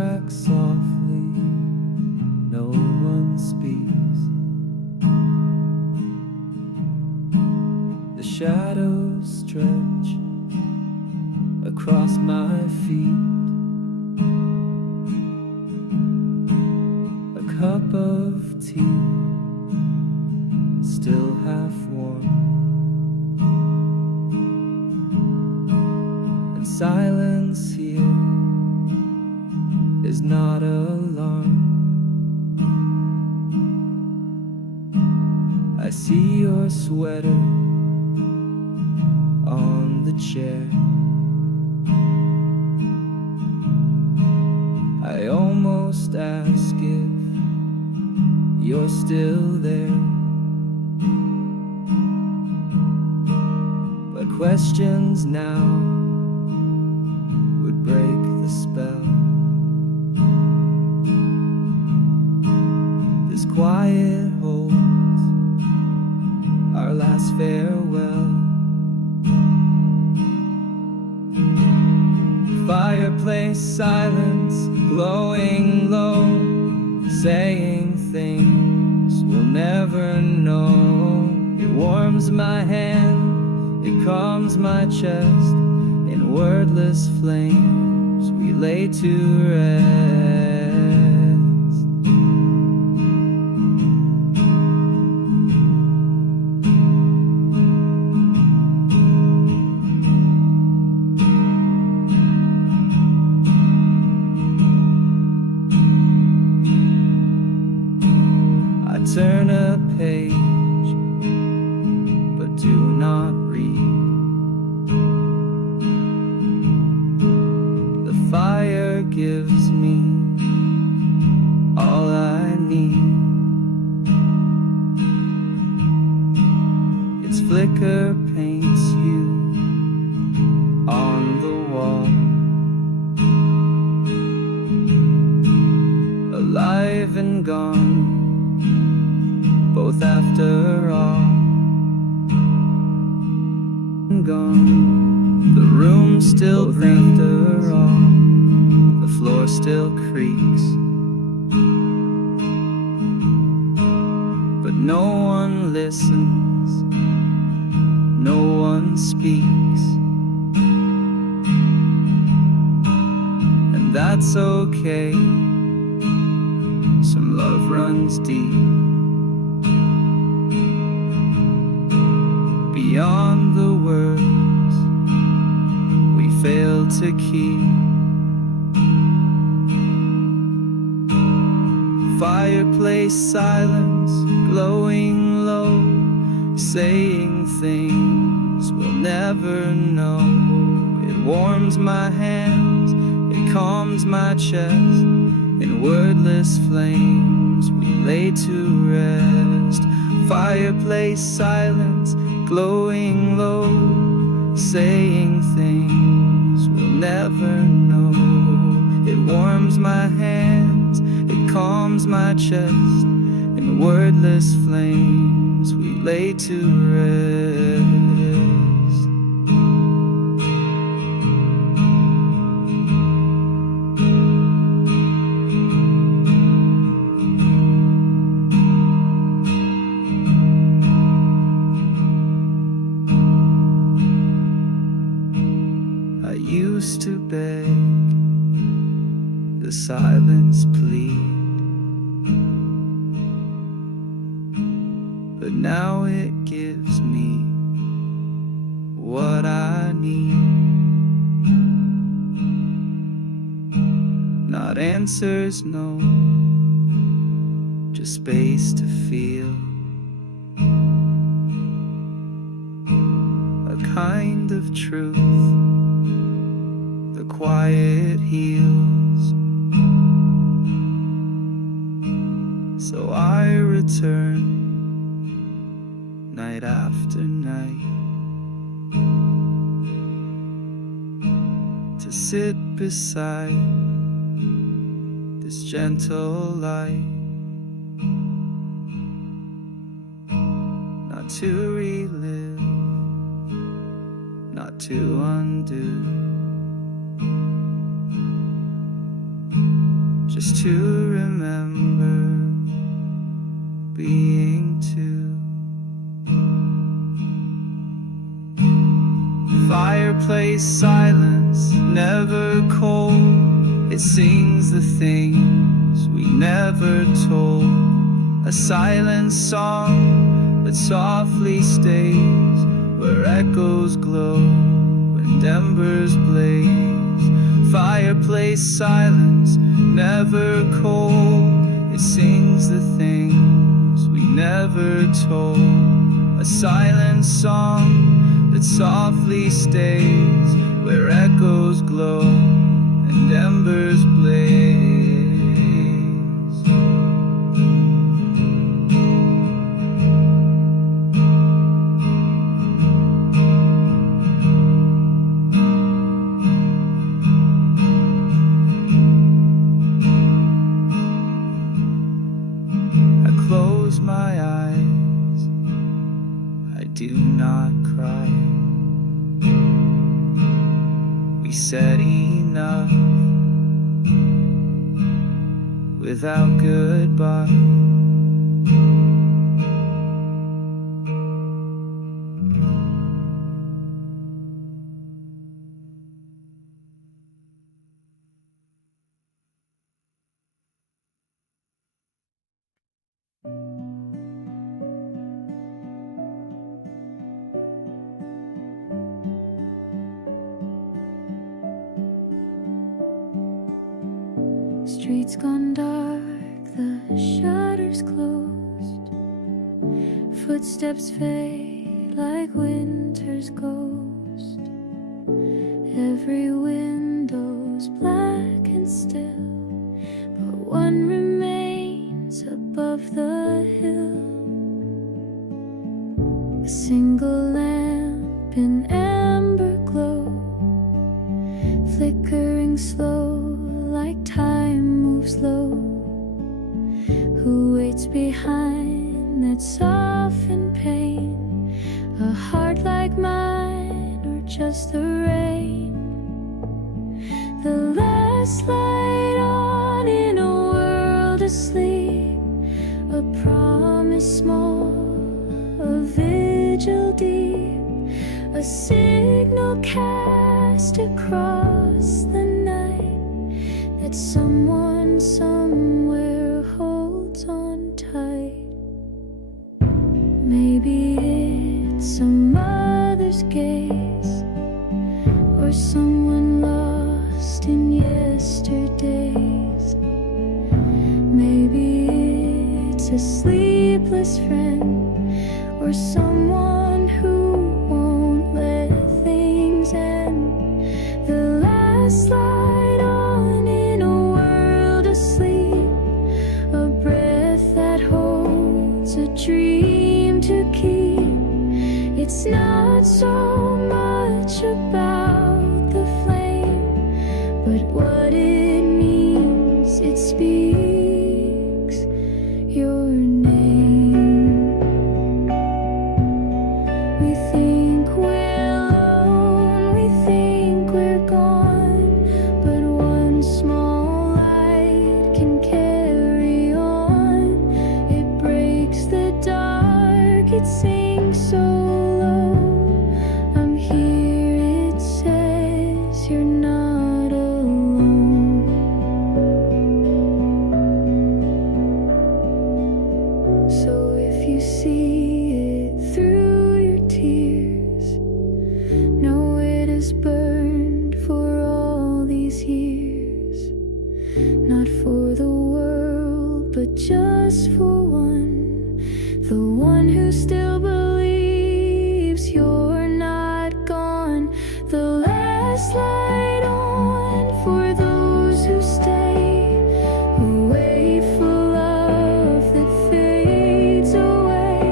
crack softly, no one speaks. The shadows stretch across my feet. A cup of tea, still half warm, and silence here is not alarm. I see your sweater on the chair. I almost ask if you're still there, but questions now would break the spell. This quiet holds our last farewell. Fireplace silence, glowing low, saying things we'll never know. It warms my hand, it calms my chest. In wordless flames we lay to rest. Turn a page, but do not read. The fire gives me all I need. Its flicker paints you on the wall, alive and gone, both after all. Gone, the room still creaks, after all, the floor still creaks, but no one listens, no one speaks, and that's okay. Some love runs deep, beyond the words we fail to keep. Fireplace silence, glowing low, saying things we'll never know. It warms my hands, it calms my chest. In wordless flames we lay to rest. Fireplace silence, glowing low, saying things we'll never know. It warms my hands, it calms my chest. In wordless flames we lay to rest. I used to beg, the silence plead, but now it gives me what I need. Not answers, no, just space to feel. A kind of truth, the quiet heals. So I return night after night to sit beside this gentle light, not to relive, not to undo. just to remember being two. Fireplace silence, never cold. It sings the things we never told. A silent song that softly stays where echoes glow and embers blaze. Fireplace silence, never cold. It sings the things we never told. A silent song that softly stays where echoes glow and embers blaze. I close my eyes, I do not cry. We said enough without goodbye. Streets gone dark, the shutters closed. Footsteps fade like winter's ghost. Every window's black and still, but one remains above the hill. A single lamp in amber glow, flickering slow like time moves low. Who waits behind that softened pain? A heart like mine, or just the rain? The last light on in a world asleep, a promise small, a vigil deep, a signal cast across the night that someone somewhere holds on tight. Maybe it's a mother's gaze, or someone lost in yesterdays. Maybe it's a sleepless friend, or someone who won't let things end. The last light on in a world asleep, a breath that holds a dream to keep. It's not so much about the flame, but what it means. It speaks your name. We think we're alone, we think we're gone, but one small light can carry on. It breaks the dark, it sings so low. I'm here, it says you're not alone. So if you see it through your tears, know it has burned for all these years. Not for the world, but just for one, the one who still believes you're not gone. The last light on for those who stay, who wait for love that fades away.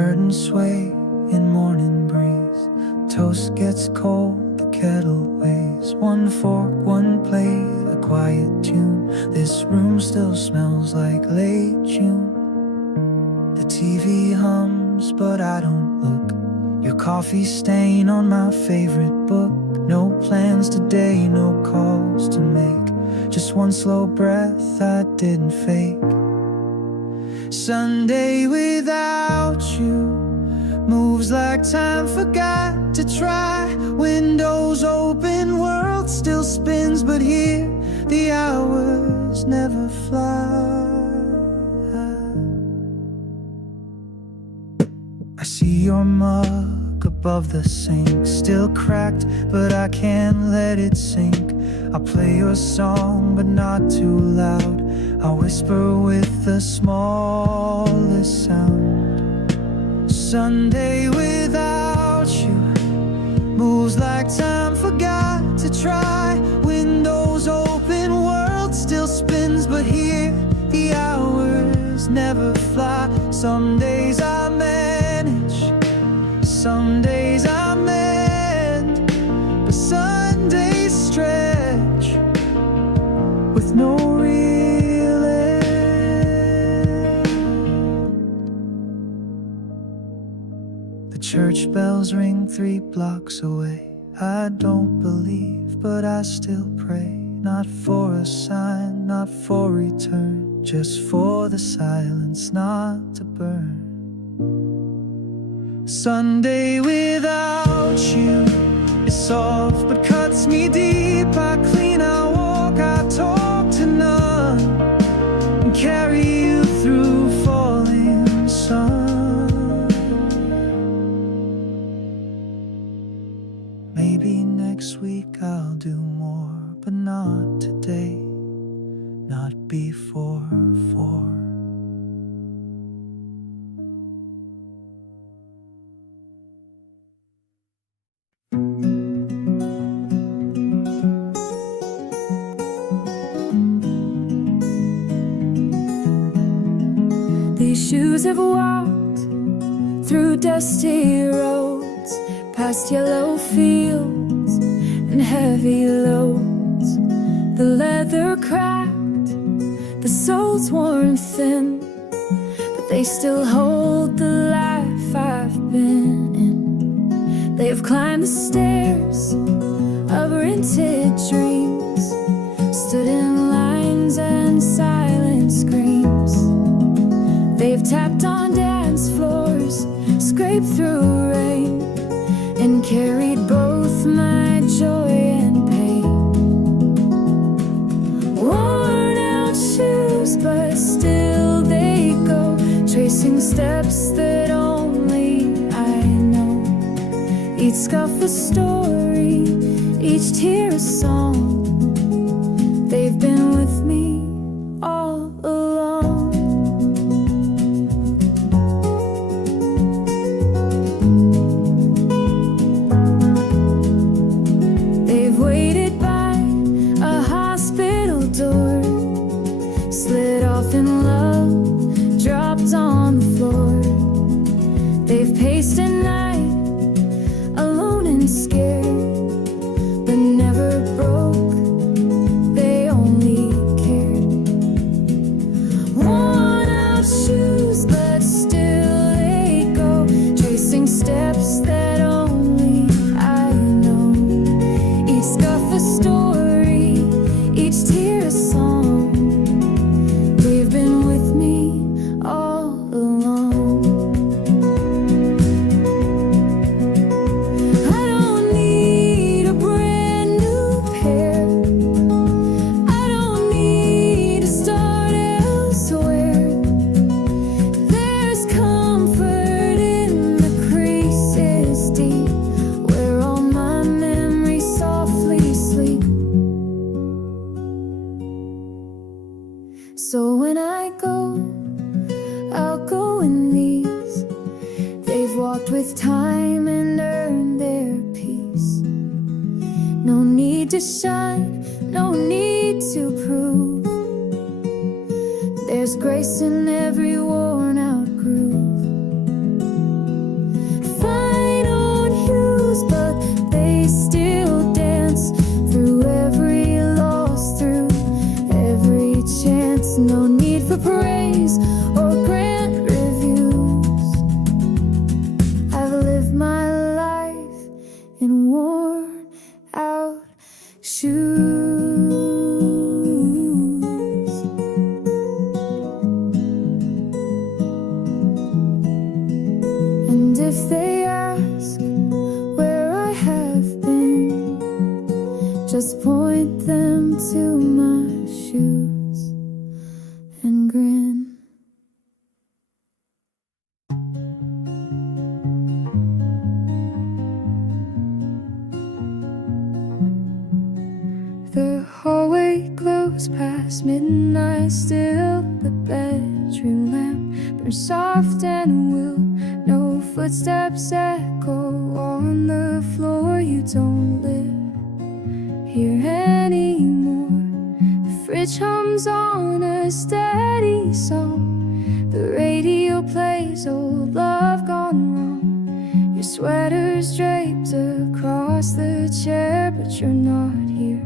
curtains sway in morning breeze. Toast gets cold, the kettle weighs. One fork, one plate, a quiet tune. This room still smells like late June. The TV hums, but I don't look. Your coffee stain on my favorite book. No plans today, no calls to make. Just one slow breath I didn't fake. Sunday without you moves like time forgot to try. Windows open, world still spins, but here the hours never fly. I see your mug above the sink, still cracked, but I can't let it sink. I'll play your song, but not too loud. I'll whisper with the smallest sound. Sunday without you moves like time forgot to try. Windows open, world still spins, but here the hours never fly. Some days I manage, some days I mend, but Sundays stretch with no real end. The church bells ring 3 blocks away. I don't believe, but I still pray. Not for a sign, not for return, just for the silence not to burn. Sunday without you is soft but cuts me deep. I clean, I walk, I talk to none, and carry you through falling sun. Maybe next week I'll do more, but not today, not before 4. These shoes have walked through dusty roads, past yellow fields and heavy loads. The leather cracked, the soles worn thin, but they still hold the life I've been in. They've climbed the stairs of rented dreams, stood in lines and silent screams. They've tapped on dance floors, scraped through rain, and carried both my joy and pain. Worn out shoes, but still they go, tracing steps that only I know. Each scuff a story, each tear a song. They've been with me all along. They've waited by a hospital door, slid off in love, dropped on the floor. They've paced a night, alone and scared, but never broke, they only cared. Worn out shoes, but still they go, tracing steps that only I know. Each scuff a story, each tear a song. They've been with me all along. I don't need a brand new pair, I don't need to start elsewhere. There's comfort in the creases deep, where all my memories softly sleep. So when I go, I'll go in these. They've walked with time and earned their peace. No need to shine, no need to prove. There's grace in every worn out groove. There's no need for praise or grand reviews. I've lived my life in worn out shoes. And if they ask where I have been, just point them to my shoes and grin. The hallway glows past midnight still. The bedroom lamp burns soft and will. No footsteps echo on the floor. You don't live here anymore. The fridge hums on a steady song. The radio plays old love gone wrong. Your sweater's draped across the chair, but you're not here,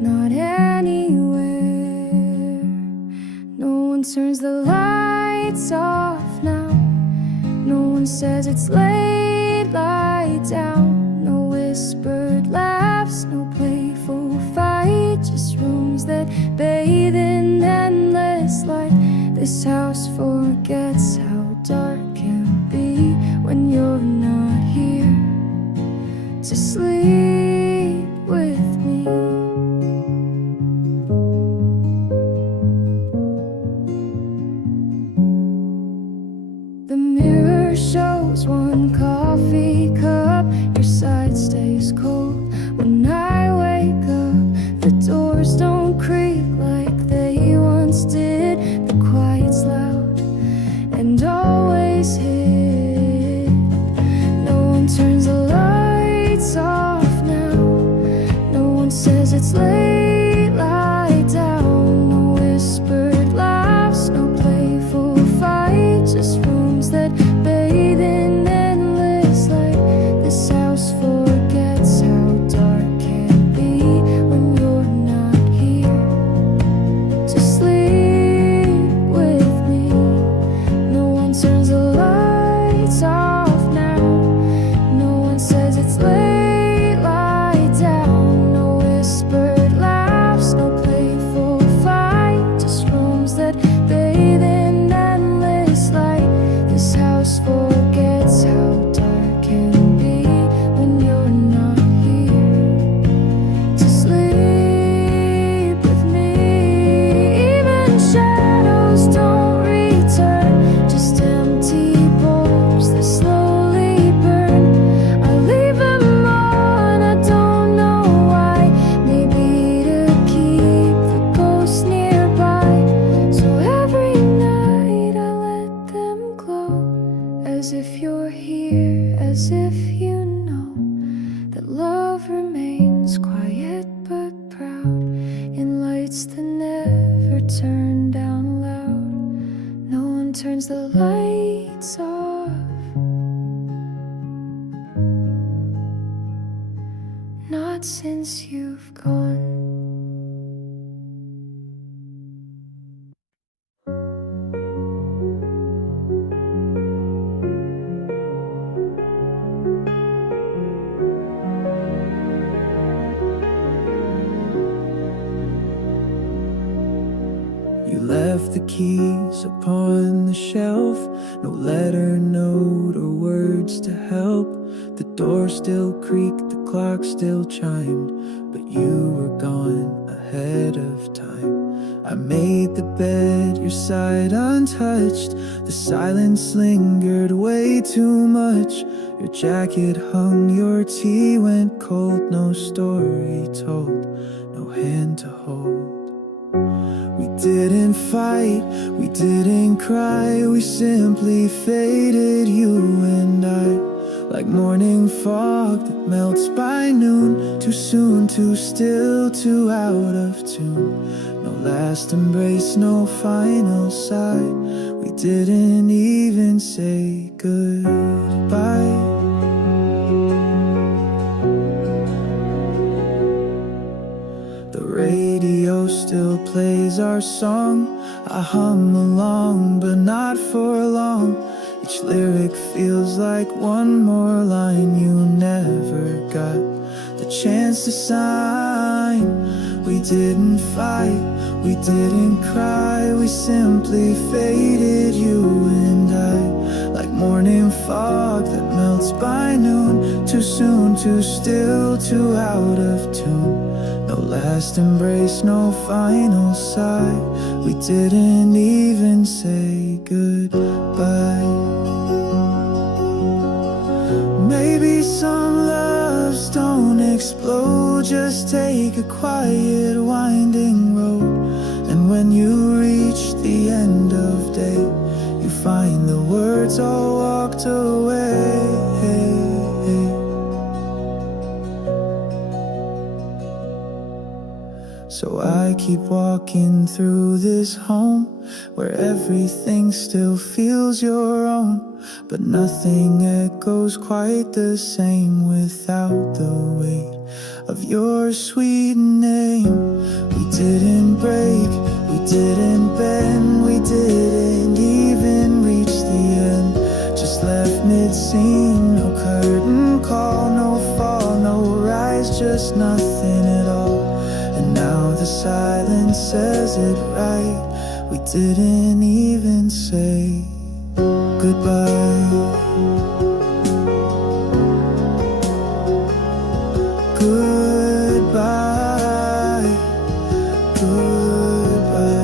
not anywhere. No one turns the lights off now. No one says it's late, lie down. No whispered laughs, no playful fight. Just rooms that bathe in endless light. This house forgets how dark can be when you're not here to sleep with me. The mirror shows one coffee cup. Your side stays cold when I wake up. The doors don't creak like they once did. The quiet's loud and always hid. No one turns the lights off now. No one says it's late, lie down. No whispered laughs, no playful fight. Just rooms that bathe in endless light. This house forgets how dark can be when you're not here to sleep with me. No one turns the lights off now. No one says it's late, lie down. No whispered laughs, no playful fight. Just rooms that bathe in endless light. This house forgets how dark can be when you're not here to sleep with me. Even shadows don't return, just empty bulbs that slowly burn. I leave them on, I don't know why. Maybe to keep the ghosts nearby. So every night I let them glow, as if you're here, as if you know that love remains quiet but proud in lights that never turn down loud. No one turns the lights off, not since you've gone. You left the keys upon the shelf. No letter, note, or words to help. The door still creaked, the clock still chimed, but you were gone ahead of time. I made the bed, your side untouched. The silence lingered way too much. Your jacket hung, your tea went cold. No story told, no hand to hold. We didn't fight, we didn't cry. We simply faded, you and I. Like morning fog that melts by noon. Too soon, too still, too out of tune. No last embrace, no final sigh. We didn't even say goodbye. The radio radio still plays our song. I hum along, but not for long. Each lyric feels like one more line you never got the chance to sign. We didn't fight, we didn't cry, we simply faded, you and I, like morning fog that melts by noon. Too soon, too still, too out of tune. No last embrace, no final sigh. We didn't even say goodbye. Maybe some loves don't explode, just take a quiet winding road. And when you reach the end of day, you find the words all walked away. So I keep walking through this home where everything still feels your own, but nothing echoes quite the same without the weight of your sweet name. We didn't break, we didn't bend, we didn't even reach the end. Just left mid-scene, no curtain call, no fall, no rise, just nothing at all. And now the silence says it right. We didn't even say goodbye. Goodbye. Goodbye.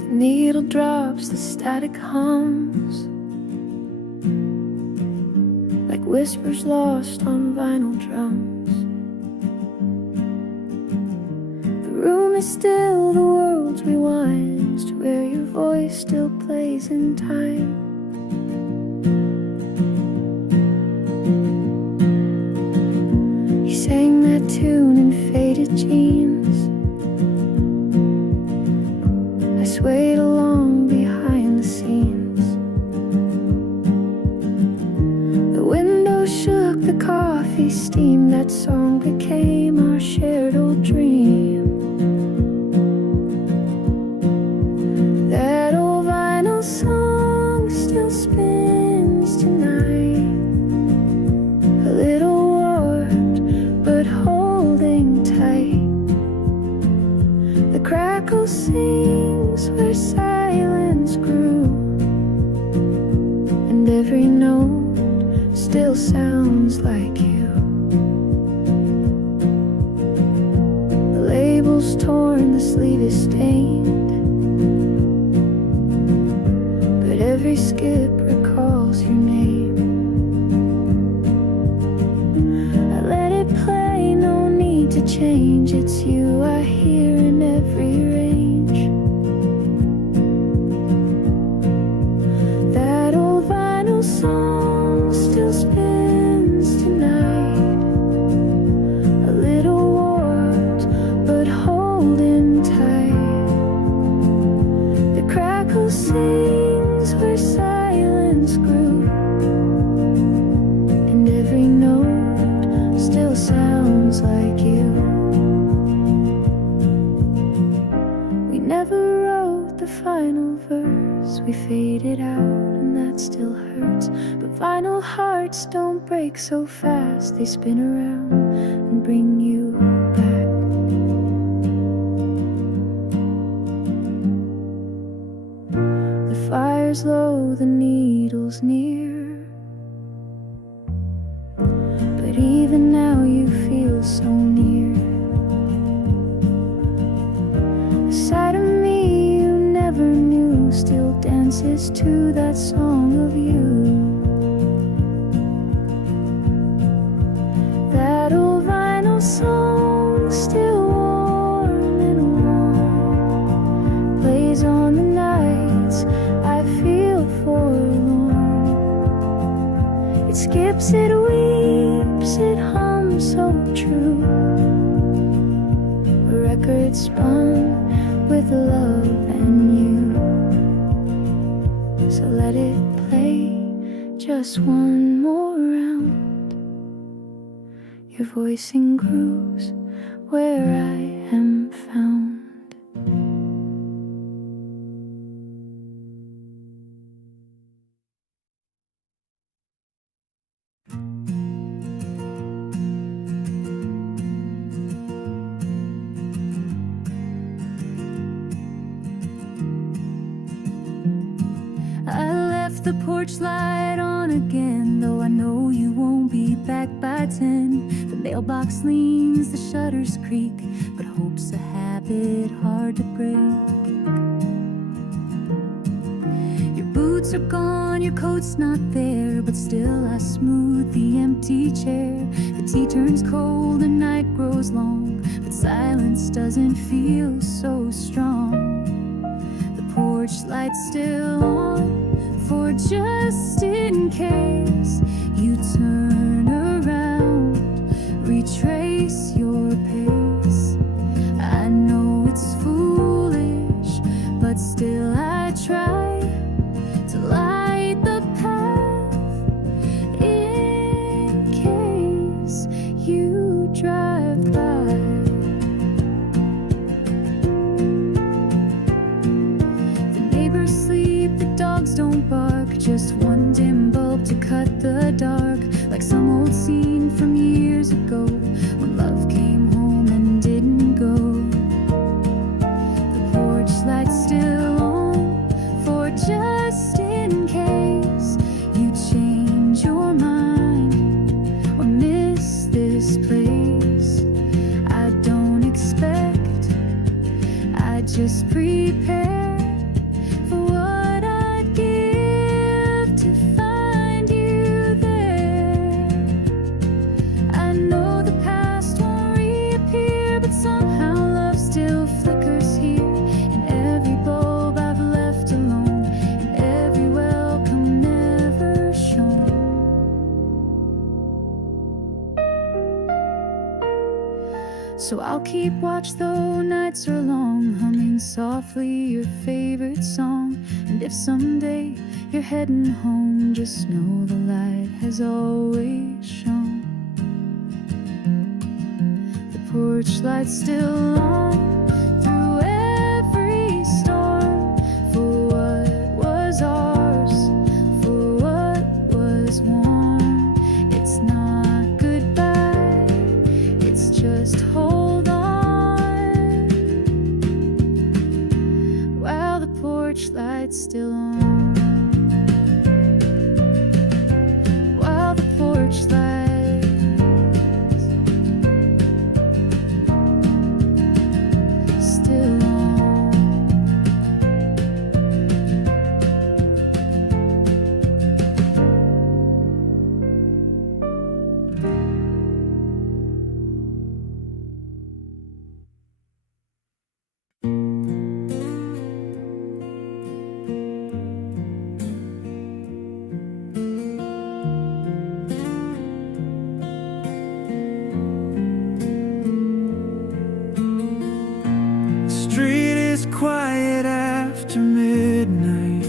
The needle drops, the static hums, like whispers lost on vinyl drums. The room is still, the world rewinds to where your voice still plays in time. You sang that tune in faded jeans. I swayed along behind the scenes. The window shook, the coffee steamed. That song became our shared old dream. That old vinyl song still spins tonight. A little warped, but holding tight. The crackle sings where silence grew, and every note still sounds like you. The label's torn, the sleeve is stained, but every skip recalls your name. I let it play, no need to change. It's you I hear in every range. That old vinyl song still spins tonight. A little warped, but holding tight. The crackle sings where silence grew, and every note still sounds like you. We never wrote the final verse, we faded out, and that still hurts. But vinyl hearts don't break so fast, they spin around and bring you back. The fire's low, the needle's near, but even now you feel so near. A side of me you never knew still dances to that song of you. That old vinyl song still warm and warm plays on the nights I feel forlorn. It skips sleeps, it weeps, it hums so true. A record spun with love and you. So let it play just one more round. Your voicing grooves where I am found. I left the porch light on again, though I know you won't be back by 10. The mailbox leans, the shutters creak, but hope's a habit hard to break. Your boots are gone, your coat's not there, but still I smooth the empty chair. The tea turns cold and night grows long, but silence doesn't feel so strong. The porch light's still on, for just in case you turn around, retrace your pace. I know it's foolish, but still I try to light the path in case you drive by. The neighbors sleep, the dogs don't bark, just one dim bulb to cut the dark, like some old scene from years ago when love came home and didn't go. The porch light's still on, for just in case you change your mind or miss this place. I don't expect, I just prepare for what I'd give to find you there. I know the past won't reappear, but somehow love still flickers here in every bulb I've left alone, in every welcome never shown. So I'll keep watch though nights are long, humming softly your favorite song. And if someday you're heading home, just know the light has always shone. The porch light's still on through every storm, for what was ours, for what was warm. It's not goodbye, it's just hold on, while the porch light's still on. While the porch light's still on. Street is quiet after midnight.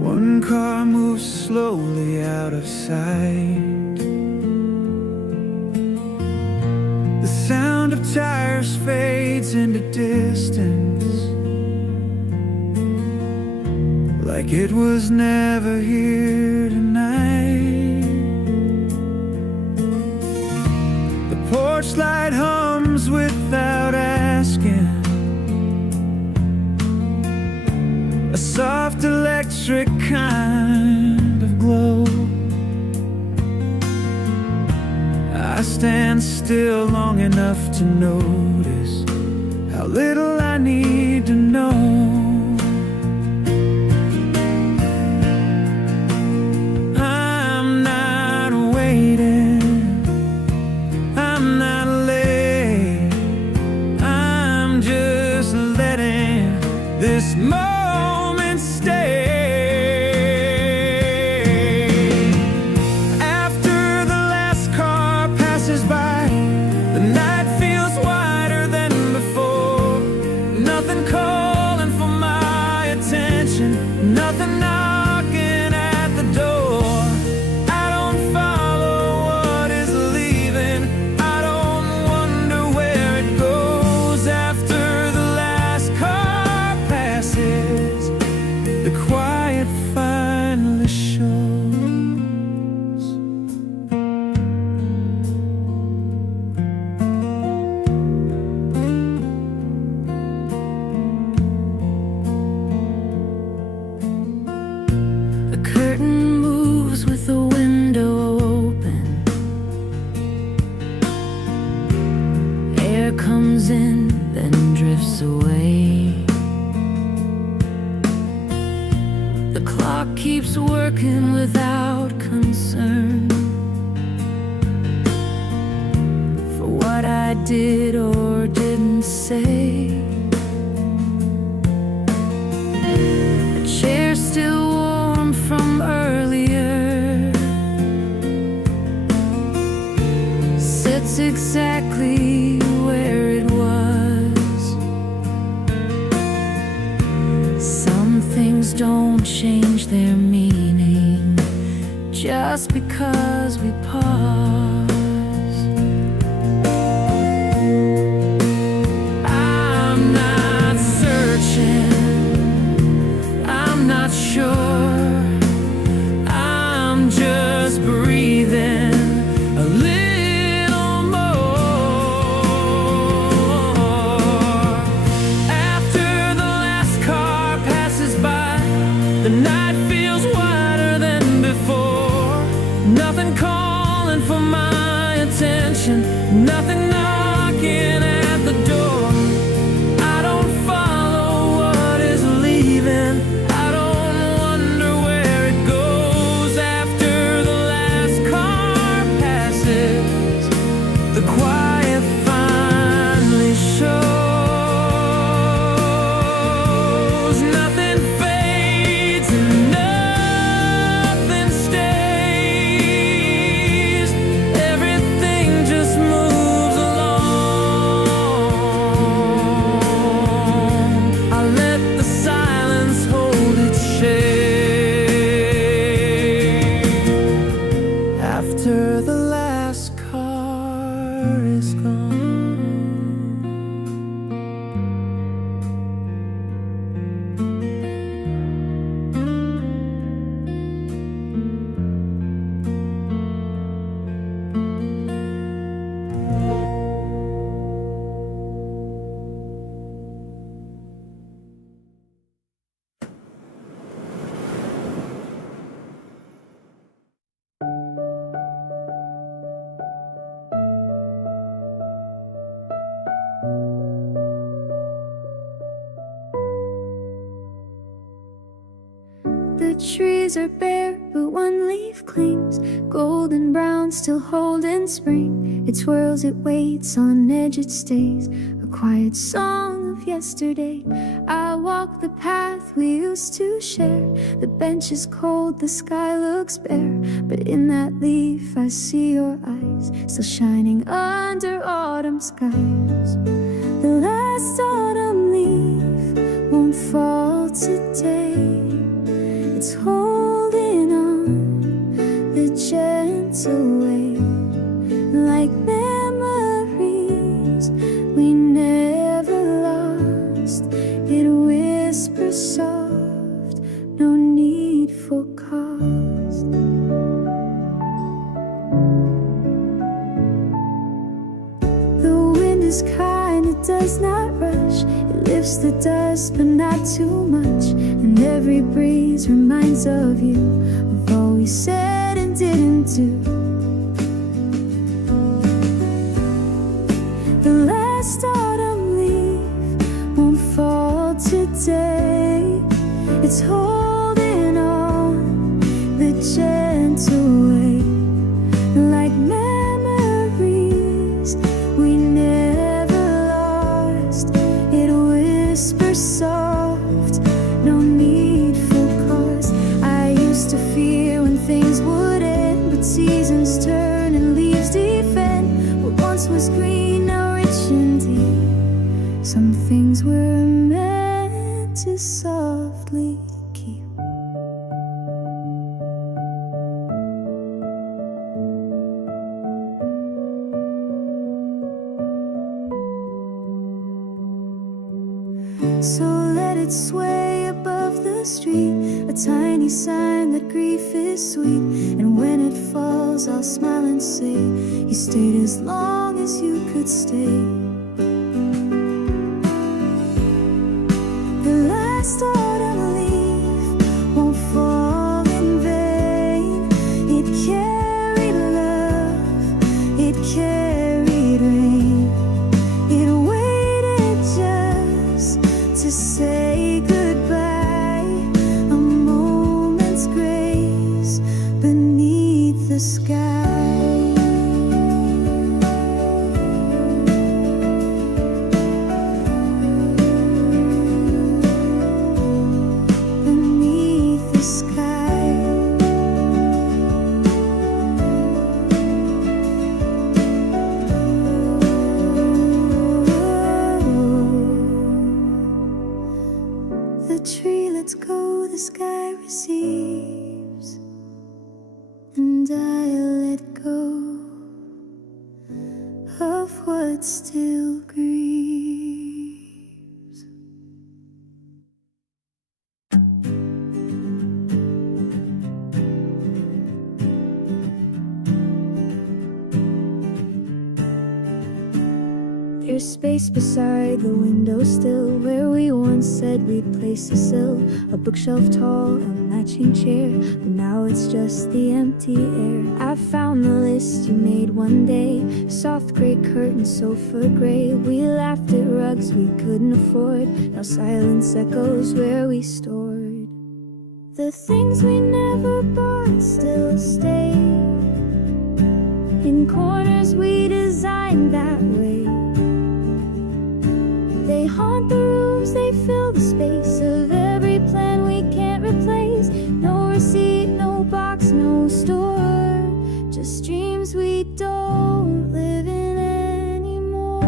One car moves slowly out of sight. The sound of tires fades into distance, like it was never here tonight. The porch light hums without asking, a soft electric kind of glow. I stand still long enough to notice how little I need to know. I'm not waiting, I'm not late, I'm just letting this moment stay. did or didn't say. A chair still warm from earlier sits exactly where it was. Some things don't change their meaning just because we pause. I'm not searching, I'm not sure, I'm just breathing a little more. After the last car passes by, the night feels wider than before. Nothing calling for my attention, nothing knocking at the door. I don't follow what is leaving, I don't wonder where it goes. After the last car passes, the quiet finally shows. Nothing fades and nothing stays. Everything just moves along. I let the silence hold its shape. After the last car is gone, the trees are bare, but one leaf clings, golden brown, still holding spring. It twirls, it waits, on edge it stays, a quiet song of yesterday. I walk the path we used to share. The bench is cold, the sky looks bare, but in that leaf I see your eyes, still shining under autumn skies. The last autumn leaf won't fall today. It's holding on the gentle way, like memories we never lost. It whispers soft, no need for cost. The wind is kind, it does not rush. It lifts the dust, but not too much. And every breeze reminds of you, of all we said and didn't do. The last autumn leaf won't fall today. It's holding on the gentle way, like memories we never lost. It whispers soft, no need for cause. I used to fear when things would end, but seasons turn and leaves defend. What once was green, now rich and deep. Some things were meant to softly keep. So let it sway above the street, a tiny sign that grief is sweet. And when it falls, I'll smile and say, you stayed as long as you could stay. The last autumn leaf won't fall in vain. It carried love, it carried rain. It waited just to say goodbye, a moment's grace beneath the sky. I let go of what still grieves. There's space beside the window still, where we once said we'd place a sill, a bookshelf tall, a matching chair, but now it's just the empty air. I found the list you made one day, soft gray curtains, sofa gray. We laughed at rugs we couldn't afford, now silence echoes where we stored. The things we never bought still stay in corners we designed that way. They haunt the rooms, they fill the space of every plan we can't replace. No receipt, no box, no store, just dreams we don't live in anymore.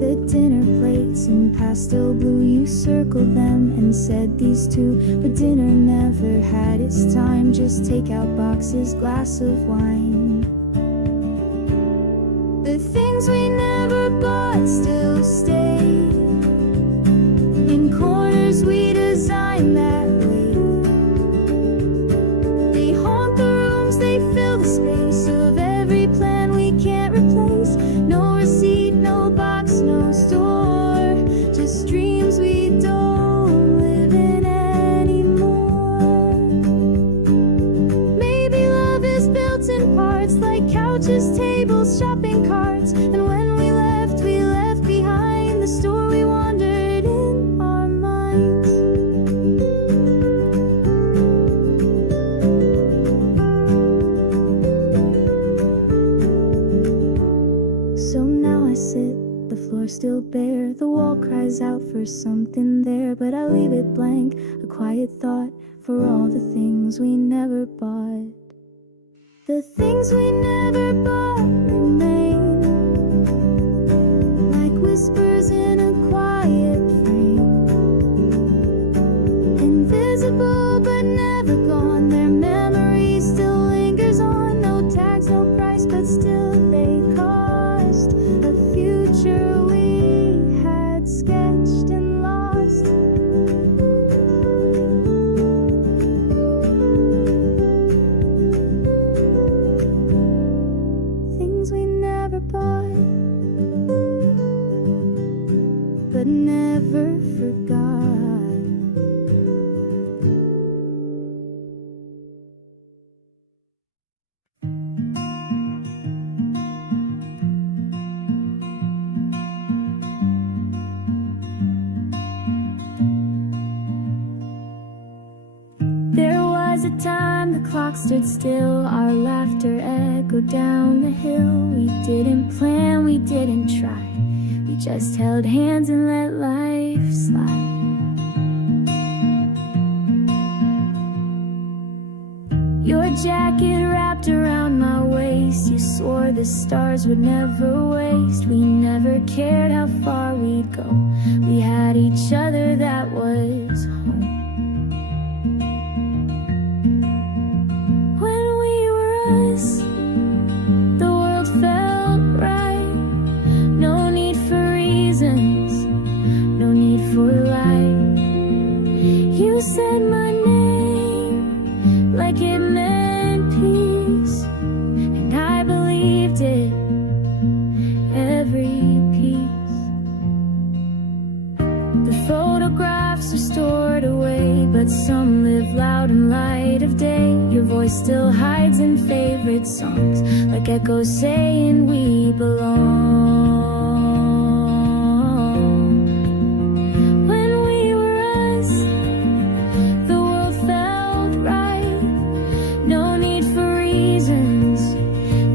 The dinner plates in pastel blue, you circled them and said these two, but dinner never had its time. Just take out boxes, glass of wine. The things we never bought still stay in corners we designed that way. They haunt the rooms, they fill the space of every plan we can't replace. No receipt, no box, no store, just dreams we don't live in anymore. Maybe love is built in parts, like couches, tables, shopping carts. And when we left behind the store we wandered in our minds. So now I sit, the floor still bare, the wall cries out for something there, but I leave it blank, a quiet thought for all the things we never bought. The things we never bought remain, like whispers in a quiet frame, invisible but never gone. Their memory still lingers on, no tags, no price, but still they cost a future we had sketched and lost. Things we never bought, but never forgot. There was a time the clock stood still, our laughter echoed down the hill. We didn't plan, we didn't try, we just held hands and let life slide. Your jacket wrapped around my waist, you swore the stars would never waste. We never cared how far we'd go, we had each other, that was home. The world felt right. No need for reasons, no need for light. You said my name like it meant peace, and I believed it, every piece. The photographs are stored away, but some live loud in light of day. Your voice still hides in favorite songs, like echoes saying we belong. When we were us, the world felt right. No need for reasons,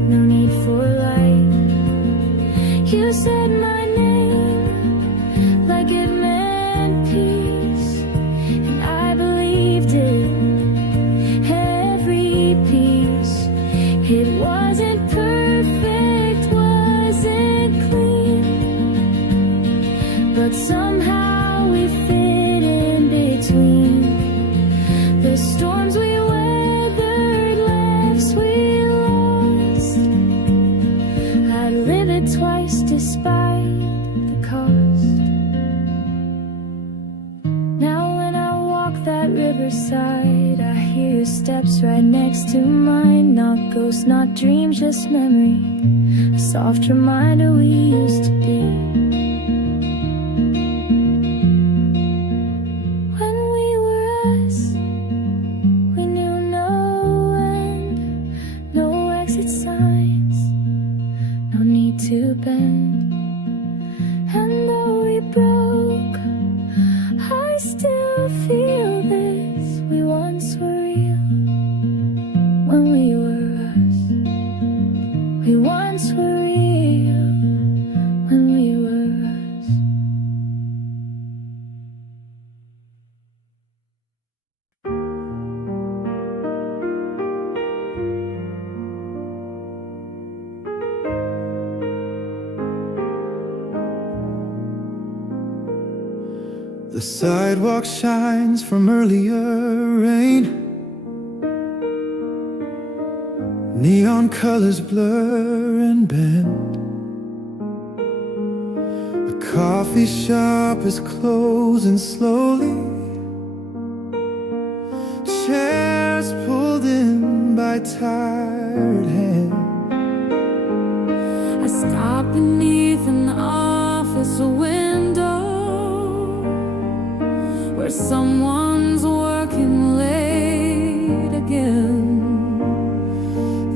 no need for light. You said my name like it meant peace, and I believed it, every piece. It wasn't perfect, wasn't clean, but somehow we fit in between the storms we weathered, laughs we lost. I'd live it twice despite the cost. Now when I walk that riverside, I hear your steps right next to mine. Not ghosts, not dreams, just memory, a soft reminder we used to be. When we were us, we knew no end, no exit signs, no need to bend. And though we broke, I still feel this. We once were real when we were us. We once were real when we were us. The sidewalk shines from earlier rain. Neon colors blur and bend. The coffee shop is closing slowly. Chairs pulled in by tired hands. I stop beneath an office window where someone's working late again.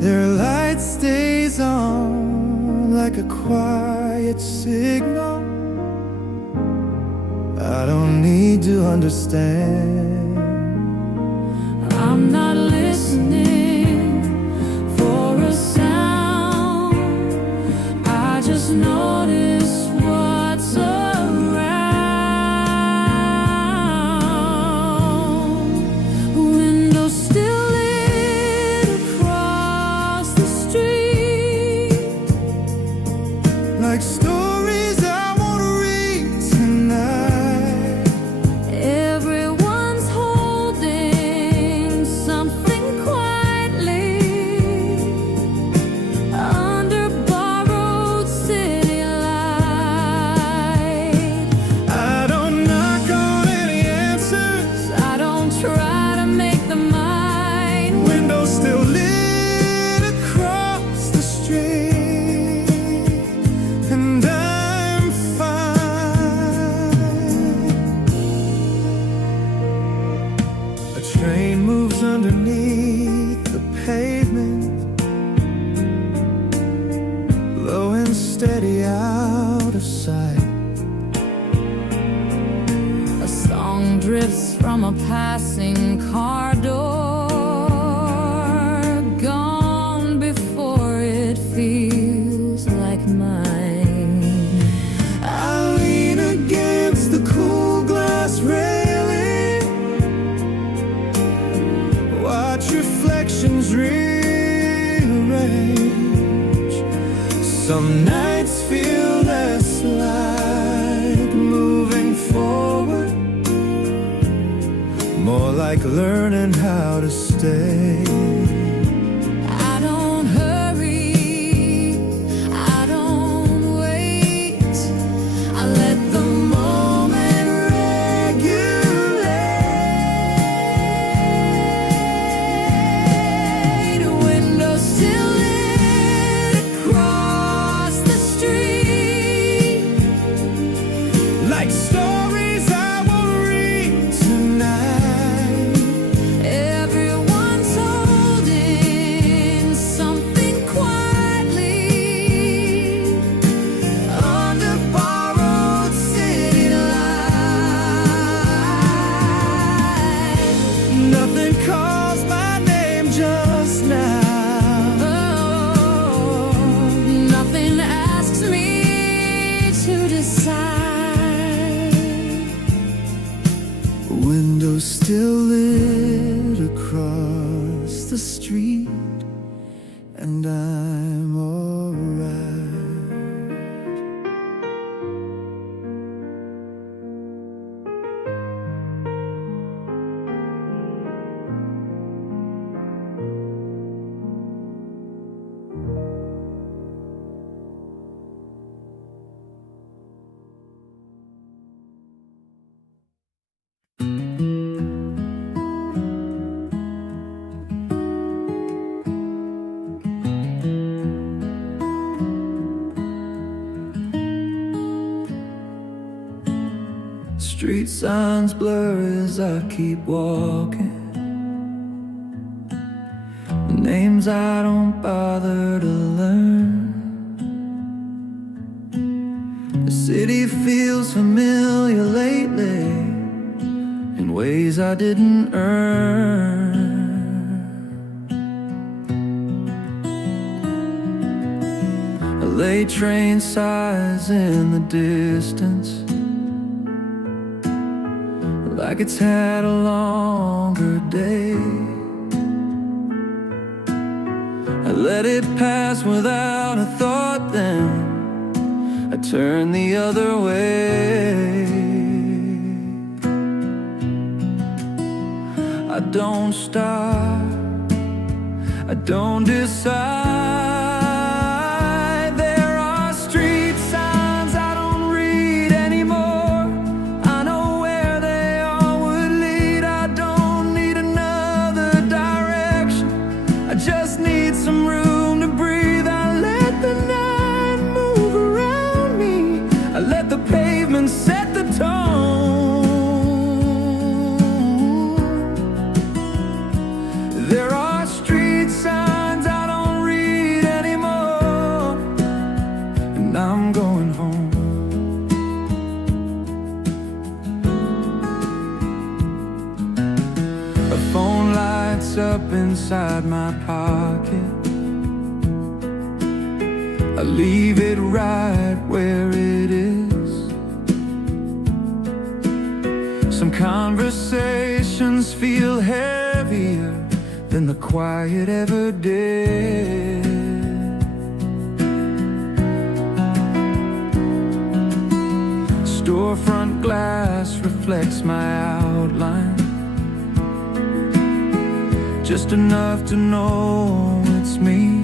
Their light stays on like a quiet signal. I don't need to understand. I'm not listening for a sound. I just notice what's around. Windows still lit across the street, Like stories I wanna read tonight. everyone's holding something quietly under borrowed city light. I don't knock on any answers. I don't try to make them mine. Windows still lit across the street, and I'm fine. A train moves underneath the pavement, low and steady out of sight. A song drifts from a passing car door, gone before it feels like mine. I lean against the cool glass railing, watch reflections rearrange. Some nights feel less like moving forward, more like learning how to stay. I don't hurry, I don't wait. I let the moment regulate. Windows still lit across the street, Like stories I wanna read tonight. everyone's holding something quietly under borrowed city light. Nothing calls my name just now. Oh, nothing asks me to decide. Windows still lit across the street, and I'm alright. Street signs blur as I keep walking. Names I don't bother to learn. The city feels familiar lately in ways I didn't earn. A late train sighs in the distance, like it's had a longer day. I let it pass without a thought, then I turn the other way. I don't stop, I don't decide. There are street signs I don't read anymore. I know where they all would lead. I don't need another direction, I just need some room to breathe. I let the night move around me, I let the pavement set the tone. There are street signs I don't read anymore, and I'm going home. A phone lights up inside my pocket, I leave it right where it is. Some conversations feel heavier than the quiet ever did. Storefront glass reflects my outline, just enough to know it's me.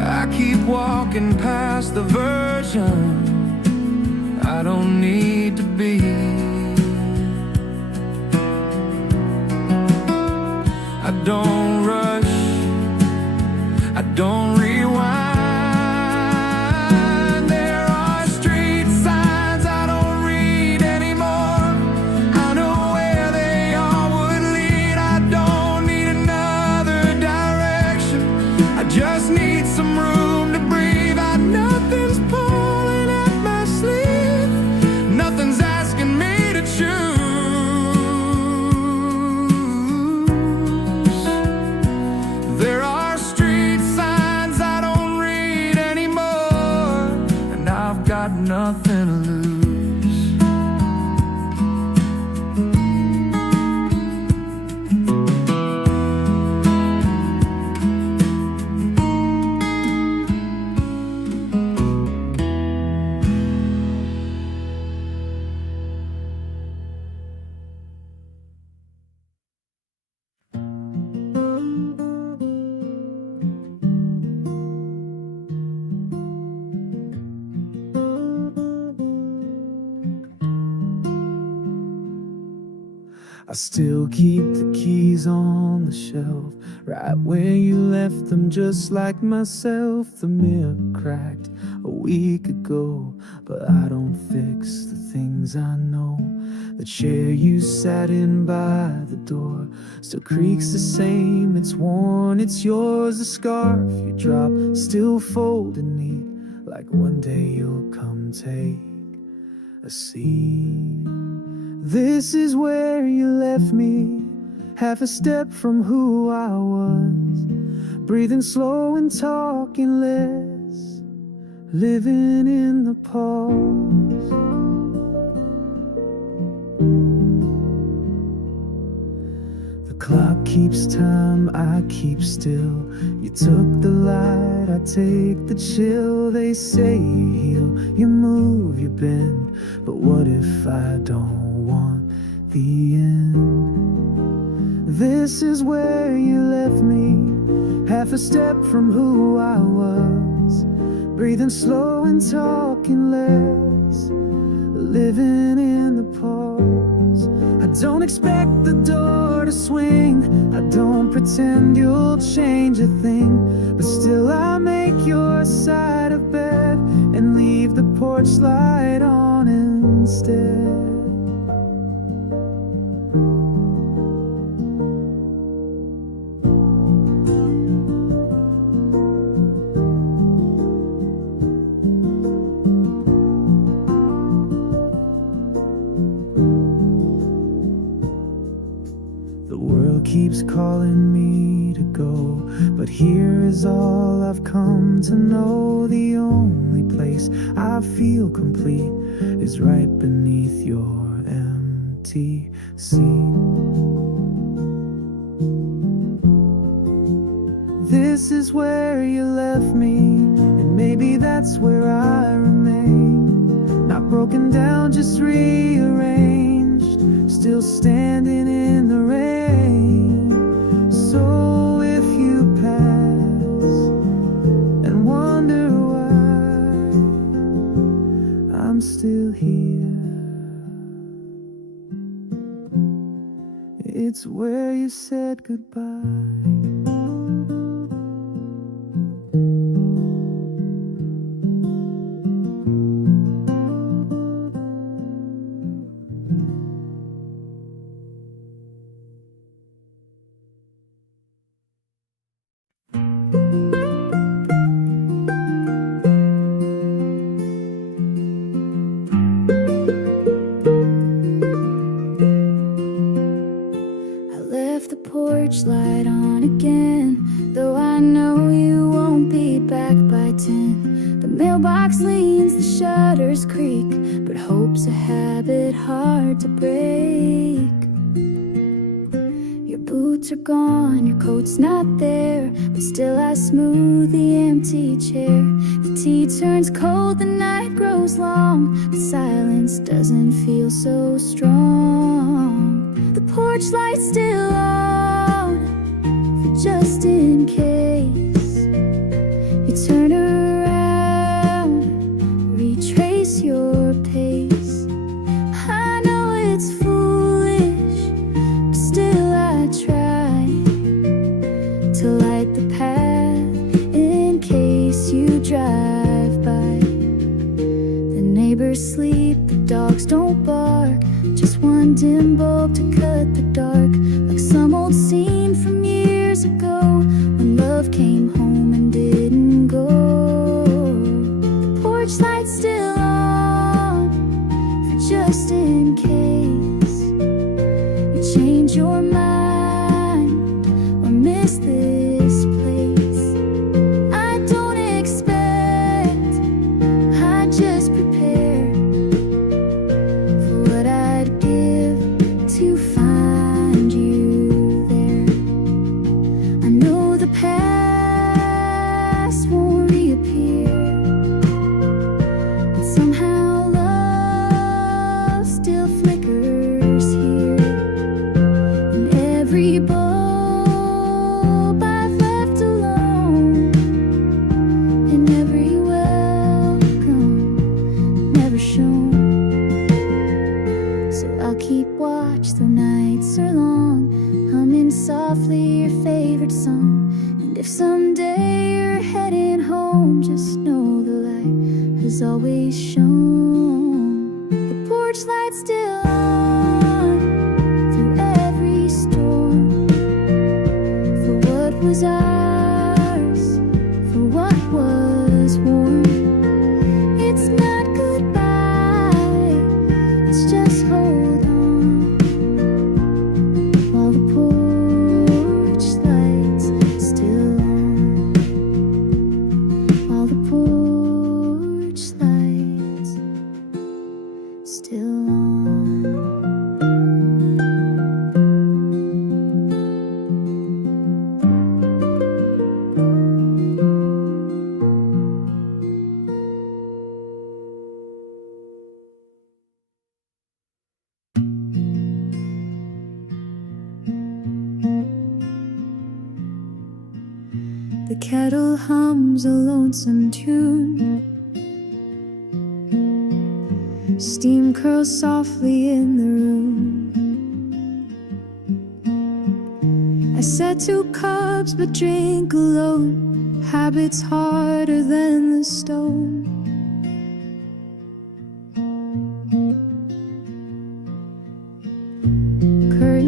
I keep walking past the version I don't need to be. I don't rush, I don't rewind. There are street signs I don't read anymore. I know where they all would lead. I don't need another direction, I just need some room to breathe. Nothing's pulling at my sleeve, nothing's asking me to choose. There are street signs I don't read anymore, and I've got nothing to lose. I still keep the keys on the shelf, right where you left them, just like myself. The mirror cracked a week ago, but I don't fix the things I know. The chair you sat in by the door still creaks the same, it's worn, it's yours. The scarf you dropped, still folded neat, like one day you'll come take a seat. This is where you left me, half a step from who I was, breathing slow and talking less, living in the pause. The clock keeps time, I keep still. You took the light, I take the chill. They say you heal, you move, you bend, but what if I don't want the end? This is where you left me, half a step from who I was, breathing slow and talking less, living in the pause. I don't expect the door to swing, I don't pretend you'll change a thing, but still I'll make your side of bed and leave the porch light on instead. The world keeps calling me to go, but here is all I've come to know. The only place I feel complete is right beneath your empty seat. This is where you left me, and maybe that's where I remain. Not broken down, just rearranged, still standing in the rain. So if you pass and wonder why I'm still here, it's where you said goodbye. The porch light on again, though I know you won't be back by 10. The mailbox leans, the shutters creak, but hope's a habit hard to break. Your boots are gone, your coat's not there, but still I smooth the empty chair. The tea turns cold, the night grows long, but silence doesn't feel so strong. The porch light's still on, for just in case you turn around, retrace your pace. I know it's foolish, but still I try to light the path in case you drive by. The neighbors sleep, the dogs don't bark, just one dim bulb to cut the dark, like some old scene from years ago when love came home and didn't go. The porch light's still on, for just in case you change your mind or miss this place. I don't expect, I just prepare for what I'd give to find you there. I know the past won't reappear, but somehow love still flickers here. And every bulb I've left alone, and every welcome never shown. So I'll keep watch though nights are long, humming softly your favorite song. And if someday you're heading home, just know the light has always shone. The porch light's still on through every storm, for what was ours, for what was warm. It's not goodbye, it's just hold on, while the porch light's still on, while the porch light's still on. The kettle hums a lonesome tune, steam curls softly in the room. I set 2 cups but drink alone, habits harder than the stone.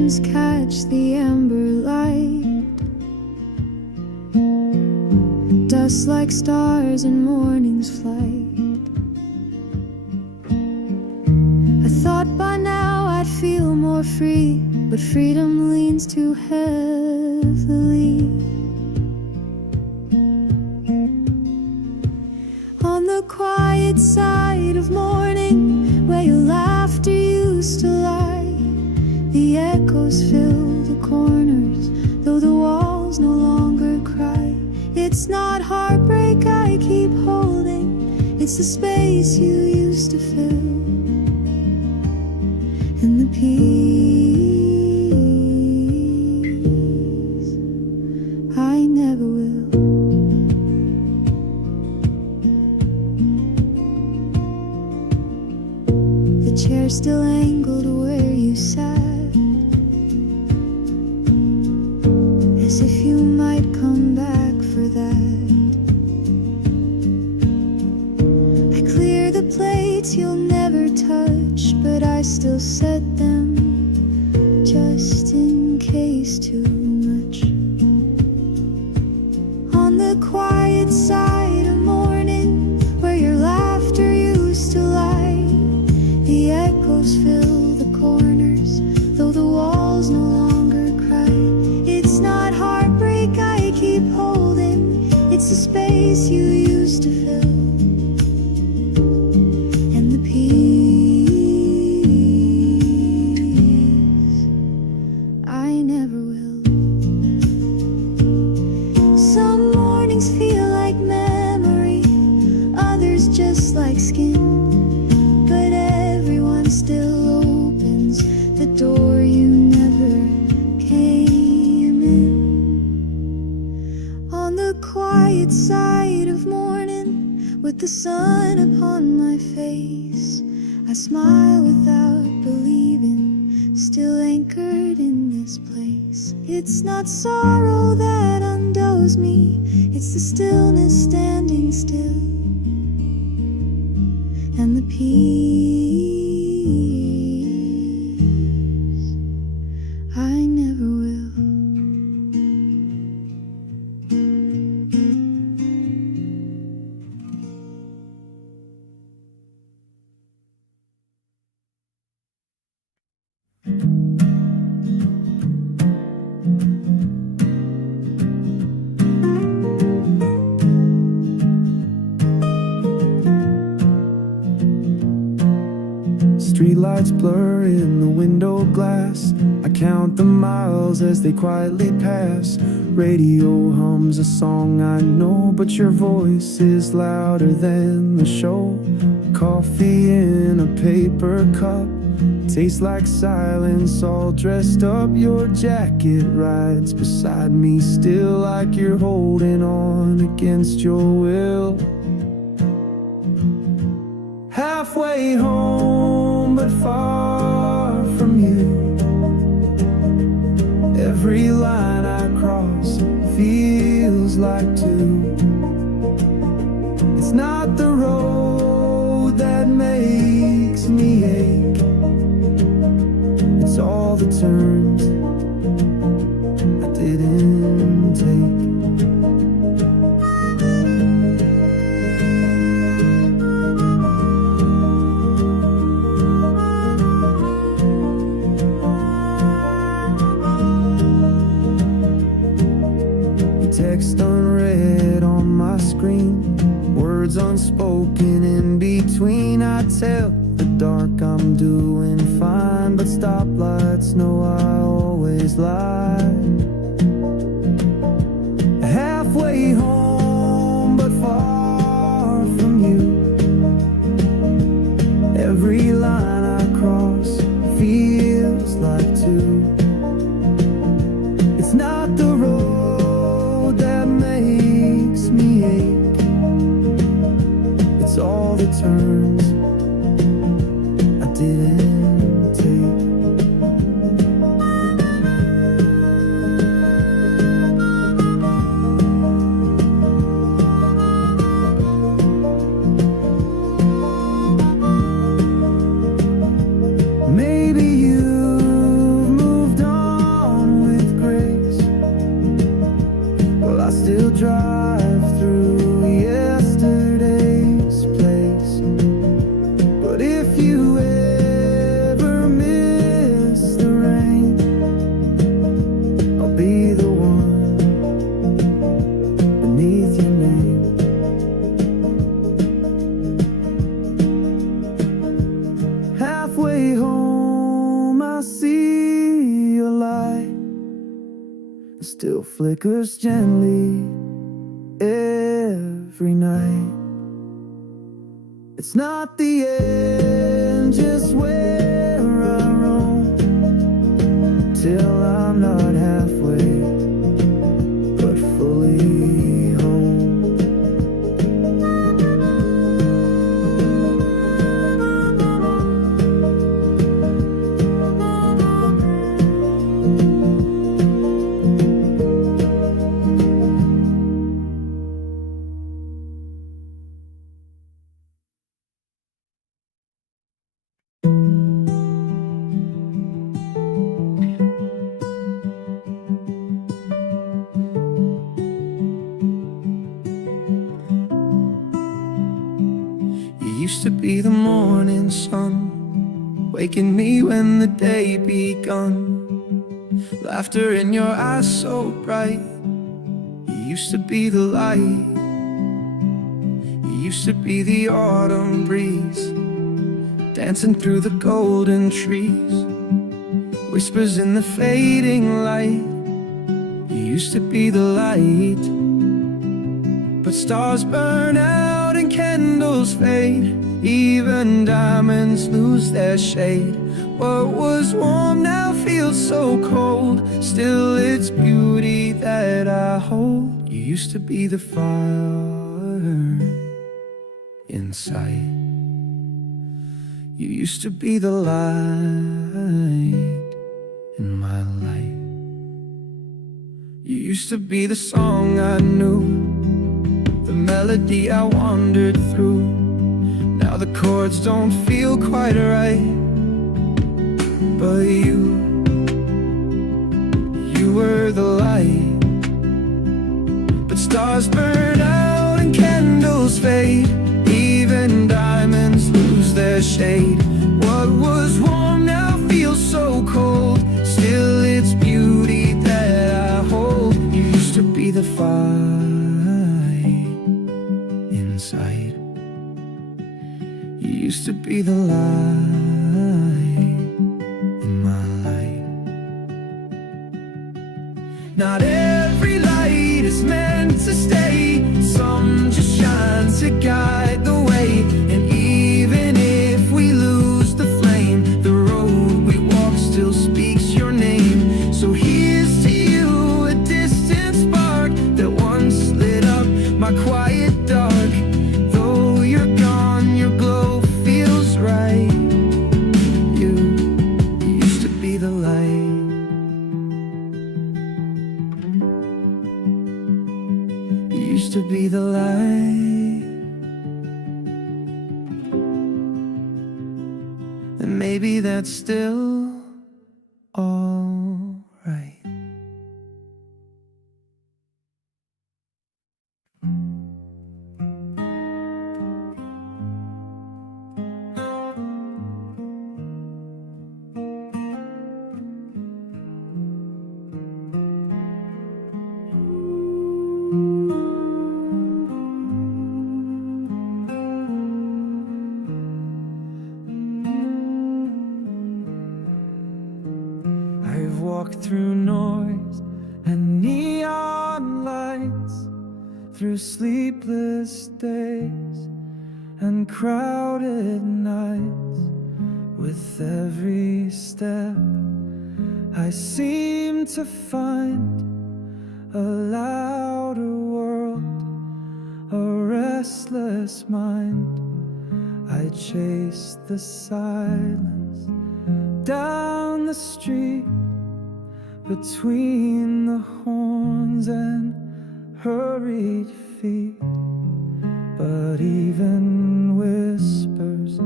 hands catch the amber light, dust like stars in morning's flight. I thought by now I'd feel more free, but freedom leans too heavily on the quiet side of morning, where your laughter used to lie. The echoes fill the corners, though the walls no longer cry. It's not heartbreak I keep holding, it's the space you used to fill, and the peace I never will. The chair still angled where you sat, as if you might come back for that. I clear the plates you'll never touch, but I still set them just in case too much. On the quiet side of morning, where your laughter used to lie, the echoes fill the corners, though the walls no longer cry. It's not heartbreak I keep holding, it's the space you used to fill, and the peace I never will. Some mornings feel like memory, others just like skin, but everyone still opens the door you never came in. On the quiet side of morning, with the sun upon my face, I smile without believing, still anchored in this place. It's not sorrow that undoes me, it's the stillness standing still, and the peace I never will. Streetlights blur in the window glass. I count the miles as they quietly pass. Radio hums a song I know, but your voice is louder than the show. Coffee in a paper cup tastes like silence, all dressed up. Your jacket rides beside me, still like you're holding on against your will. Halfway home, but far from you. Every line I cross feels like two. It's not the road that makes me ache, it's all the turns I didn't take. Text unread on my screen, words unspoken in between. I tell the dark I'm doing fine, but stoplights know I always lie. Halfway home, but far from you. Every line I cross feels like two. It's not the road that makes me ache, it's all the turns I didn't take. Maybe you've moved on, still flickers gently every night. It's not the end, just where I roam, till I'm not halfway, but fully home. You used to be the morning sun, waking me when the day begun. Laughter in your eyes so bright. You used to be the light. You used to be the autumn breeze, dancing through the golden trees, whispers in the fading light. You used to be the light. But stars burn out and candles fade, even diamonds lose their shade. What was warm now feels so cold, still it's beauty that I hold. You used to be the fire inside. You used to be the light in my life. You used to be the song I knew, the melody I wandered through. Now the chords don't feel quite right, but you were the light. But stars burn out and candles fade, even diamonds lose their shade. What was warm now feels so cold, still it's beauty that I hold. You used to be the fire inside. You used to be the light in my life. Not every light is meant to stay, some just shine to guide the way. And even if we lose the flame, the road we walk still speaks your name. So here's to you, a distant spark that once lit up my quiet dark. Though you're gone, your glow feels right. You used to be the light. You used to be the light. And maybe that's still all right. I've walked through noise and neon lights, through sleepless days and crowded nights. With every step I seem to find a louder world, a restless mind. I chase the silence down the street, between the horns and hurried feet. But even whispers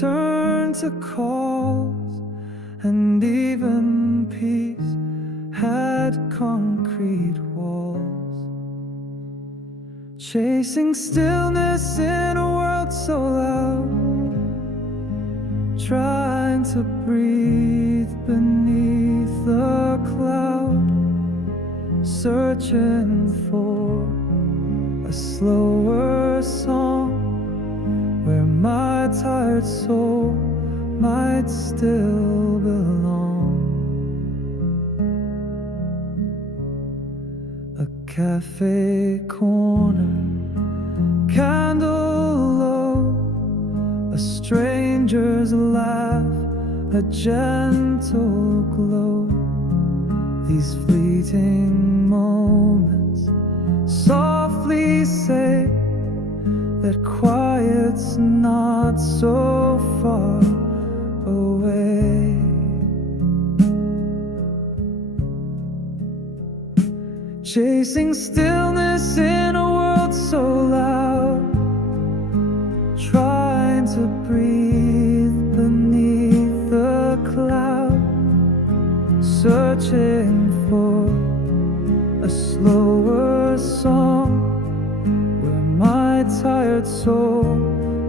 turn to calls, and even peace had concrete walls. Chasing stillness in a world so loud, trying to breathe beneath the cloud, searching for a slower song where my tired soul might still belong. cafe corner, candle low, a stranger's laugh, a gentle glow. These fleeting moments softly say that quiet's not so far away. Chasing stillness in a world so loud, trying to breathe beneath the cloud, searching for a slower song where my tired soul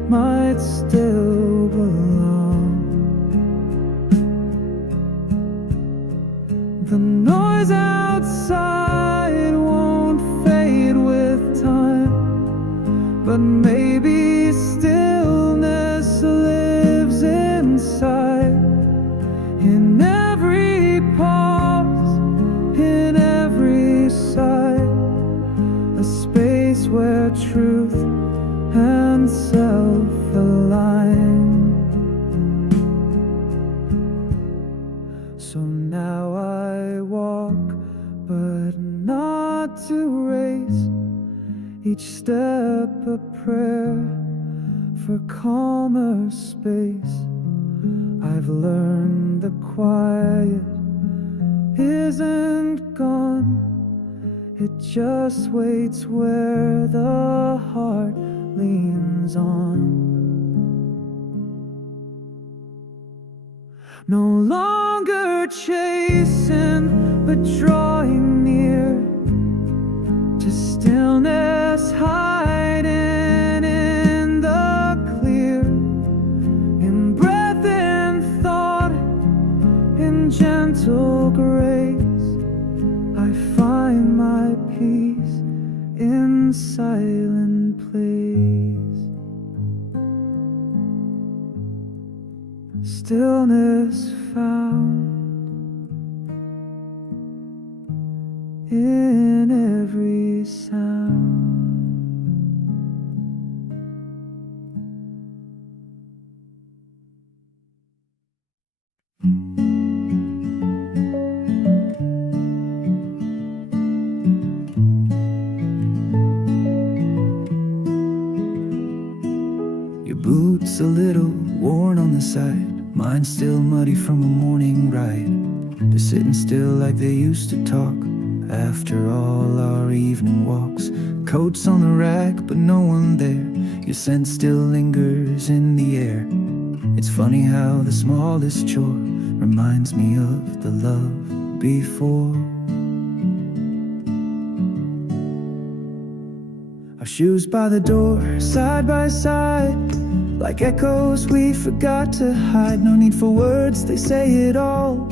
might still belong. The noise outside won't fade with time, but maybe stillness lives inside, in every pause, in every sigh, a space where truth and self align. So now I walk, but not to race, each step a prayer for calmer space. I've learned the quiet isn't gone, it just waits where the heart leans on. No longer chasing, but drawing near to stillness, hiding in the clear, in breath and thought, in gentle grace. I find my peace in silent place. Stillness found in every sound. Your boots a little worn on the side, mine still muddy from a morning ride. They're sitting still like they used to talk after all our evening walks. Coats on the rack, but no one there. Your scent still lingers in the air. It's funny how the smallest chore reminds me of the love before. Our shoes by the door, side by side, like echoes we forgot to hide. No need for words, they say it all.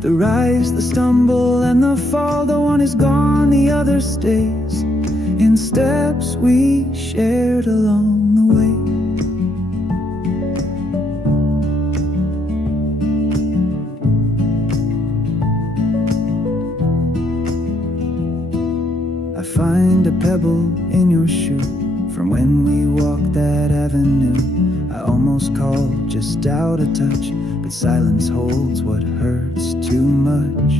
The rise, the stumble, and the fall. The one is gone, the other stays, in steps we shared along the way. I find a pebble in your shoe from when we walked that avenue. I almost called just out of touch, but silence holds what hurts too much.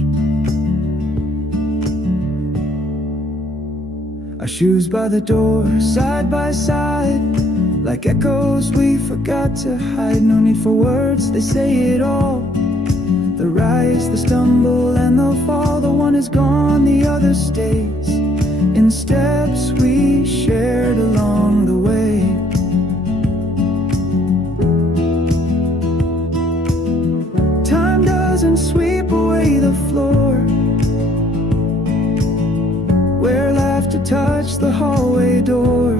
Our shoes by the door, side by side, like echoes we forgot to hide. No need for words, they say it all. The rise, the stumble, and the fall. The one is gone, the other stays, in steps we shared along the way. Time doesn't sweep away the floor where laughter touched the hallway door.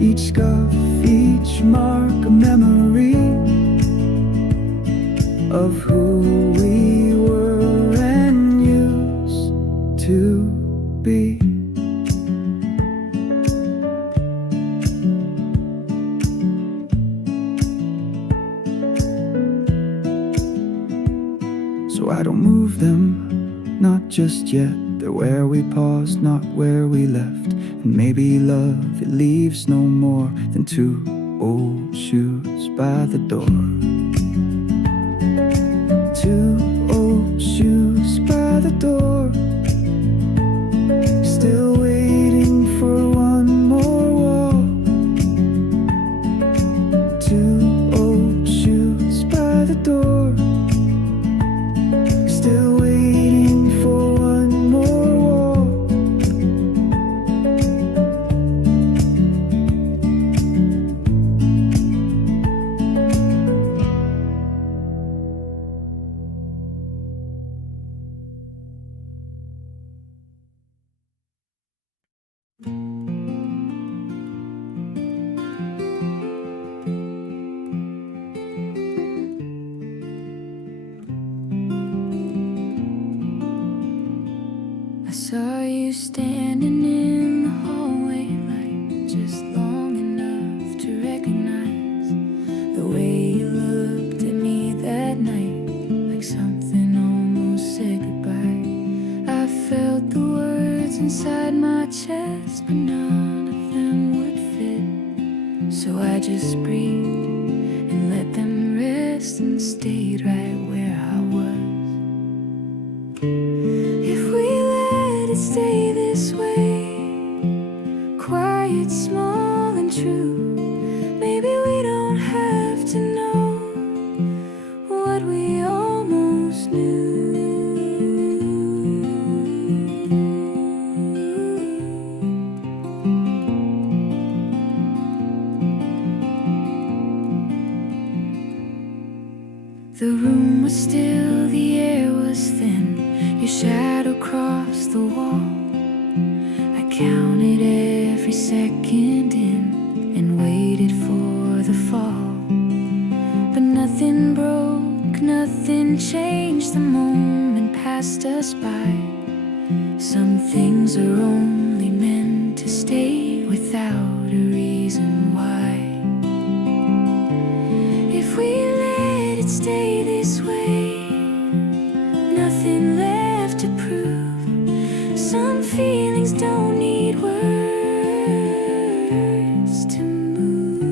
Each scuff, each mark, a memory of who we were and used to be. So I don't move them, not just yet. They're where we paused, not where we left. And maybe love, it leaves no more than two old shoes by the door. Two old shoes by the door, still waiting for one more walk. Two old shoes by the door, still waiting for one more walk. I saw you standing in the hallway light just long enough to recognize the way you looked at me that night, like something almost said goodbye. I felt the words inside my chest, but none of them would fit. So I just breathed and let them rest and stayed right where I was. If we let it stay this way, quiet, small and true, maybe we don't have to know what we almost knew. The room was still, the air was thin, your shadow crossed the wall. I counted every second in and waited for the fall. But nothing broke, nothing changed, the moment passed us by. Some things are only meant to stay without a reason why. If we let it stay this way, nothing left to prove. Some feelings don't need words to move.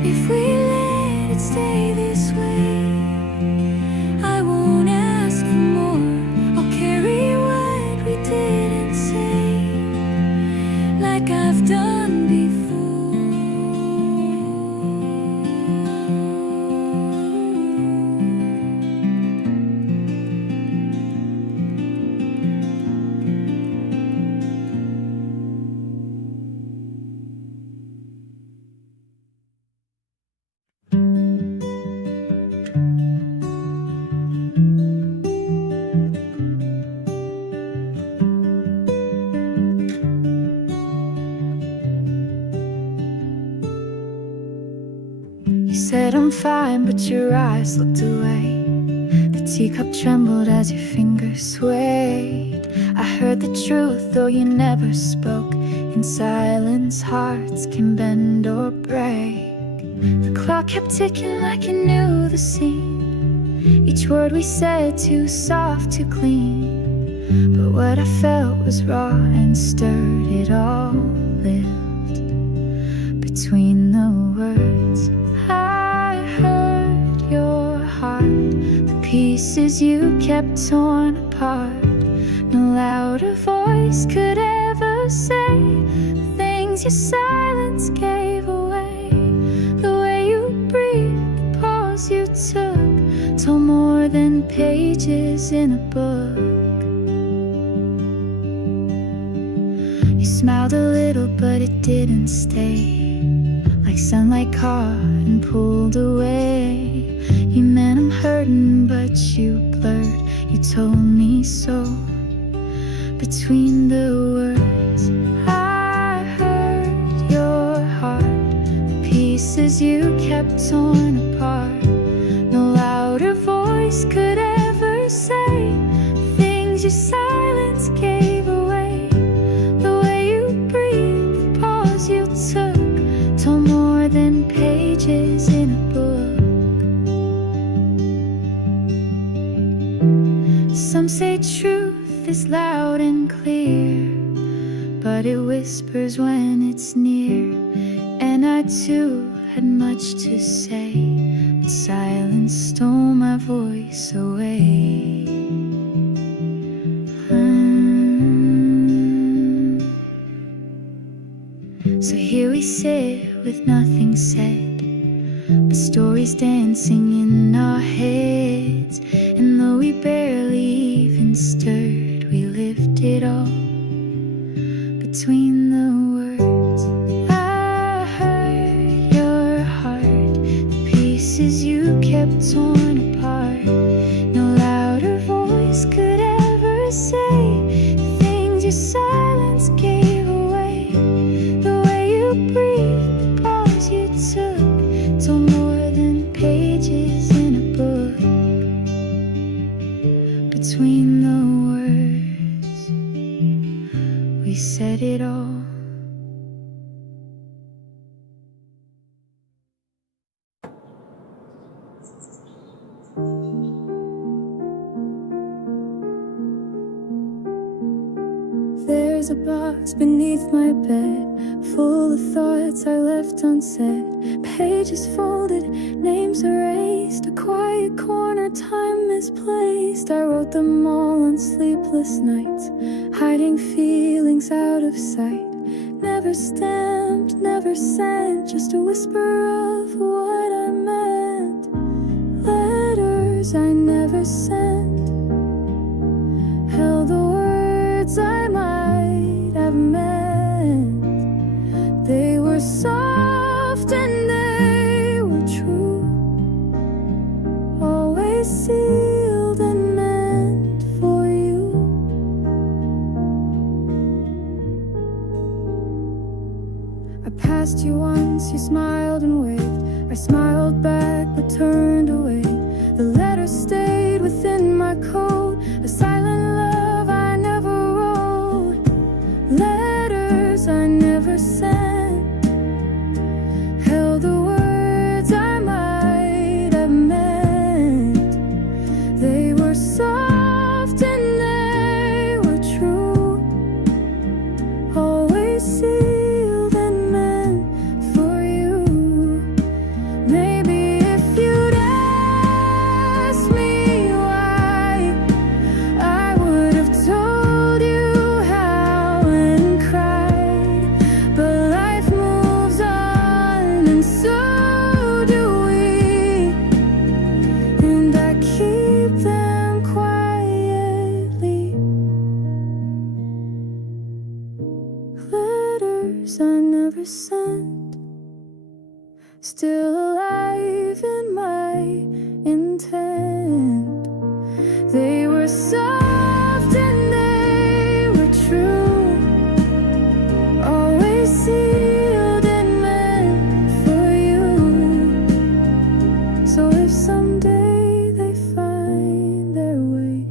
If we let it stay this way, I won't ask for more. I'll carry what we didn't say, like I've done before. You said I'm fine, but your eyes looked away. The teacup trembled as your fingers swayed. I heard the truth, though you never spoke. In silence, hearts can bend or break. The clock kept ticking like you knew the scene. Each word we said too soft, too clean. But what I felt was raw and stirred. It all lived between the words. I heard your heart, the pieces you kept torn apart. No louder voice could ever say the things your silence gave away. The way you breathed, the pause you took, told more than pages in a book. You smiled a little, but it didn't stay. Like sunlight caught and pulled away. You meant I'm hurting, but you blurred. You told me so. Between the words, I Some say truth is loud and clear, but it whispers when it's near. And I too had much to say, but silence stole my voice away. So here we sit with nothing said, but stories dancing in our heads. And though we barely even stirred, we lived it all between the words. I heard your heart, the pieces you kept torn apart. No louder voice could ever say the things your silence gave away. The way you breathed, the pause you took, told more than pages in a book. Between the words, we said it all. There's a box beneath my bed, full of thoughts I left unsaid. Pages folded, names erased, a quiet corner, time misplaced. I wrote them all on sleepless nights, hiding feelings out of sight. Never stamped, never sent, just a whisper of what I meant. Letters I never sent held the words I might have meant. They were soft and they were true, always sealed and meant for you. I passed you once, you smiled and waved. I smiled back but turned away. The letter stayed within my coat, a silent love I never wrote. Letters I never sent held the words I might have meant. They were soft and they were true, always sealed and meant for you. Maybe if you'd asked me why, I would have told you how and cried. But life moves on and so do we, and I keep them quietly. Letters I never sent, still alive in my intent. They were soft and they were true, always sealed and meant for you. So if someday they find their way,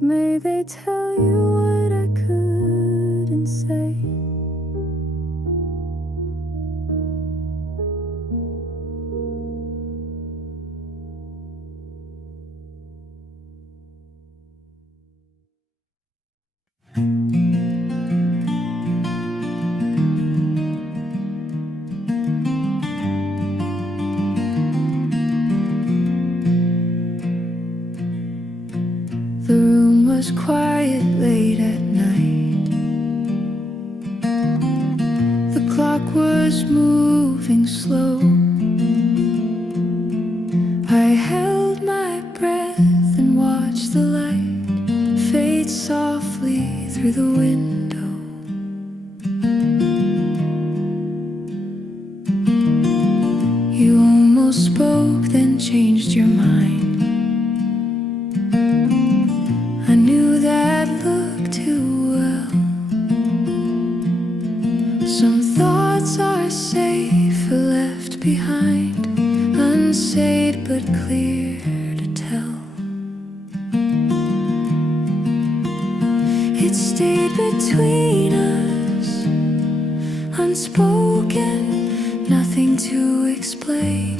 may they tell you what I couldn't say. The room was quiet late at night. The clock was moving slow. I held my breath and watched the light fade softly through the window. You almost spoke, then changed your mind. I knew that look too well. Some thoughts are safe or left behind, unsaid but clear to tell. It stayed between us, unspoken, nothing to explain.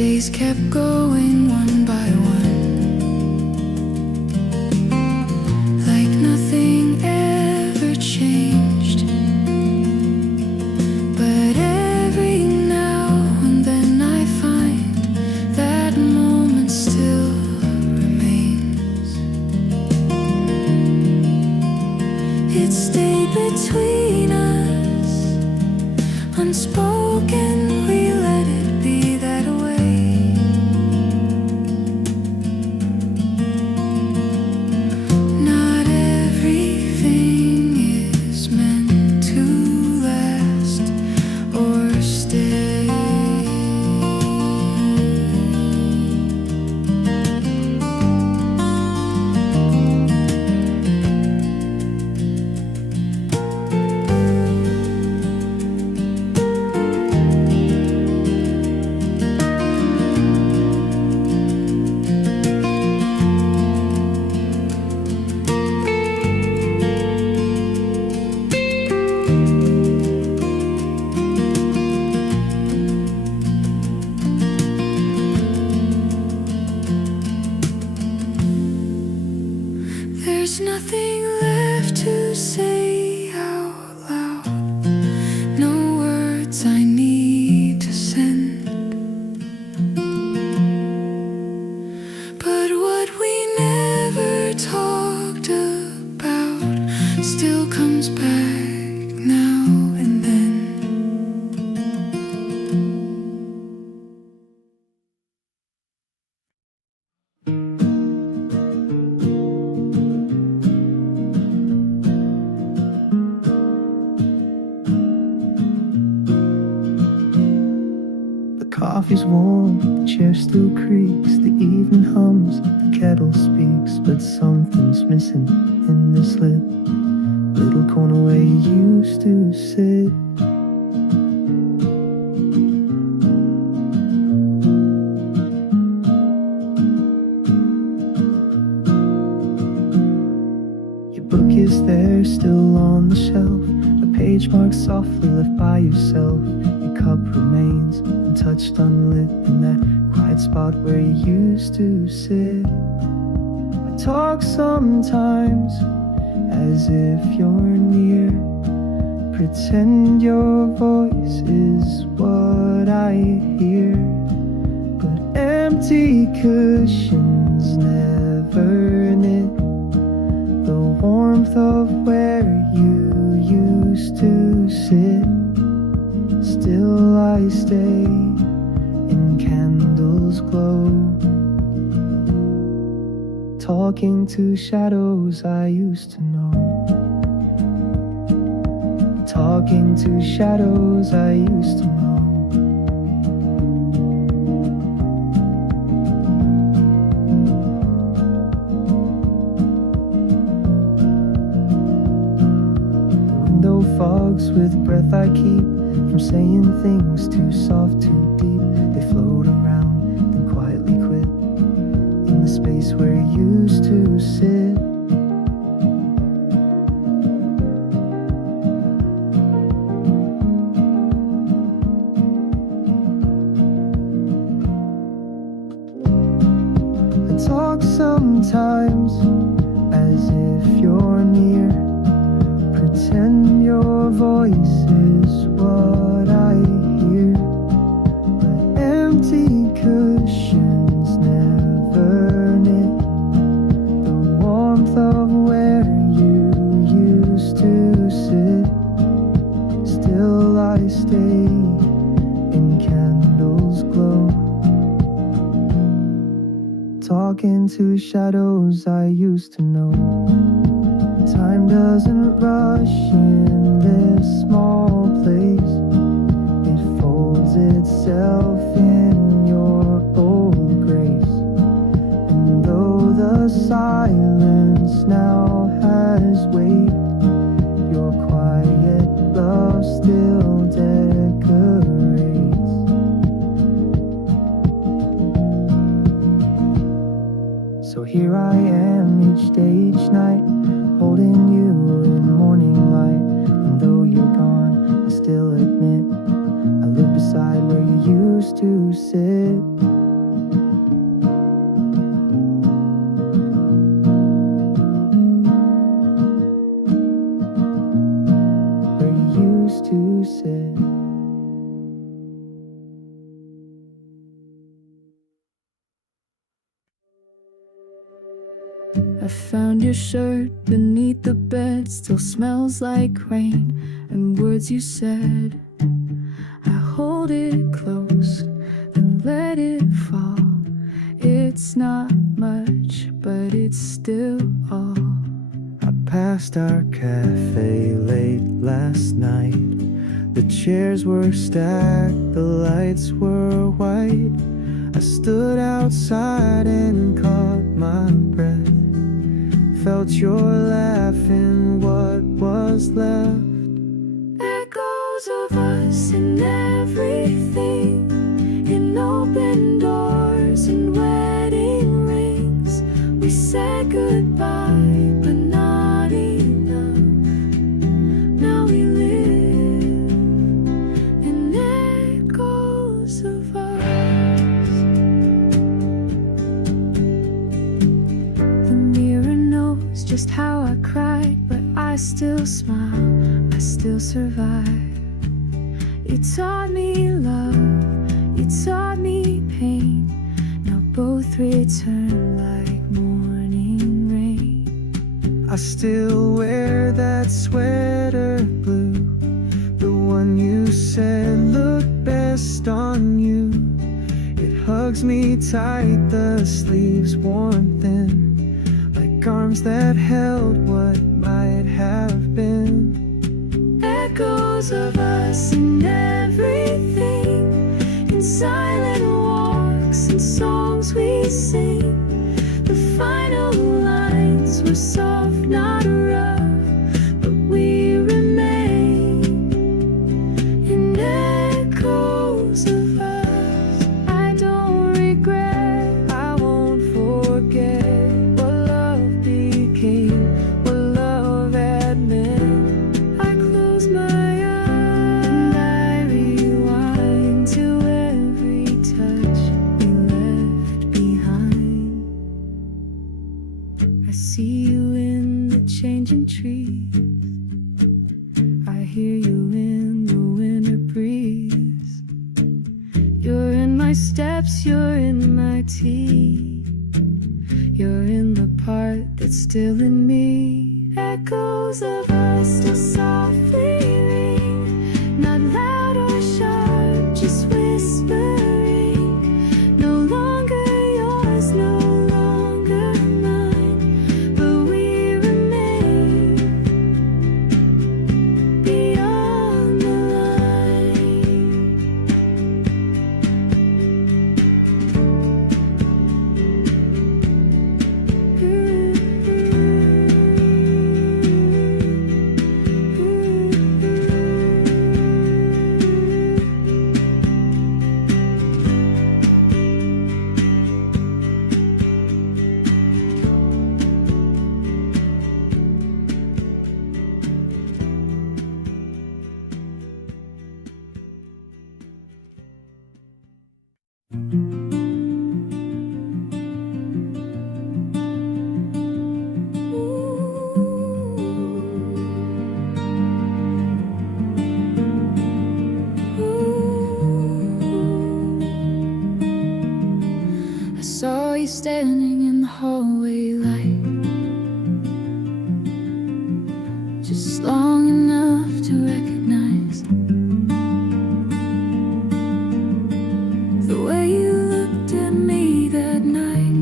days kept going one by one, like nothing ever changed. But every now and then I find that moment still remains. It stayed between us, unspoken, we let it be that way. Not everything is meant to last or stay. There's nothing left to say out loud, no words I need to send. But what we never talked about still comes back now and then. Coffee's warm, the chair still creaks, the evening hums, the kettle speaks, but something's missing in this lip, little corner where you used to sit. Your book is there, still on the shelf, a page marked softly left by yourself. Your cup remains untouched, unlit in that quiet spot where you used to sit. I talk sometimes as if you're near, pretend your voice is what I hear, but empty cushions never knit the warmth of where you used to sit. Still I stay in candles glow, talking to shadows I used to know, talking to shadows I used to know. The window fogs with breath I keep from saying things too soft, too deep. They float around, then quietly quit in the space where you used to sit. I talk sometimes as if you're near, pretend your voice is what I hear, but empty cushions never knit the warmth of where you used to sit. Still I stay in candles glow, talking to shadows I used to know. Time doesn't rush in this small place, it folds itself in your old grace. And though the silence now has weight, your quiet love still decorates. So here I am each day, each night, holding you in morning light. And though you're gone, your shirt beneath the bed still smells like rain. And words you said, I hold it close, then let it fall. It's not much, but it's still all. I passed our cafe late last night. The chairs were stacked, the lights were white. I stood outside and caught my breath. Felt your laugh in what was left. Echoes of us in everything, in open doors and wedding rings. We said goodbye, but not enough. Now we live in echoes of us. The mirror knows just how I cried, but I still smile, I still survive. You taught me love, you taught me pain. Now both return like morning rain. I still wear that sweater blue, the one you said looked best on you. It hugs me tight, the sleeves worn thin, like arms that held what might have been. Echoes of us in everything, in silent walks and songs we sing. The final lines were soft, not rough, but we remain in echoes of us. I don't regret, I won't forget what love became, what love had meant. I close my eyes and I rewind to every touch we left behind. I see you in the changing trees, I hear you in the winter breeze. You're in my steps, you're in my tea, you're in the part that's still in me. Echoes of us still softly ring, not loud or sharp, just whispering. No longer yours, no longer mine, but we remain beyond the I saw you standing in the hallway light, just long enough to recognize the way you looked at me that night,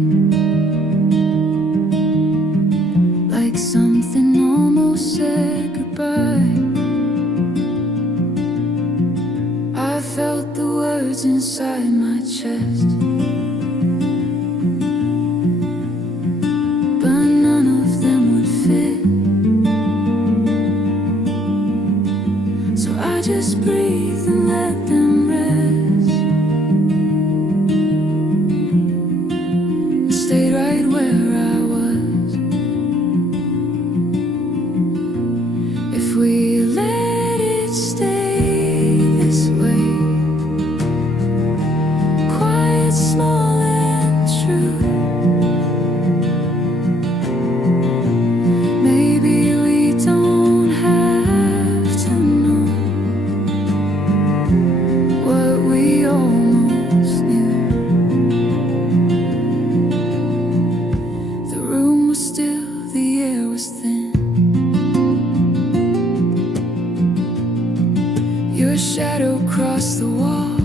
like something almost said goodbye. I felt the words inside my chest, but none of them would fit. So I just breathed and let them rest, and stayed right where I was. If we let it stay this way, quiet, small and true, maybe we don't have to know what we almost knew. The room was still, the shadow crossed the wall.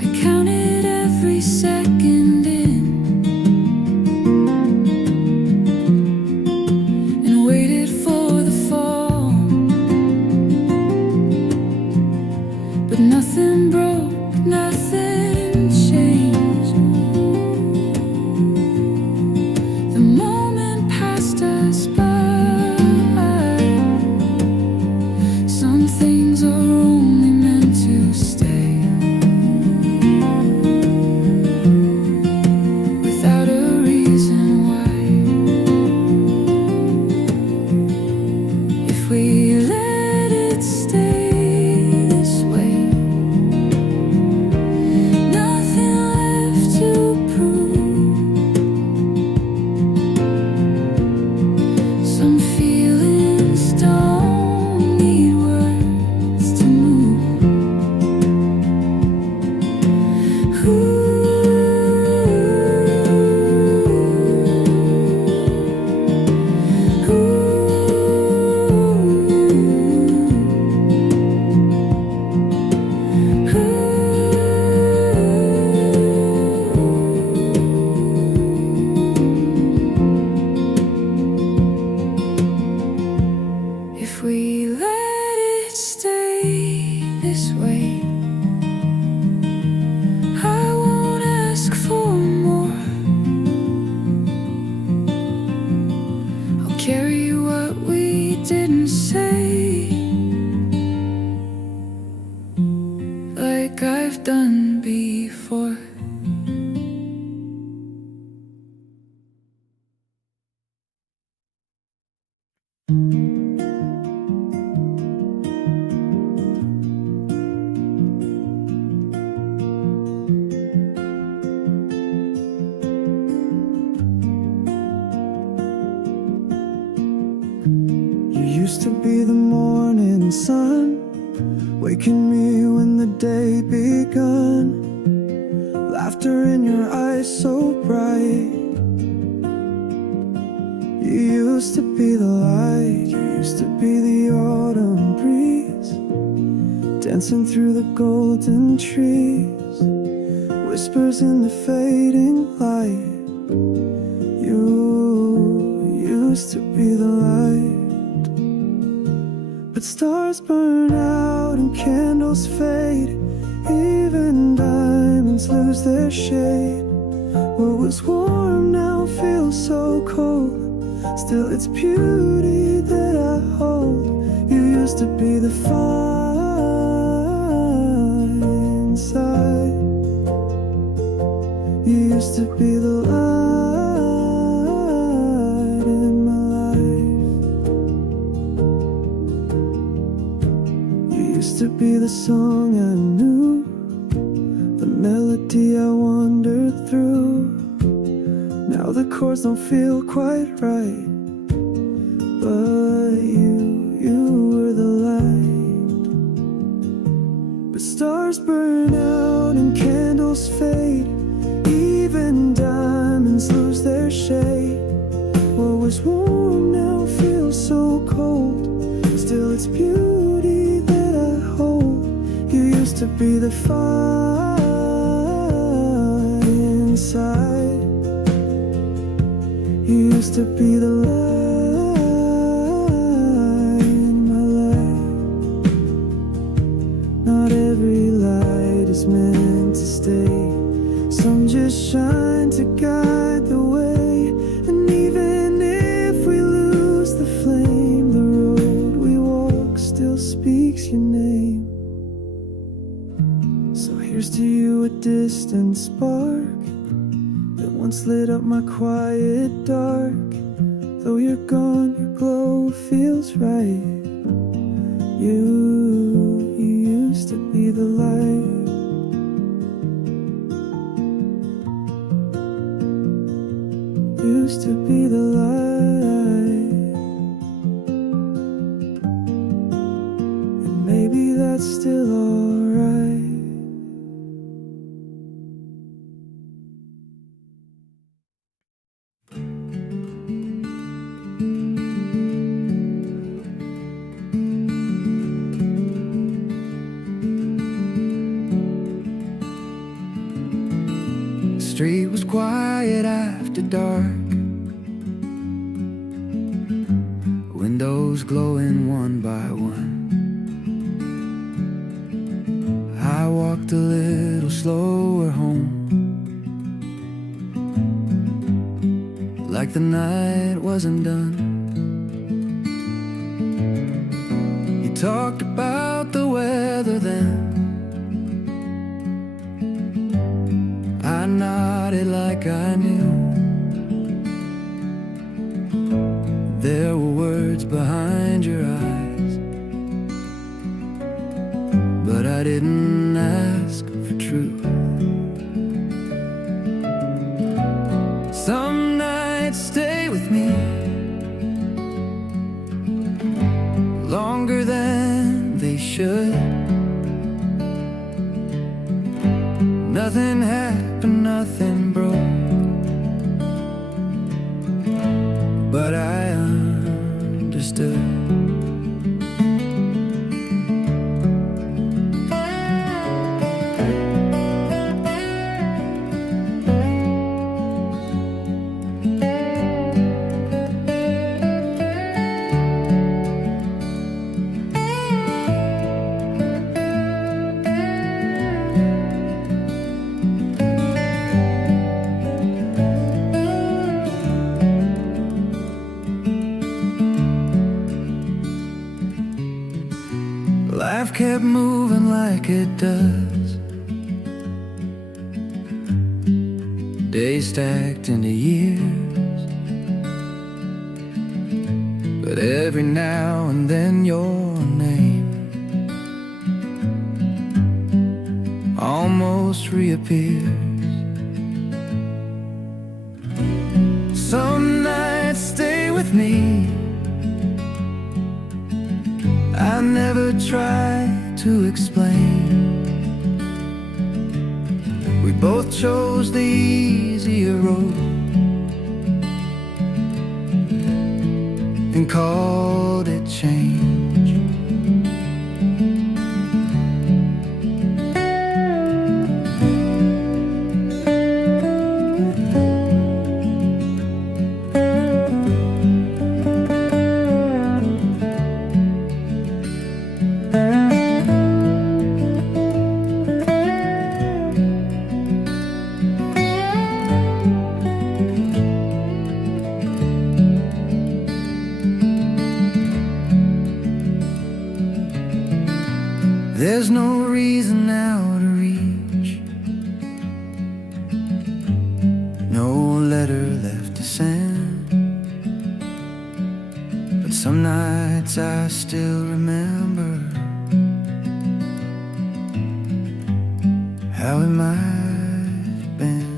I counted every second in and waited for the fall, but nothing broke, nothing changed. The moment passed us by. Some things are only meant to stay, without a reason why. If we let it stay this way, nothing left to prove. Some feelings don't need words to move. If we let it stay this way, I won't ask for more. I'll carry what we didn't say, like I've done before. You used to be the morning sun, waking me when the day begun. Laughter in your eyes so bright. You used to be the light, you used to be the autumn breeze, dancing through the golden trees, whispers in the fading light. You used to be the light, but stars burn out and candles fade, even diamonds lose their shade. What was warm now feels so cold, still it's beauty that I hold. You used to be the fire inside, you used to be the light in my life. You used to be the song I knew, the melody I wandered through. Now the chords don't feel quite right, but you were the light. But stars burn out and candles fade, even diamonds lose their shade. What was warm now feels so cold, still it's beauty that I hold. You used to be the fire inside, you used to be the light in my life. Not every light is meant to stay, some just shine to guide the way. And even if we lose the flame, the road we walk still speaks your name. So here's to you, a distant spark that once lit up my quiet dark. Though you're gone, your glow feels right. You used to be the light, used to be the light. And maybe that's still alright. dark, windows glowing one by one. I walked a little slower home, like the night wasn't done. You talked about the weather then. I nodded like I knew. There were words behind your eyes, but I didn't ask for truth. Some nights stay with me longer than they should. Nothing happened, nothing broke, but I understood. Life kept moving like it does. Days stacked into years, but every now and then your name almost reappears. Some nights stay with me. I never tried to explain. We both chose the easier road and called it change. There's no reason now to reach, no letter left to send, but some nights I still remember how it might have been.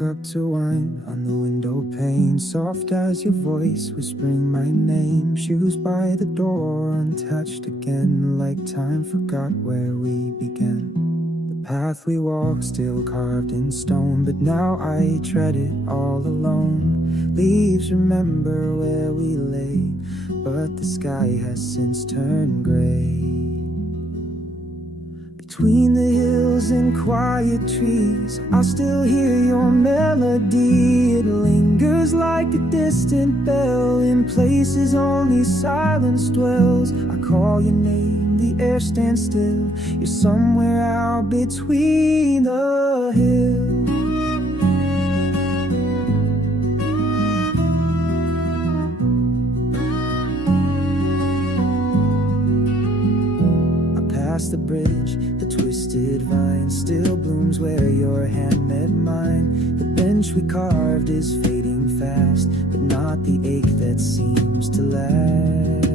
Up to wine on the window pane, soft as your voice whispering my name. Shoes by the door untouched again, like time forgot where we began. The path we walked still carved in stone, but now I tread it all alone. Leaves remember where we lay, but the sky has since turned gray. Between the hills and quiet trees, I still hear your melody. It lingers like a distant bell in places only silence dwells. I call your name, the air stands still. You're somewhere out between the hills. The bridge, the twisted vine still blooms where your hand met mine. The bench we carved is fading fast, but not the ache that seems to last.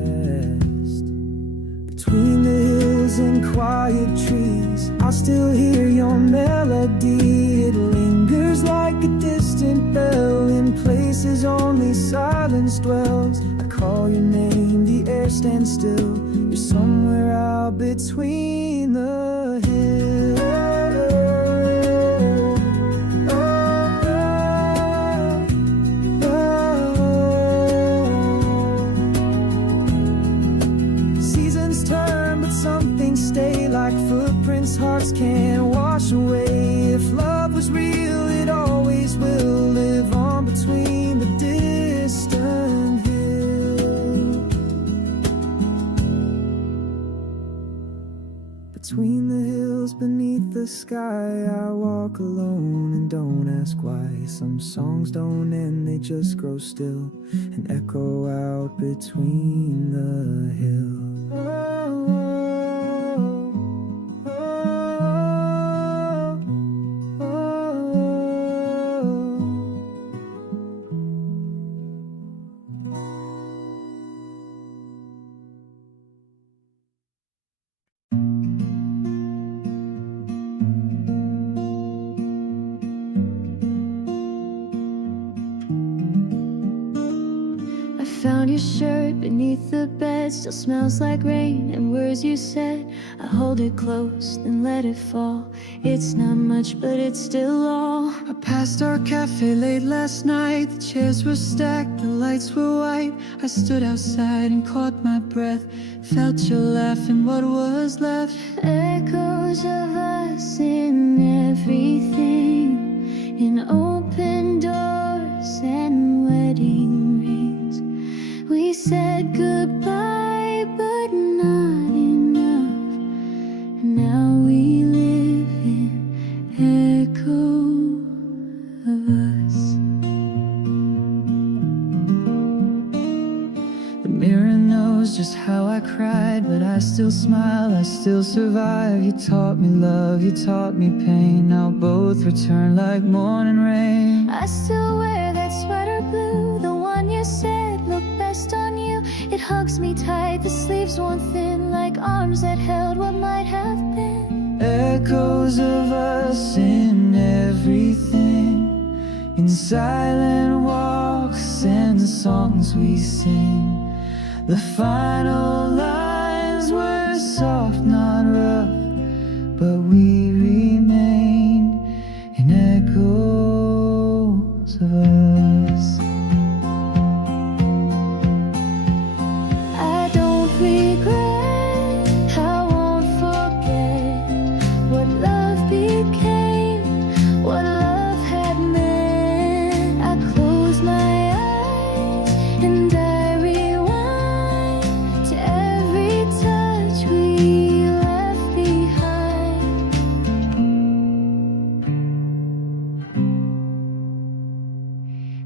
Between the hills and quiet trees, I still hear your melody. It lingers like a distant bell in places only silence dwells. I call your name, the air stands still. You're somewhere out between the hills. wash away. If love was real, it always will live on between the distant hills. Between the hills, beneath the sky, I walk alone and don't ask why. Some songs don't end, they just grow still and echo out between the hills. Found your shirt beneath the bed, still smells like rain and words you said. I hold it close, then let it fall. It's not much, but it's still all. I passed our cafe late last night. The chairs were stacked, the lights were white. I stood outside and caught my breath. Felt your laugh in what was left. Echoes of us in everything, in open doors and wedding rings. We said goodbye, but not enough. Now we live in echo of us. The mirror knows just how I cried, but I still smile, I still survive. You taught me love, you taught me pain. Now both return like morning rain. I still wear that sweater blue, the one you said looked best on you. It hugs me tight, the sleeves worn thin, like arms that held what might have been. Echoes of us in everything, in silent walks and songs we sing. The final lines were soft, not rough, but we remained in echoes of us. I don't regret, I won't forget what love became, what love had meant. I close my eyes and I rewind to every touch we left behind.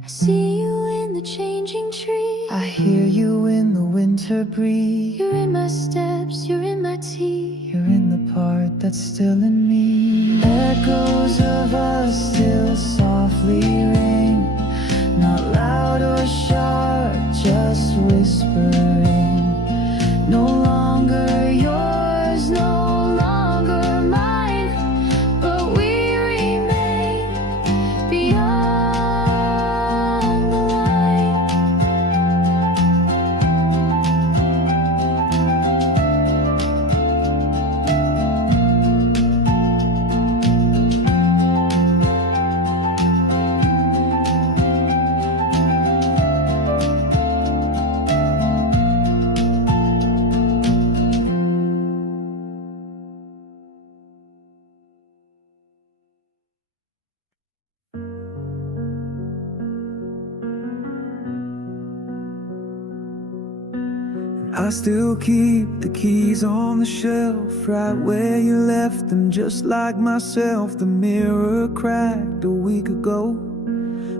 I see you in the changing tree. I hear you in the winter breeze. You're in my steps, you're in my tea. You're in the part that's still in me. Echoes of us still softly ring, not loud or sharp, just whispering. No longer yours, no longer mine, but we remain beyond the line. I still keep the keys on the shelf, right where you left them, just like myself. The mirror cracked a week ago,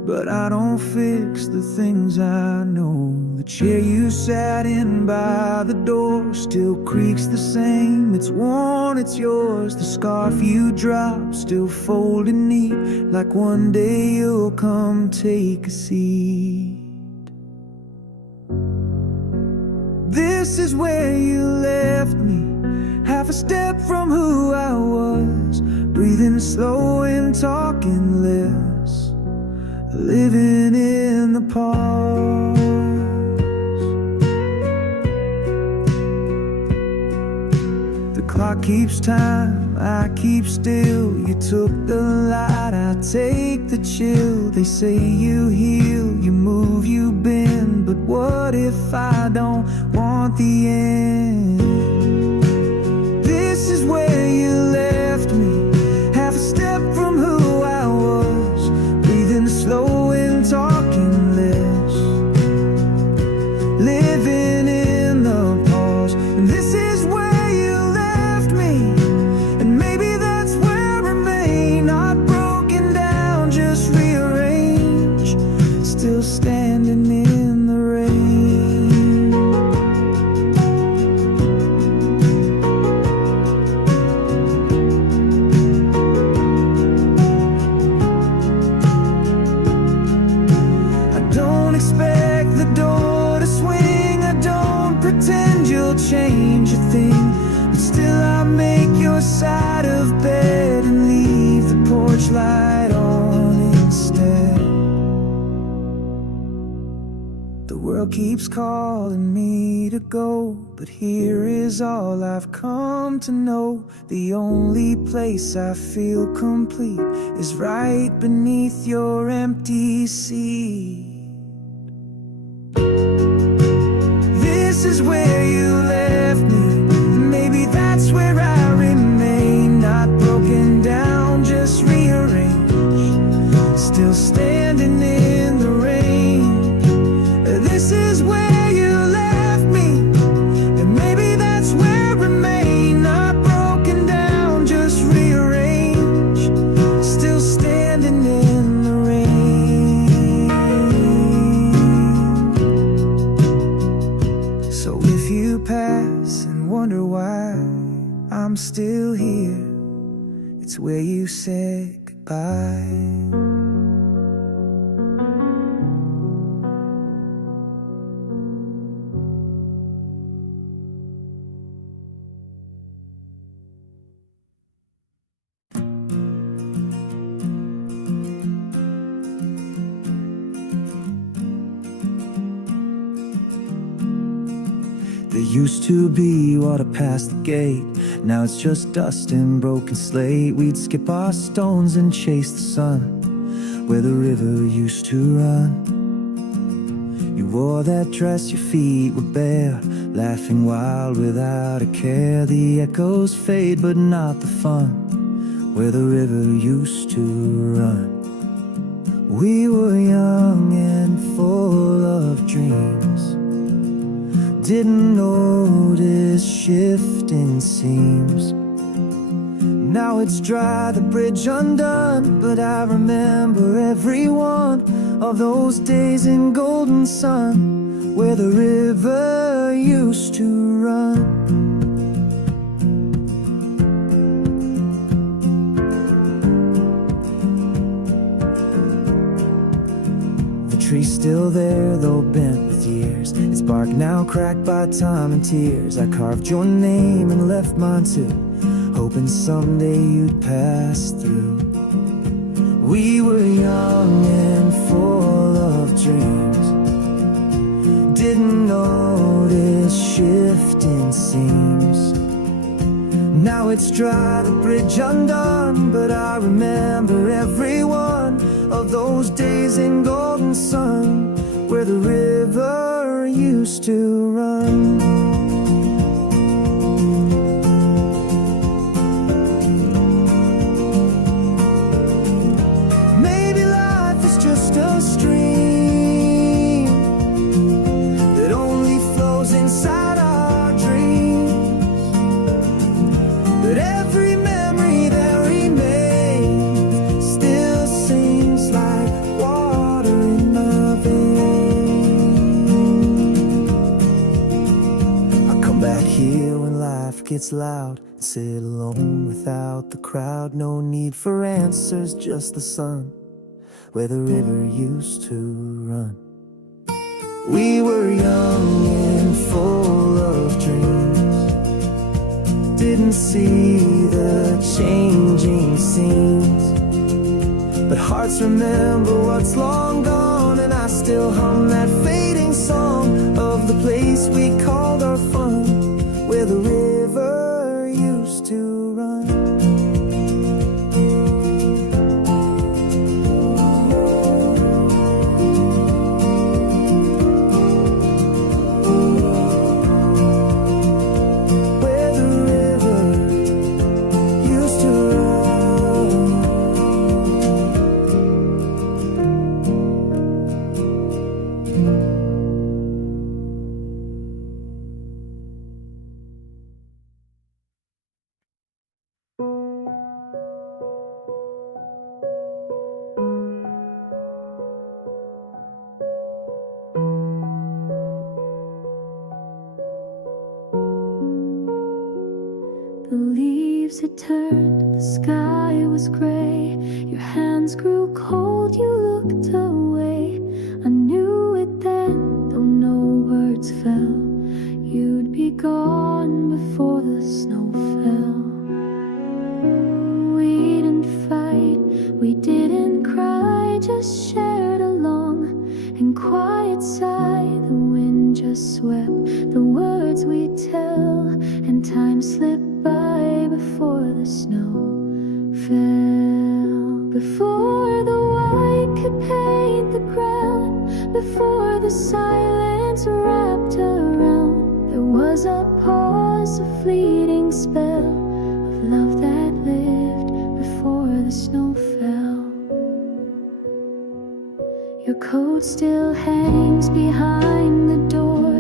but I don't fix the things I know. The chair you sat in by the door still creaks the same. It's worn, it's yours. The scarf you dropped still folded neat, like one day you'll come take a seat. This is where you left me, half a step from who I was, breathing slow and talking less, living in the past. The clock keeps time, I keep still. You took the light, I take the chill. They say you heal, you move, you bend, but what if I don't want the end? This is where you left me, searchlight on instead. The world keeps calling me to go, but here is all I've come to know. The only place I feel complete is right beneath your empty seat. This is where you left me, and maybe that's where I remain. Not broken down, just rearranged, still standing in the rain. This is where you left me, and maybe that's where I remain. Not broken down, just rearranged, still standing in the rain. So if you pass and wonder why I'm still here, it's where you said goodbye. There used to be water past the gate, now it's just dust and broken slate. We'd skip our stones and chase the sun where the river used to run. You wore that dress, your feet were bare, laughing wild without a care. The echoes fade but not the fun where the river used to run. We were young and full of dreams, didn't notice shifting seams. Now it's dry, the bridge undone, but I remember every one of those days in golden sun where the river used to run. The tree's still there, though bent with years, its bark now cracked by time and tears. I carved your name and left mine too, hoping someday you'd pass through. We were young and full of dreams, didn't notice shifting seams. Now it's dry, the bridge undone, but I remember every one of those days in golden sun where the river used to run. Maybe life is just a stream that only flows inside our dreams, but every memory that remains still seems like water in my veins. I come back here when life gets loud, sit alone without the crowd. No need for answers, just the sun where the river used to run. We were young and full of dreams, didn't see the changing scenes, but hearts remember what's long gone. And I still hum that fading song of the place we called our fun where the river used to run. Where the river used to run. The leaves had turned, the sky was gray. Your hands grew cold, you looked away. I knew it then, though no words fell. You'd be gone before the snow fell. We didn't fight, We didn't cry, just shared a long and quiet sigh. The wind just swept the words we tell, and time slipped by before the snow fell. Before the white could paint the ground, before the silence wrapped around, there was a pause, a fleeting spell of love that lived before the snow fell. Your coat still hangs behind the door,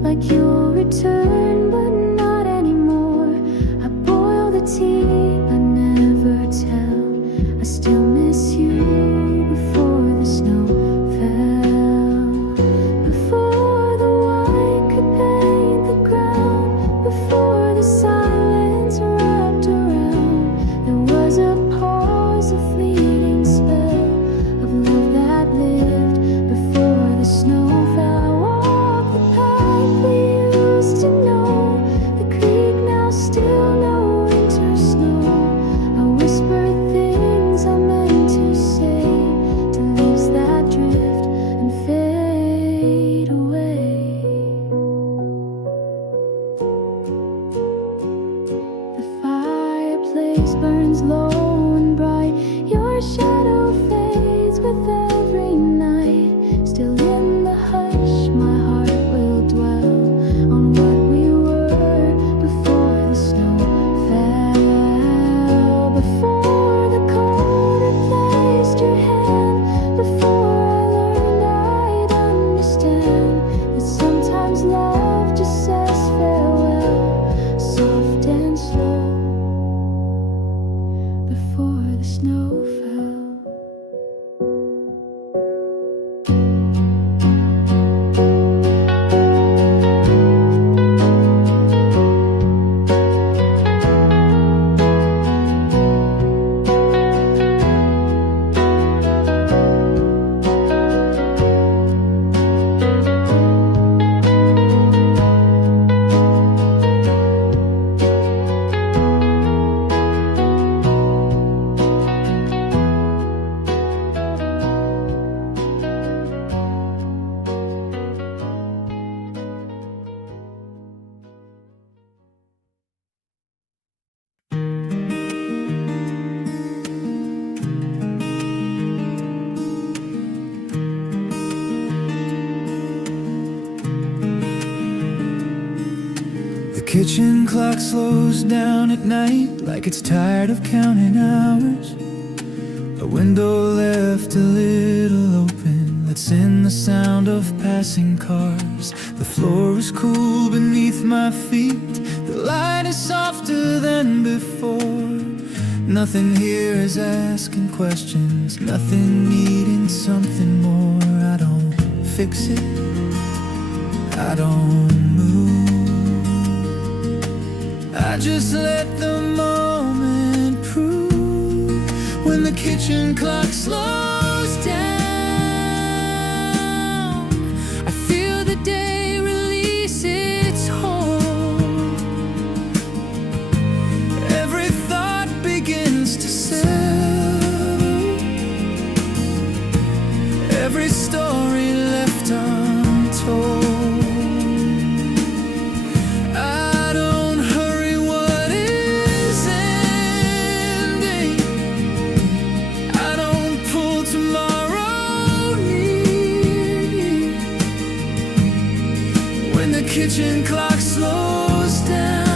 like you'll return, but not anymore. I boil the tea, but never tell. I still miss you before the snow fell. Before the white could paint the ground, before the silence wrapped around, there was a pause, a fleeting spell of love that lived before the snow fell. I walk the path we used to know, the creek now still no winter snow. I whisper things I meant to say to leaves that drift and fade away. The fireplace burns low and bright, your shadow fades with every night. Still in the hush, my heart will dwell on what we were before the snow fell. Before the cold replaced your hand, before I learned I'd understand that sometimes love just says farewell, soft and slow, before the snow fell. The kitchen clock slows down at night like it's tired of counting hours. A window left a little open lets in the sound of passing cars. The floor is cool beneath my feet, the light is softer than before. Nothing here is asking questions, nothing needing something more. I don't fix it, I don't move, I just let the moment prove. When the kitchen clock slows down, I feel the day release its hold. Every thought begins to settle, every story left untold. When the kitchen clock slows down,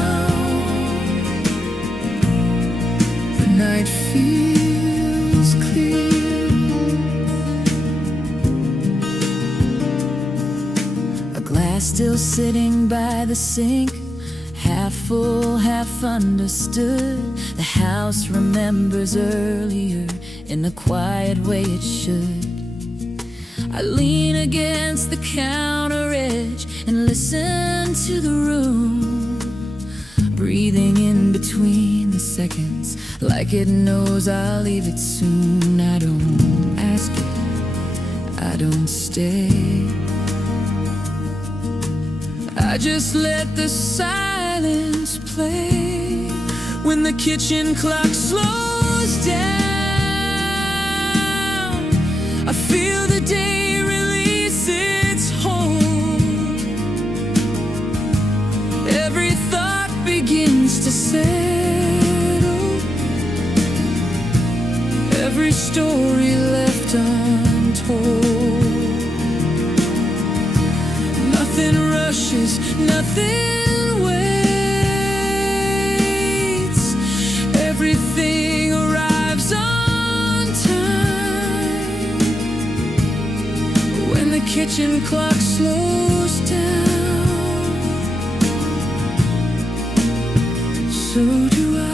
the night feels clear. A glass still sitting by the sink, half full, half understood. The house remembers earlier in the quiet way it should. I lean against the counter edge and listen to the room, breathing in between the seconds like it knows I'll leave it soon. I don't ask it, I don't stay, I just let the silence play. When the kitchen clock slows down, I feel the day release its hold. Every thought begins to settle. Every story left untold. Nothing rushes, nothing waits. Everything arrives on time. When the kitchen clock slows down, so do I.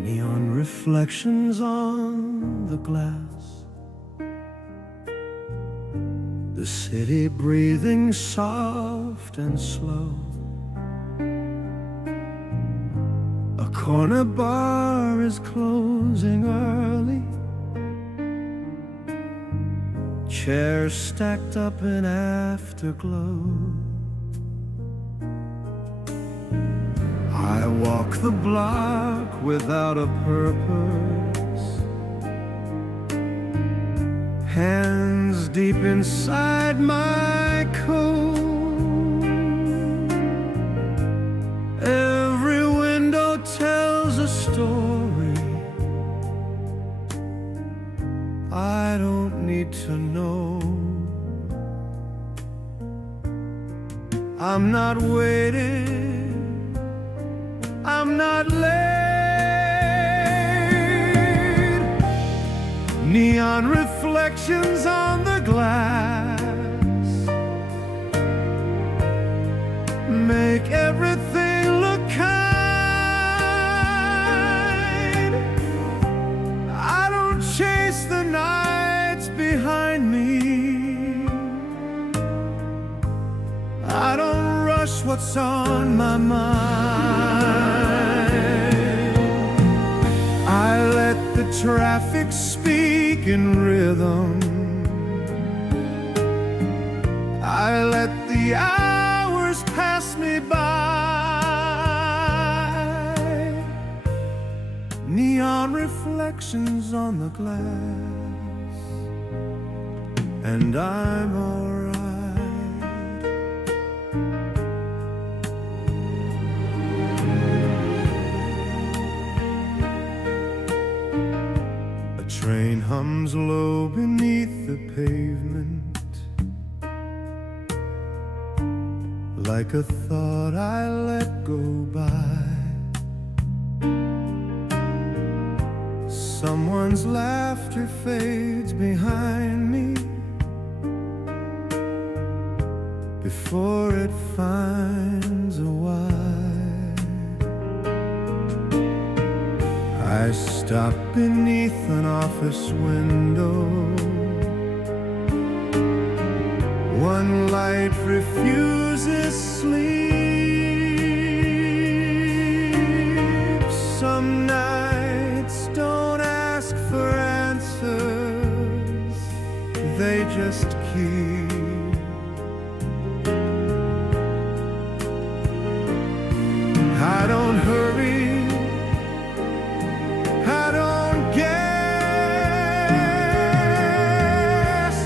Neon reflections on the glass, the city breathing soft and slow. A corner bar is closing early, chairs stacked up in afterglow. I walk the block without a purpose, hands deep inside my coat. Every window tells a story I don't need to know. I'm not waiting, I'm not late. Neon reflections on the glass make everything look kind. I don't chase the nights behind me, I don't rush what's on my mind. I let the traffic speak in rhythm, I let the hours pass me by. Neon reflections on the glass, and I'm alright. A train hums low beneath the pavement, like a thought I let go by. Someone's laughter fades behind me before it finds a why. I stop beneath an office window, one light refuses sleep. Some nights don't ask for answers, they just keep. I don't hurry, I don't guess.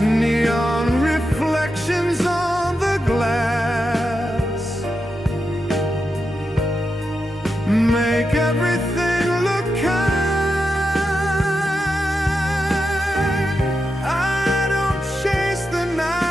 Neon reflections on the glass make everything look kind. I don't chase the night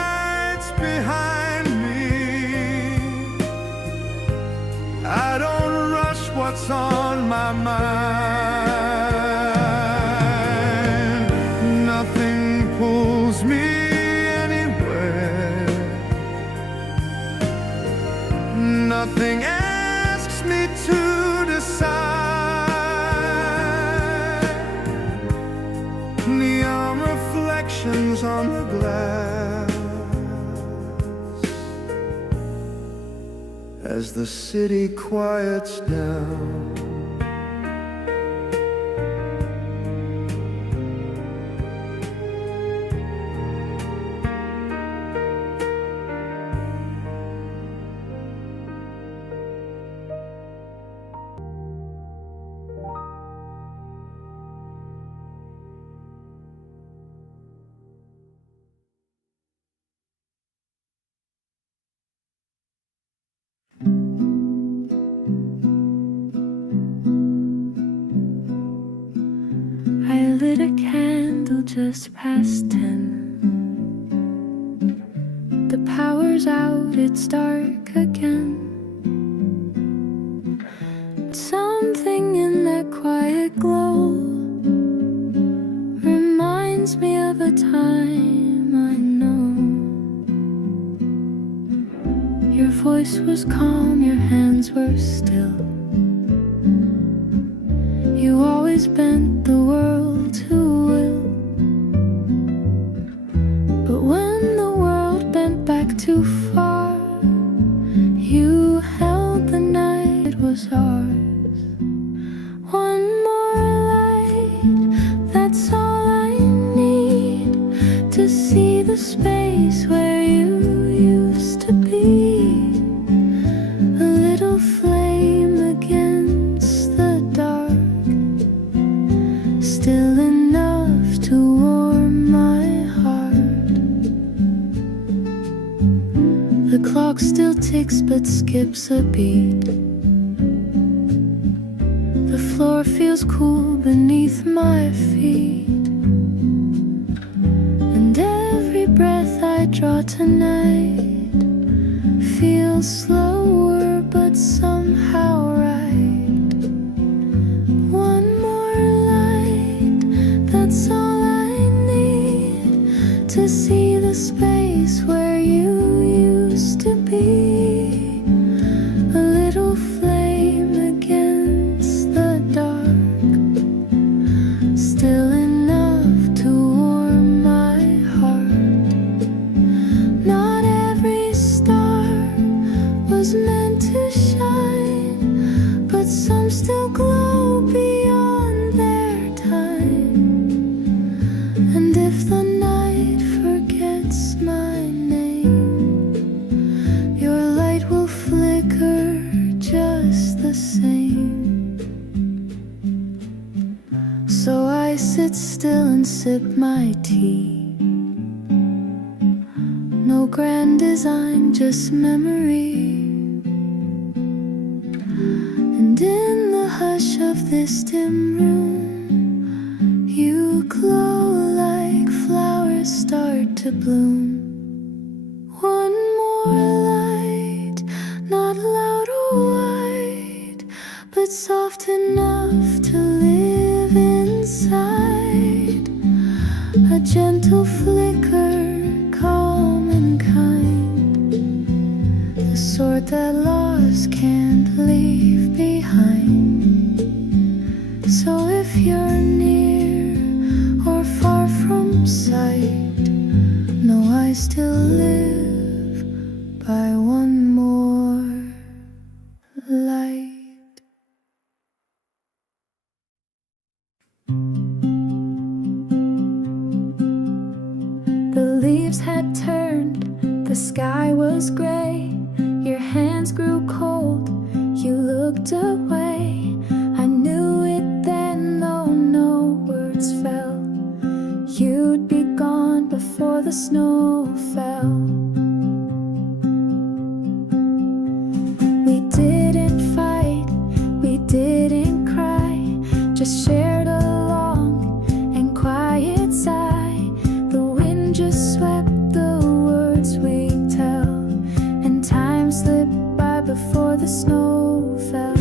reflections on the glass as the city quiets down. I lit a candle just past 10. The power's out, it's dark again. Something in that quiet glow reminds me of a time I know. Your voice was calm, your hands were still. You always bent the world to will. But when the world bent back too far, you held the night, it was ours. One more light, that's all I need to see the space where you used to be. A little flame against the dark, still enough to warm my heart. The clock still ticks but skips a beat. The floor feels cool beneath my feet, and every breath I draw tonight feels slower but somehow right. One more light, that's all I need to see the space where you used to be. A little flame against the dark, still enough to warm my heart. Not every star was meant to shine, but some still glow beyond their time. And if the night forgets my name, your light will flicker just the same. So I sit still and sip my tea. No grand design, just memory. And in the hush of this dim room, you glow like flowers start to bloom. One more light, not loud or wide, but soft enough to live inside. A gentle flicker, calm and kind, the sort that loss can't leave behind. So if you're near or far from sight, know I still live by one more light. The leaves had turned, the sky was gray. Your hands grew cold, you looked away. I knew it then, though no words fell. You'd be gone before the snow fell. We didn't fight, we didn't cry, just shared a long and quiet sigh. The wind just swept the words we tell, and time slipped by before the snow fell.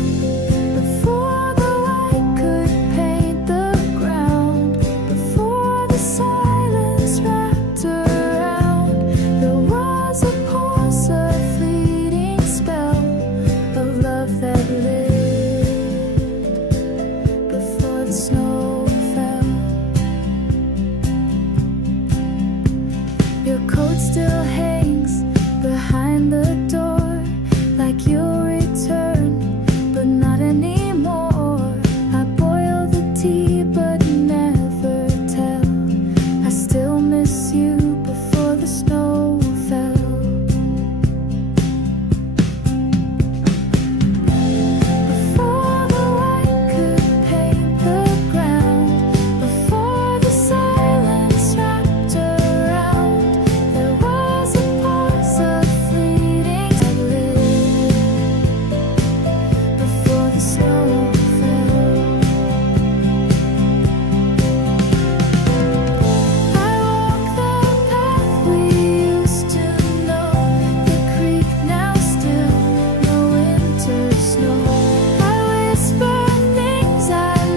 Before the light could paint the ground, before the silence wrapped around the world. still hangs behind the door, like you'll return, but not anymore. I boil the tea, but never tell. I still miss you before the snow fell. Before the white could paint the ground, before the silence wrapped around, there was a pause of fleeting before the snow fell. I walk the path we used to know, the creek now still, no winter snow. I whisper things I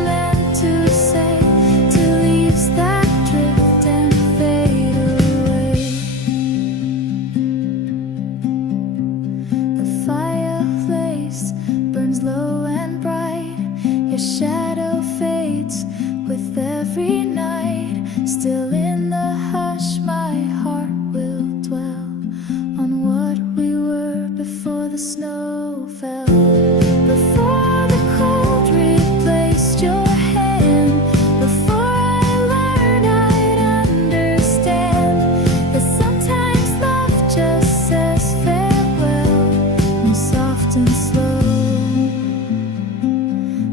meant to say to leaves that drift and fade away. The fireplace burns low and bright, your shadow fades with every night. Still in the hush, my heart will dwell on what we were before the snow fell. Before the cold replaced your hand, before I learned I'd understand that sometimes love just says farewell, and soft and slow.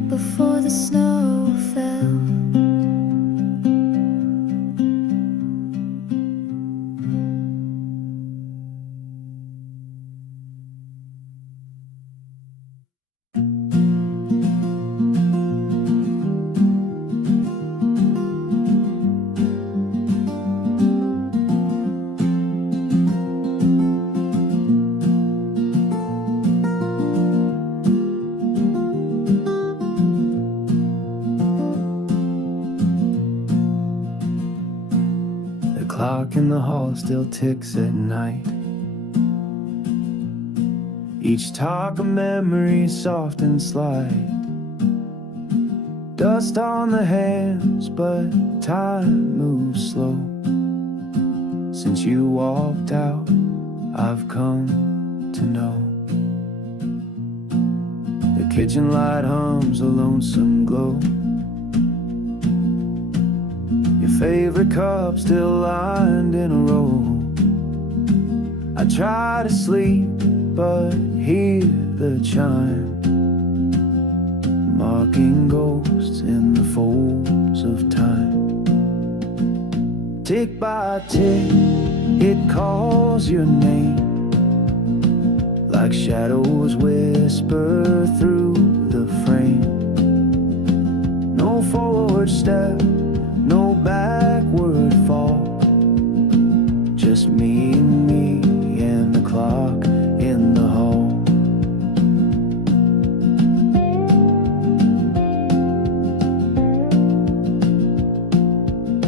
Before the snow fell. The clock in the hall still ticks at night. Each talk a memory soft and slight. Dust on the hands, but time moves slow. Since you walked out, I've come to know. The kitchen light hums a lonesome glow. Your favorite cup still lined in a row. I try to sleep, but hear the chime, mocking ghosts in the folds of time. Tick by tick, it calls your name, like shadows whisper through the frame. No forward step, no backward fall, just me and me and the clock in the hall.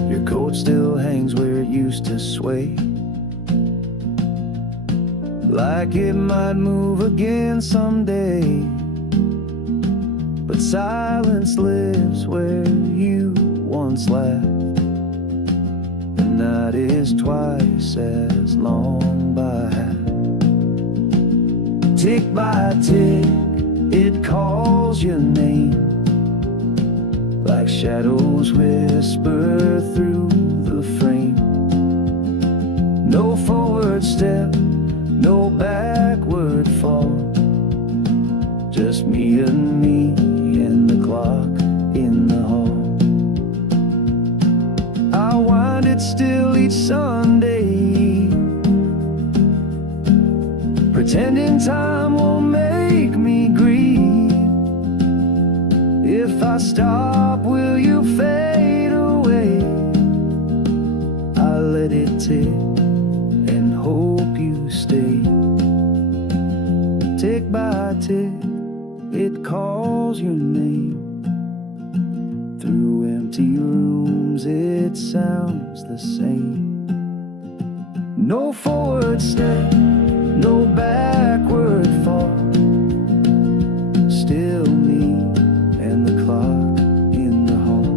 Your coat still hangs where it used to sway, like it might move again someday. But silence lives where you once laughed. The night is twice as long by half. Tick by tick, it calls your name, like shadows whisper through the frame. No forward step, no backward fall, just me and me and the clock in the hall. I wind it still each Sunday, pretending time won't make me grieve. If I stop, will you fade away? I let it tick and hope you stay. Tick by tick, it calls your name. Through empty rooms it sounds the same. No forward step, no backward fall, still me and the clock in the hall.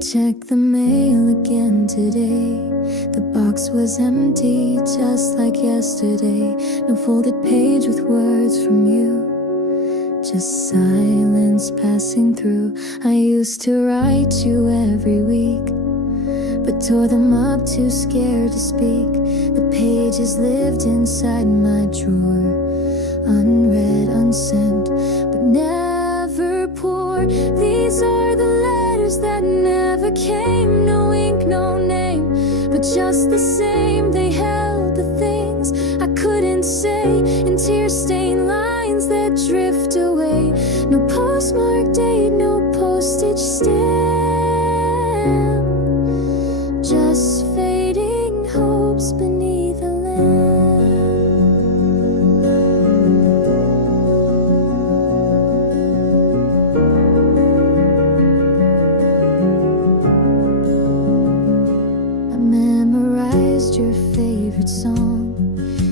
checked the mail again today. The box was empty, just like yesterday. No folded page with words from you, just silence passing through. I used to write you every week, but tore them up, too scared to speak. The pages lived inside my drawer, unread, unsent, but never poured. These are the letters that never came. No ink, no name, but just the same. They held the things I couldn't say in tear-stained lines that drift away. No postmark date, no postage stamp, just fading hopes beneath a lamp. I memorized your favorite song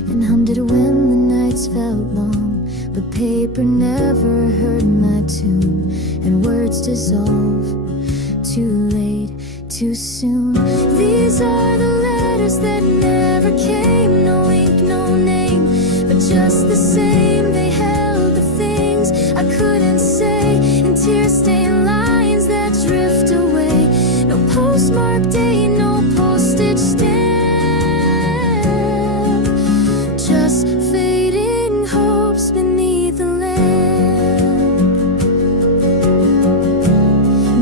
and hummed it when the nights felt long, but paper never heard my tune, and words dissolve too late, too soon. These are the letters that never came. No ink, no name, but just the same. They held the things I couldn't say in tear-stained lines that drift away. No postmark date, no postage stamp, just fading hopes beneath the lamp.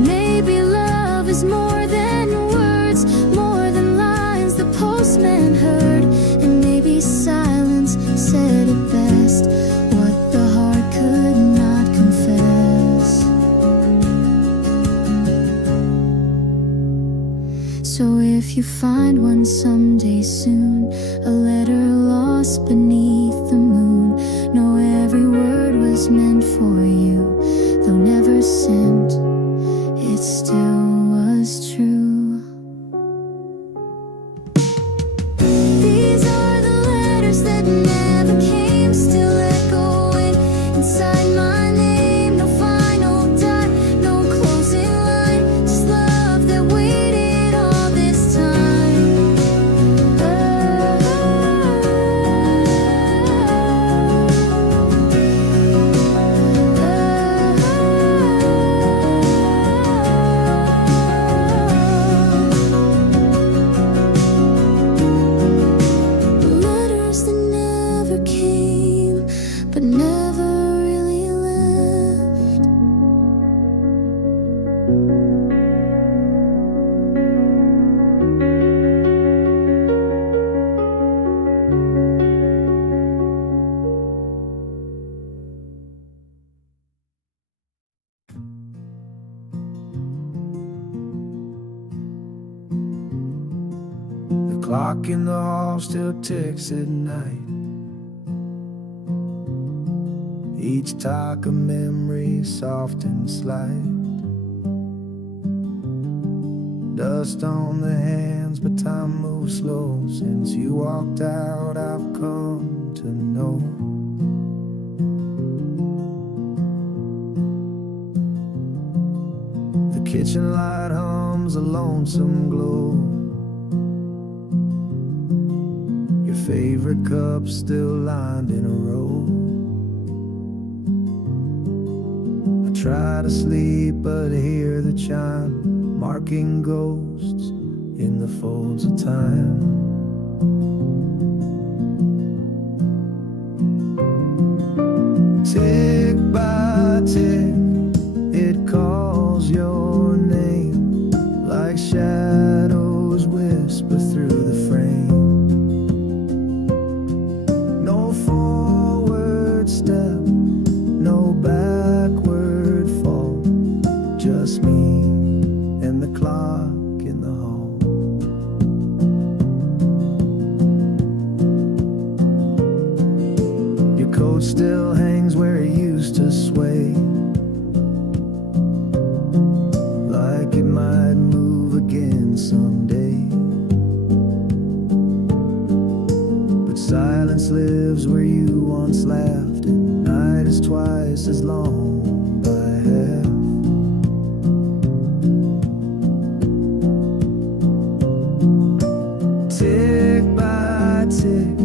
Maybe love is more than words, more than lines the postman heard, and maybe silence said it best, what the heart could not confess. So if you find one someday soon, a letter lost beneath the moon, know every word was meant for you, though never sent, it still was true. These are the letters that never came, still echoing inside my name. No final dot, no closing line, just love that waited all this time. Letters that never came, but never really left. The clock in the hall still ticks at night. Each talk a memory, soft and slight. Dust on the hands, but time moves slow. Since you walked out, I've come to know the kitchen light hums a lonesome glow. Your favorite cup still lined in a row. I try to sleep but hear the chime, marking ghosts in the folds of time. Tick by tick, it calls your name, like shadows whisper through the frame. No forward step, no backward fall, just me and the clock in the hall. Your coat still hangs where it used to sway, like it might move again someday. But silence lives where you once laughed, and night is twice as long by half. tick,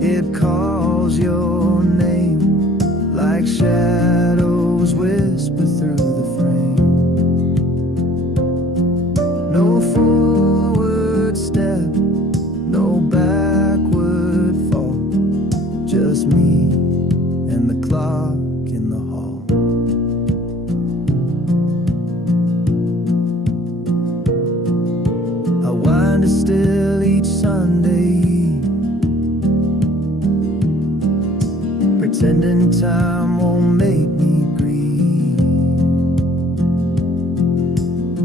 it calls your name like shadows whisper through the frame. No forward step, no backward fall, just me and the clock in the hall. I wind it still each Sunday, pretending time won't make me grieve.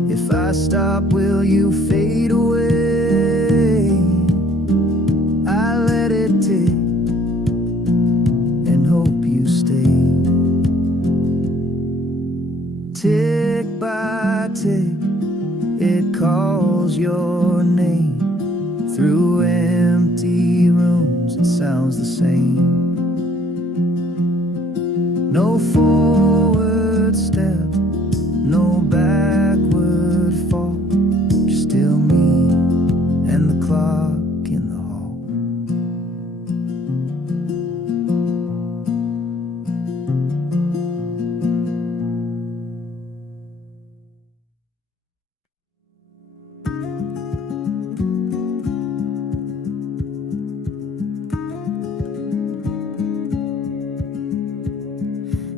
If I stop, will you fade away? I let it tick and hope you stay. Tick by tick, it calls your name. Through empty rooms, it sounds the same. No forward step, no backward fall, just still me and the clock in the hall.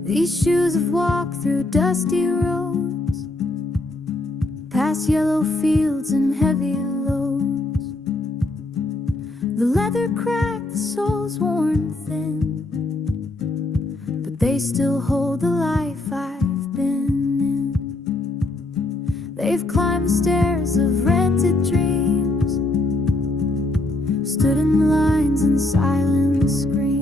These shoes have walked through dusty roads, past yellow fields and heavy loads. The leather cracked, the sole's worn thin, but they still hold the life I've been in. They've climbed the stairs of rented dreams, stood in lines and silent screams.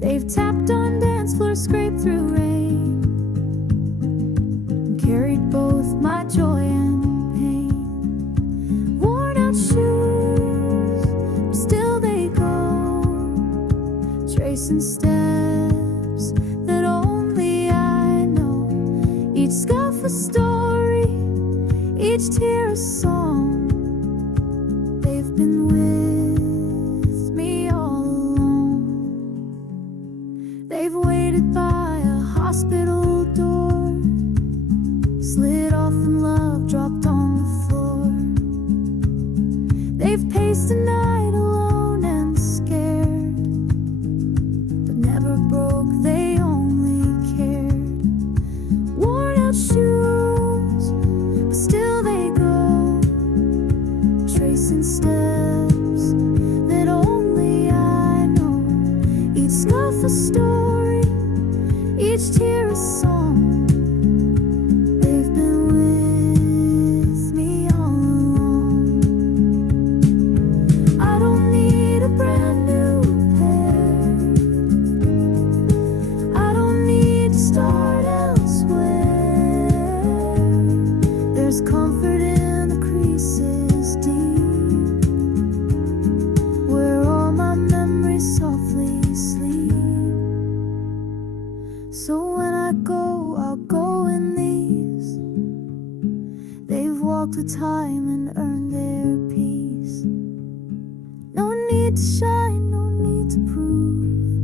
They've tapped on dance floor, scraped through rain, and carried both my joy and pain. Worn out shoes, but still they go, tracing steps that only I know. Each scuff a story, each tear a song. They've been with me all along. They've waited by a hospital door, slid off in love, dropped on the floor. They've paced the night alone and scared, but never broke, they only cared. Worn out shoes, but still they go, tracing steps that only I know. Each scuff a story, each tear a song. They've been with me all along. I don't need a brand new pair, I don't need to start elsewhere. There's comfort in the creases deep, where all my memories softly sleep. So when I go, I'll go in these. They've walked with time and earned their peace. No need to shine, no need to prove.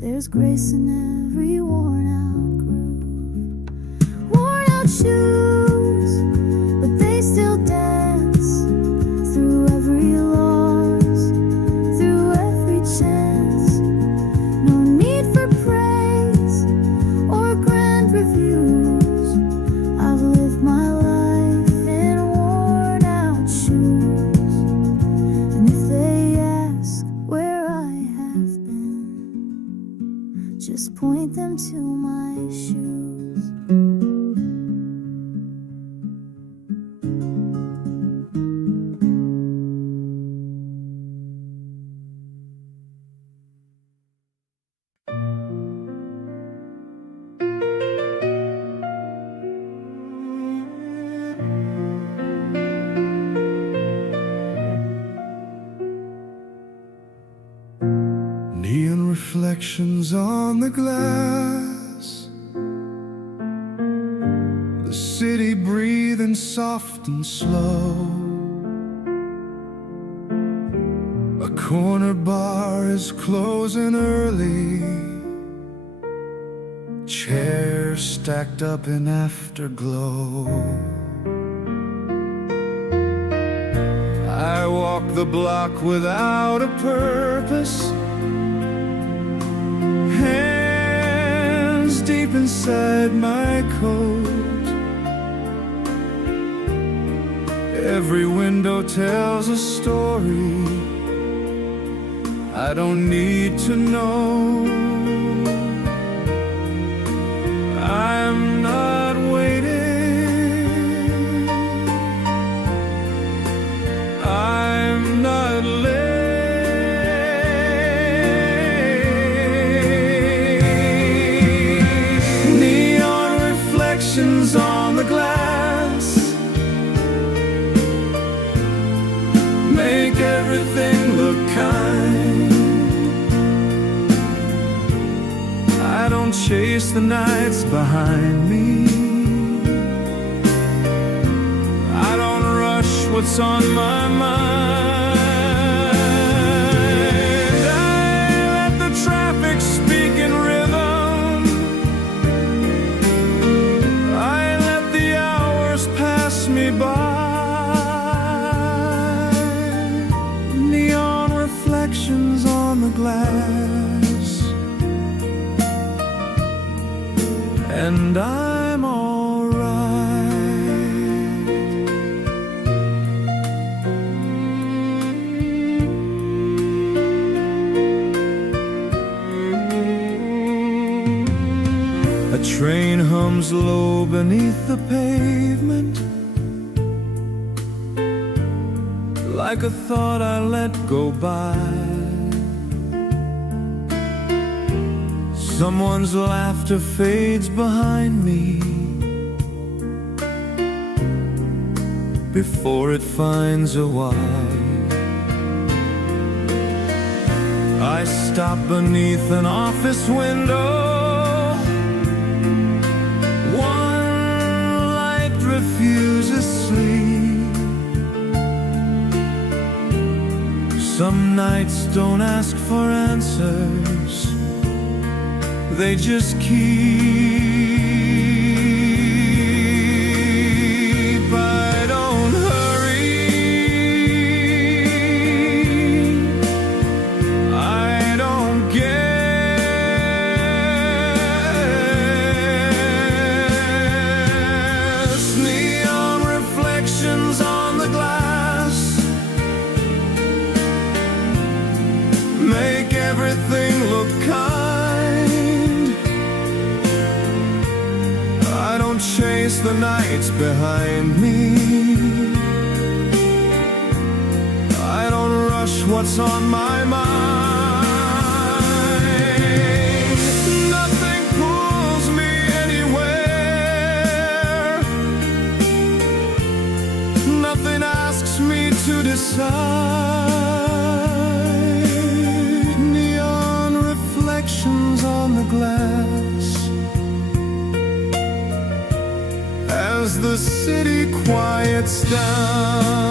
There's grace in every worn out groove. Worn out shoes, but they still dance through every loss, through every chance. No need for praise or grand reviews. I've lived my life in worn out shoes. And if they ask where I have been, just point them to my shoes. Neon reflections on the glass, the city breathing soft and slow. corner bar is closing early, chairs stacked up in afterglow. I walk the block without a purpose, hands deep inside my coat. Every window tells a story I don't need to know. I'm not waiting, I'm not late. Neon reflections on the glass make everything look kind. I don't chase the nights behind me, I don't rush what's on my mind. I let the traffic speak in rhythm, I let the hours pass me by. Neon reflections on the glass, and I'm alright. A train hums low beneath the pavement, like a thought I let go by. Someone's laughter fades behind me before it finds a why. I stop beneath an office window, one light refuses sleep. Some nights don't ask for answers, they just keep. I don't hurry, I don't guess. Neon reflections on the glass make everything look kind. I don't chase the nights behind me, I don't rush what's on my mind. Nothing pulls me anywhere, nothing asks me to decide. Neon reflections on the glass as the city quiets down.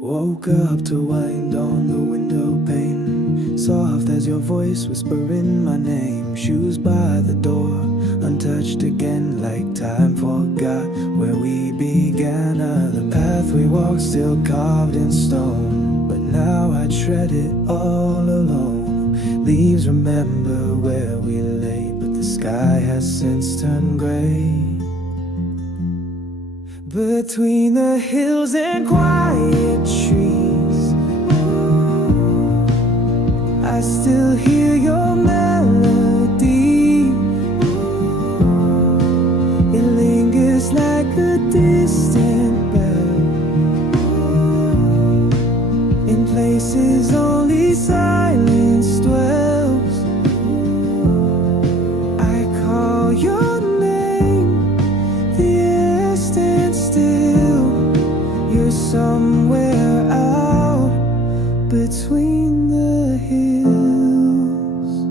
Woke up to wind on the window pane, soft as your voice whispering my name. Shoes by the door, untouched again, like time forgot where we began. The path we walked still carved in stone, but now I tread it all alone. Leaves remember where we lay, but the sky has since turned gray. Between the hills and quiet trees, I still hear your melody. It lingers like a distant bell in places only silence dwells. I call your name, the air stands still. You're somewhere out between the hills.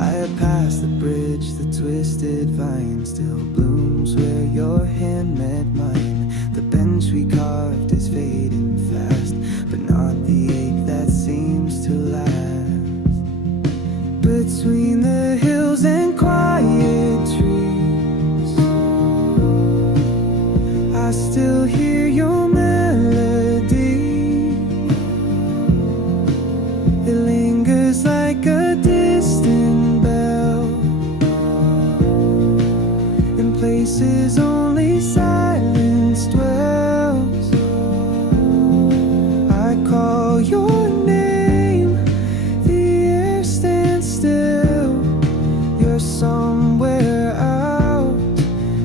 I have passed the bridge, the twisted vine still blooms where your hand met mine. The bench we carved is fading fast, but not the ache that seems to last. Between the hills and quiet trees, I still hear your melody. It lingers like a distant bell in places only silence dwells. I call your name, the air stands still. You're somewhere out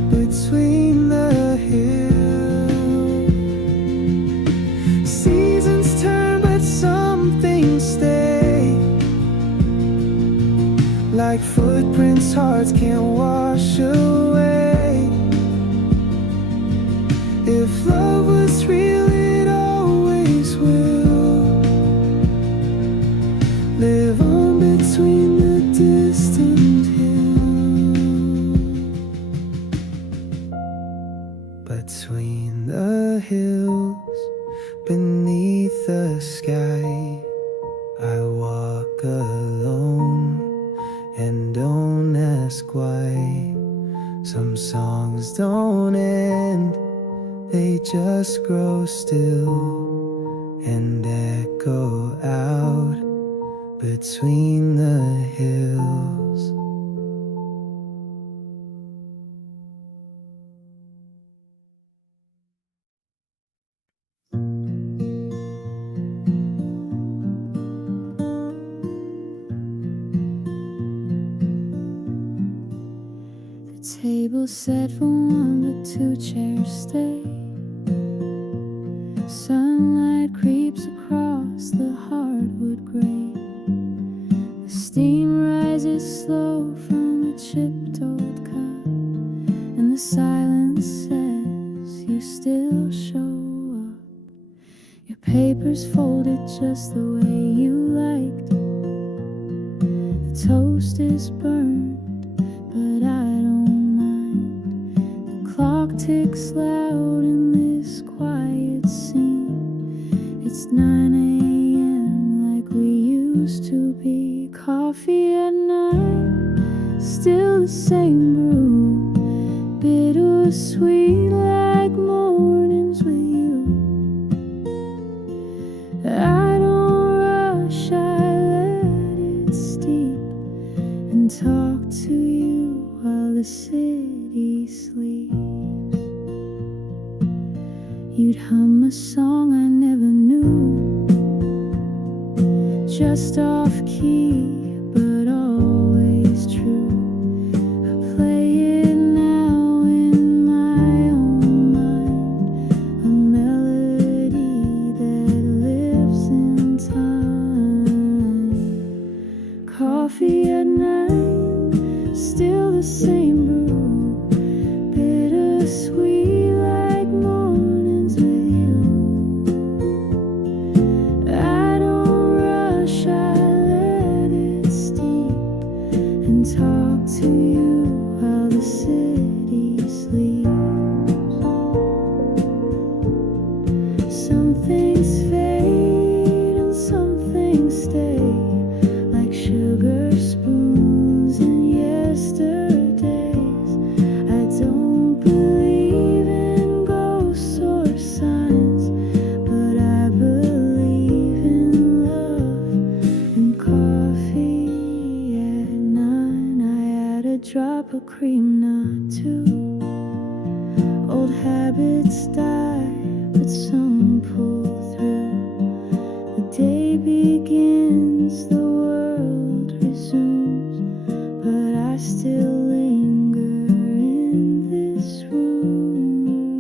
between the hills. Seasons turn, but some things stay, like footprints hearts can't wash away. If love was real, it always will live on between the distant hills. Between the hills, beneath the sky, I walk alone and don't ask why. Some songs don't end, they just grow still and echo out between the hills. The table set for one, but two chairs stay. Sunlight creeps across the hardwood gray. The steam rises slow from a chipped old cup, and the silence says you still show up. Your paper's folded just the way you liked. The toast is burned, but I don't mind. The clock ticks loud in this quiet scene. It's 9 a.m. like we used to be. Coffee at night, still the same brew. Bittersweet like mornings with you. I don't rush, I let it steep and talk to you while the city sleeps. You'd hum a song I never knew, just off key, but always true. I play it now in my own mind, a melody that lives in time. Coffee at night, still the same brew. Bittersweet like mornings with you. I don't rush, I let it begins, the world resumes, but I still linger in this room.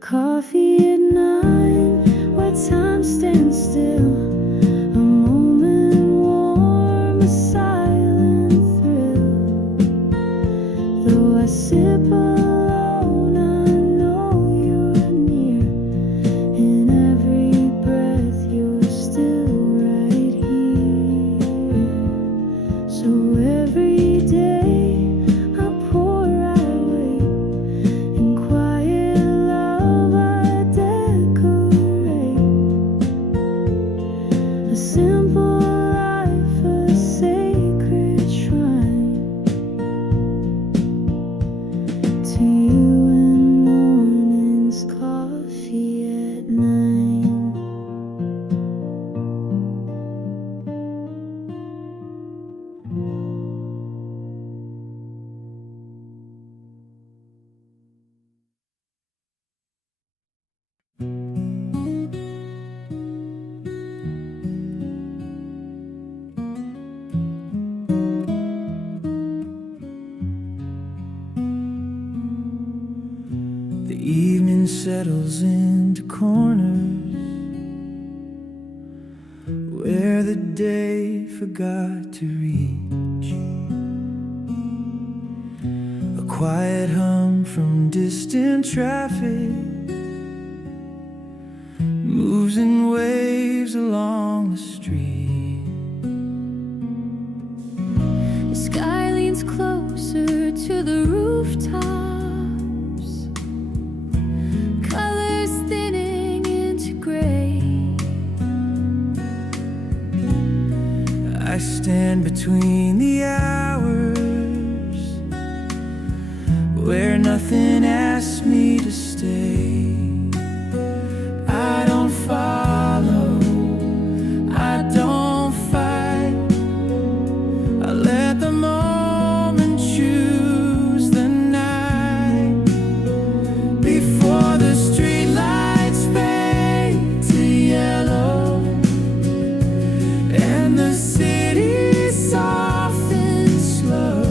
Coffee at 9, where time stands still, a moment warm, a silent thrill. Though I sip alone, I know you're near. In every breath, you're still right here. So every day I pour, I wait. In quiet love, I decorate. A simple life, a sacred shrine. To you in mornings, coffee at 9. The evening settles into corners where the day forgot to reach. A quiet hum from distant traffic moves in waves along the street. The sky leans closer to the rooftops, colors thinning into gray. I stand between the hours where nothing asks me to stay. I don't follow, I don't fight. I let the moment choose the night. Before the streetlights fade to yellow and the city softens slow,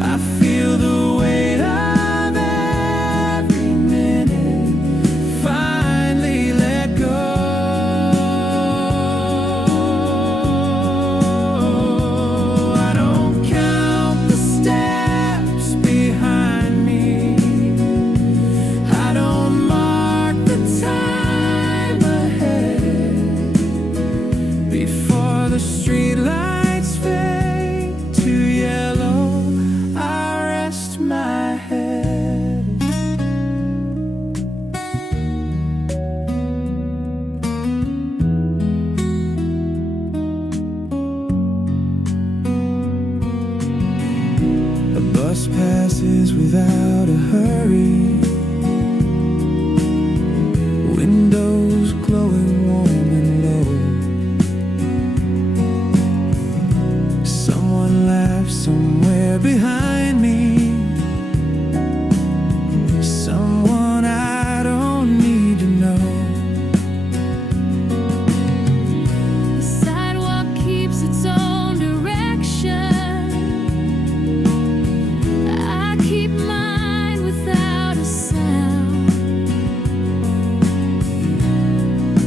I feel the weight of every minute finally let go. I don't count the steps behind me, I don't mark the time ahead. Before the streetlights fade to yellow, I rest my head. A bus passes without a hurry, windows glowing warm and low. Someone laughs somewhere behind me, someone I don't need to know. The sidewalk keeps its own direction, I keep mine without a sound.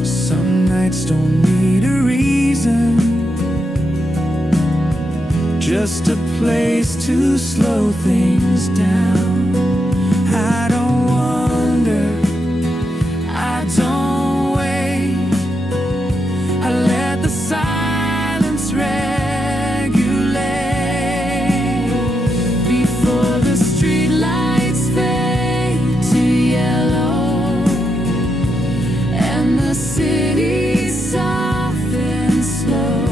Some nights don't need a reason, just a place to slow things down. I don't wonder, I don't wait, I let the silence regulate. Before the streetlights fade to yellow and the city softens slow,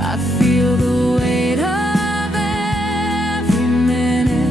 I feel the weight of every minute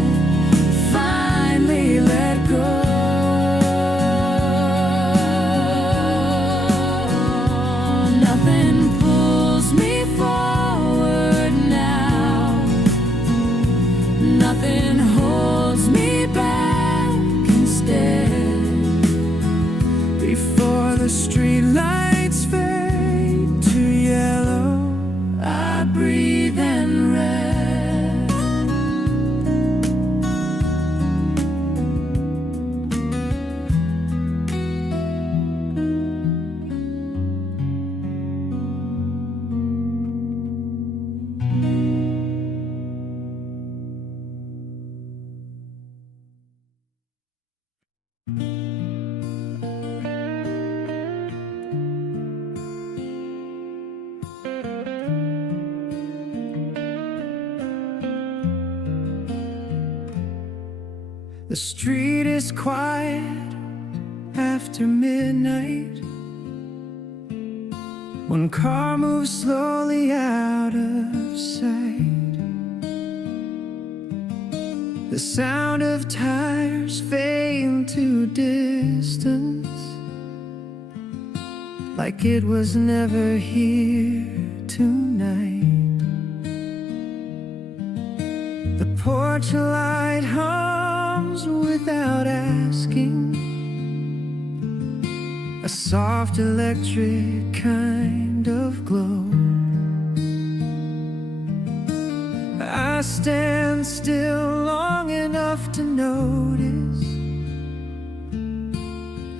The street is quiet after midnight. One car moves slowly out of sight. The sound of tires fade into distance, like it was never here tonight. The porch light hums without asking, a soft electric kind of glow. I stand still long enough to notice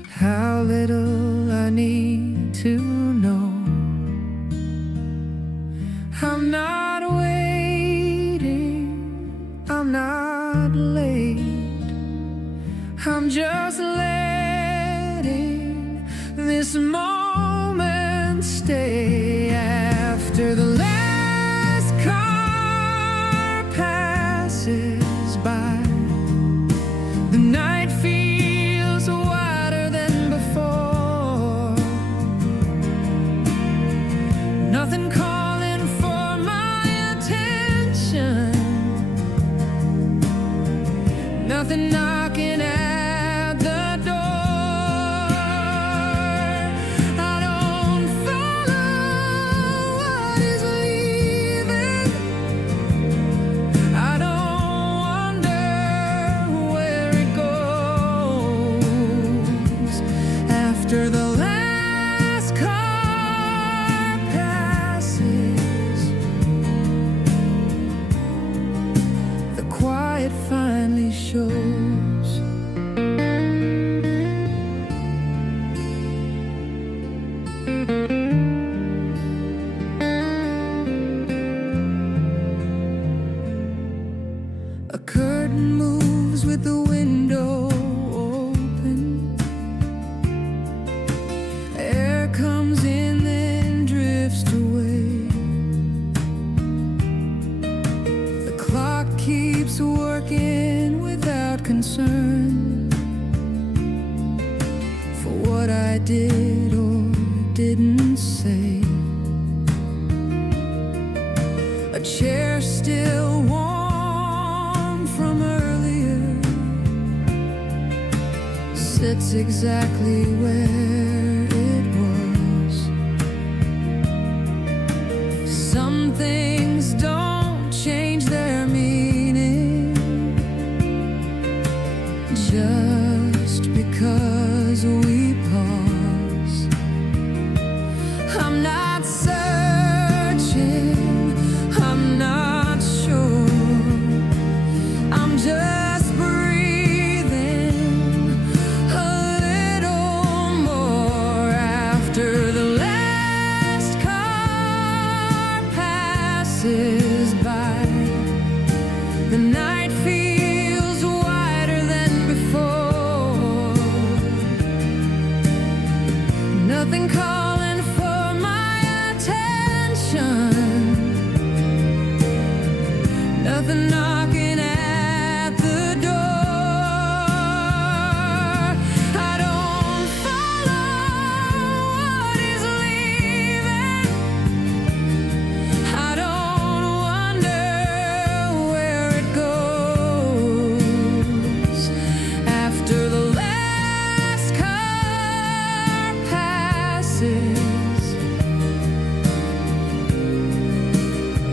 how little I need to know. I'm not waiting, I'm not late, I'm just letting this moment stay. After the last car passes by, the night feels wider than before. Nothing calling for my attention, nothing knocking at the door. I don't follow what is leaving, I don't wonder where it goes. After the last car passes, the quiet finally shows. A curtain moves with the window open. Air comes in, then drifts away. The clock keeps working without concern for what I did or didn't say. A chair still warm from earlier sits exactly where it was. Some things don't change their meaning just because we pause. I'm not searching, I'm not sure, I'm just breathing a little more. After the last car passes by, the night feels wider than before. Nothing calling for my attention, nothing knocking at the door. I don't follow what is leaving, I don't wonder where it goes. After the last car passes,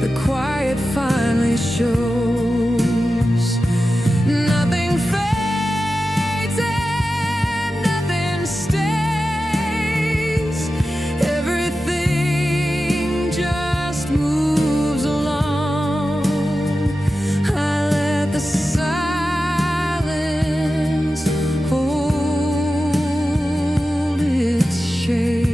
the quiet finally shows. Nothing fades and nothing stays. Everything just moves along. I let the silence hold its shape.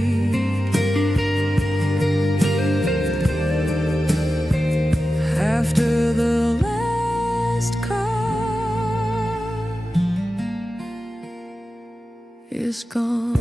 After the last car is gone.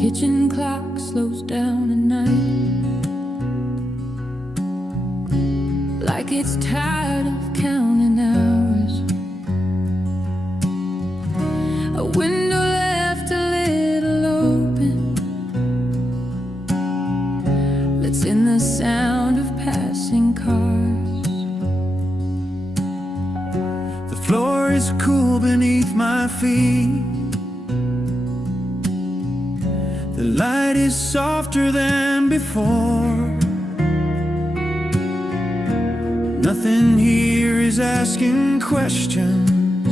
kitchen clock slows down at night, like it's tired of counting hours. A window left a little open lets in the sound of passing cars. The floor is cool beneath my feet. The light is softer than before. Nothing here is asking questions,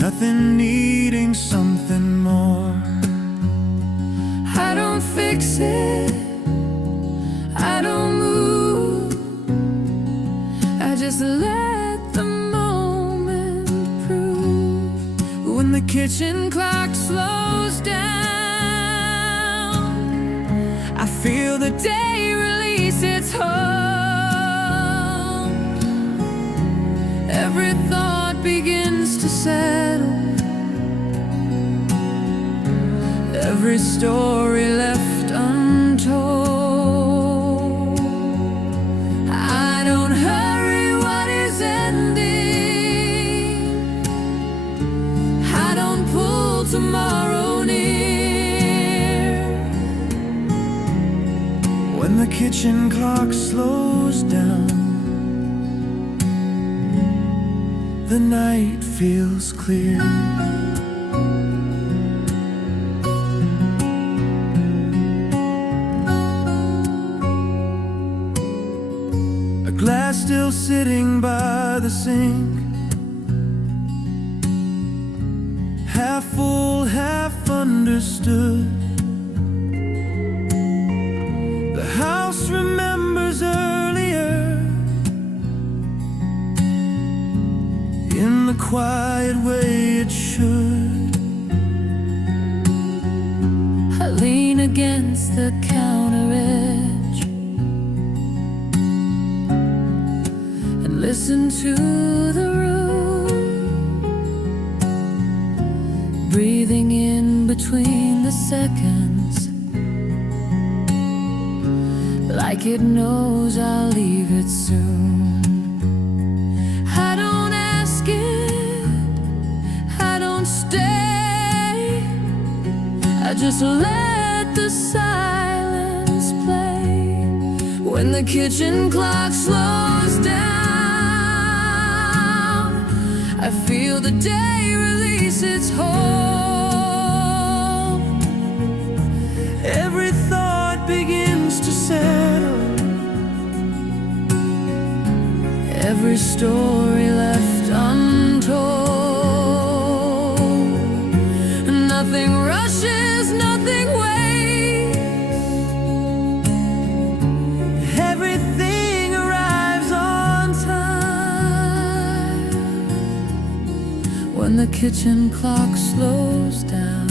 nothing needing something more. I don't fix it, I don't move, I just let the moment prove. When the kitchen clock slows down, I feel the day release its hold. Every thought begins to settle, every story left untold. I don't hurry what is ending, I don't pull tomorrow near. When the kitchen clock slows down, the night feels clear. A glass still sitting by the sink, half full, half understood. The house remembers earlier, in the quiet way it should. I lean against the counter edge and listen to the room, breathing in between the seconds, like it knows I'll leave it soon. I don't ask it, I don't stay, I just let the silence play. When the kitchen clock slows down, I feel the day release its hold. Every thought begins to settle, every story left untold. Nothing rushes, nothing waits, everything arrives on time. When the kitchen clock slows down,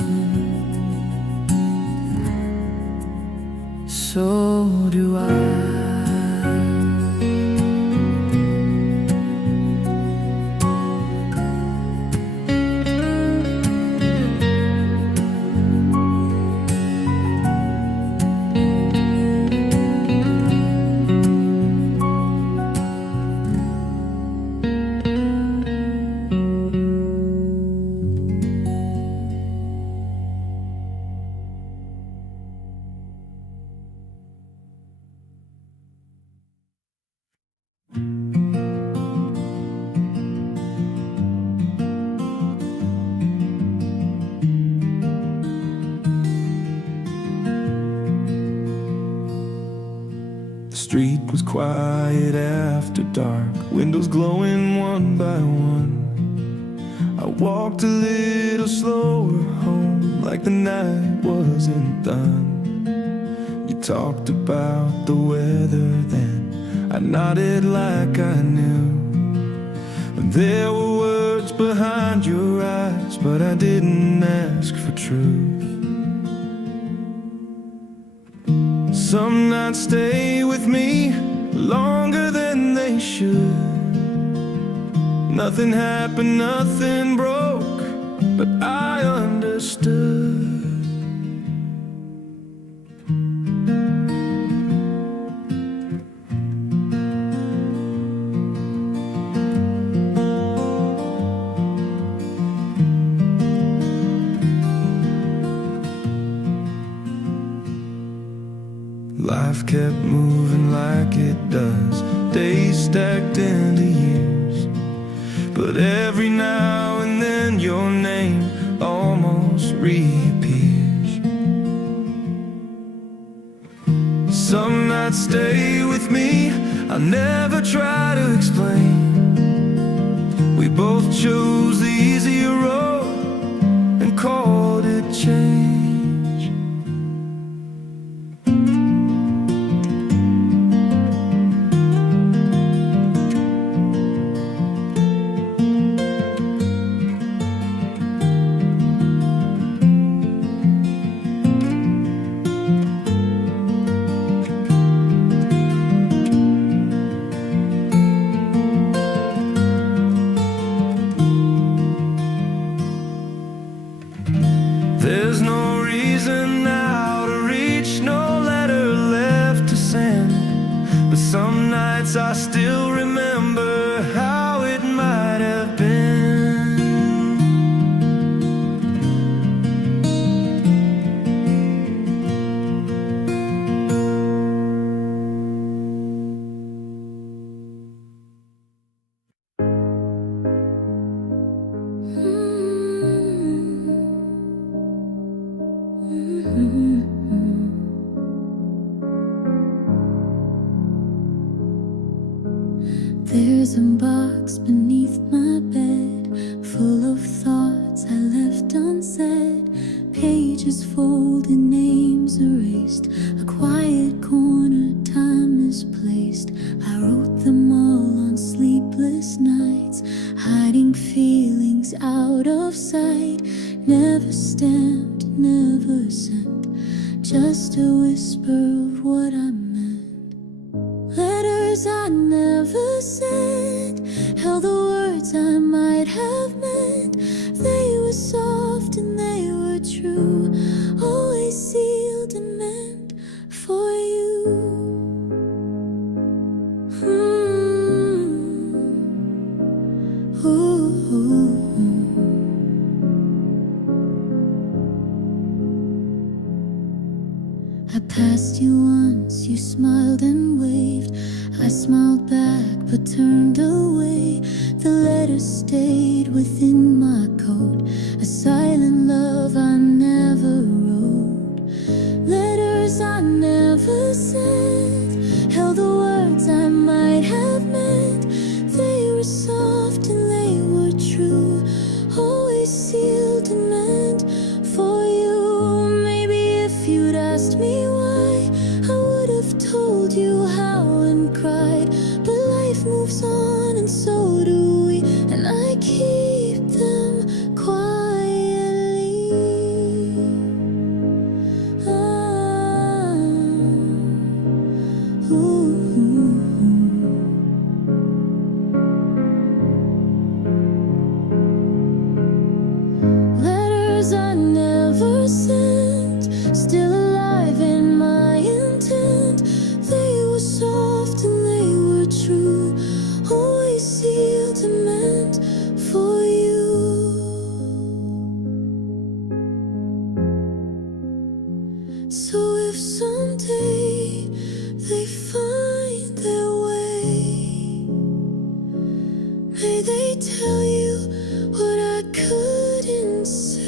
so do I. The street was quiet after dark, windows glowing one by one. I walked a little slower home, like the night wasn't done. You talked about the weather then, I nodded like I knew. There were words behind your eyes, but I didn't ask for truth. Some nights stay with me longer than they should. Nothing happened, nothing broke, but I understood. Life kept moving like it does, days stacked into years. But every now and then your name almost reappears. Some nights stay with me, I never try to explain. We both chose the easier road and called it change. There's no reason now to reach, no letter left to send. But some nights I still remember how it might have been. There's a box beneath my bed, full of thoughts I left unsaid. Pages folded, names erased, a quiet corner time misplaced. I wrote them all on sleepless nights, hiding feelings out of sight. Never stamped, never sent, just a whisper of what I meant. Letters I never sent, held the words I might have meant. They were soft and they were true, always sealed and meant for you. Ooh. I passed you once, you smiled and waved. I smiled back but turned away. The letters stayed within my coat, a silent love I never wrote. Letters I never sent, held the words I might have meant. They were soft and they were true, always sealed and meant for you. Maybe if you'd asked me why, I would have told you how and cried. But life moves on and so do we, and I keep them quietly. Ooh. Letters I never sent, still alive in my intent. They were soft and they were true, always sealed and meant for you. So if someday they find their way, may they tell you what I couldn't say.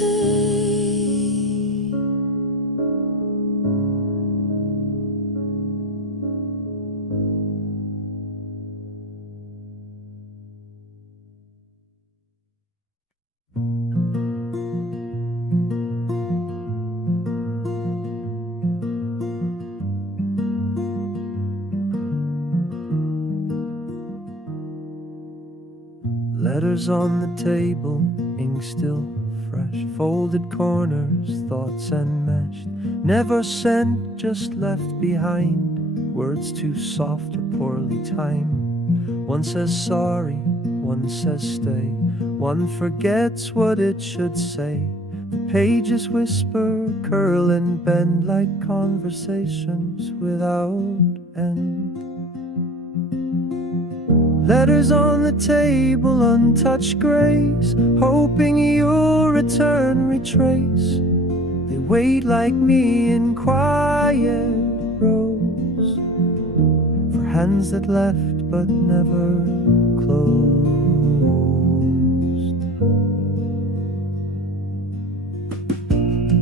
Letters on the table, ink still fresh, folded corners, thoughts enmeshed. Never sent, just left behind, words too soft or poorly timed. One says sorry, one says stay, one forgets what it should say. The pages whisper, curl and bend like conversations without end. Letters on the table, untouched grace, hoping you'll return, retrace. They wait like me in quiet rows. hands that left but never closed.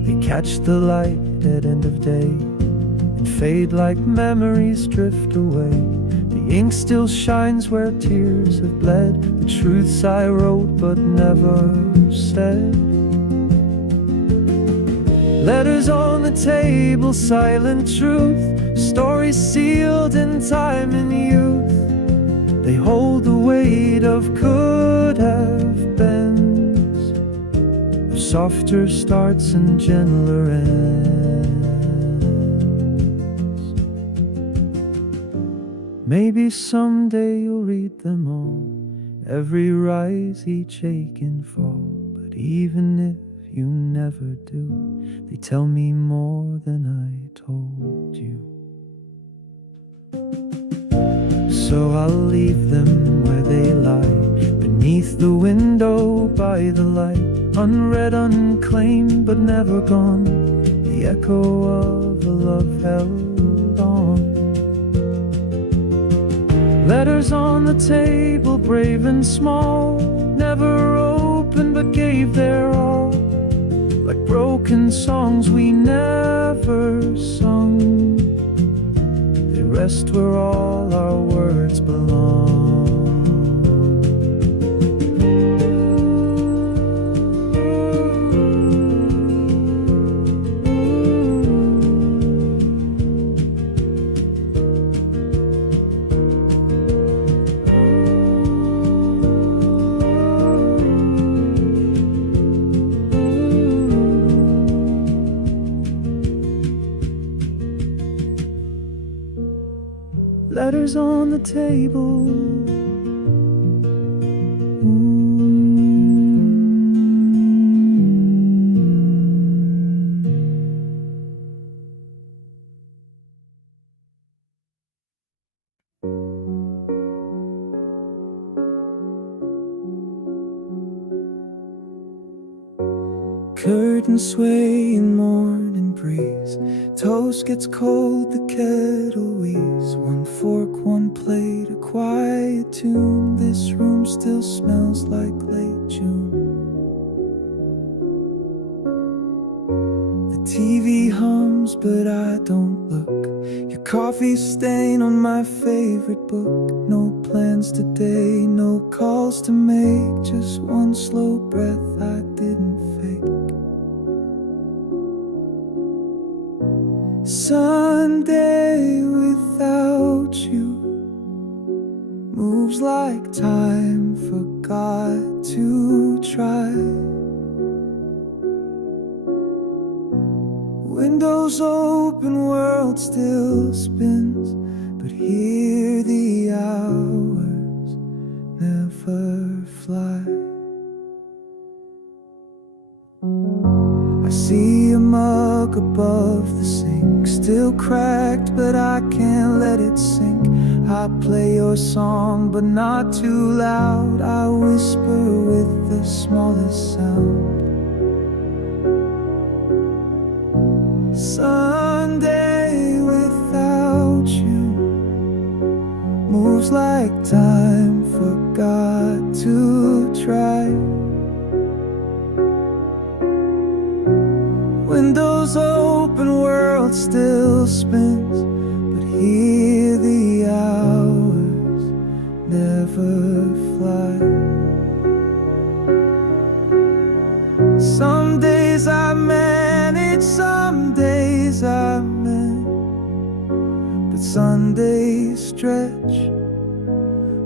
They catch the light at end of day and fade like memories drift away. The ink still shines where tears have bled, the truths I wrote but never said. Letters on the table, silent truth, stories sealed in time and youth. They hold the weight of could have beens, of softer starts and gentler ends. Maybe someday you'll read them all, every rise, each ache and fall. But even if you never do, they tell me more than I told you. So I'll leave them where they lie, beneath the window by the light, unread, unclaimed, but never gone, the echo of a love held on. Letters on the table, brave and small, never opened but gave their all, like broken songs we never sung. They rest where all our words belong. Letters on the table. Curtains sway in morning breeze, toast gets cold, the kettle wheezes. One fork, one plate, a quiet tune. This room still smells like late June. The TV hums, but I don't look. Your coffee stain on my favorite book. No plans today, no calls to make, just one slow breath I didn't fake. Sunday without you moves like time forgot to try. Windows open, world still spins, but here the hours never fly. I see a mug above the sink, still cracked, but I can't let it sink. I play your song, but not too loud. I whisper with the smallest sound. Sunday without you moves like time forgot to try. Windows open, world still spins, but here the hours never fly. Some days I manage, some days I manage, but Sundays stretch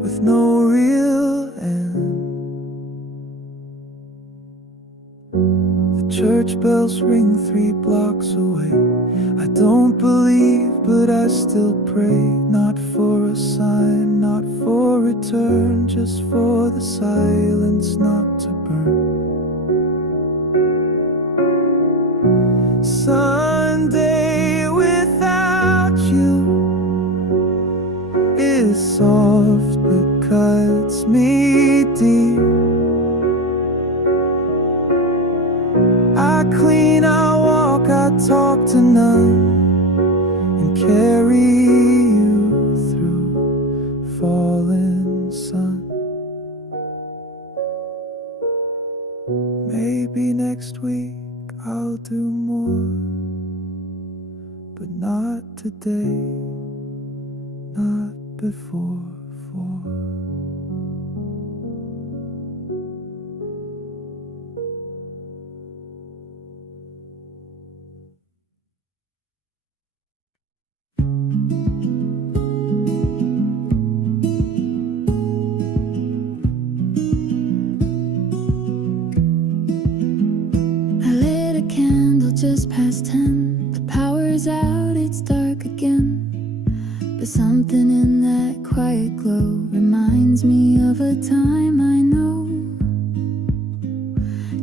with no real end. Church bells ring 3 blocks away. I don't believe, but I still pray. Not for a sign, not for return, just for the silence not to burn. Sunday without you is soft but cuts me deep. I clean, I walk, I talk to none, and carry you through. maybe next week I'll do more, but not today, not before 4. Just past 10, the power's out, it's dark again. But something in that quiet glow reminds me of a time I know.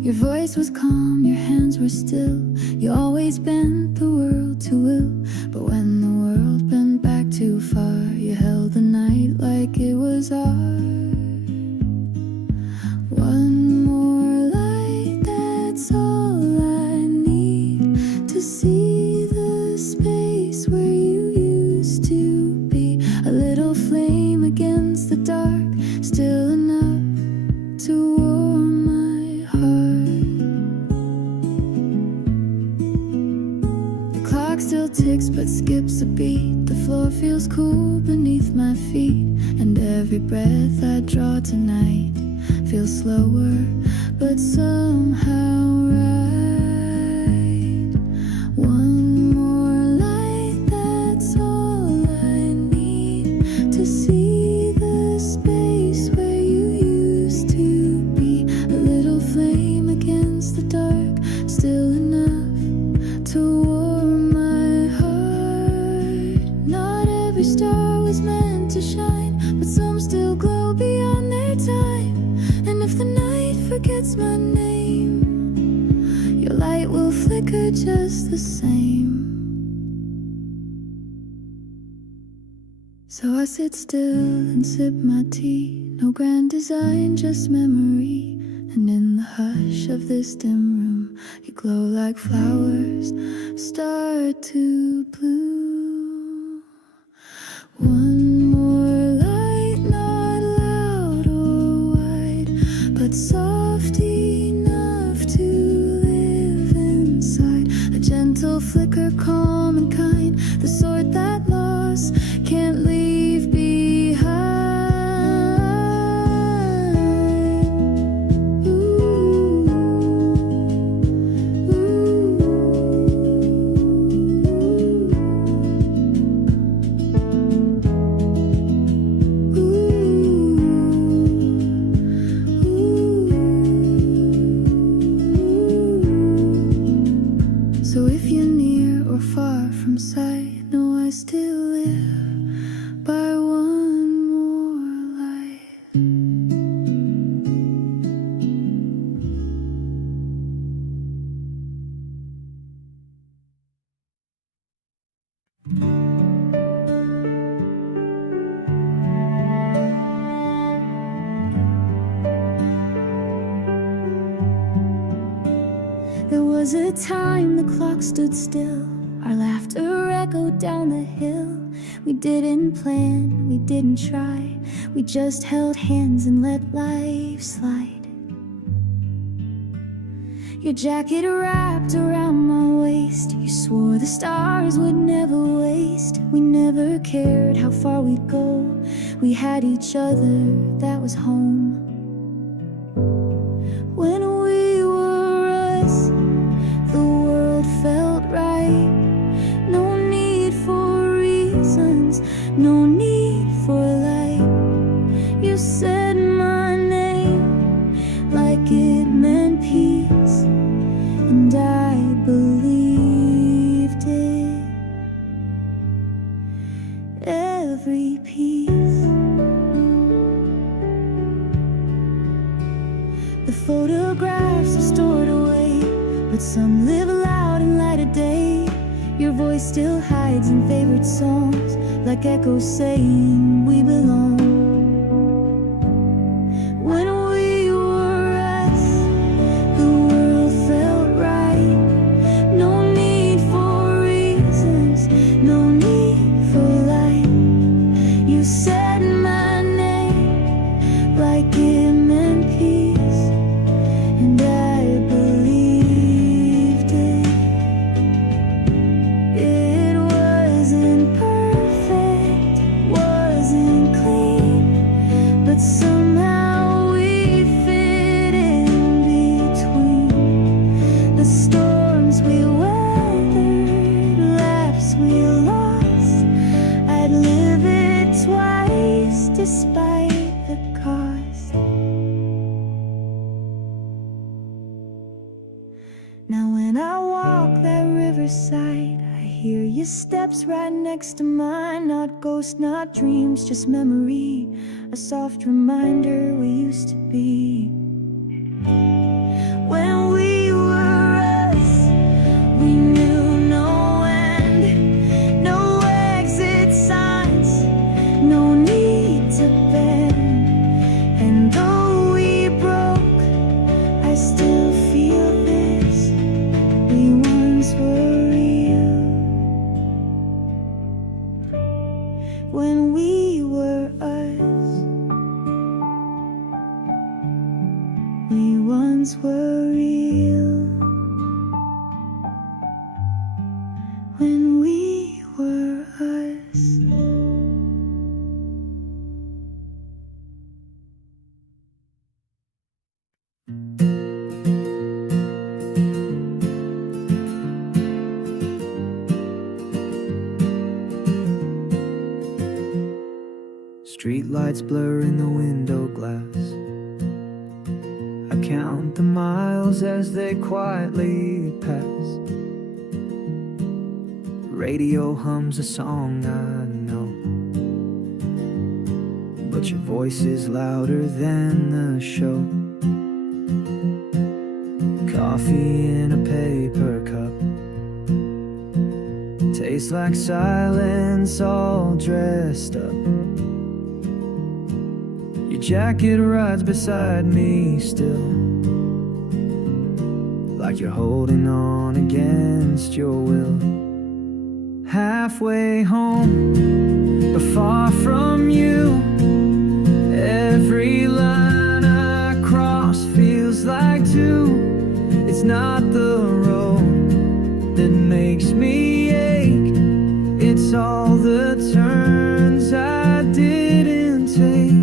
Your voice was calm, your hands were still. You always bent the world to will. But when the world bent back too far, you held the night like it was ours. One more light, that's all to see the space where you used to be. A little flame against the dark, still enough to warm my heart. The clock still ticks but skips a beat. The floor feels cool beneath my feet, and every breath I draw tonight feels slower but somehow right. One more light, that's all I need to see the space where you used to be. A little flame against the dark, still enough to warm my heart. Not every star was meant to shine, but some still glow beyond their time. And if the night forgets my name, your light will flicker just the same. So I sit still and sip my tea. No grand design, just memory. And in the hush of this dim room, you glow like flowers start to bloom. One more light, not loud or wide, but soft enough to live inside. A gentle flicker, calm and kind, the sort that loss can't leave behind. Ooh, So if you're near or far from sight, know I still live by one more light. There was a time the clock stood still, our laughter echoed down the hill. We didn't plan, we didn't try, we just held hands and let life slide. Your jacket wrapped around my waist, you swore the stars would never waste. We never cared how far we'd go, we had each other, that was home. When we were us, the world felt right. No need for reasons, no need for light. You said my name like it meant peace, and I believed it, every piece. The photographs are stored away, but some live loud in light of day. Your voice still hides in favorite songs, like echoes saying we belong. When we were us, the world felt right. No need for reasons, no need for light. You said my name like it meant peace, and I believe the storms we weathered, laughs we lost. I'd live it twice despite the cost. Now when I walk that riverside, I hear your steps right next to mine. Not ghosts, not dreams, just memory, a soft reminder we used to be. When we were us, we knew no end, no exit signs, no need to bend. And though we broke, I still feel this. We once were real. When we were us, we once were real. When we were us. Streetlights blur in the window glass. I count the miles as they quietly pass. Radio hums a song I know, but your voice is louder than the show. Coffee in a paper cup tastes like silence all dressed up. Your jacket rides beside me still, like you're holding on against your will. Halfway home, but far from you. Every line I cross feels like two. It's not the road that makes me ache, it's all the turns I didn't take.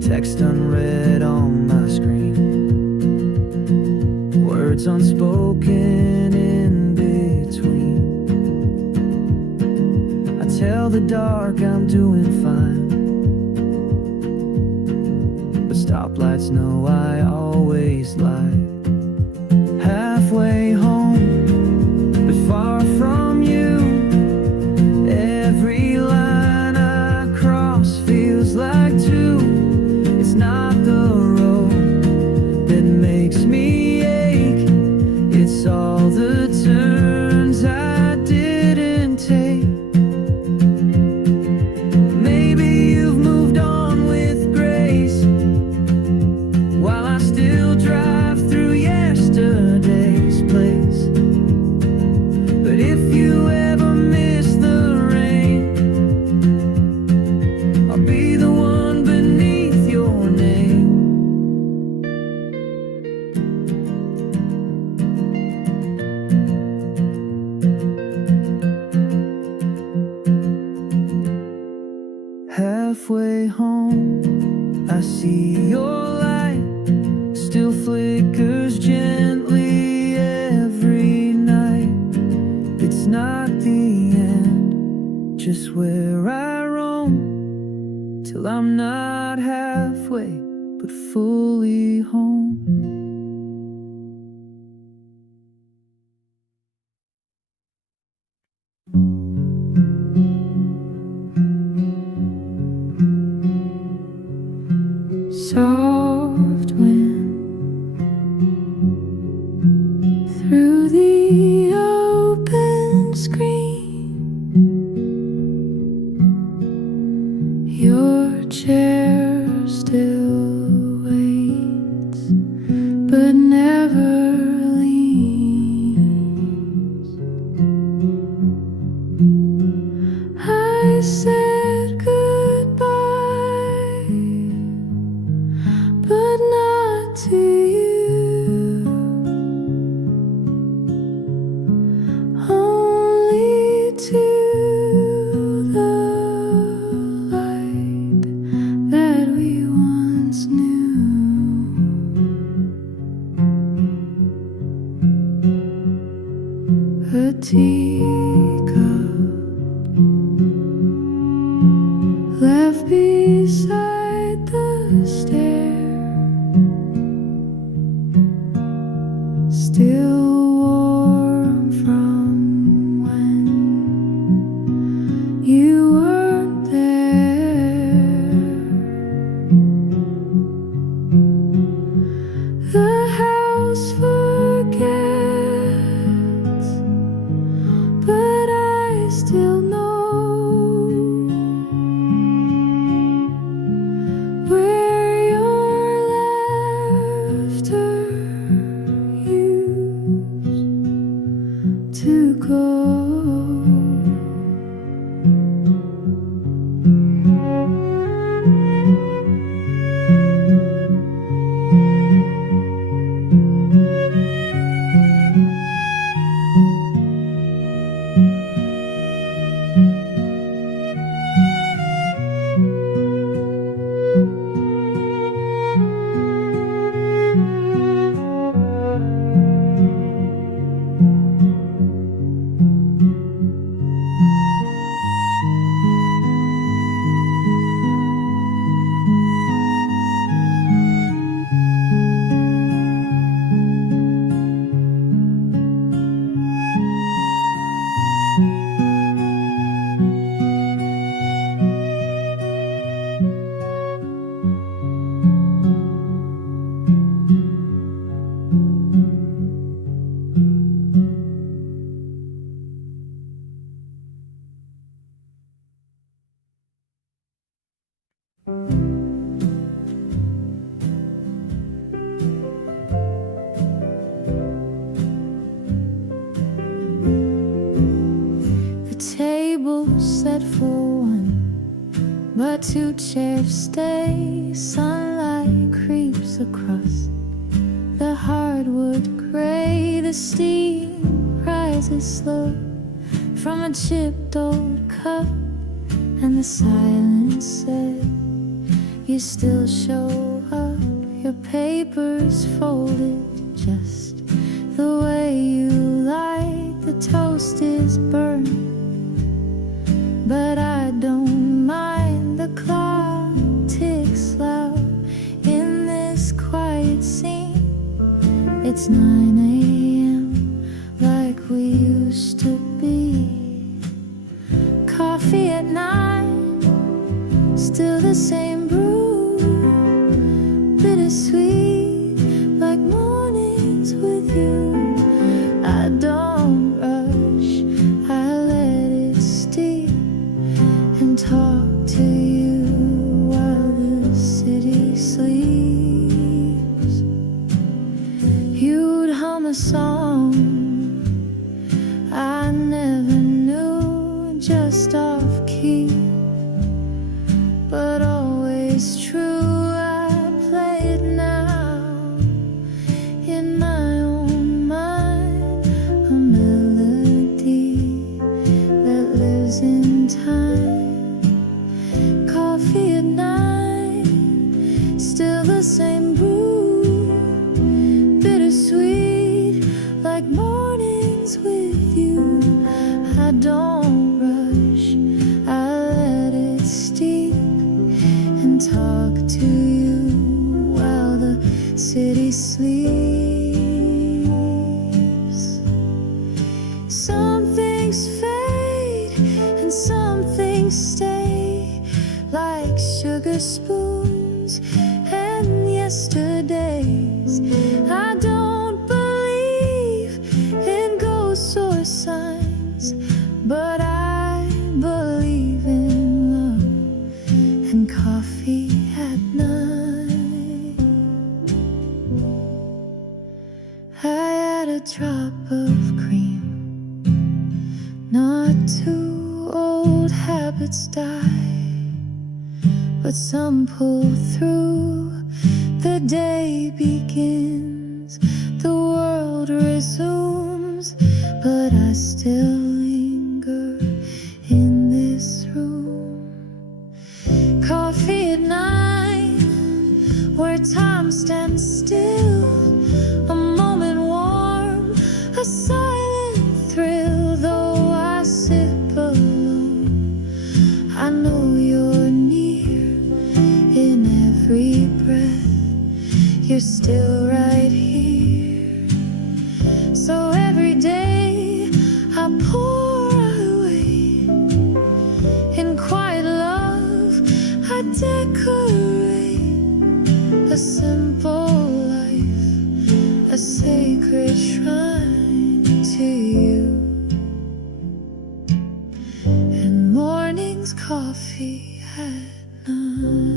Text unread on my screen, words unspoken in between. I tell the dark I'm doing fine, but stoplights know I always lie. Halfway home, but far from you. Every line I cross feels like two. It's not the road that makes me ache, it's all the turns I didn't take. Maybe you've moved on with grace, while I still drive through yesterday's place. But if you ever miss the rain, I'll be the one beneath your name. Halfway home, I see your light still flickers gently every night. It's not the end, just where I roam, till I'm not halfway, but fully home. Soft wind through the open screen, your chair still waits, but never leans. I said goodbye, but not to you. Only still know where your laughter used to go. The table's set for one, but two chairs stay. Sunlight creeps across the hardwood gray. The steam rises slow from a chipped old cup, and the silence said, you still show up. Your papers folded just the way you like. The toast is burned, but I don't mind. The clock ticks loud in this quiet scene. It's 9 a.m. like we used to be. Coffee at 9, still the same brew. Bittersweet like mornings with you. I don't rush, I let it steep and talk to you while the city sleeps. You'd hum a song I never knew, just off key, but always true. I play it now in my own mind, a melody that lives in time. Coffee at 9, still the same brew. Bittersweet like mornings with you. I don't rush, I let it steep and talk to you while the city sleeps. Some things fade and some things stay, like sugar spoons and yesterdays. I don't believe in ghosts or signs, but I believe in love and coffee at 9. I add a drop of cream, not too old habits die, but some pull through. The day begins, the world resumes, but I still linger in this room. Coffee at 9, where time stands still, a moment warm, a silent thrill. Though I sip alone, I know you're near in every breath. You're still right here. So every day I coffee at night.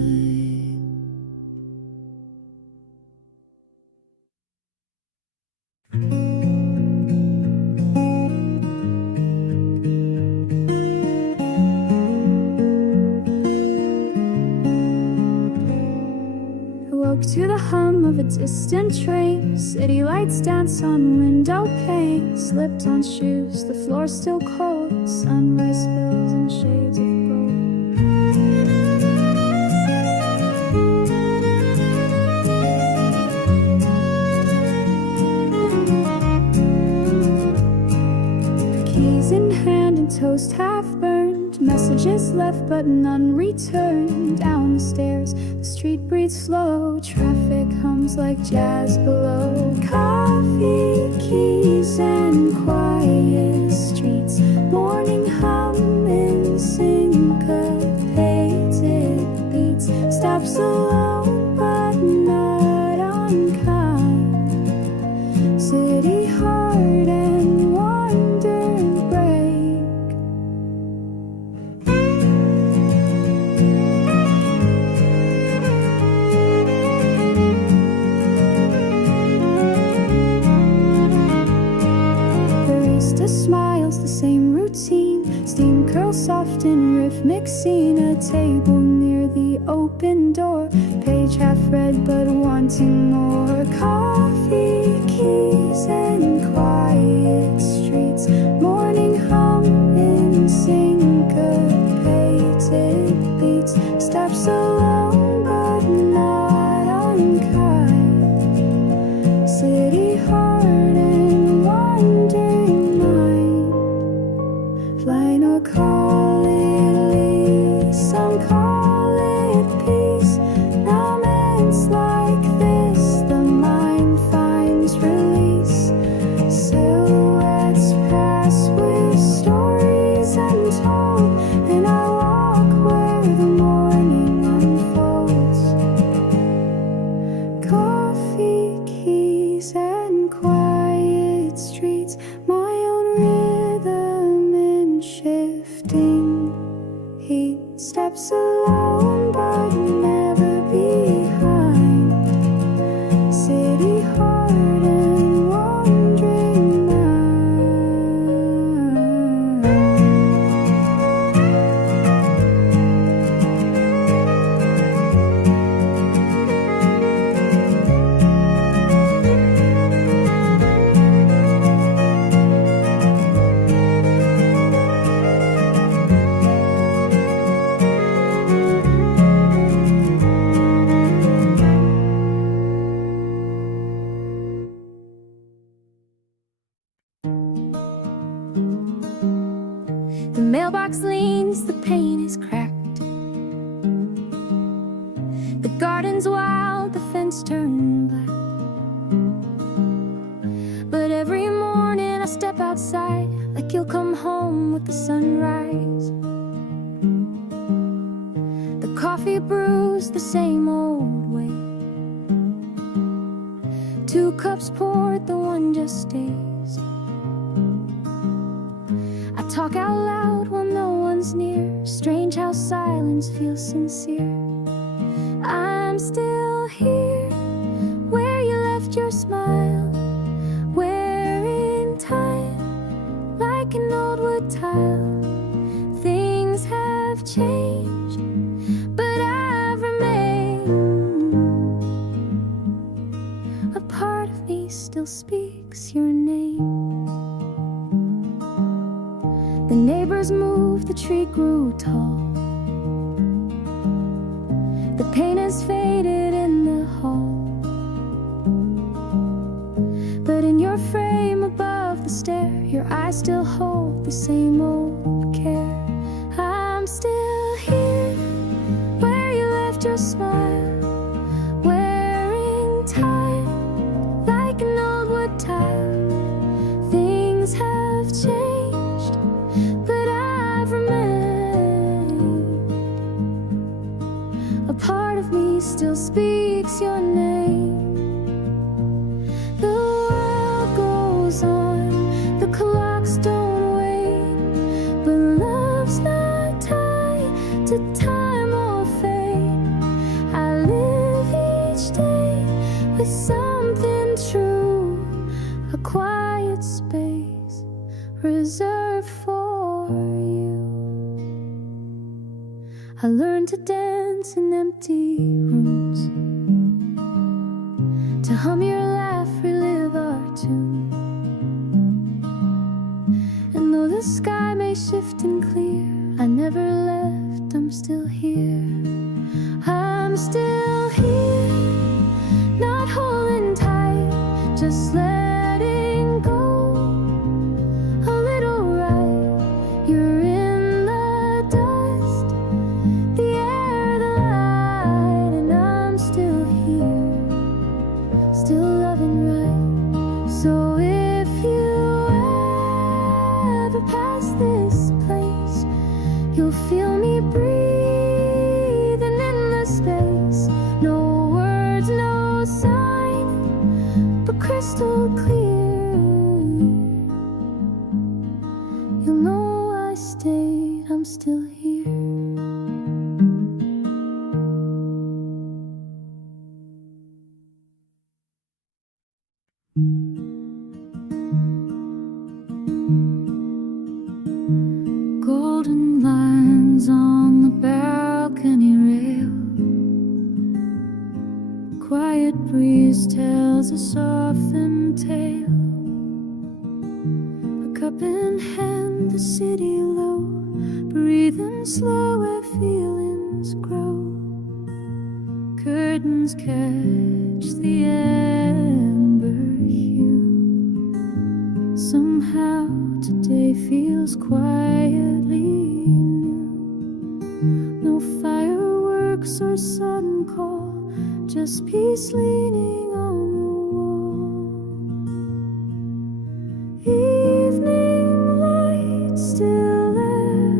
To the hum of a distant train, city lights dance on window panes. Slipped on shoes, the floor's still cold. Sunrise spills in shades of gold. Keys in hand and toast half burned. Messages left but none returned. Down the stairs, the street breathes slow. Traffic hums like jazz below. Coffee, keys, and quiet streets. Morning hum in syncopated beats. Steps alone but not unkind. City heart and wonder break. Smiles, the same routine. Steam curls soft in rhythmic scene. A table near the open door. Page half read but wanting more. Coffee, keys, and quiet streets. Morning hum in syncopated beats. Steps alone but not unkind. City heart and wandering. Flying or call it lease, some call it peace. Moments like this, the mind finds release. Silhouettes pass with stories untold, and I walk where the morning unfolds. Coffee, keys, and quiet streets. My own rhythm in shifting heat. Steps alone but never behind. City heart and wandering mind. The mailbox leans, the pane is cracked. The garden's wild, the fence turned black. But every morning I step outside, like you'll come home with the sunrise. The coffee brews the same old way. 2 cups poured, the one just stays. I talk out loud while no one's near. Strange how silence feels sincere. I'm still here, where you left your smile. Where in time, like an old wood tile. Things have changed, but I've remained. A part of me still speaks your name. The neighbors moved, the tree grew tall. The paint has faded in the hall. But in your frame above the stair, your eyes still hold the same old care. I'm still here, where you left your smile. Where in time, like an old wood tile. Things have changed, but I've remained. A part of me still speaks your name. The world goes on, the clocks don't wait, but I learned to dance in empty rooms, to hum your laugh, relive our tune. And though the sky may shift and clear, I never left, I'm still here. I'm still here, not holding tight, just letting go. A little right, you're in the dust, the air, the light, and I'm still here, still loving right. So if you ever pass this place, you'll feel me breathing in the space. No words, no sign, but crystal clear. You'll know I stayed, I'm still here. Golden lines on the balcony rail, quiet breeze tells a softened tale. A cup in hand, the city low, breathing slow where feelings grow. Curtains catch the amber hue. Somehow today feels quietly new. No fireworks or sudden call, just peace leaning on the wall. Evening light still there,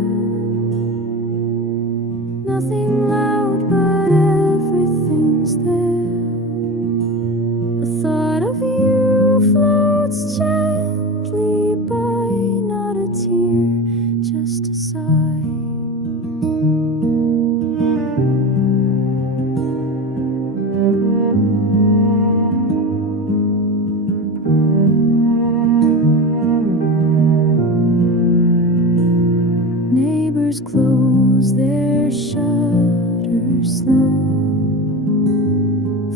nothing loud but everything's there. The thought of you floats gently by, not a tear, just a sigh. Neighbors close their shutters slow,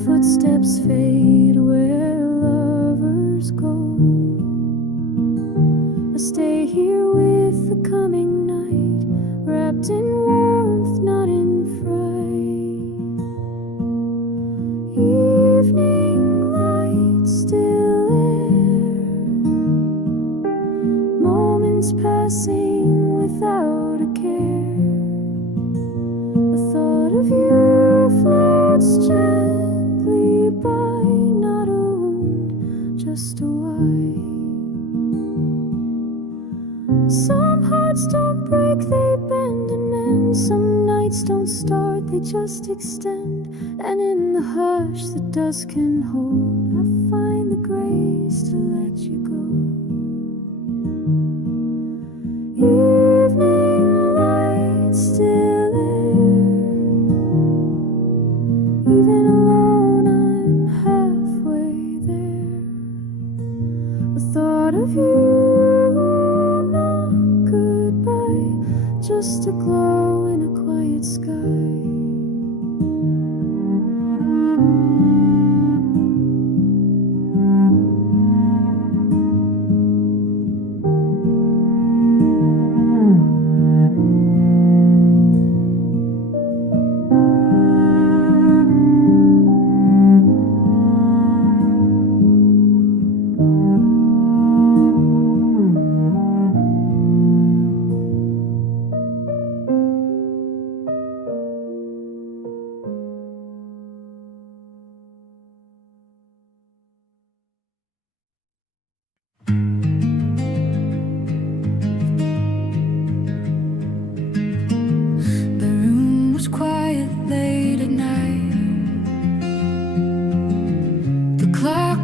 footsteps fade where lovers go. I stay here with the coming night, wrapped in warmth, not in fright. Evening light still there, moments passing without a care. The thought of you floats gently by, not a wound, just a why. Some hearts don't break, they bend and mend. Some nights don't start, they just extend. And in the hush that dusk can hold, I find the grace to let you go. Evening light still there, even alone I'm halfway there. The thought of you, not goodbye, just a glow in a quiet sky.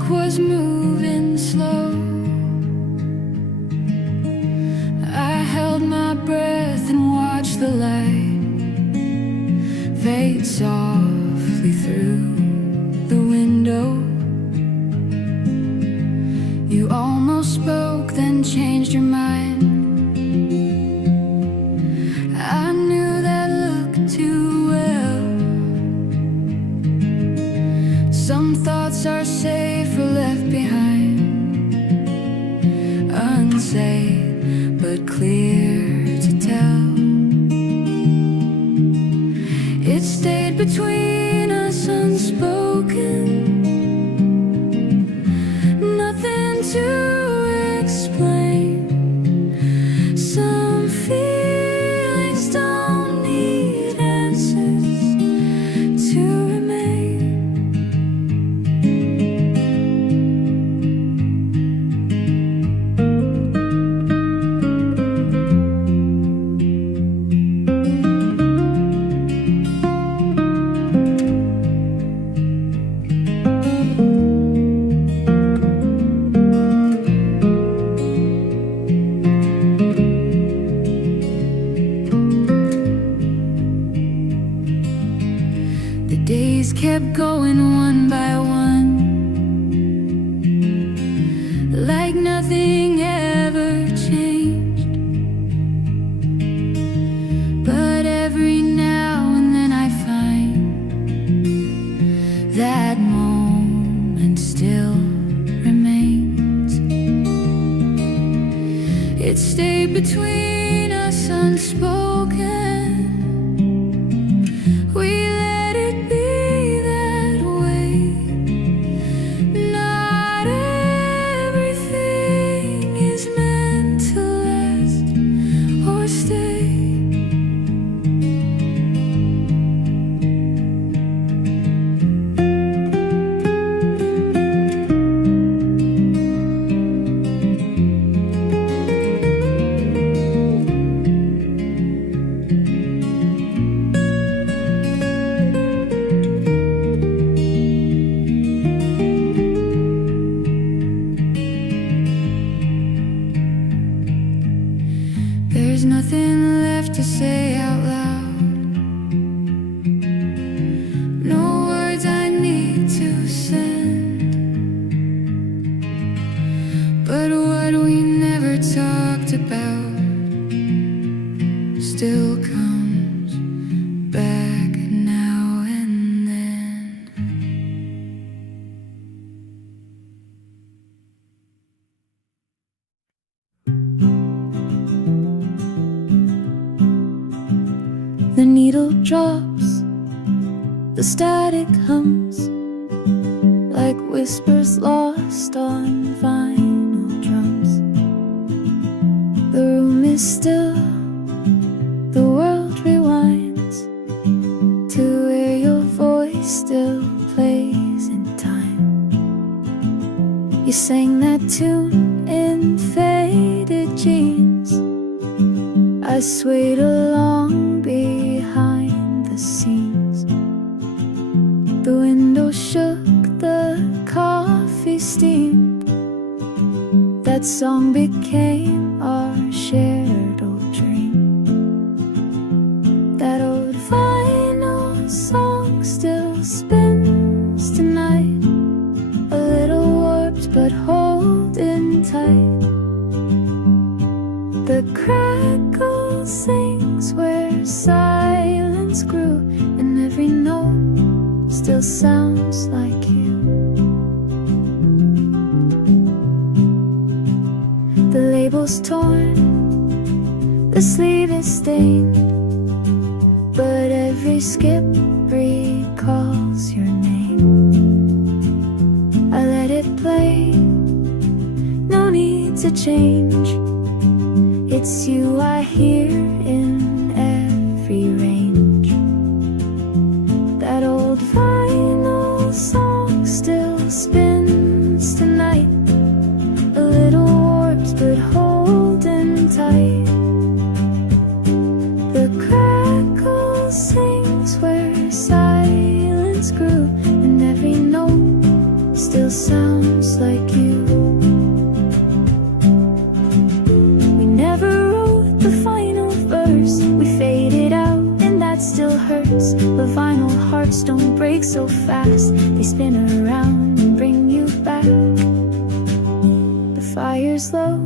Was moving slow. I held my breath and watched the light fade softly through the window. You almost spoke, then changed your mind. I knew that look kept going one by one, like nothing ever changed. But every now and then I find that moment still remains. It stayed between us unspoken. We let it be that way. Not everything is meant to last or stay. There's nothing left to say out loud, no words I need to send. But what we never talked about still comes back now and then. The needle drops, the static hums, like whispers lost on vinyl drums. The room is still, the world rewinds to where your voice still plays in time. You sang that tune in faded jeans. I swayed along behind the scenes. The window shook, the coffee steamed. That song became our shared old dream. That old vinyl song still spins tonight, a little warped but holding tight. The crackle sings where silence grew, and every note still sounds like you. The label's torn, the sleeve is stained, but every skip recalls your name. I let it play, no need to change. It's you I hear in every range. That old vinyl song still spins tonight, a little warped but holding tight. The crackle sings where silence grew, and every note still sounds like you. We never wrote the final verse, we faded out, and that still hurts. But vinyl hearts don't break so fast, they spin around and bring you back. The fire's low,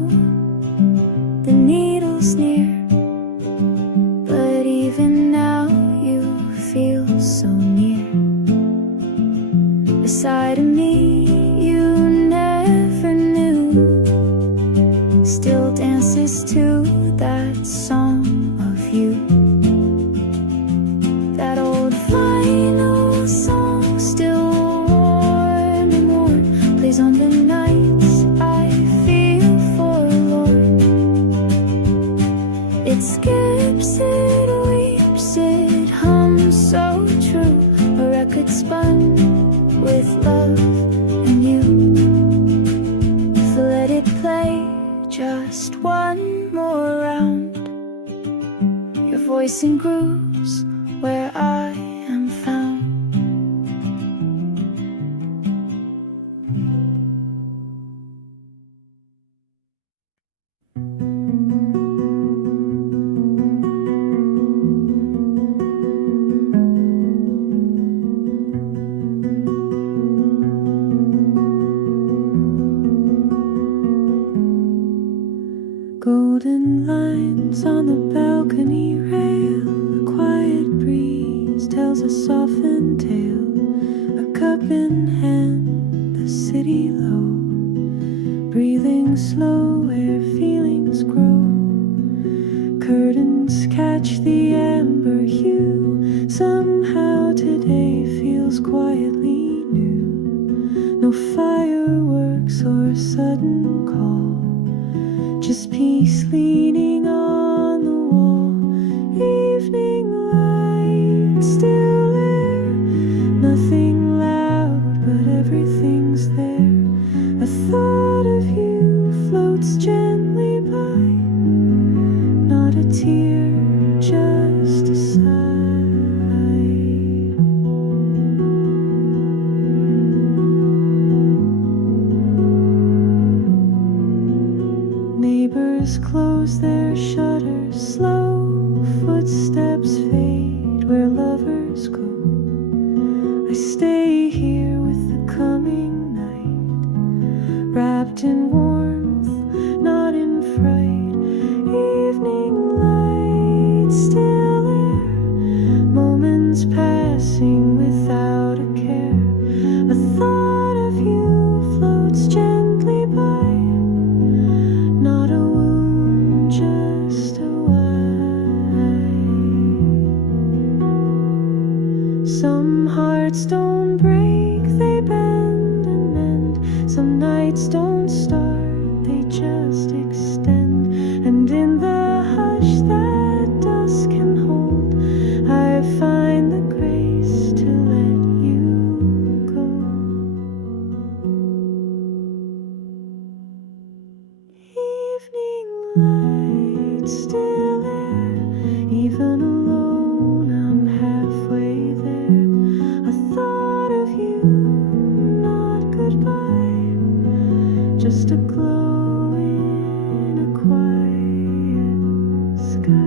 the needle's near, but even now you feel so near. Beside of me you never knew, still dances to that song of you. That old vinyl song still warm and warm, plays on the nights I feel forlorn. It skips, it weeps, it hums so true, a record spun with love and you. So let it play just one more round, your voice in grooves where I am found. a softened tale, a cup in hand, the city low, breathing slow where feelings grow. Curtains catch the amber hue, somehow today feels quietly new. No fireworks or sudden call, just peace leaning on the wall. Evening light, still air, nothing loud but everything's there. A thought of you floats gently by, not a tear, just a sigh. Neighbors close their shutters slow, footsteps fade where lovers go. I stay here with the coming night, wrapped in warmth, not in fright. Evening light, still air, moments passing without a care. A thought of you floats gently by, not a wound, just a why. Some hearts don't break, they bend and mend. Some nights don't start, they just extend. And in the hush that dusk can hold, I find the grace to let you go. Evening light, still air, even alone I'm halfway there. A thought of you, not goodbye, just a glow in a quiet sky.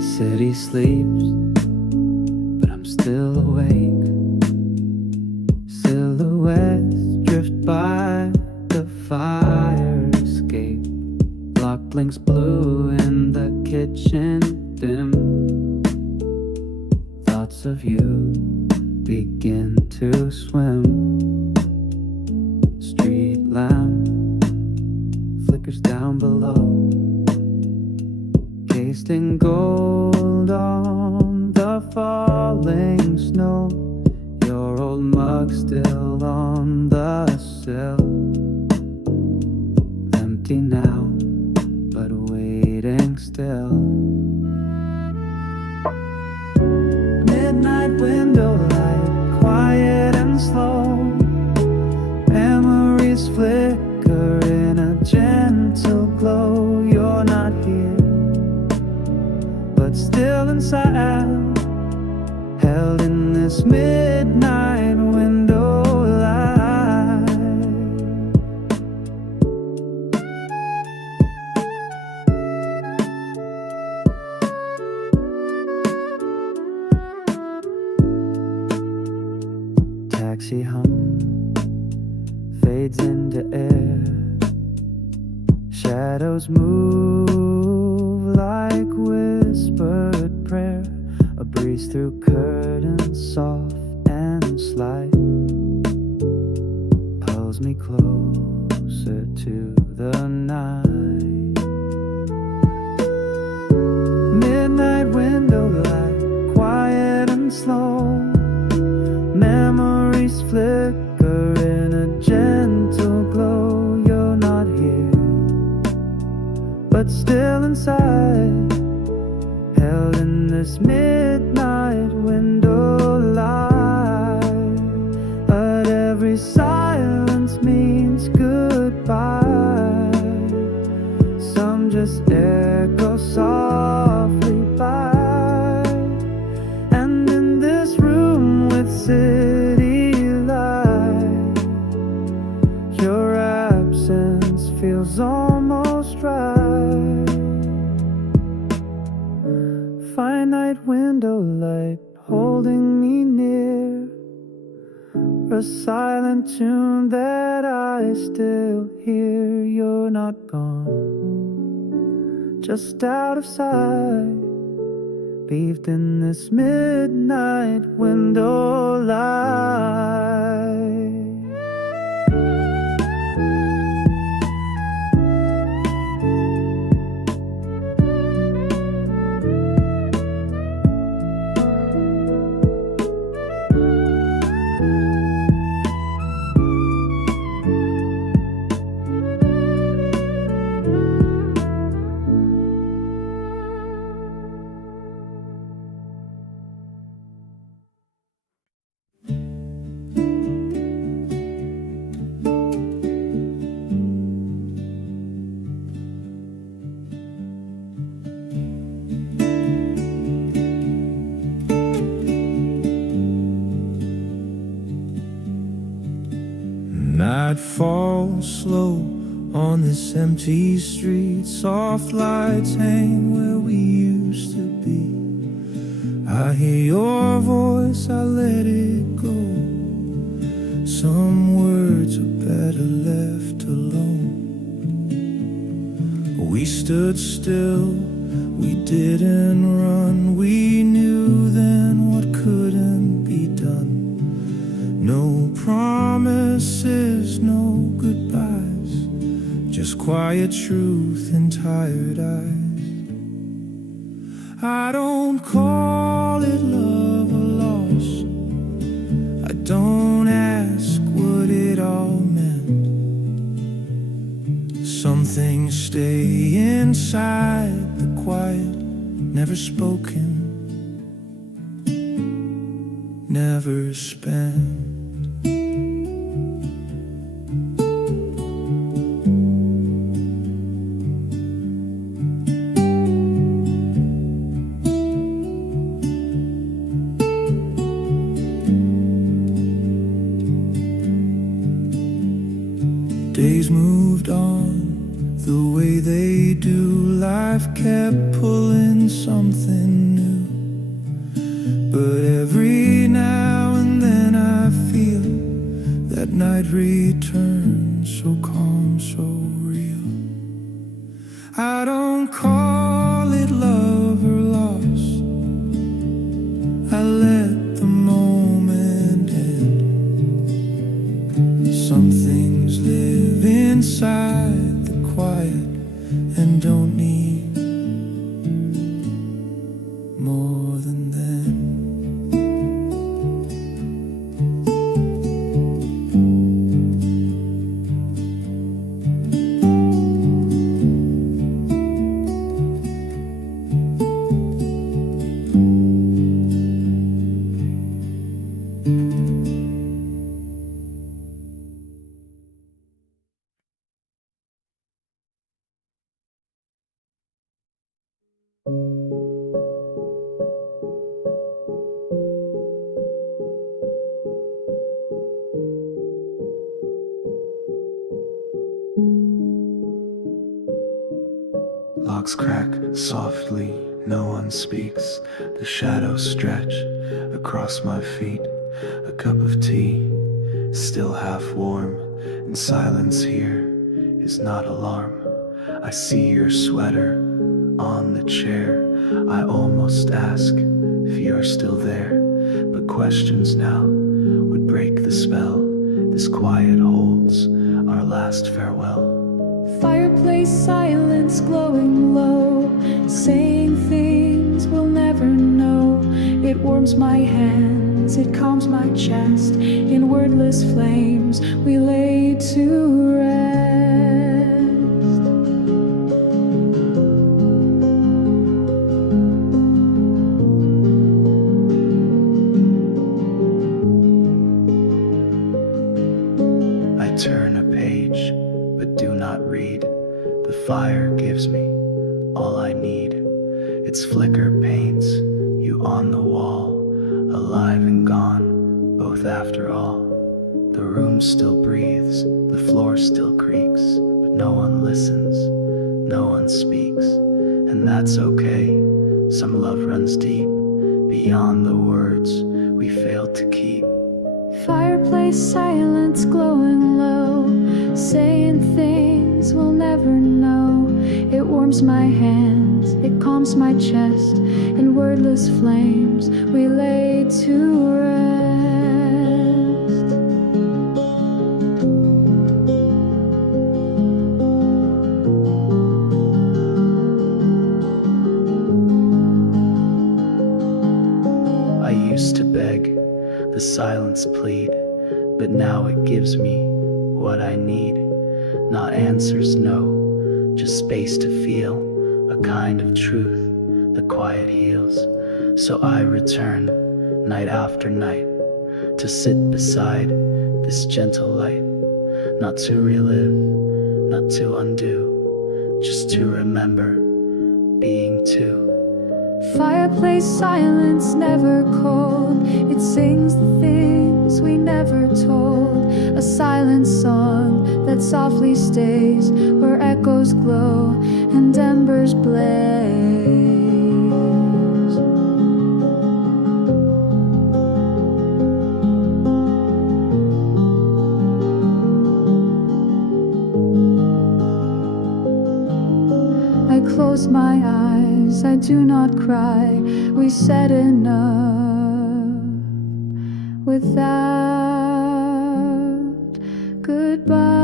City sleeps, but I'm still awake. Silhouettes drift by the fire escape. Clock blinks blue in the kitchen dim. Thoughts of you begin to swim. Street lamp flickers down below, cased in gold on the falling snow. Your old mug still on the sill, empty now, but waiting still. Midnight window light, quiet and slow. Memories flicker in a gentle glow. You're not here, but still inside, held in this midnight window light. Taxi hum fades into air. Shadows move like whispered prayer. A breeze through curtains, soft and slight, pulls me closer to the night. Midnight window light, quiet and slow. Memories flicker in a gentle glow. You're not here, every silence means goodbye. Some just echo softly by. And in this room with city light, your absence feels almost right. Finite window light holding me near, a silent tune that I still hear. You're not gone, just out of sight, bathed in this midnight window light. Night falls slow on this empty street. Soft lights hang where we used to be. I hear your voice, I let it go. Some words are better left alone. We stood still, we didn't run. We knew then what couldn't be done. No promises, no goodbyes, just quiet truth in tired eyes. I don't call it love or loss, I don't ask what it all meant. Some things stay inside the quiet, never spoken, never spent. Days moved on the way they do. Life kept pulling something new. But every now and then I feel that night return, so calm, so real. I don't call it love or loss, I let the moment end. Some things live inside the quiet and don't need more than them. Locks crack softly, no one speaks. The shadows stretch across my feet. A cup of tea, still half warm. And silence here is not alarm. I see your sweater on the chair. I almost ask if you're still there, but questions now would break the spell. This quiet holds our last farewell. Fireplace silence glowing low, saying things we'll never know. It warms my hands, it calms my chest. In wordless flames we lay to rest. reach, but do not read. The fire gives me all I need. Its flicker paints you on the wall, alive and gone, both after all. The room still breathes, the floor still creaks, but no one listens, no one speaks, and that's okay. Some love runs deep, beyond the words we failed to keep. Fireplace silence glowing low, saying things we'll never know. It warms my hands, it calms my chest. In wordless flames we lay to rest. I used to beg, the silence plead, but now it gives me what I need. Not answers, no, just space to feel, a kind of truth, the quiet heals. So I return, night after night, to sit beside this gentle light. Not to relive, not to undo, just to remember being two. Fireplace silence never cold, it sings the things we never told. A silent song that softly stays where echoes glow and embers blaze. I close my eyes, I do not cry. We said enough without goodbye.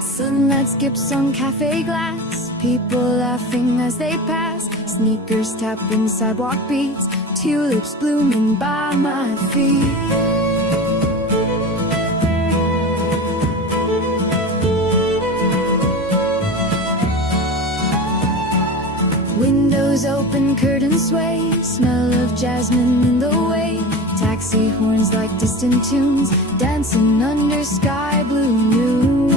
Sunlight skips on cafe glass, people laughing as they pass. Sneakers tapping sidewalk beats, tulips blooming by my feet. Windows open, curtains sway, smell of jasmine in the way. Taxi horns like distant tunes, dancing under sky blue moons.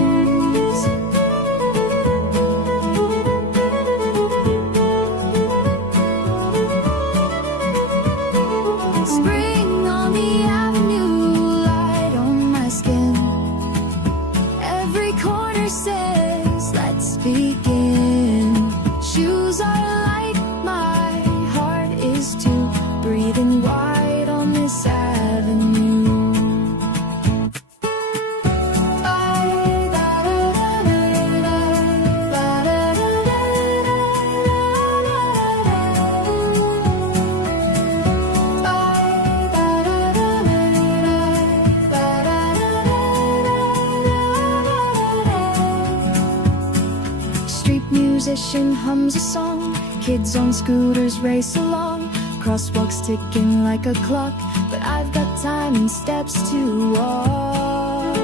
Spring on the avenue, light on my skin. Every corner says, let's begin. Shoes are light, my heart is too. Breathing wide on this avenue. Street musician hums a song, kids on scooters race along. Crosswalks ticking like a clock, but I've got time and steps to walk.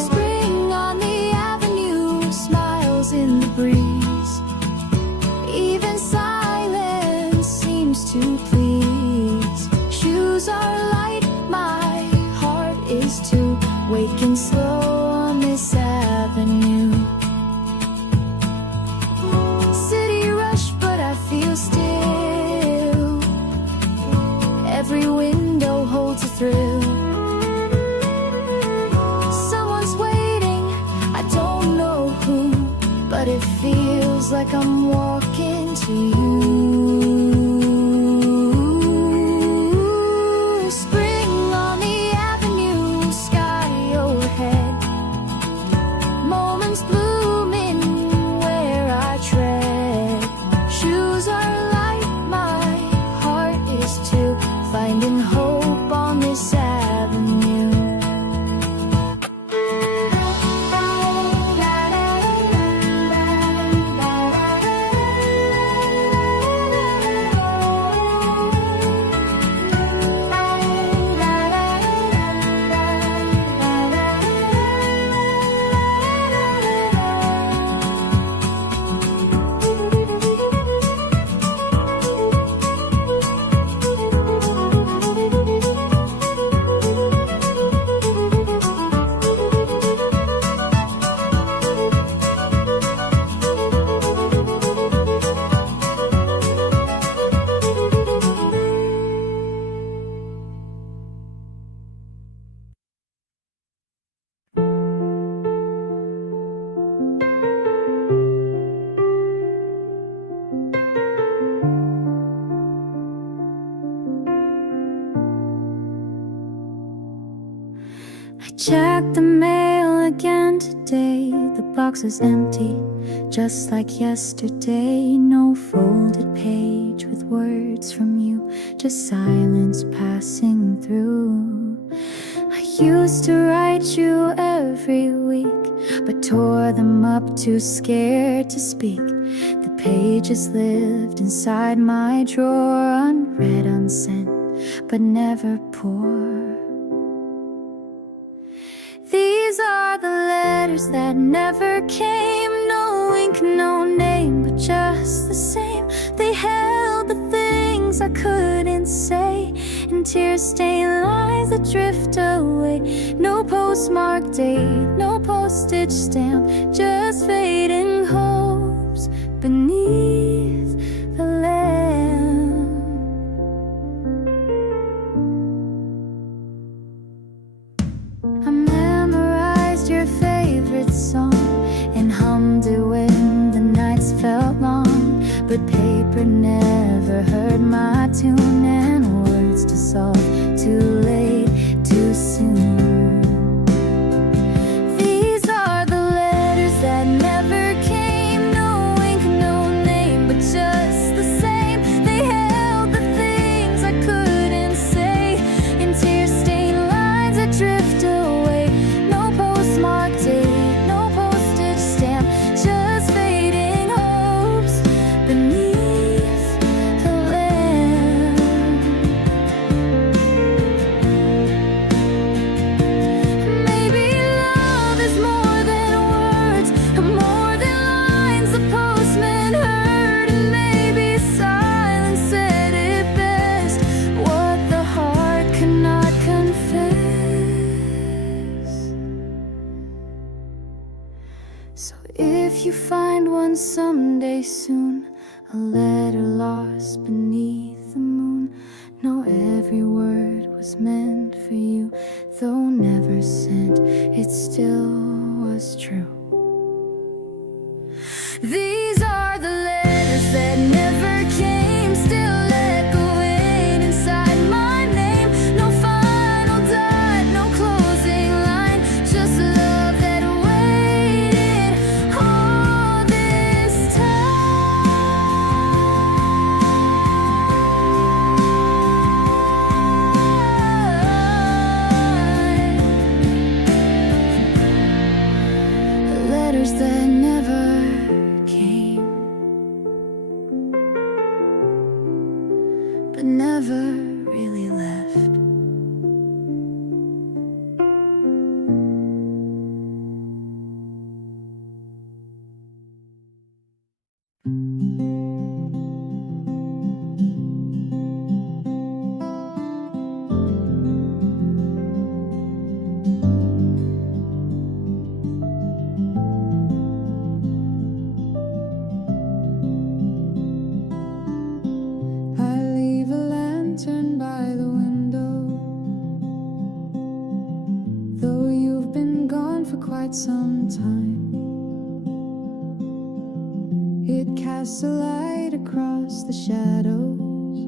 Spring on the avenue, smiles in the breeze. Even silence seems to please. Shoes are light, my heart is too. Waking slow on this avenue. City rush, but I feel still. Every window holds a thrill. Someone's waiting, I don't know who, but it feels like I'm walking to you. Spring on the avenue, sky overhead. Moments blooming where I tread. Shoes are light, my heart is too. Finding hope on this avenue. I checked the mail again today. The box is empty, just like yesterday. No folded page with words from you, just silence passing through. I used to write you every week, but tore them up too scared to speak. The pages lived inside my drawer, unread, unsent, but never poor. These are the letters that never came. No ink, no name, but just the same. They held the things I couldn't say, and tear-stained lines that drift away. No postmark date, no postage stamp, just fading hopes beneath the lamp. I memorized your favorite song and hummed it when the nights felt long, but paper never heard my tune, and words dissolved too late, too soon. These are the letters that never came. No ink, no name, but just the same. They held the things I couldn't say, in tear-stained lines that drift away. No postmark date, no postage stamp, just fading hopes beneath the lamp. Maybe love is more than words, more than lines the postman heard, and maybe silence said it best, what the heart cannot confess. So if you find one someday soon, a letter lost beneath the moon, know every word was meant for you, though never sent, it still was true. These are the letters that never came, still echoing inside my name. No final dot, no closing line, just love that waited all this time. Letters that never came, but never really left. I leave a lantern by the window, though you've been gone for quite some time. It casts a light across the shadows,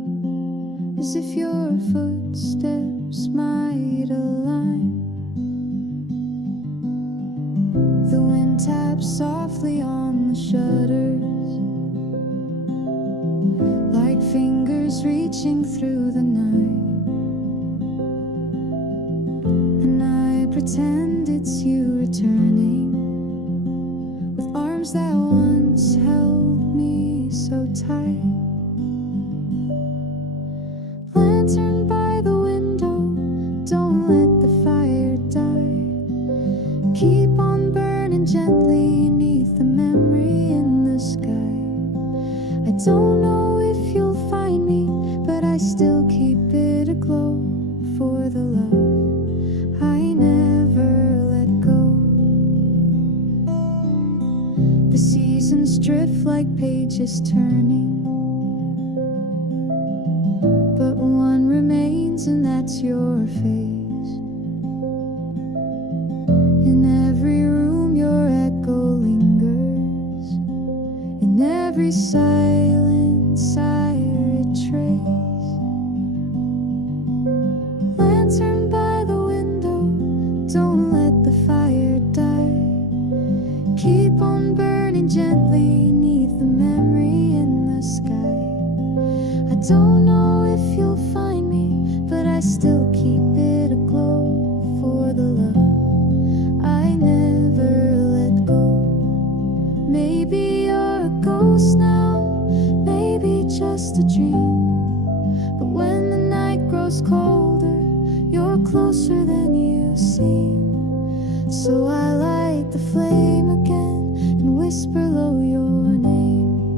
as if your footsteps might align. The wind taps softly on the shutters, like fingers reaching through the night, and I pretend it's you returning, with arms that once held me so tight. Lantern by the window, don't let the fire die. Keep on burning gently beneath the memory in the sky. I don't know if you'll find me, but I still keep it aglow for the love I never let go. The seasons drift like pages turning, but one remains, and that's your face. In every room your echo lingers, in every silence I retrace. Lantern by the window, don't you're closer than you seem. So I light the flame again and whisper low your name,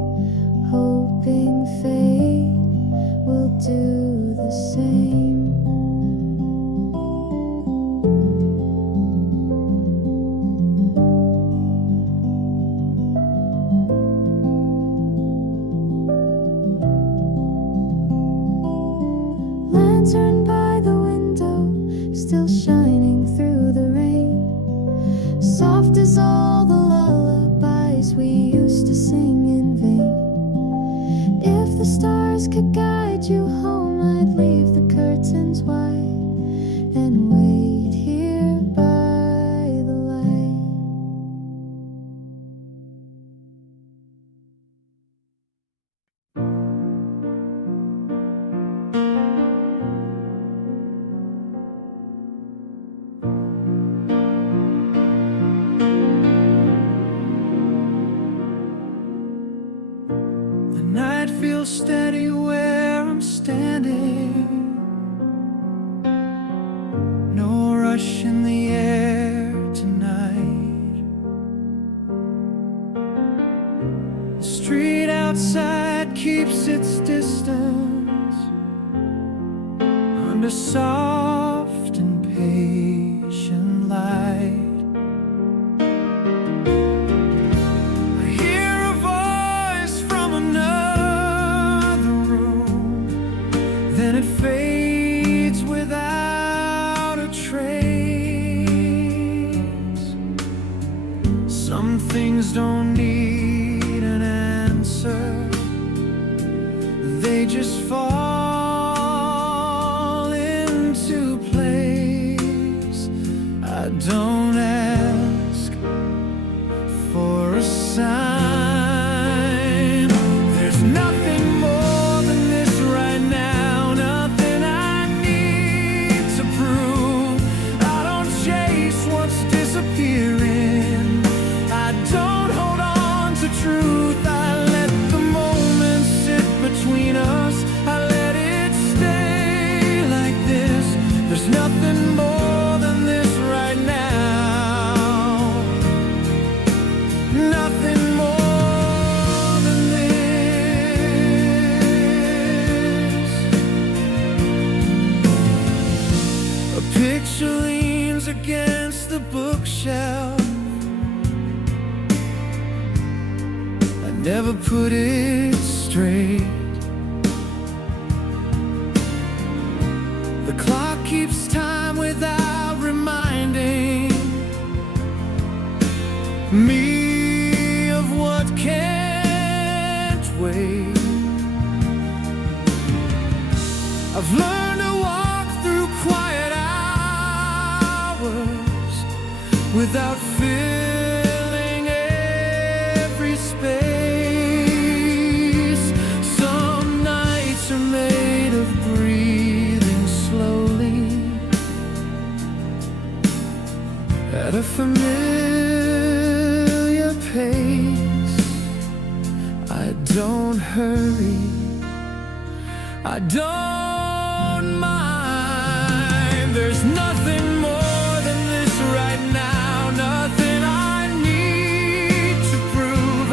hoping fate will do the same. Lantern by the window, still shining through the rain. Soft as all the lullabies we used to sing in vain. If the stars could guide you home, I'd leave the curtains wide and wait here by the light. The night feels steady where I'm standing. No rush in the air tonight. The street outside keeps its distance under soft and patient light. I hear a voice from another room, then it fades without a trace. Some things don't need an answer, they just fall into place. I don't ask for a sign. There's nothing more than this right now, nothing I need to prove. I don't chase what's disappearing, I don't hold on to truth. I let the moment sit between us, I let it stay like this. There's nothing more than this right now, nothing more than this. A picture leans against the bookshelf, I never put it straight. The clock keeps time without reminding me of what can't wait. I've learned to walk through quiet hours without filling every space. Some nights are made of breathing slowly at a familiar pace. I don't hurry, I don't mind. There's nothing more than this right now, nothing I need to prove.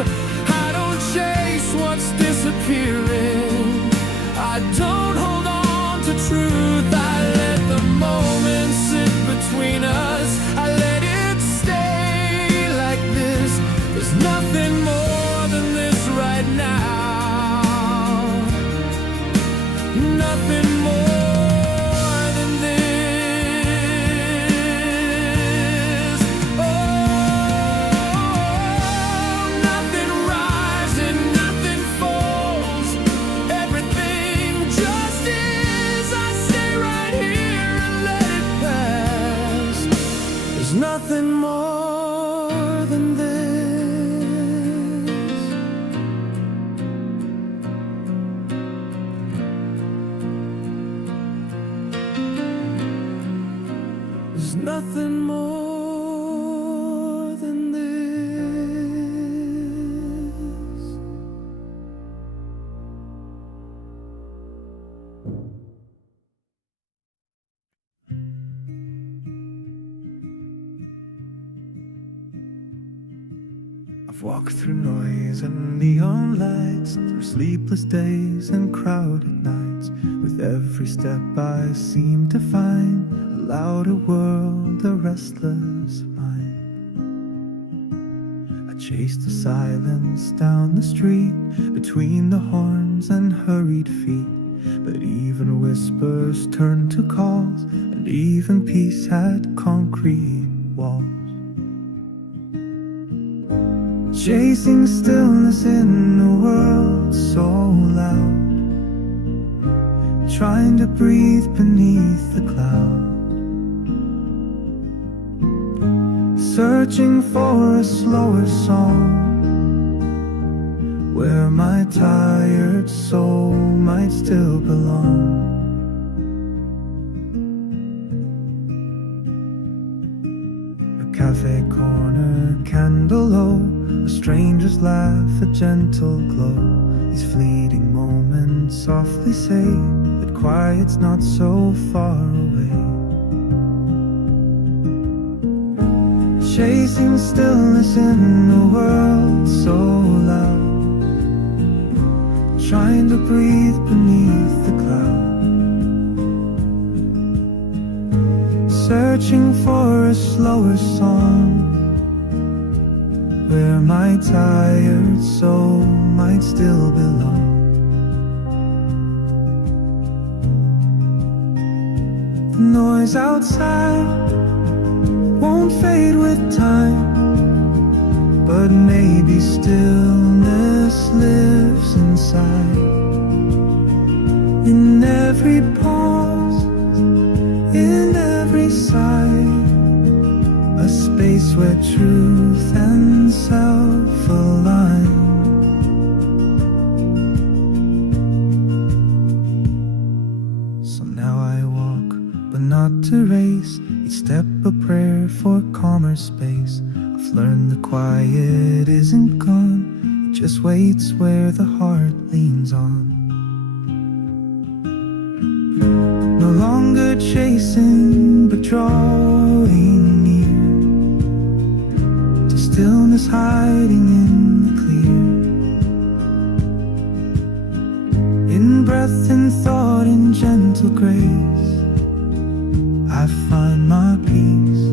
I don't chase what's disappearing, I don't hold on to truth. I let the moment sit between us, I let it stay like this. There's nothing more than this right now, nothing more than this. Oh, nothing rising, nothing falls, everything just is. I stay right here and let it pass. There's nothing more than this. There's nothing more than this. I've walked through noise and neon lights, through sleepless days and crowded nights. With every step I seem to find a louder world, a restless mind. I chase the silence down the street, between the horns and hurried feet. But even whispers turned to calls, and even peace had concrete walls. Chasing stillness in a world so loud, trying to breathe beneath the cloud, searching for a slower song, where my tired soul might still belong. A cafe corner, candle low, a stranger's laugh, a gentle glow. These fleeting moments softly say that quiet's not so far away. Chasing stillness in a world so loud, trying to breathe beneath the cloud, searching for a slower song, where my tired soul might still belong. The noise outside won't fade with time, but maybe stillness lives inside. In every pause, in every sigh, a space where truth and self align. So now I walk, but not to race, each step a prayer for calmer space. I've learned the quiet isn't gone, it just waits where the heart leans on. No longer chasing, but drawing near to stillness hiding in the clear. In breath and thought, in gentle grace, I find my peace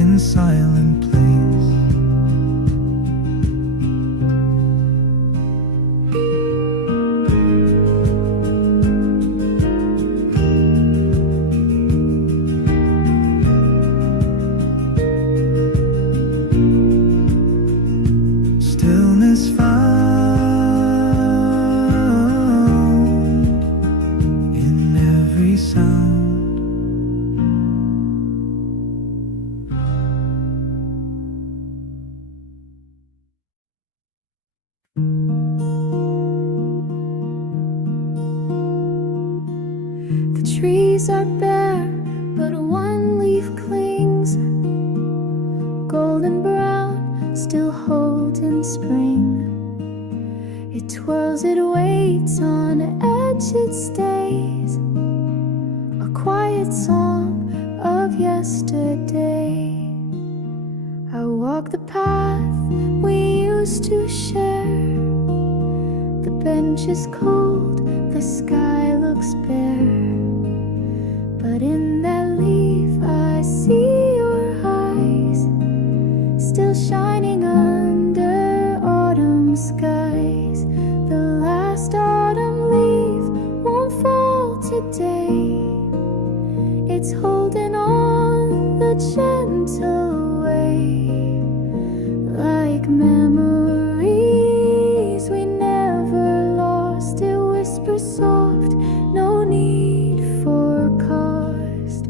in silent place. Stillness found in every sound. The trees are bare, but one leaf clings, golden brown, still holding spring. It twirls, it waits, on edge it stays, a quiet song of yesterday. I walk the path we used to share. The bench is cold, the sky looks bare, but in that leaf I see your eyes, still shining under autumn skies. The last autumn leaf won't fall today, it's holding on the gentle way, like memories we never lost. It whispers soft, no need for cost.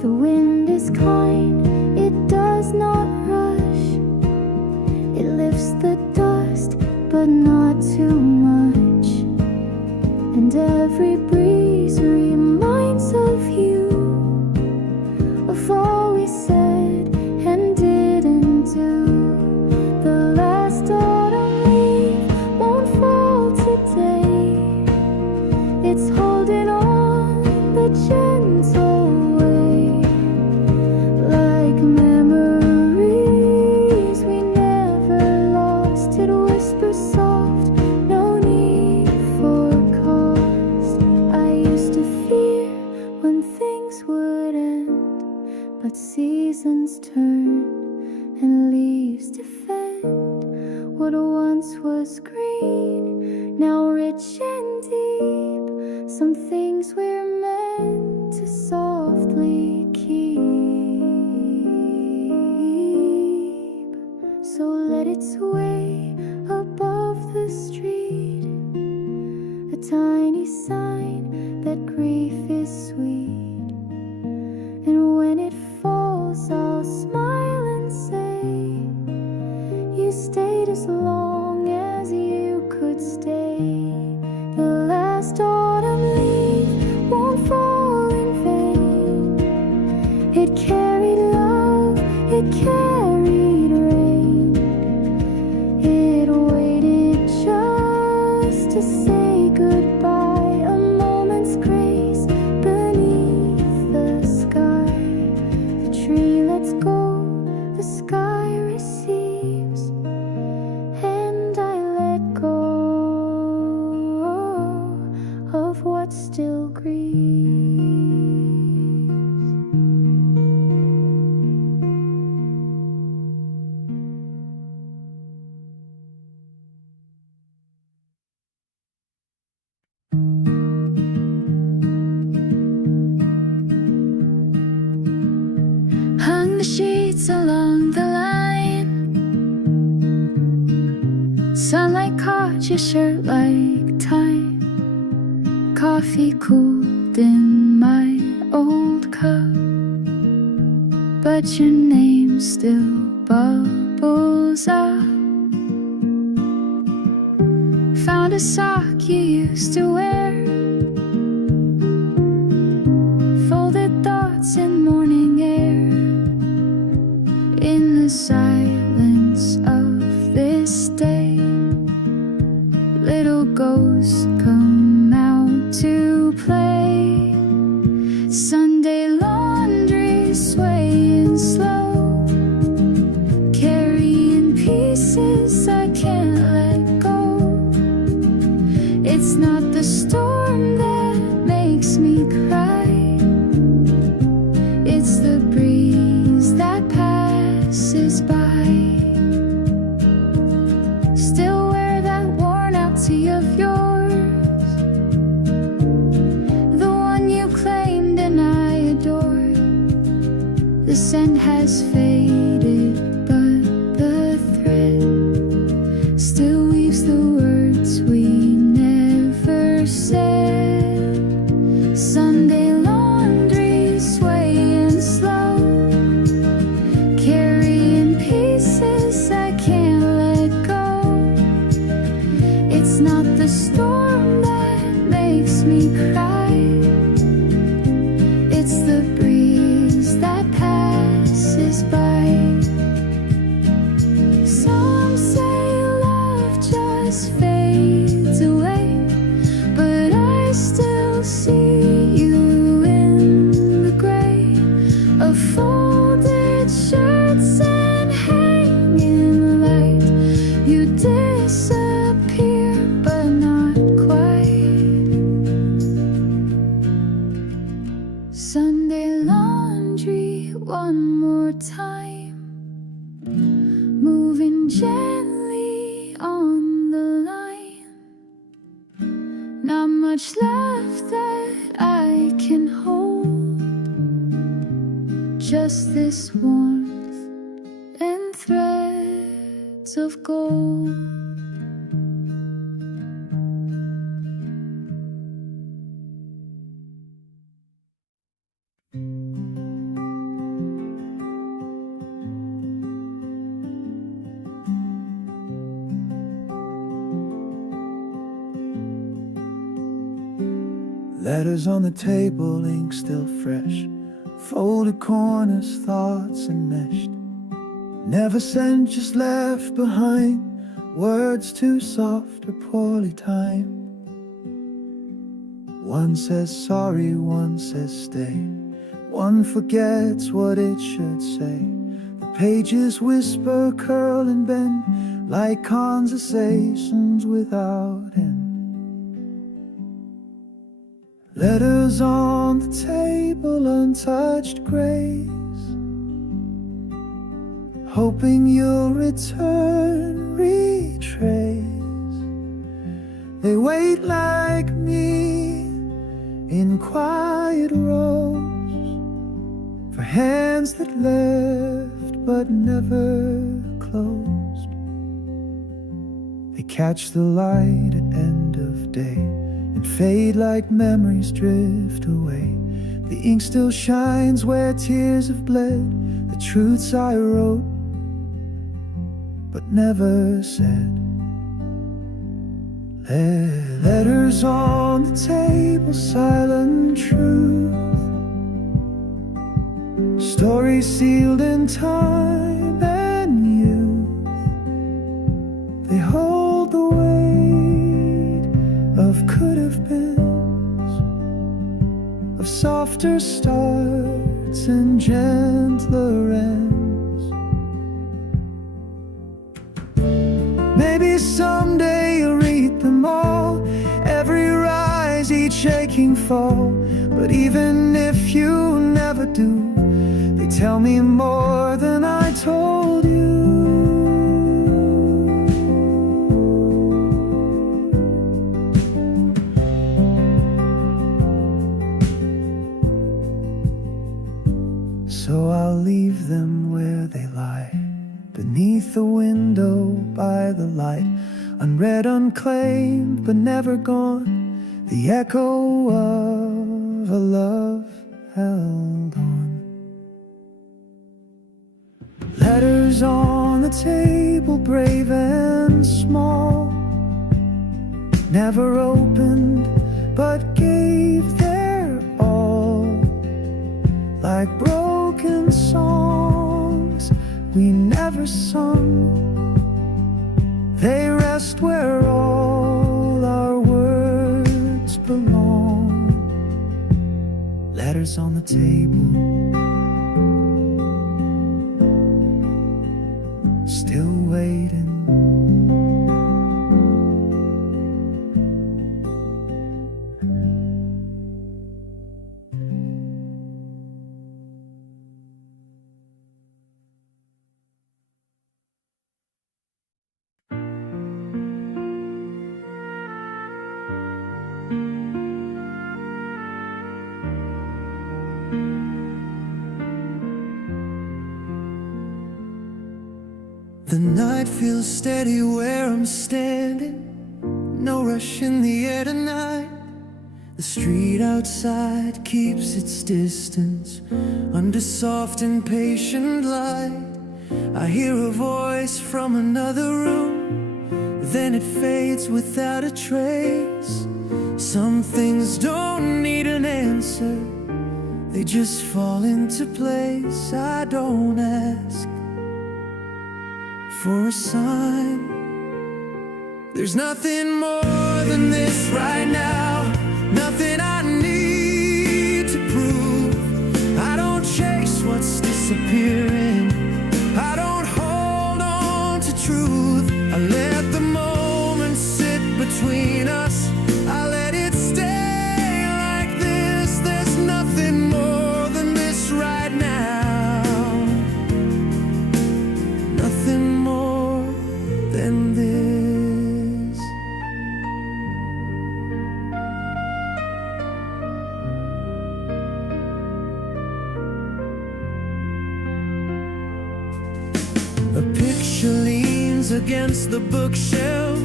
The wind is kind, it does not rush, it lifts the dust, but not too much. And every breeze reminds of you, of all we said and didn't do. The last autumn leaf won't fall let seasons turn and leaves defend what once was green, now rich and deep. Some things we're meant to softly keep. So let it sway above the street, a tiny sign that grief is sweet. And when it falls, I'll smile and say, you stayed as long as you could stay. The last autumn leaf won't fall in vain. It carried love, it carried rain. It waited just to say goodbye, a moment's grace beneath the sky. The tree lets go, the sky receives, and I let go of what still grieves. Hung the sheets along the line, sunlight caught your shirt like time. Coffee cooled in my old cup, but your name still bubbles up. Found a sock you used to wear, folded thoughts in morning air. In the silence of this day, little ghosts come out to play. Sunday laundry swaying slow, carrying pieces I can't let go. It's not the storm that makes me cry, it's the breeze that passes by. Still wear that worn out tee of yours, the one you claimed and I adored. The scent has faded, but the thread still weaves the words we never said. Sunday laundry swaying slow, carrying pieces I can't let go. It's not the storm that makes me cry, it's the breeze that passes by. Some say love just fades away, but I still see you in the gray of folded shirts and hanging light. You disappear, but not quite. Sunday laundry one more time, moving gently on the line. Not much left that I can hold, just this warmth and threads of gold. Letters on the table, ink still fresh, folded corners, thoughts enmeshed. Never sent, just left behind, words too soft or poorly timed. One says sorry, one says stay, one forgets what it should say. The pages whisper, curl and bend, like conversations without end. Letters on the table, untouched grace, hoping you'll return, retrace. They wait like me in quiet rows for hands that left but never closed. They catch the light at end of day and fade like memories drift away. The ink still shines where tears have bled, the truths I wrote but never said. Letters on the table, silent truth, stories sealed in time and youth. They hold the weight of could have beens, of softer starts and gentler ends. Maybe someday you'll read them all, every rise, each aching fall. But even if you never do, they tell me more than I told you. So I'll leave them where they lie, beneath the window by the light, unread, unclaimed, but never gone, the echo of a love held on. Letters on the table, brave and small, never opened, but gave their all, like broken songs we never sung. They rest where all our words belong. Letters on the table, still waiting. The night feels steady where I'm standing, no rush in the air tonight. The street outside keeps its distance under soft and patient light. I hear a voice from another room, then it fades without a trace. Some things don't need an answer, they just fall into place. I don't ask for a sign. There's nothing more than this right now, nothing I need to prove. I don't chase what's disappearing, I don't hold on to truth. I let the moment sit between us, I let it stay like this. There's nothing more than this right now, nothing more than this. A picture leans against the bookshelf,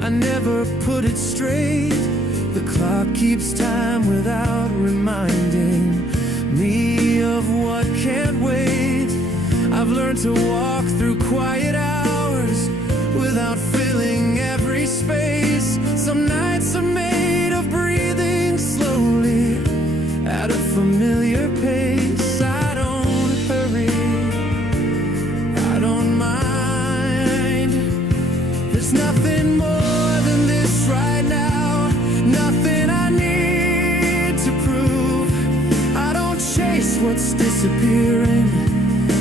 I never put it straight. The clock keeps time without reminding me of what can't wait. I've learned to walk through quiet hours without filling every space. Some nights are made of breathing slowly at a familiar pace. I don't hurry, I don't mind. There's nothing more than this right now, nothing I need to prove. I don't chase what's disappearing,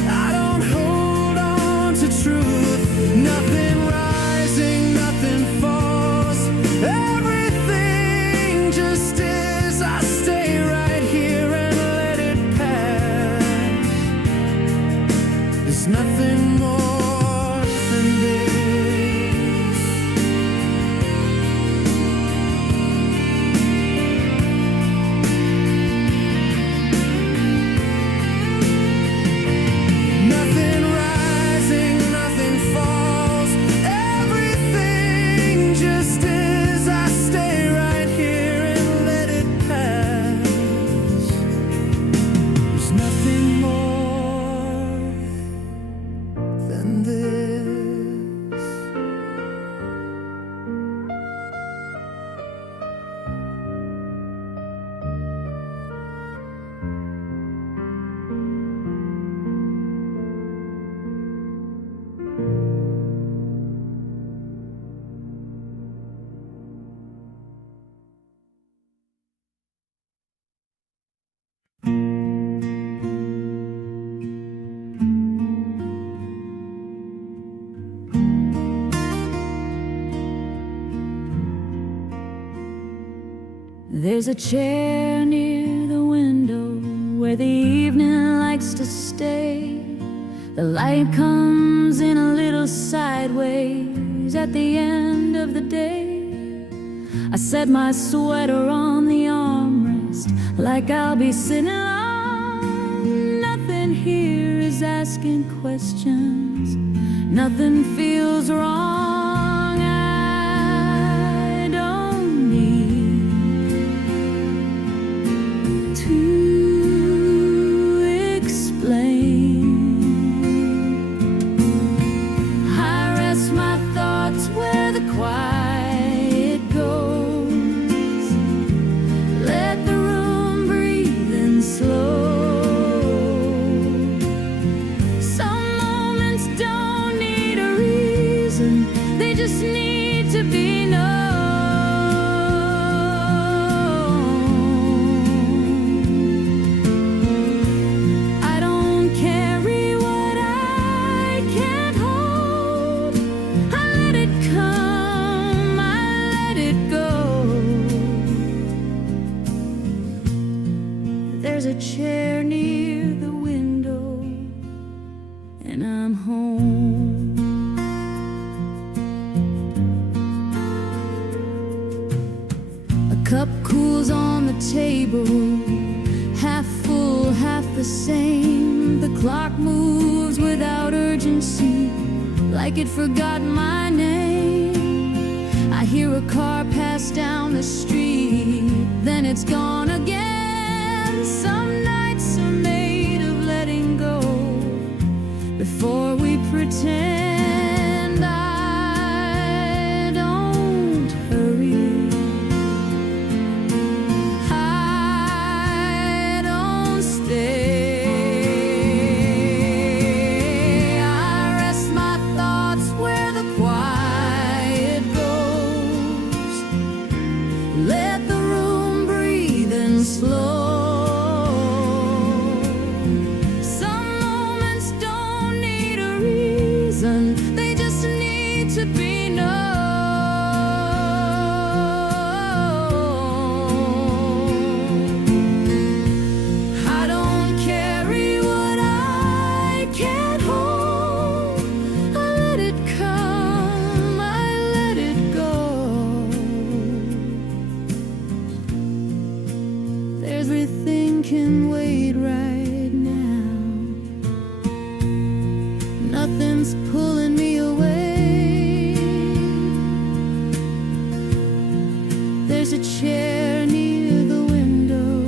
I don't hold on to truth. Nothing rising, nothing falls, everything just is. I stay right here and let it pass. There's nothing There's a chair near the window where the evening likes to stay. The light comes in a little sideways at the end of the day. I set my sweater on the armrest like I'll be sitting alone. Nothing here is asking questions. Nothing feels wrong. I don't need to explain. I rest my thoughts where the quiet goes. Let the room breathe in slow. They just need to be known. I don't carry what I can't hold. I let it come, I let it go. There's a chair near the window, and I'm home. Cup cools on the table, half full, half the same. The clock moves without urgency, like it forgot my name. I hear a car pass down the street, then it's gone again. Some nights are made of letting go before we pretend. I don't hurry. Let the room breathe in slow. Some moments don't need a reason, they just need to be known. I don't carry what I can't hold. I let it come, I let it go. Everything can wait right now. Nothing's pulling me away. There's a chair near the window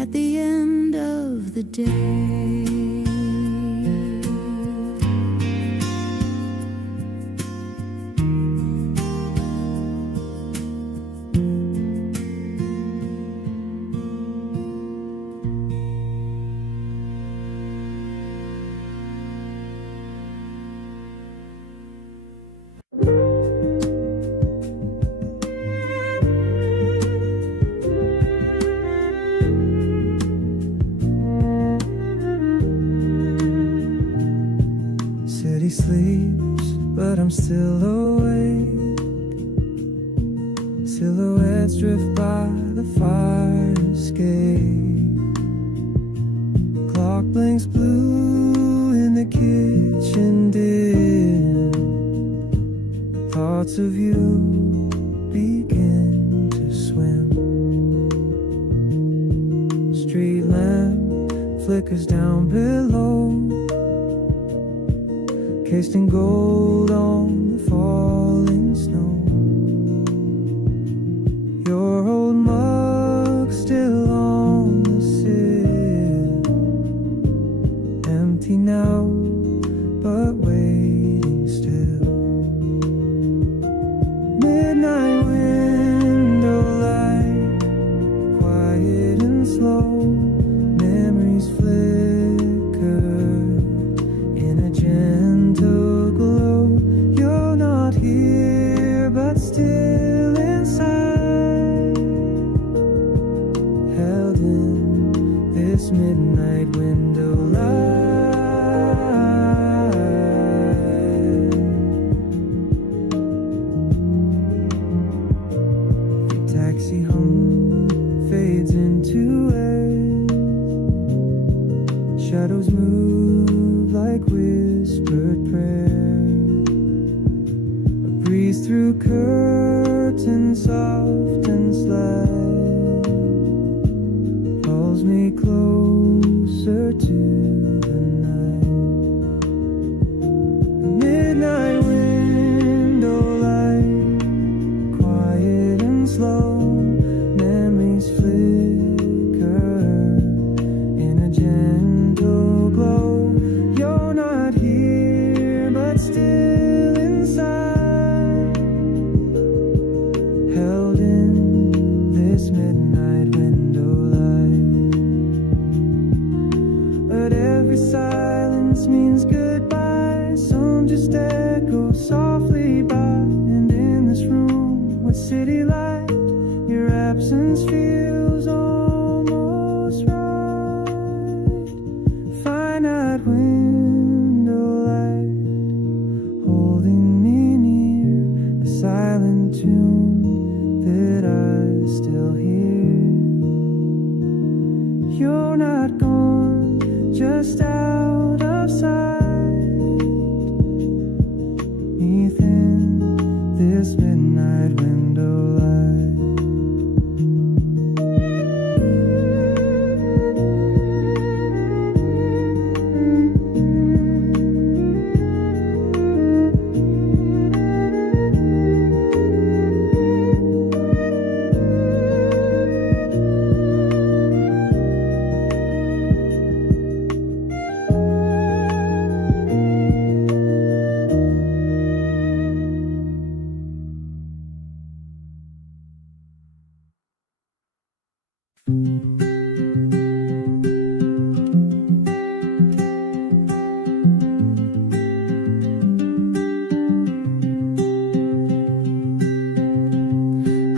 at the end of the day. City sleeps, but I'm still awake. Silhouettes drift by the fire escape. Clock blinks blue in the kitchen dim. Thoughts of you begin to swim. Street lamp flickers down below, cased in gold on the falling snow. Your old mug still on the sill, empty now, but waiting still. Midnight window light, quiet and slow. Memories flicker in a gentle glow. Your dixie hum fades into air. Shadows move like whispered prayer. A breeze through curtains soft and slight pulls me closer to the night. Midnight window light, quiet and slow. Memories flicker in a gentle glow. You're not here, but still inside, held in this midnight window light. But every silence means goodbye. Some just echo softly by. And in this room with city light, your absence feels almost right. Finite window light, holding me near, a silent tune that I still hear. You're not gone, just out of sight, within this midnight window light.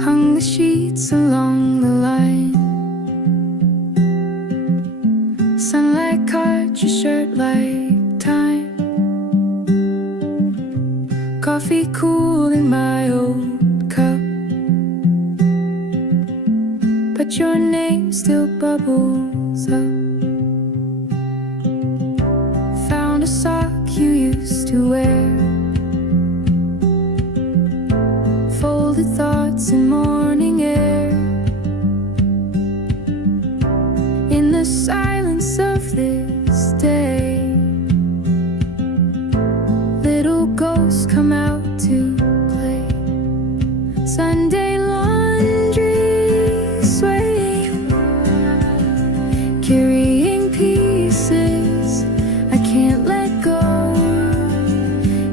Hung the sheets along the line. Sunlight caught your shirt like time. Coffee cooled in my old cup, but your name still bubbles up. Found a sock you used to wear, folded thoughts in morning air. In the silence of this day, little ghosts come out to play. Sunday laundry swaying, carrying pieces I can't let go.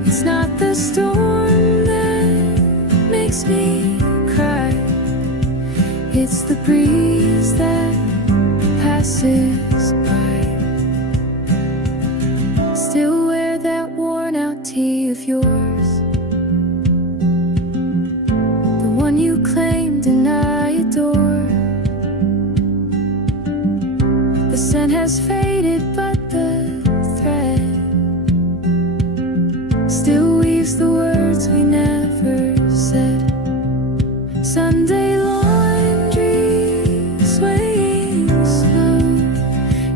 It's not the storm that makes me cry, it's the breeze that passes by. Still wear that worn out tee of yours, the one you claimed and I adore. The scent has faded, but the thread still weaves the words we never said. Sunday laundry swaying slow,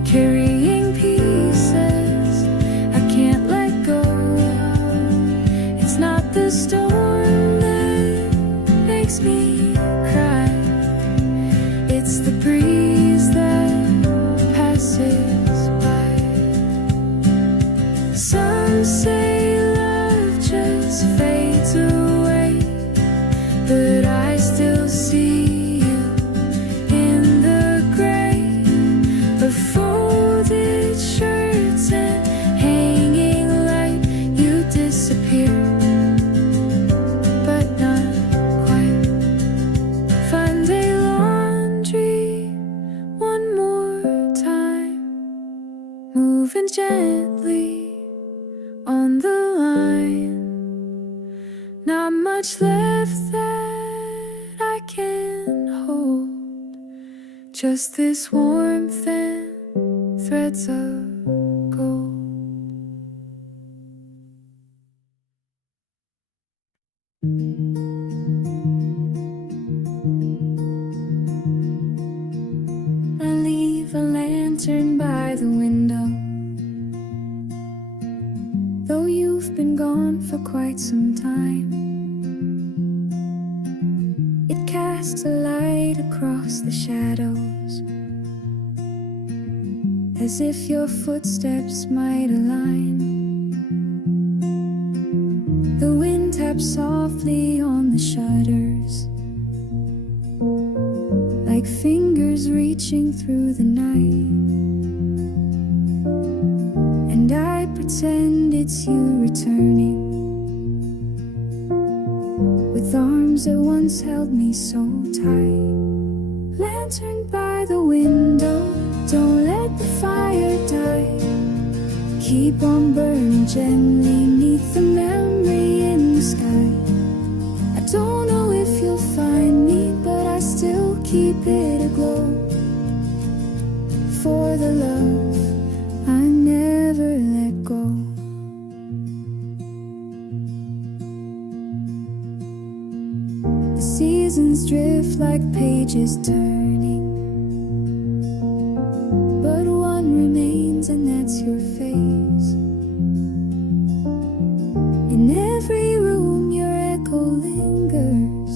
carrying pieces I can't let go. It's not the storm that makes me cry, it's the breeze that passes by. Some say love just fades away, but I still see you in the gray of folded shirts and hanging light. You disappear, but not quite. Sunday laundry one more time, moving gently on the line. Not much left that I can hold, just this warmth and threads of gold. lantern by the window. Though you've been gone for quite some time, it casts a light across the shadows, as if your footsteps might align. The wind taps softly on the shutters, like fingers reaching through the night. And I pretend it's you returning, with arms that once held me so tight. Lantern by the window, don't let the fire die. Keep on burning gently neath the memory in the sky. I don't know if you'll find me, but I still keep it aglow, for the love I never let go. The seasons drift like pages turning, but one remains, and that's your face. In every room your echo lingers,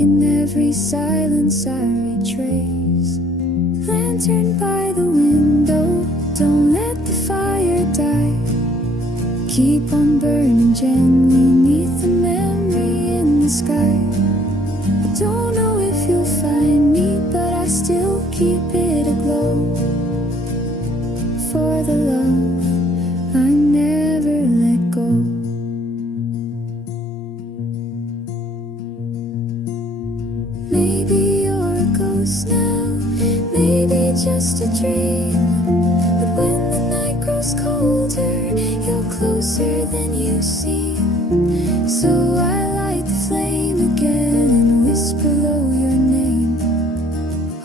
in every silence I retrace. Lantern by the window, don't let the fire die. Keep on burning gently neath the memory in the sky. I don't know if you'll find me, but I still keep it aglow, for the love I never let go. Maybe you're a ghost now, maybe just a dream, but when the night grows colder, you're closer than you seem. So I light the flame again and whisper low your name,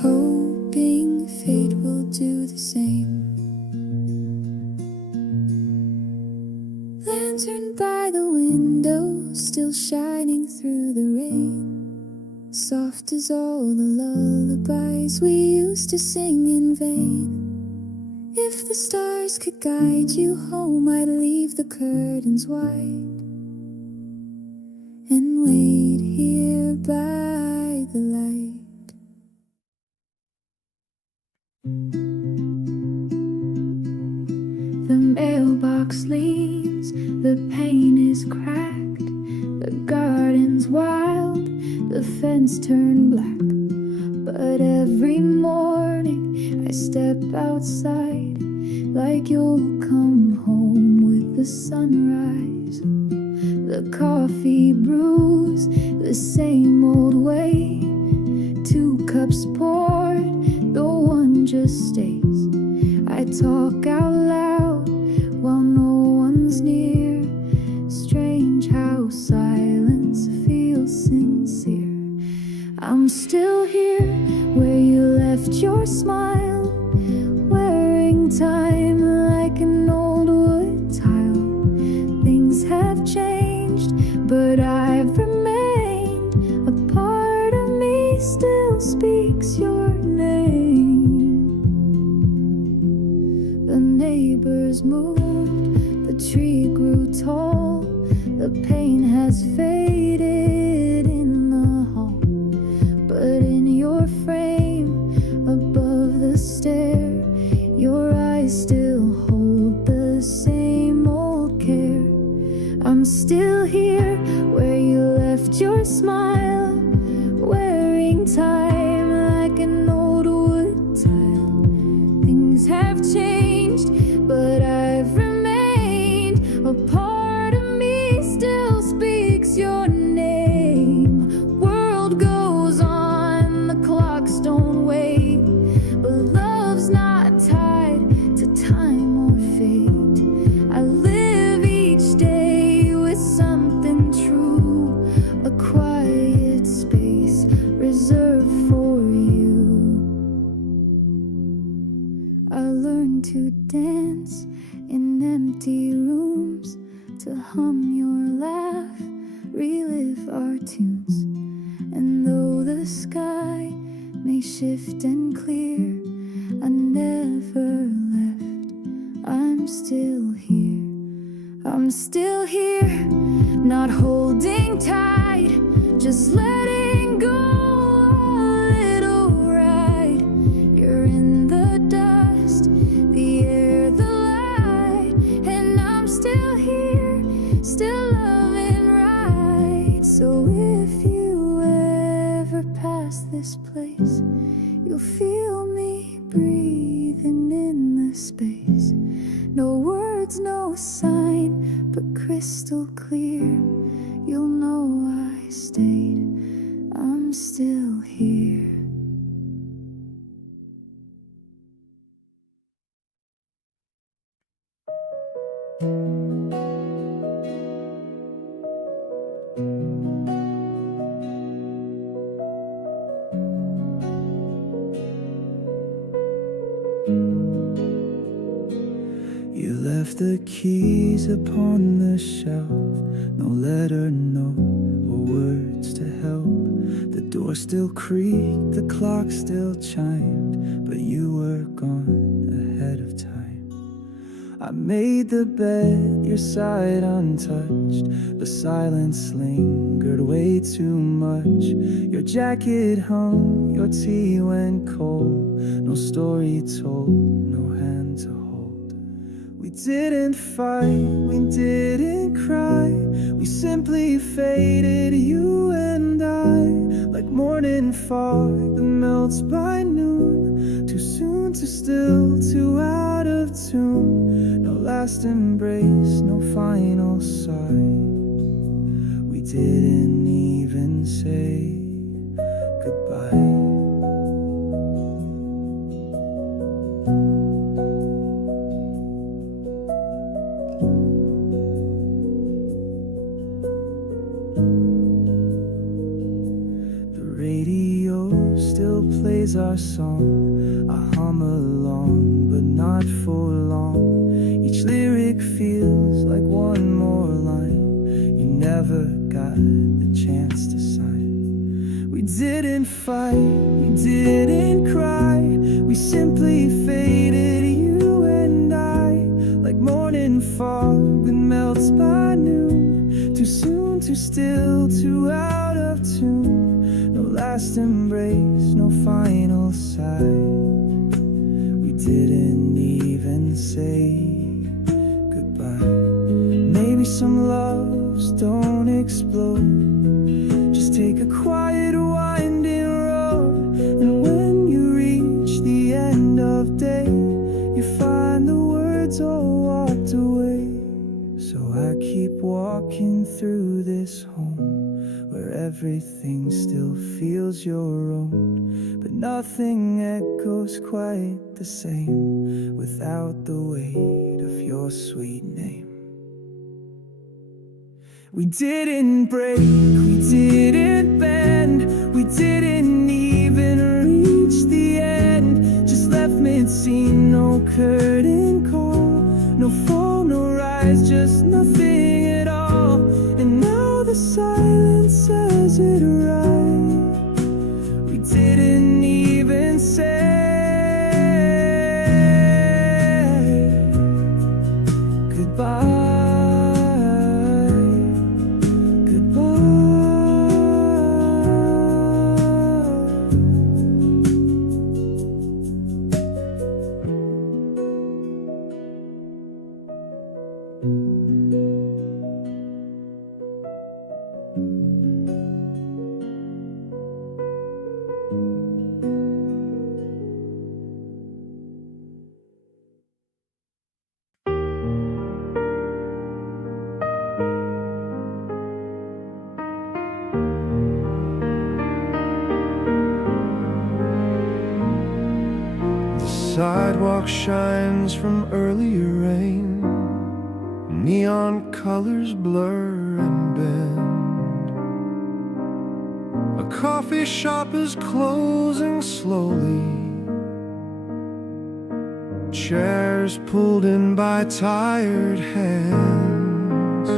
hoping fate will do the same. Lantern by the window, still shining through the rain, soft as all the lullabies we used to sing in vain. If the stars could guide you home, I'd leave the curtains wide and wait here by the light. The mailbox leans, the paint is cracked, the garden's wild, the fence turned black. But every morning I step outside, like you'll come home with the sunrise. The coffee brews the same old way, 2 cups poured, though one just stays. I talk out loud while no one's near. Strange how silence feels sincere. I'm still here where you left your smile, wearing time like an old wood tile. Things have changed, but I've remained. A part of me still speaks your name. The neighbors moved, the tree grew tall, the paint has faded in the hall. But in your frame, above the stair, your eyes still hold the same old care. I'm still here where you left your smile, wearing time like an old wood tile. Things have changed, but I've remained. A part of me still speaks your name. World goes on, the clocks don't wait, but love's not tied to time or fate. I live each day with something true, a quiet space reserved for you. I learned to dance in empty rooms, to hum your laugh, relive our tunes. And though the sky may shift and clear, never left. I'm still here. I'm still here, not holding tight, just letting go a little ride. You're in the dust, the air, the light, and I'm still here, still loving right. So if you ever pass this place, you'll feel me breathing in the space. No words, no sign, but crystal clear. You'll know I stayed, I'm still here. You left the keys upon the shelf, no letter, note, or words to help. The door still creaked, the clock still chimed, but you were gone ahead of time. I made the bed, your side untouched. The silence lingered way too much. Your jacket hung, your tea went cold. No story told, no hand to hold. We didn't fight, we didn't cry. We simply faded, you and I, like morning fog that melts by noon. Too soon, too still, too out of tune. No last embrace, no final sigh. We didn't even say goodbye. Our song, I hum along, but not for long. Each lyric feels like one more line you never got the chance to sign. We didn't fight, we didn't cry. We simply faded, you and I, like morning fog that melts by noon. Too soon, too still, too out of tune. No last embrace, no final sigh. We didn't even say goodbye. Maybe some loves don't explode, just take a quiet winding road. And when you reach the end of day, you find the words all walked away. So I keep walking through this home, where everything still feels your own, but nothing echoes quite the same without the weight of your sweet name. We didn't break, we didn't bend, we didn't even reach the end. Just left mid-scene, no curtain call, no fall, no rise, just nothing at all. And now the silence says it right. We didn't even say goodbye. Sidewalk shines from earlier rain, neon colors blur and bend. A coffee shop is closing slowly, chairs pulled in by tired hands.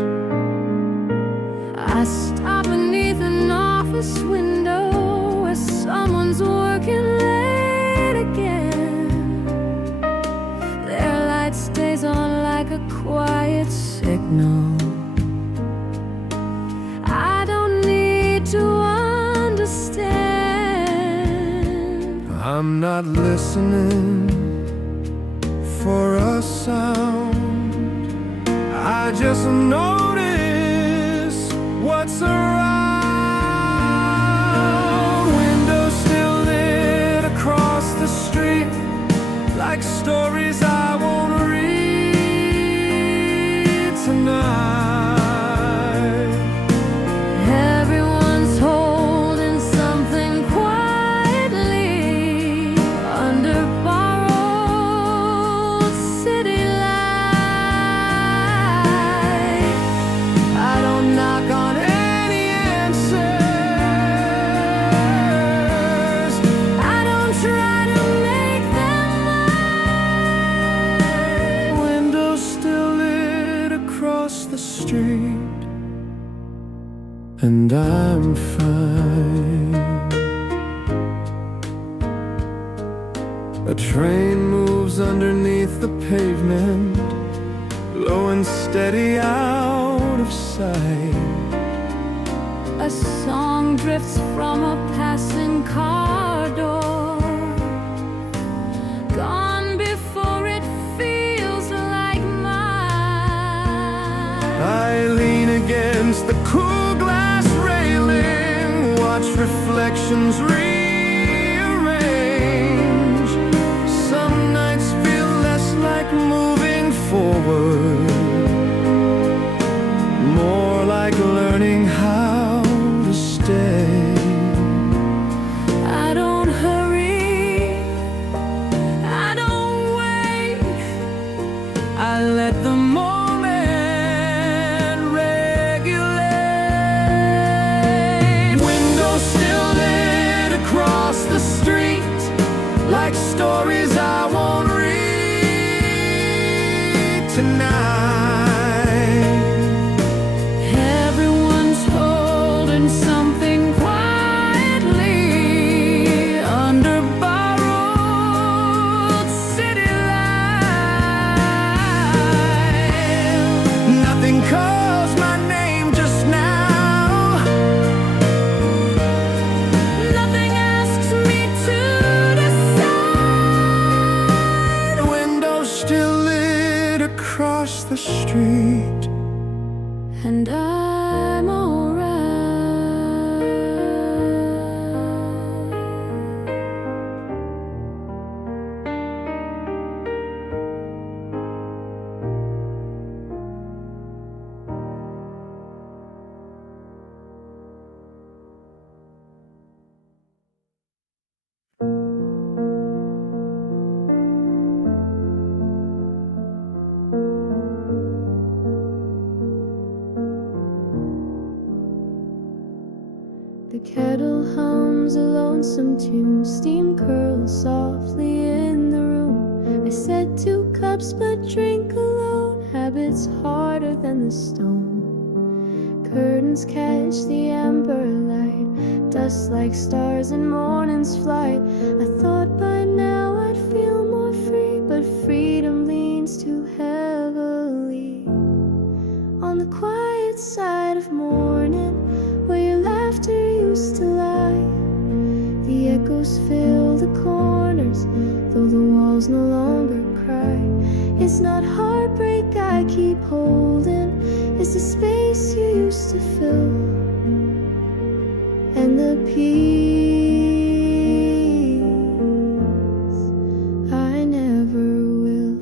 I stop beneath an office window where someone's working late again. No, I don't need to understand. I'm not listening for a sound. I just notice what's around. Windows still lit across the street, like stories I won't read tonight. Everyone's holding something quietly under borrowed city light. I don't knock on any answers. I don't try to make them mine. Windows still lit across the street, and I'm fine. A train moves underneath the pavement, low and steady out of sight. A song drifts from a passing car door, gone before it feels like mine. I lean against the cool glass railing, watch reflections rearrange. Some nights feel less like moving forward, more like learning how to stay. I don't hurry, I don't wait, I let the moment regulate. Windows still lit across the street, like stories I won't read tonight. Everyone's holding something quietly under borrowed city light. Nothing calls my name just now. Nothing asks me to decide. Windows still lit across the street, And I'm alright. The kettle hums a lonesome tune, steam curls softly in the room. I said 2 cups, but drink alone. Habits harder than the stone. Curtains catch the amber light, dust like stars in morning's flight. I thought by now I'd feel more free, but freedom leans too heavily on the quiet side of morning, where your laughter used to lie. The echoes fill the corners, though the walls no longer cry. It's not heartbreak I keep holding, it's the space you used to fill, and the peace I never will.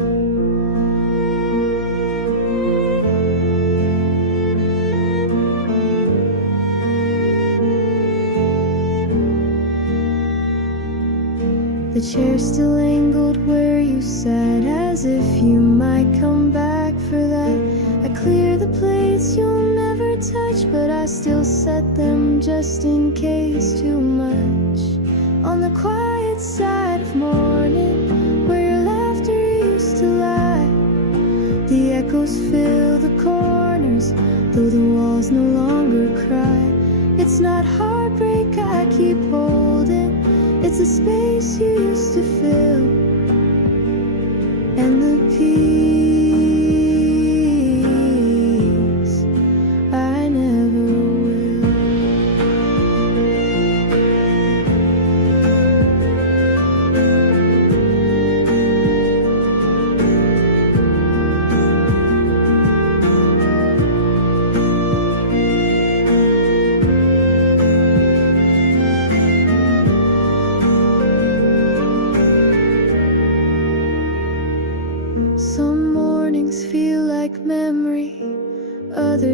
The chair still angled where you sat, as if you might come back for that. I clear the plates you'll never touch, but I still set them just in case. Too much on the quiet side of morning, where your laughter used to lie. The echoes fill the corners, though the walls no longer cry. It's not heartbreak I keep holding, it's a space you used to fill, and the peace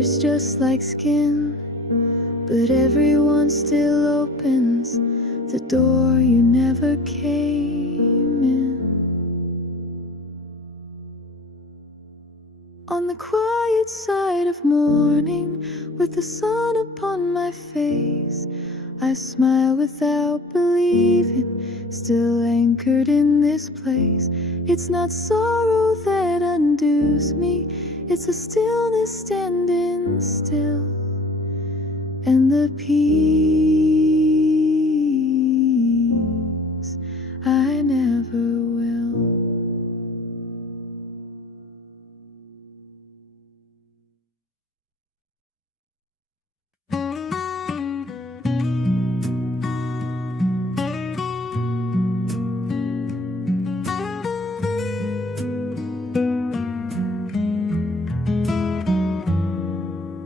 Doors just like skin, but everyone still opens the door you never came in. On the quiet side of morning, with the sun upon my face, I smile without believing, still anchored in this place. It's not sorrow that undoes me, it's a stillness standing still, and the peace I never will.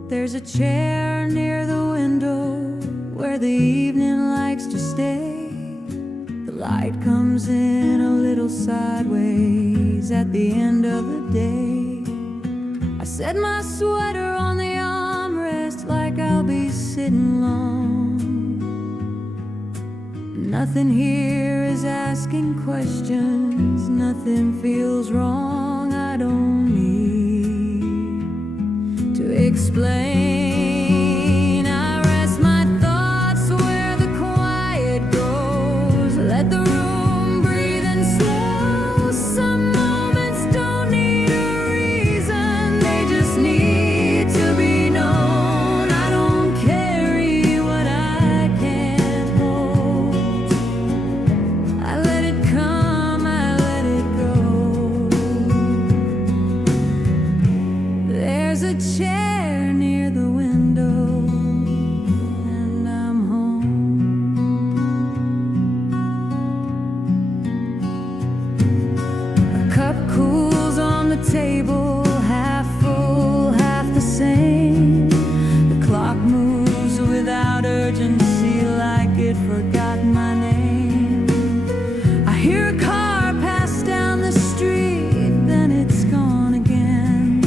There's a chair near the window where the evening likes to stay. The light comes in a little sideways at the end of the day. I set my sweater on the armrest like I'll be sitting long. Nothing here is asking questions, nothing feels wrong. I don't need to explain. I rest my thoughts where the quiet goes. Let the room breathe and slow. Some moments don't need a reason, they just need to be known. I don't carry what I can't hold. I let it come, I let it go. There's a chair near the window, and I'm home. A cup cools on the table, half full, half the same. The clock moves without urgency, like it forgot my name. I hear a car pass down the street, then it's gone again.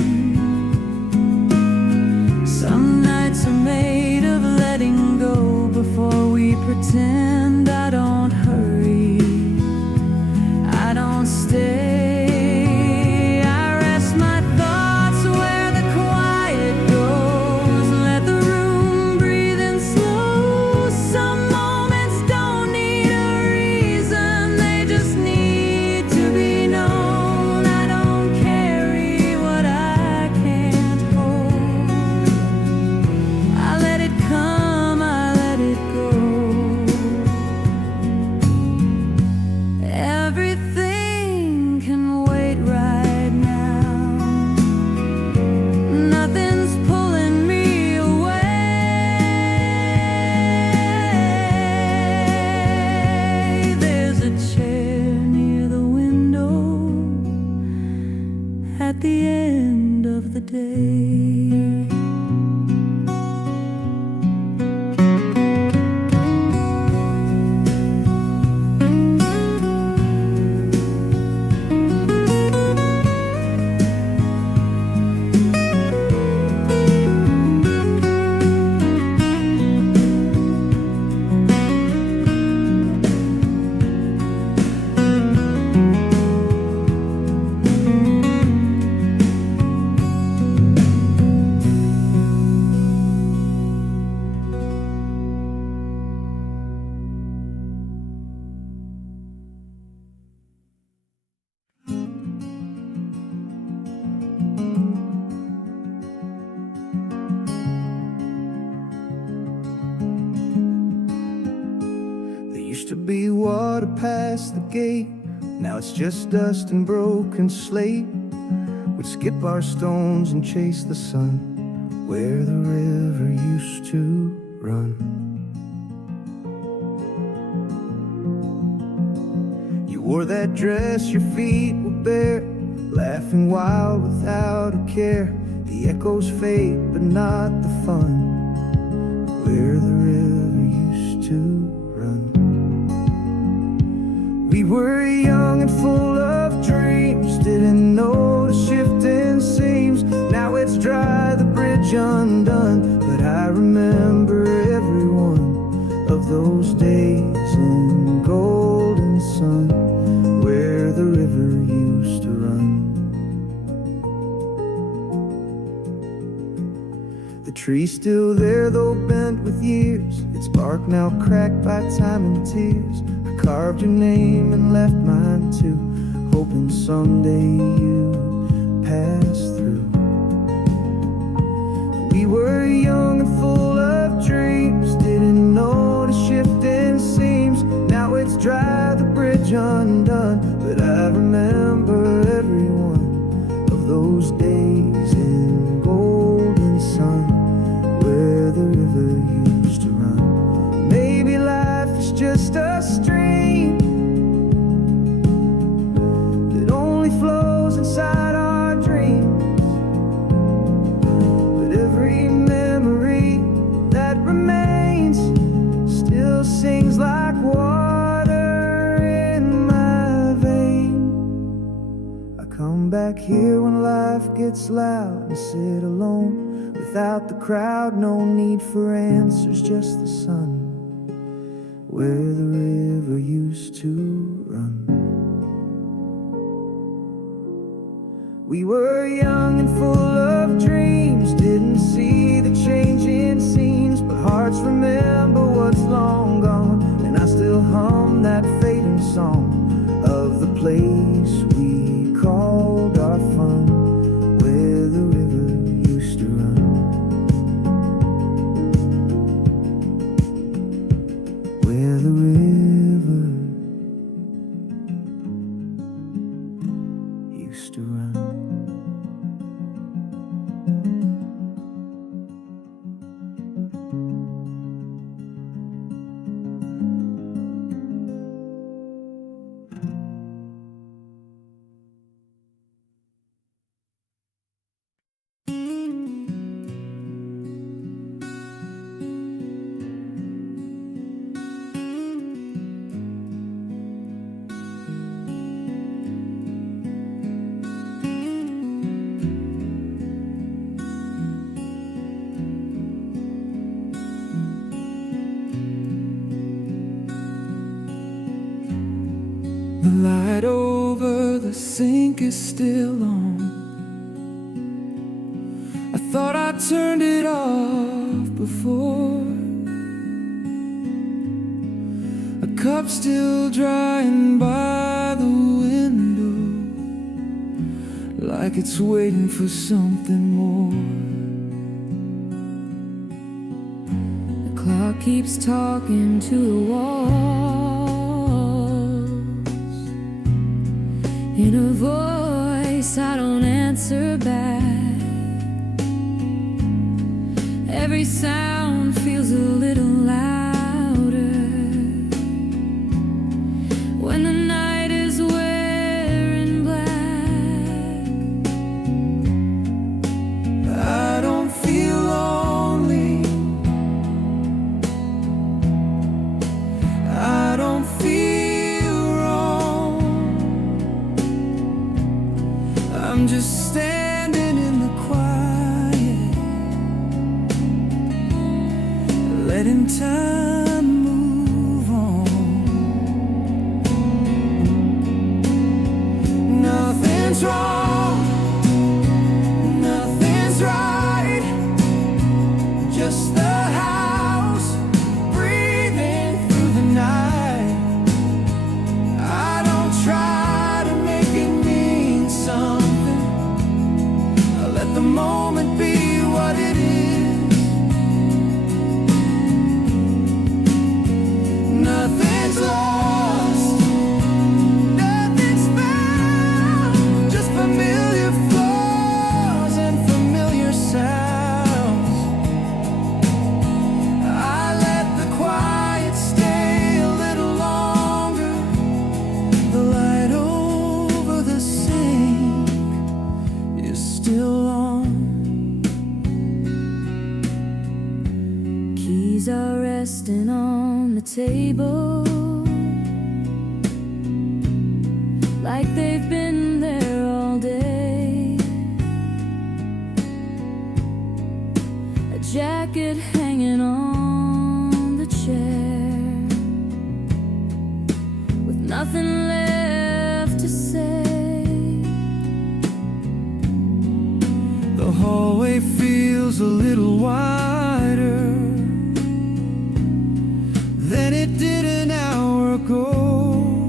Some nights are made of letting go before we pretend. I don't hurry, I don't stay. I rest my thoughts where the quiet goes. Let the room breathe in slow. Some moments don't need a reason, they just need to be known. I don't carry what I can't hold. I let it come, I let it go. Everything can wait right now. Nothing's pulling me away. There's a chair near the window at the end of the day. There used to be water past the gate, now it's just dust and broken slate. We'd skip our stones and chase the sun where the river used to run. You wore that dress, your feet were bare, laughing wild without a care. The echoes fade, but not the fun where the river used to run. We were young and full of dreams, didn't know the shifting seams. Now it's dry, the bridge unbuilt. tree's still there, though bent with years, its bark now cracked by time and tears. I carved your name and left mine too, hoping someday you'd pass through. We were young and full of dreams, didn't know the shifting seams. Now it's dry, the bridge undone, but I remember every one of those days in golden sun, where the river used to run. Maybe life is just a stream that only flows inside our dreams, but every memory that remains still sings like water in my vein. I come back here when life gets loud and sit alone without the crowd. No need for answers, just the sun, where the river used to run. We were young and full of dreams, didn't see the changing scenes, but hearts remember what's long gone. And I still hum that fading song of the place we called our fun, where the river used to run. Where the river used to run. The light over the sink is still on. I thought I turned it off before. A cup still drying by the window, like it's waiting for something more. The clock keeps talking to the walls in a voice I don't answer back. Every sound feels a little louder when the night is wearing black. I don't feel lonely, I don't feel wrong. I'm just standing in the quiet, letting time move on. Nothing's wrong, nothing's right, just the house breathing through the night. I don't try to make it mean something, I let the moment be what it is. Nothing's lost, nothing's found, just familiar floors and familiar sounds. I let the quiet stay a little longer. The light over the sink is still on. Keys are resting on the table, like they've been there all day. A jacket hanging on the chair, with nothing left to say. The hallway feels a little wide, it did an hour ago.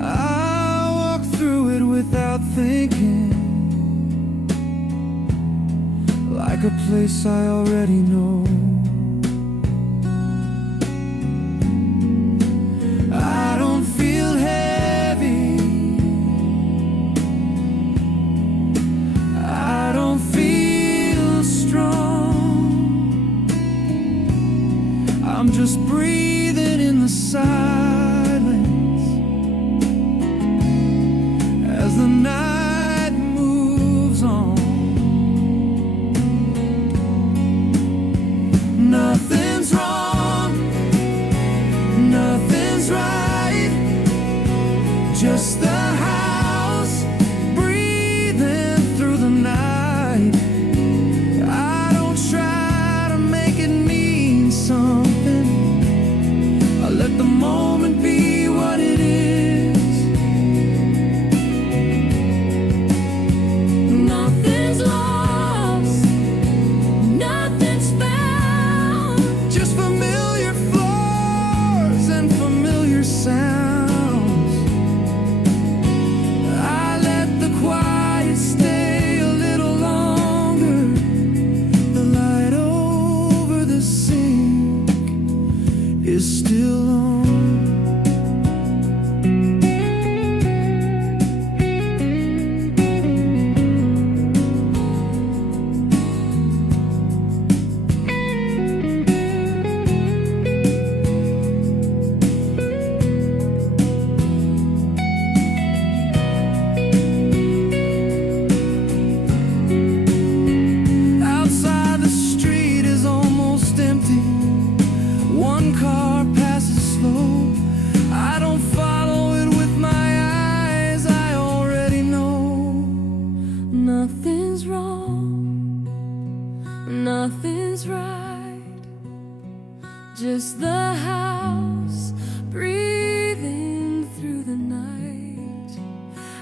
I walked through it without thinking, like a place I already know. I don't feel heavy, I don't feel strong. I'm just breathing in the silence as the night moves on. Nothing's wrong, nothing's right, just the house breathing through the night. I don't try to make it mean something, I let the moment be what it is. Nothing's lost, nothing's found. Just familiar floors and familiar sounds. I let the quiet stay a little longer. The light over the sink is still on. Outside the street is almost empty. One car passes slow. I don't follow it with my eyes, I already know. Nothing's wrong, nothing's right, just the house breathing through the night.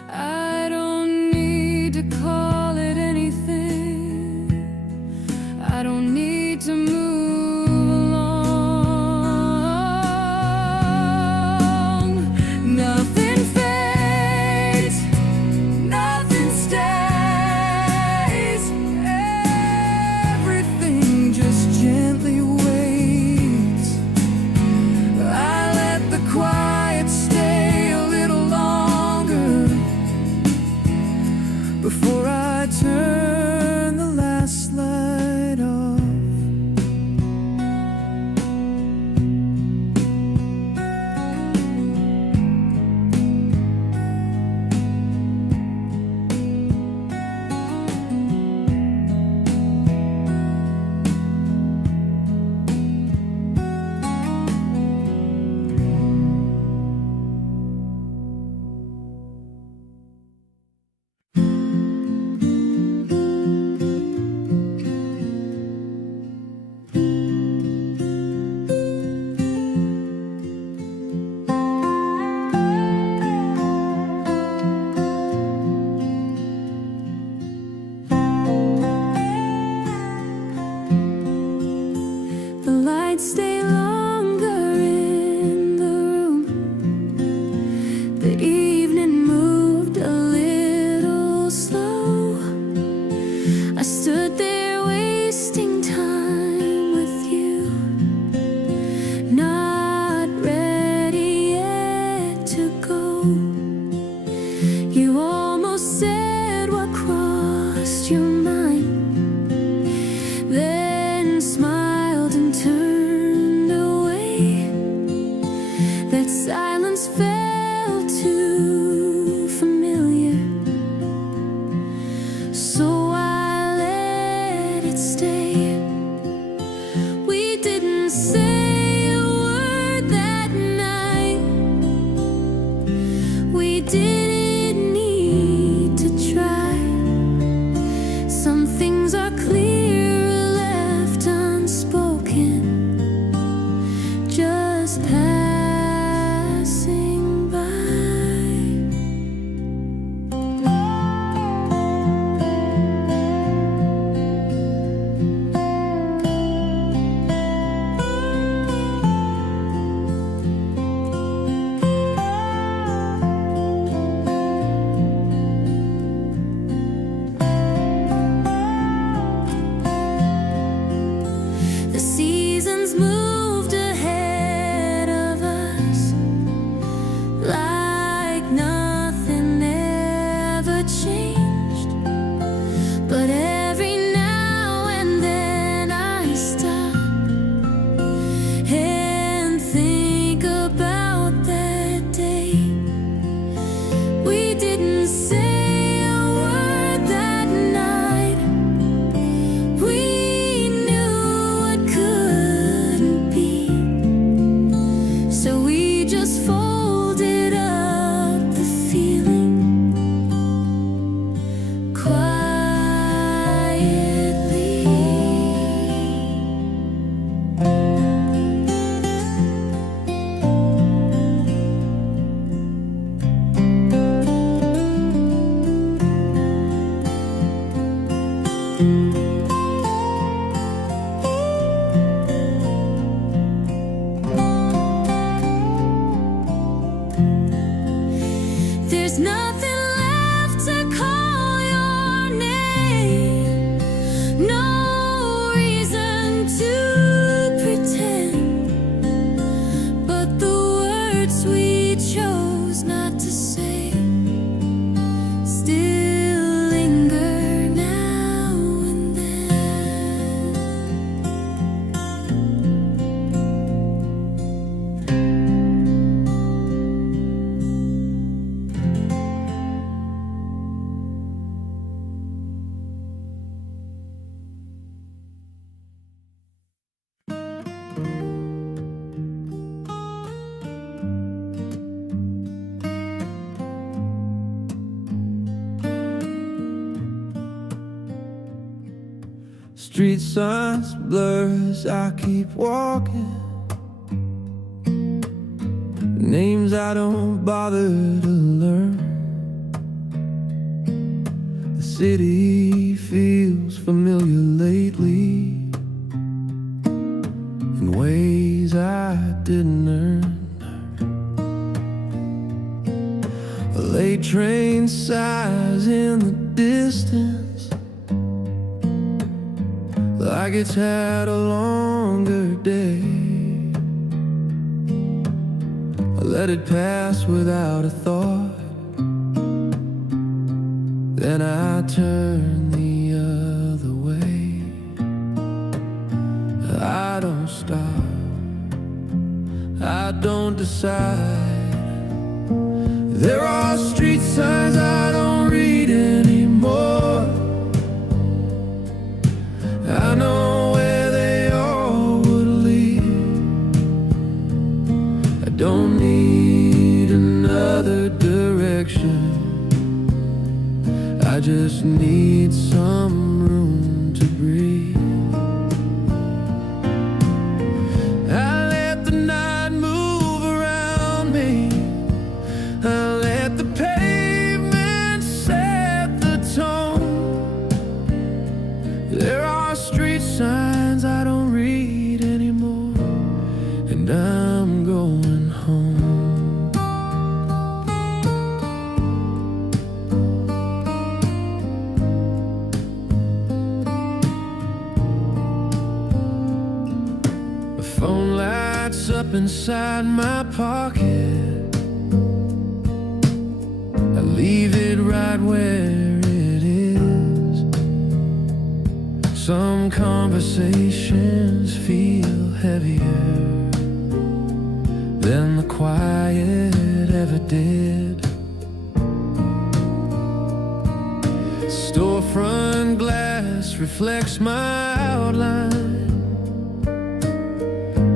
I don't need to call it anything, I don't need to move along. Nothing fades, nothing stays, everything just gently waits. I let the quiet stay a little longer before I turn the last light off. The lights stay longer in the room. The evening moved a little slow. I stood there wasting time with you, not ready yet to go. You almost said what crossed your mind, then smiled and turned away. That silence felt too familiar, so I let it stay. We didn't say a word that night, we didn't need to try. Some things are clear, left unspoken, just passing by. street signs blur as I keep walking. Names I don't bother to learn. The city feels familiar lately in ways I didn't earn. A late train sighs in the distance, like it's had a longer day. I let it pass without a thought, then I turn the other way. I don't stop, I don't decide. There are street signs I don't read anymore. I know where they all would lead. I don't need another direction, I just need some room to breathe. I let the night move around me, I let the pavement set the tone. There are street signs I don't read anymore, and I'm going home. My phone lights up inside my pocket, I leave it right where it is. Some conversations feel heavier than the quiet ever did. Storefront glass reflects my outline,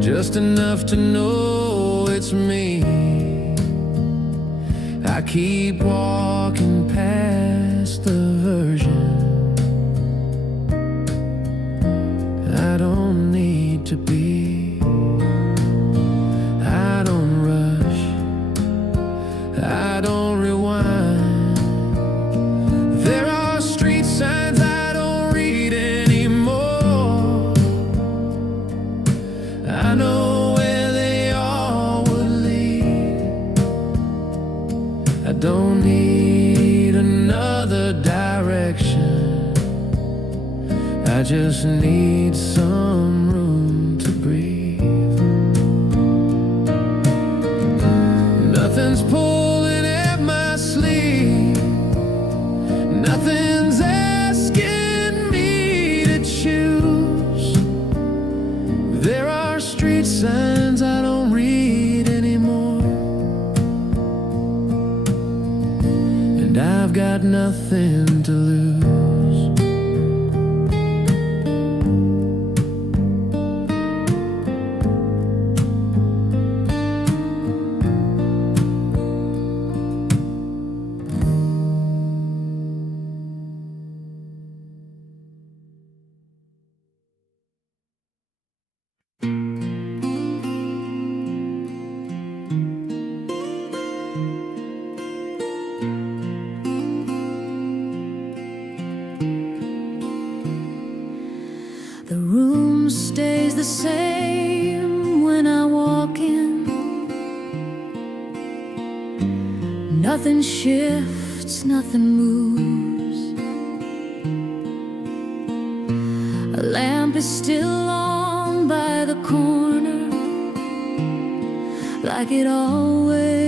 just enough to know it's me. I keep walking past the version I don't need to be. I don't rush, I don't rewind. There are street signs I don't read anymore. I know where they all would lead. I don't need another direction, I just need some room to breathe. Nothing's pulling at my sleeve, nothing's asking me to choose. There are street signs I don't read anymore, and I've got nothing to lose. The room stays the same when I walk in. Nothing shifts, nothing moves. A lamp is still on by the corner, like it always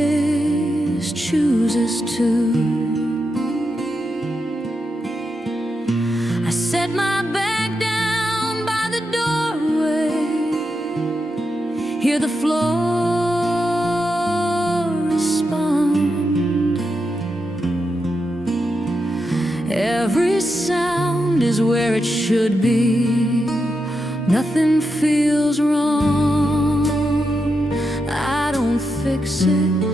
chooses to. I set my bag down by the doorway, hear the floor respond. Every sound is where it should be, nothing feels wrong. I don't fix it,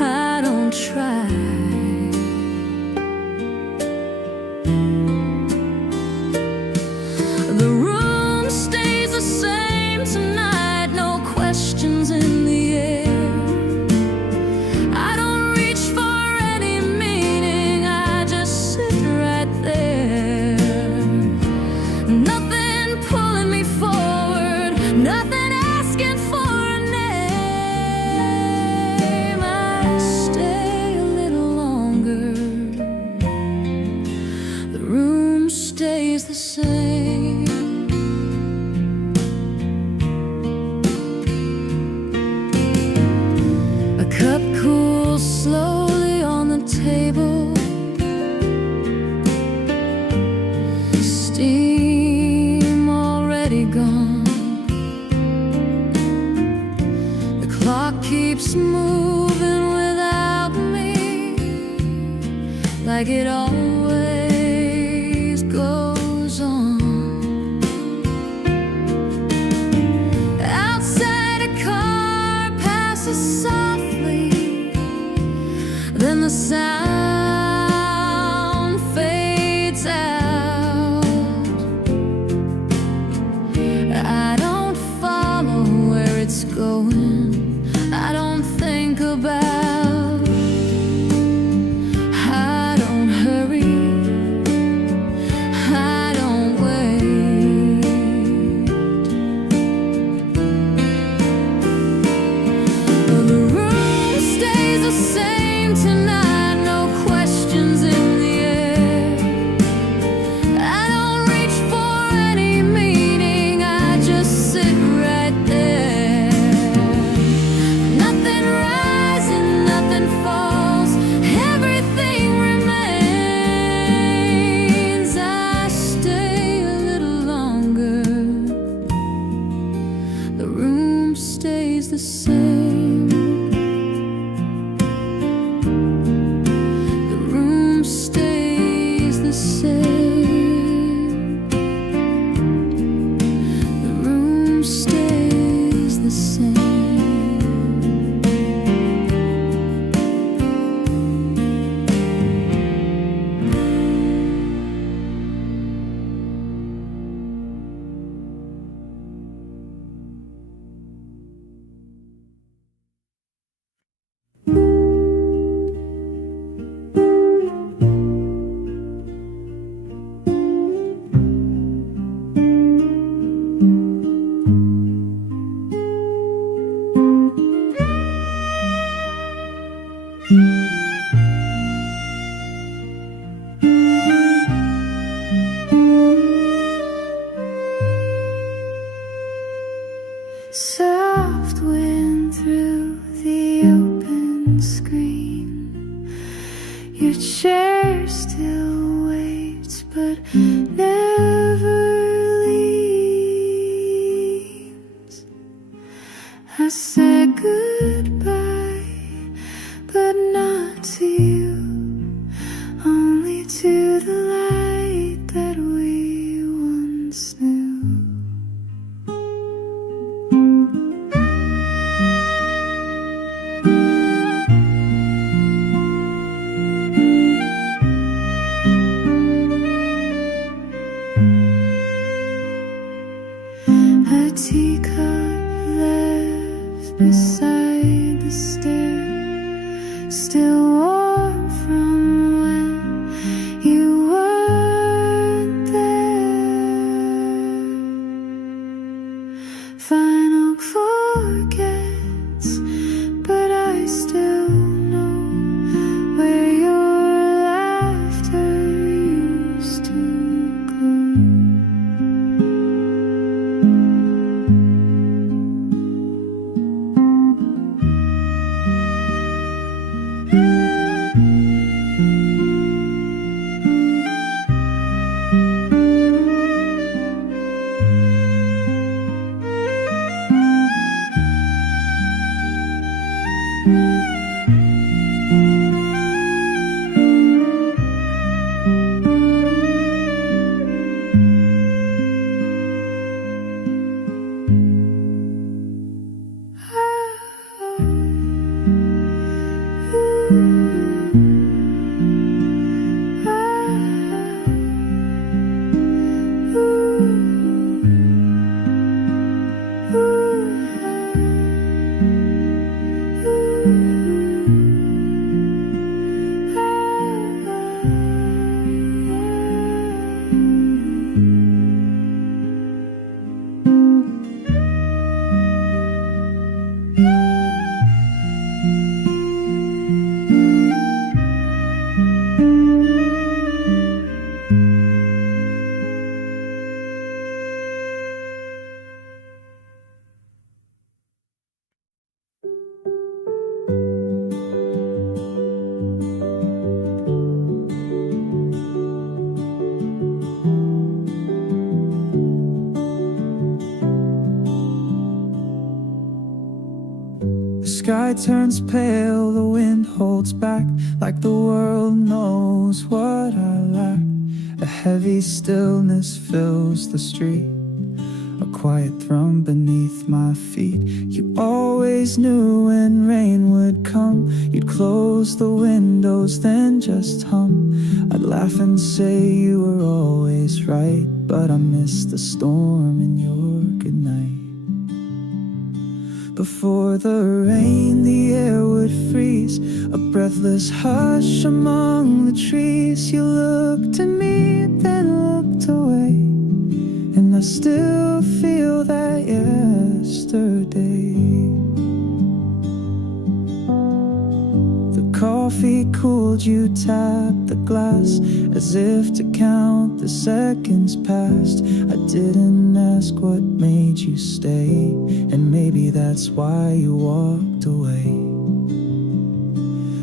I don't try. keeps moving without me, like it always goes on. Outside, a car passes softly, then the sound fades out. I don't follow where it's going, I don't think about, I don't hurry, I don't wait. The room stays the same tonight, no questions in the air. I don't reach for any meaning, I just sit right there. Nothing rises, nothing falls, everything remains. I stay a little longer, the room stays the same. The room stays the same. The room stays the same. Soft wind through the open screen. Your chair still waits but never leaves. I said goodbye, but not to you, only to the light that we once knew. A teacup left beside the stair, still warm from when you weren't there. Final forgets, but I still know where your laughter used to go. sky turns pale, the wind holds back, like the world knows what I lack. A heavy stillness fills the street, a quiet thrum beneath my feet. You always knew when rain would come, you'd close the windows, then just hum. I'd laugh and say you were always right, but I missed the storm in your goodnight. Before the rain, the air would freeze, a breathless hush among the trees. You looked at me, then looked away, and I still feel that yesterday. The coffee cooled, you tapped the glass as if to count the seconds past. I didn't ask what made you stay, and maybe that's why you walked away.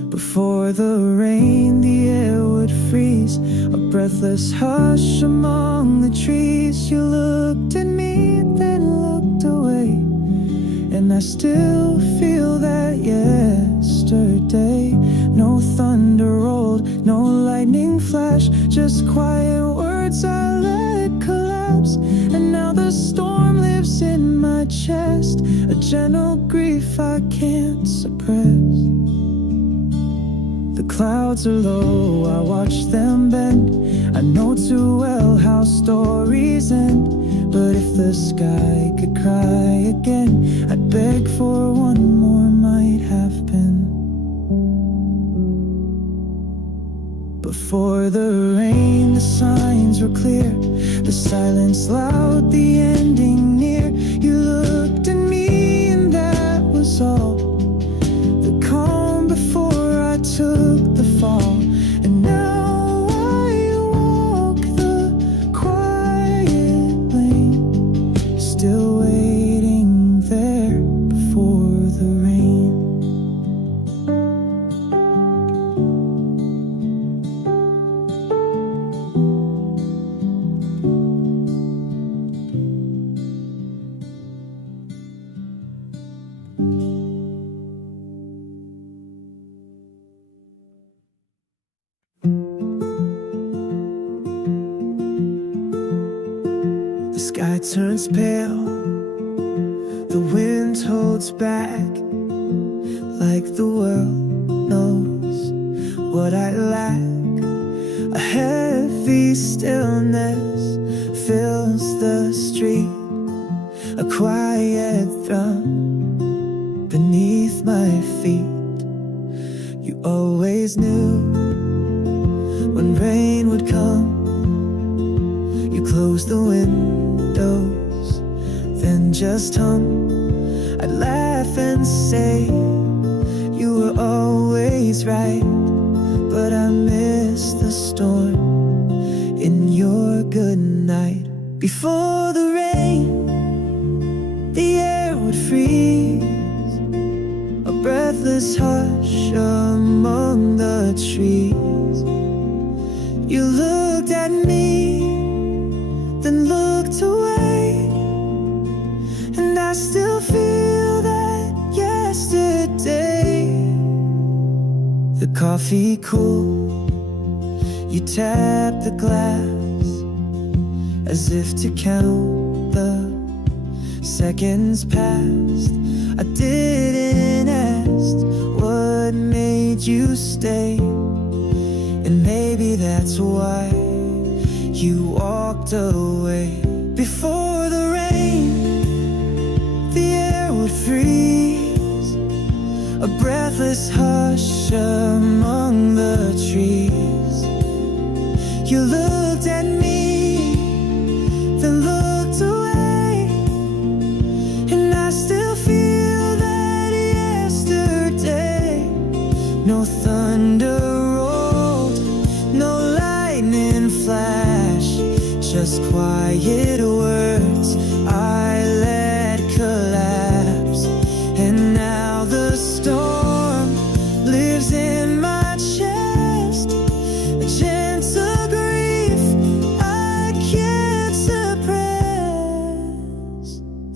Before the rain, the air would freeze, a breathless hush among the trees. You looked at me, then looked away, and I still feel that yesterday. No thunder rolled, no lightning flash, just quiet words I let collapse. And now the storm lives in my chest, a gentle grief I can't suppress. The clouds are low, I watch them bend. I know too well how stories end, but if the sky could cry again, I'd beg for one more might have been. Before the rain, the signs were clear, the silence loud, the ending near. You looked at me and that was all, the calm before I took the fall. And now I walk the quiet lane, still waiting there before the rain. The sky turns pale, the wind holds back, like the world knows what I lack. A heavy stillness fills the street, a quiet thrum beneath my feet. You always knew when rain would come, you close the windows, then just hum. I'd laugh and say you were always right, but I miss the storm in your good night. Before the rain, the air would freeze, a breathless hush among the trees. You looked at me, then looked away, and I still feel that yesterday. The coffee cooled, you tapped the glass as if to count the seconds past. I didn't ask what made you stay, and maybe that's why you walked away. Before the rain, the air would freeze, a breathless hush among the trees. You looked at me, then looked away, and I still feel that yesterday. No thunder rolled, no lightning flash, just quiet words I let collapse. And now the storm lives in my chest, a gentle grief I can't suppress.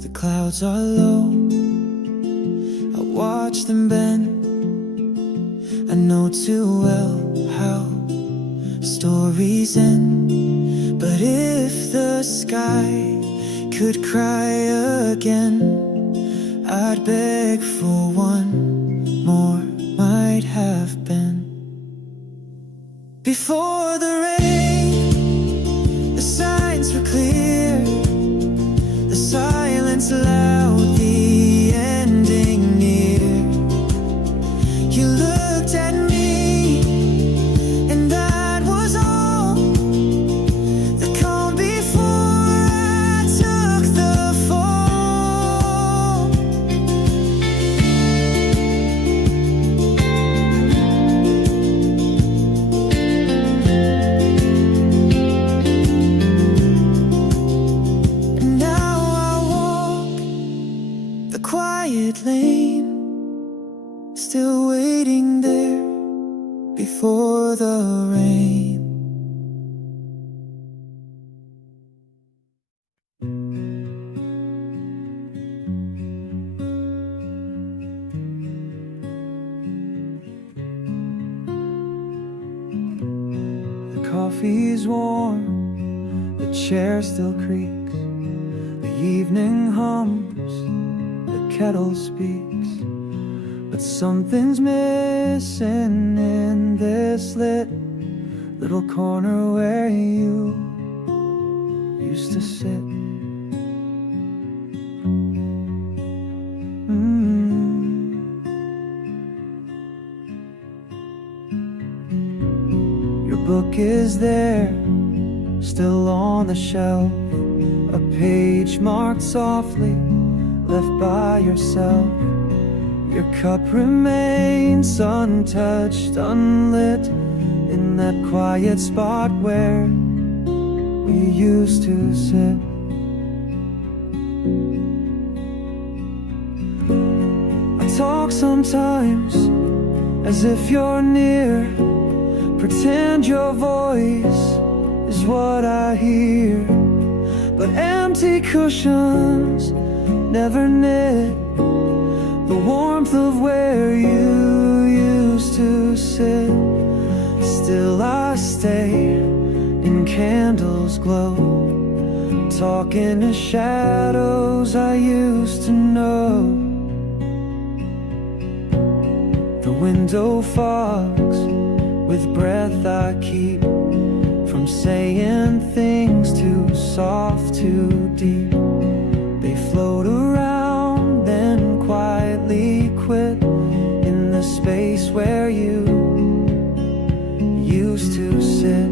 The clouds are low, I watch them bend. I know too well how stories end. But if the sky could cry again, I'd beg for one more might have been. Before the rain, the signs were clear, the silence loud, the ending near. You looked at me, and that was all. The calm before I took the fall. And now I walk the quiet lane, still waiting there before the rain. The coffee's warm, the chair still creaks, the evening hums, the kettle speaks. But something's missing in this lit little corner where you used to sit. Your book is there, still on the shelf, a page marked softly, left by yourself. Your cup remains untouched, unlit, in that quiet spot where we used to sit. I talk sometimes as if you're near, pretend your voice is what I hear. But empty cushions never knit the warmth of where you used to sit. Still I stay in candles glow, talking to shadows I used to know. The window fogs with breath I keep from saying things too soft, too deep. They float around, then quietly quit in the space where you used to sit.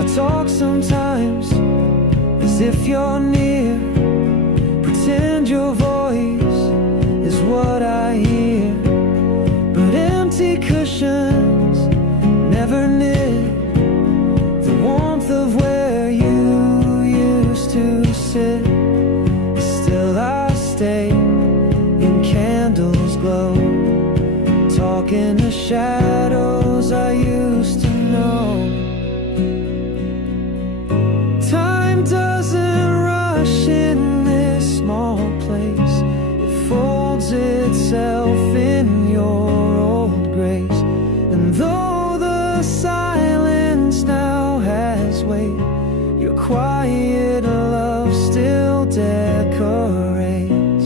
I talk sometimes as if you're near, pretend your voice is what I hear. But empty cushions never knit the warmth of where you used to sit. Still I stay in candles glow, talking to shadows I used to know. Time doesn't rush in this small place, it folds itself in your old grace. And though the silence now has weight, your quiet love still decorates.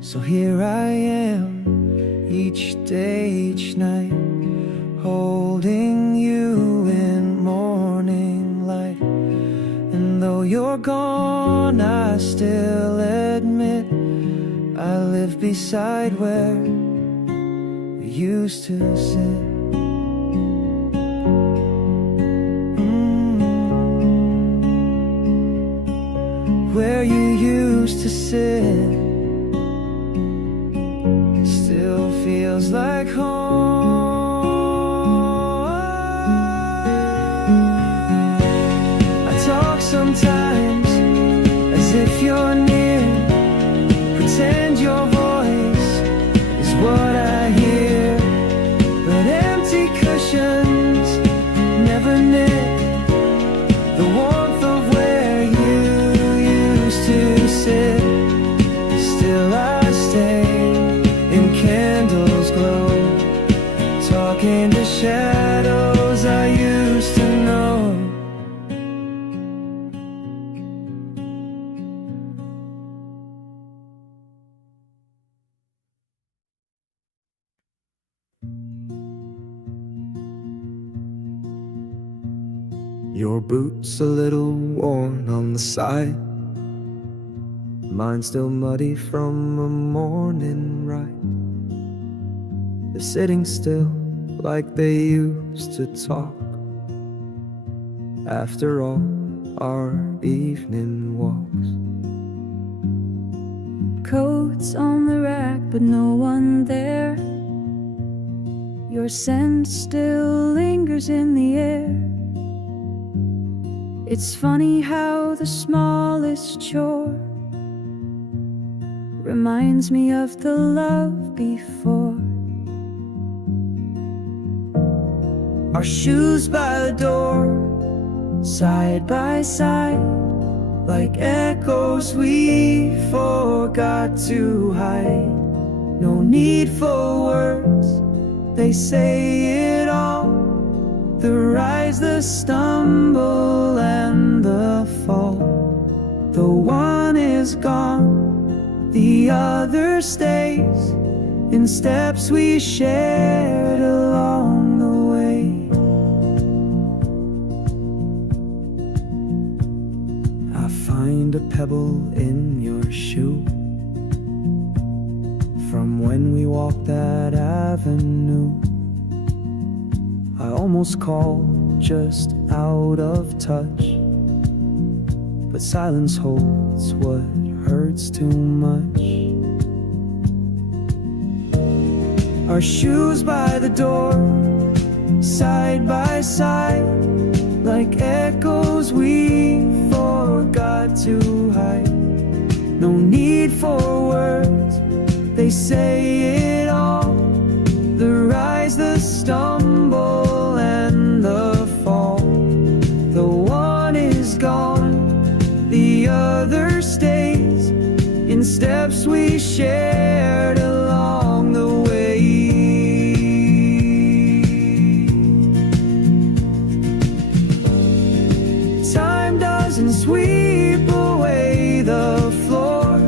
So here I am, each day, each night, holding you in morning light. And though you're gone, I still admit I live beside where we used to sit. Where you used to sit still feels like home. I talk sometimes as if you're near, pretend your voice is what I hear. But empty cushions never knit Your boots a little worn on the side, mine still muddy from a morning ride. They're sitting still like they used to talk after all our evening walks. Coats on the rack, but no one there. Your scent still lingers in the air. It's funny how the smallest chore reminds me of the love before. Our shoes by the door, side by side, like echoes we forgot to hide. No need for words, they say it all. The rise, the stumble, and the fall. The one is gone, the other stays in steps we shared along the way. I find a pebble in your shoe from when we walked that avenue. I almost called just out of touch, but silence holds what hurts too much. Our shoes by the door, side by side, like echoes we forgot to hide. No need for words, they say it all. The rise, the stumble, and the fall. The one is gone, the other stays in steps we shared along the way. Time doesn't sweep away the floor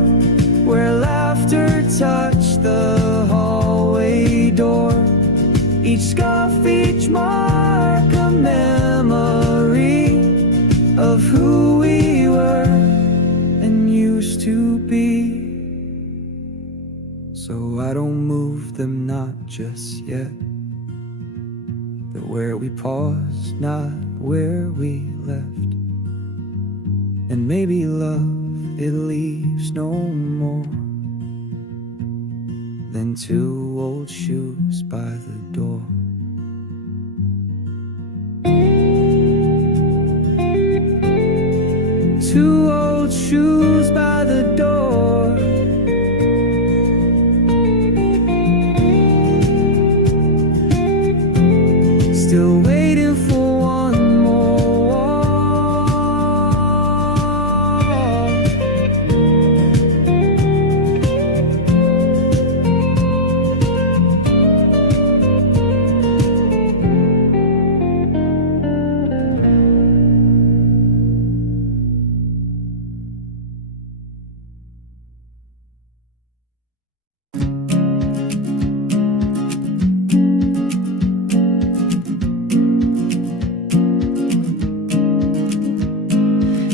where laughter touched the hallway door. Each scuff, each mark, a memory of who we were and used to be. So I don't move them, not just yet. But where we paused, not where we left. And maybe love, it leaves no more than two old shoes by the door. Two old shoes by the door. Still waiting for one more walk.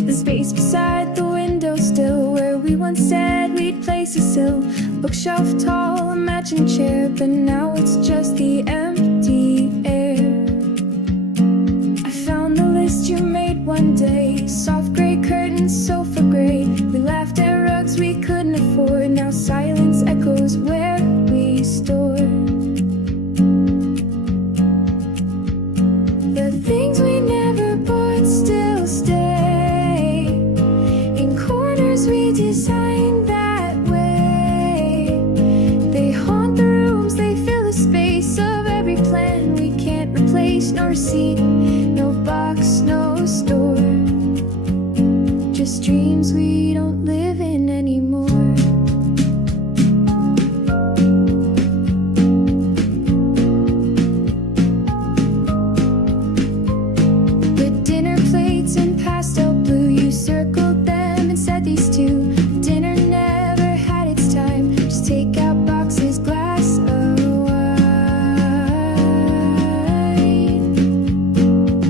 The space beside the window still, where we once said we'd place a sill. Bookshelf tall, a matching chair, but now it's just the empty air. I found the list you made one day, soft gray curtains, sofa gray. We laughed at rugs we couldn't afford, now silence echoes where we stored. The things we never bought still stay in corners we designed that way. They haunt the rooms, they fill the space of every plan we can't replace nor see. No box, no store, just dreams we don't live in anymore. The dinner plates in pastel blue, you circled them and said these two. Dinner never had its time, just take out boxes, glass of wine.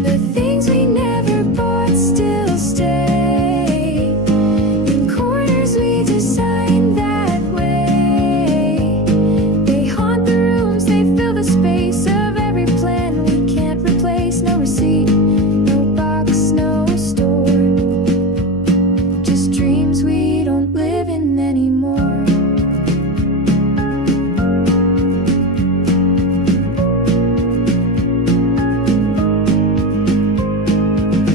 The things we never face, no receipt, no box, no store. Just dreams we don't live in anymore.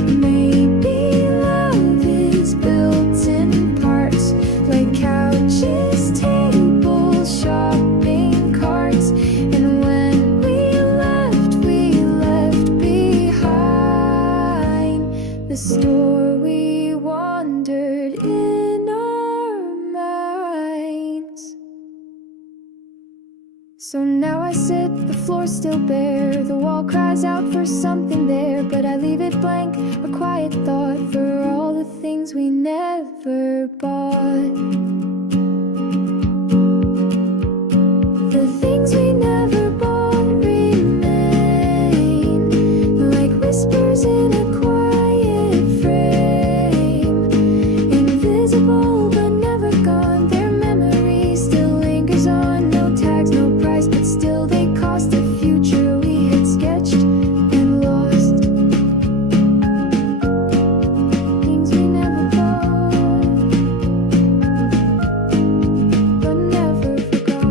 Maybe love is built in parts, like couches, tables, shopping carts. And when we left behind the store we wandered in our minds. So now I sit, the floor still bare, the wall cries out for something there, but I leave it blank, a quiet thought for all the things we never bought. The things we never bought remain, like whispers in a quiet frame, invisible but never gone. Their memory still lingers on. No tags, no price, but still they cost the future we had sketched and lost. Things we never bought, but never forgot.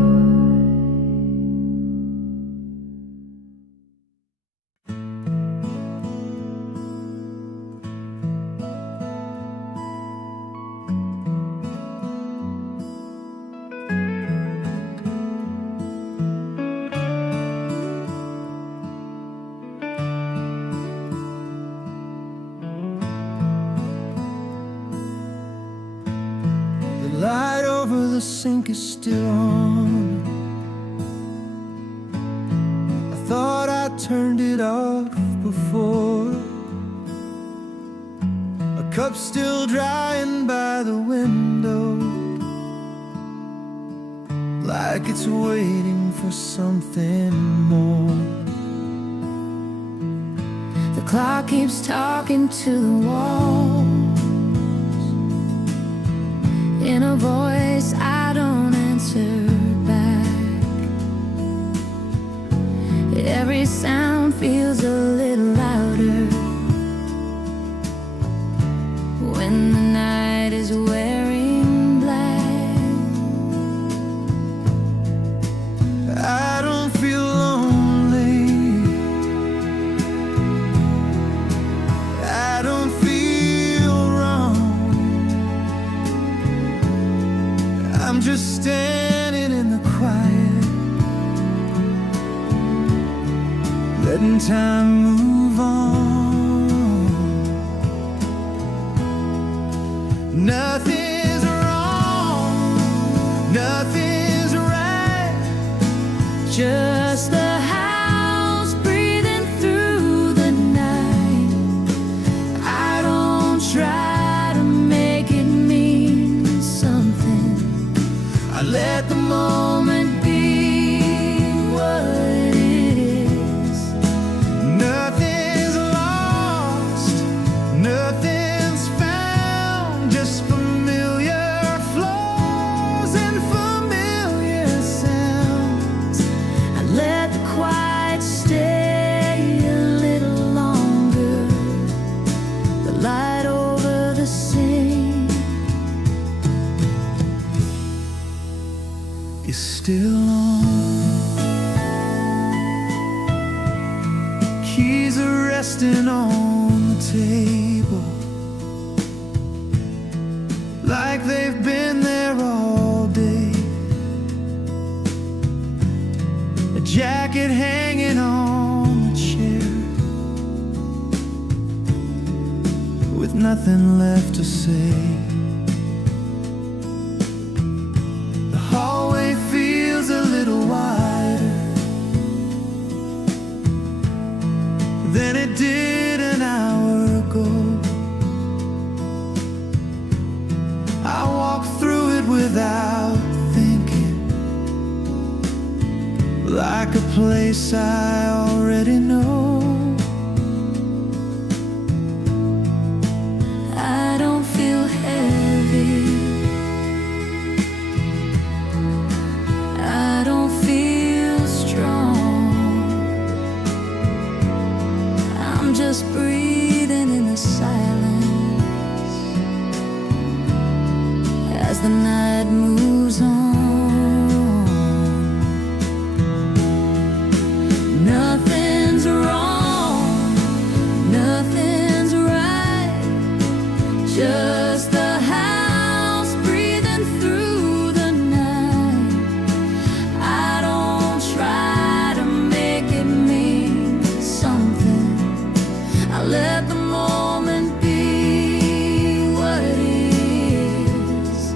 The light over the sink is still on. I thought I turned it off before. A cup still drying by the window, like it's waiting for something more. The clock keeps talking to the walls in a voice I don't answer back. Every sound feels a little louder when the night is wearing black. I don't feel lonely, I don't feel wrong. I'm just standing in the quiet, letting time move on. Nothing's wrong, nothing's right, Just the house breathing through the night. I don't try to make it mean something. I let the Moment be what it is. Nothing's lost, nothing's found, just familiar floors and familiar sounds. I let the quiet stay a little longer. The light over the sink Is still on. Keys are resting on the table, like they've been there all day. A jacket hanging on the chair, with nothing left to say. The hallway feels a little wider than it did an hour ago. I walk through it without thinking, like a place I already know. I don't feel heavy. I don't feel strong. I'm just breathing in the silence as the night moves on. Nothing's wrong, nothing's right, just the house breathing through the night. I don't try to make it mean something. I let the moment be what it is.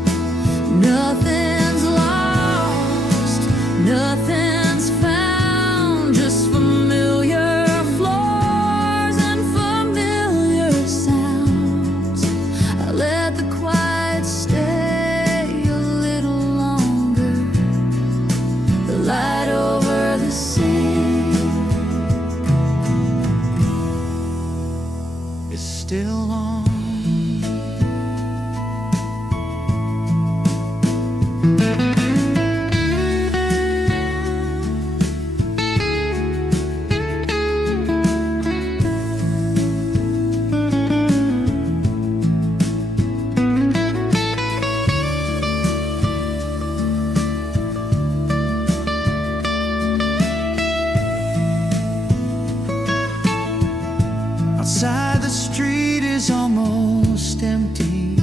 Nothing's lost, nothing's found, just familiar floors and familiar sounds. I let the quiet stay a little longer. The light over the sea is still on. Outside the street is almost empty.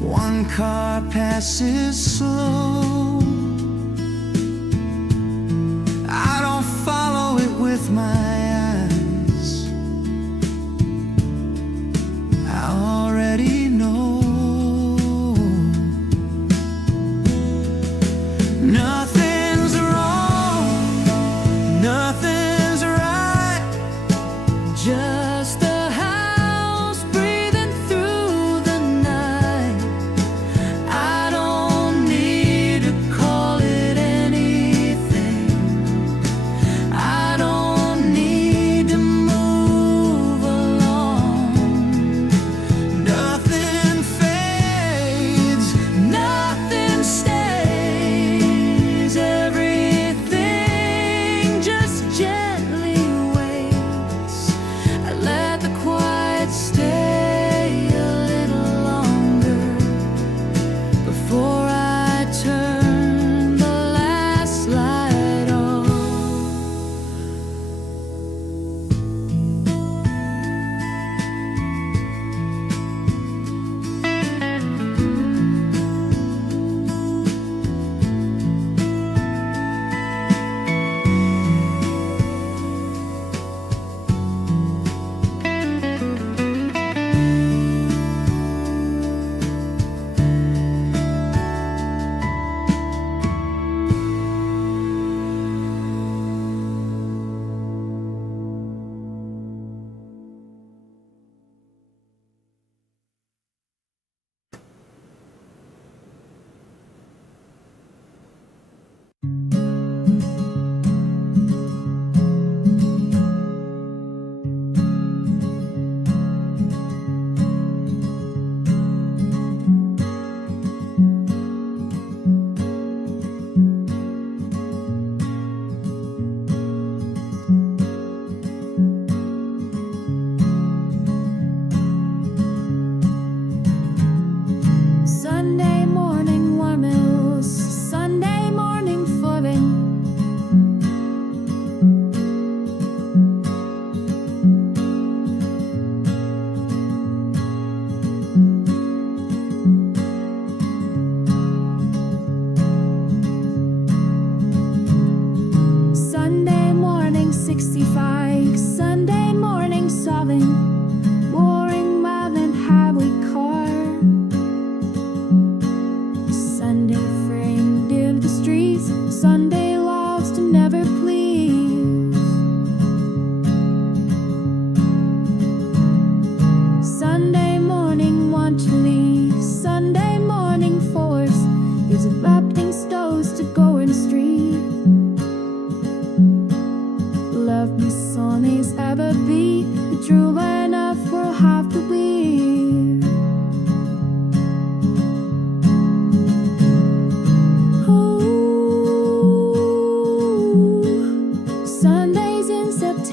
One car passes slow. I don't follow it with my eyes. I already know. Nothing's wrong, nothing's right, just the house breathing through the night. I don't need to call it anything. I don't need to move along. nothing fades, Nothing stays. Everything just gently waits. I let the quiet stay a little longer before I turn the last light off. Sunday morning warmils, Sunday morning flooring. Sunday morning 65, Sunday morning solving, boring mild and highway car. Sunday framed in the streets, Sunday lost and never pleased. Sunday morning want to leave, Sunday morning force is erupting stoves to go in street. Love me Sundays ever be, but true enough will have to be. Sundays in September.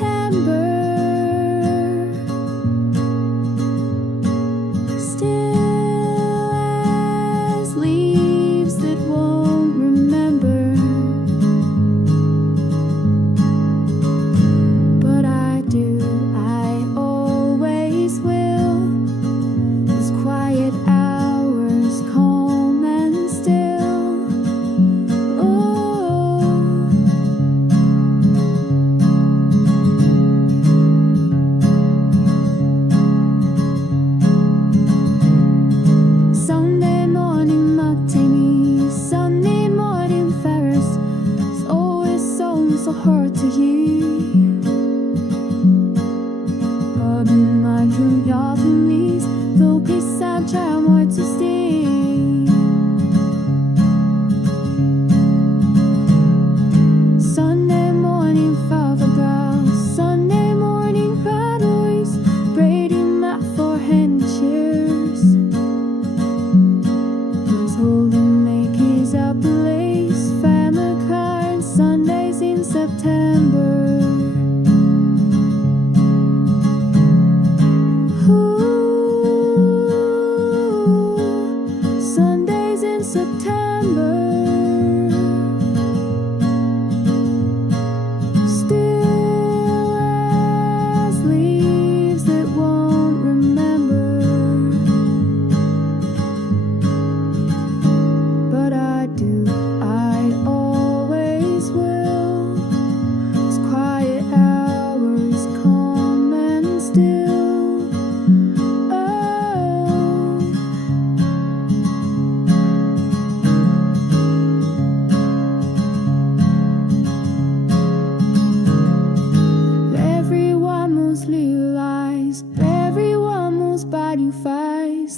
God you fast.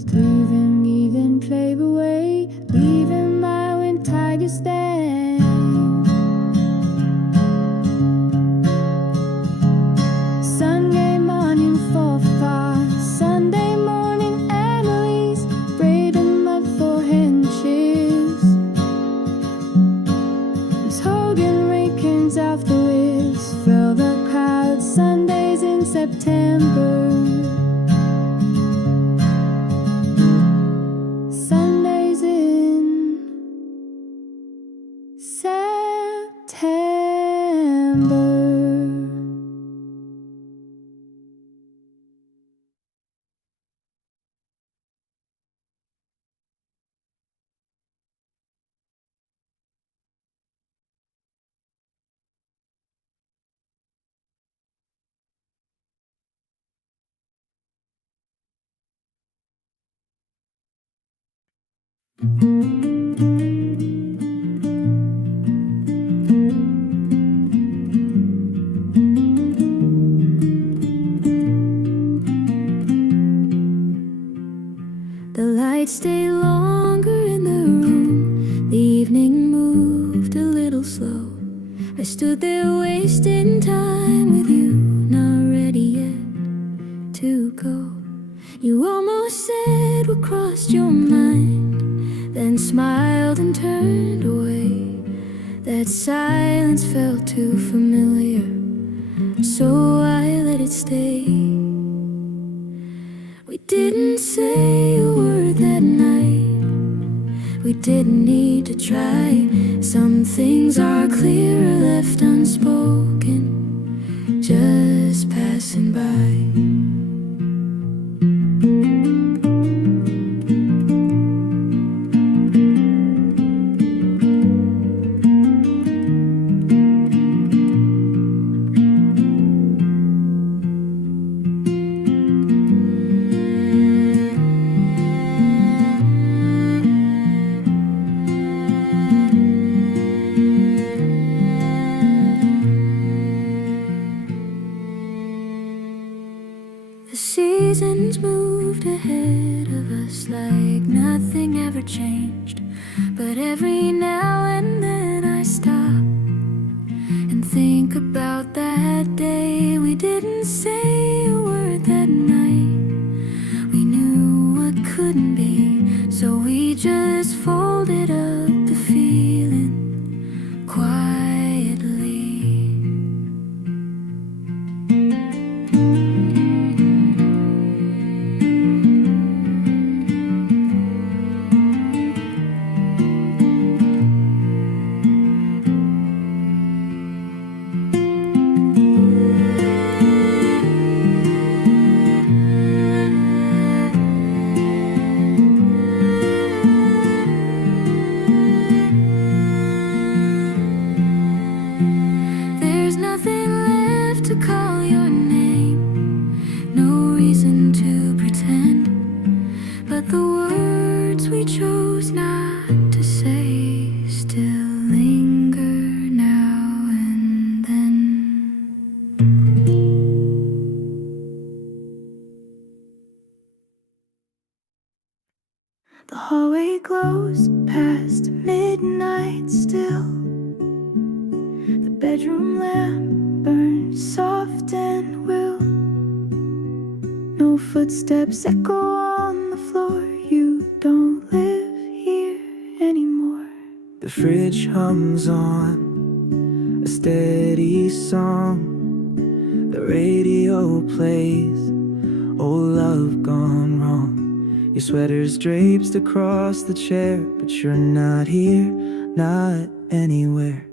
Steven even played away, leaving my when tiger stand. Sunday morning for fast, Sunday morning Annalise braid them up for handkerchiefs. As Hogan rakings off the whips, fill the crowd Sundays in September. Sundays in September. The lights stayed longer in the room. The evening moved a little slow. I stood there wasting time with you, not ready yet to go. You almost said what crossed your mind, then smiled and turned away. That silence felt too familiar, so I let it stay. We didn't say a word that night. We didn't need to try. Some things are clearer left unspoken, just passing by. The seasons moved ahead of us like nothing ever changed. But every now and then I stop and think about that day. We didn't say a word that night. We knew what couldn't be, so we just folded up the feeling quietly. There's nothing left to call your name, no reason to pretend. But the words we chose not to say still linger now and then. The hallway glows past midnight still. The bedroom lamp burns soft and will. No footsteps echo on the floor. You don't live here anymore. The fridge hums on a steady song. The radio plays old love gone wrong. Your sweater's draped across the chair, but you're not here, not anywhere.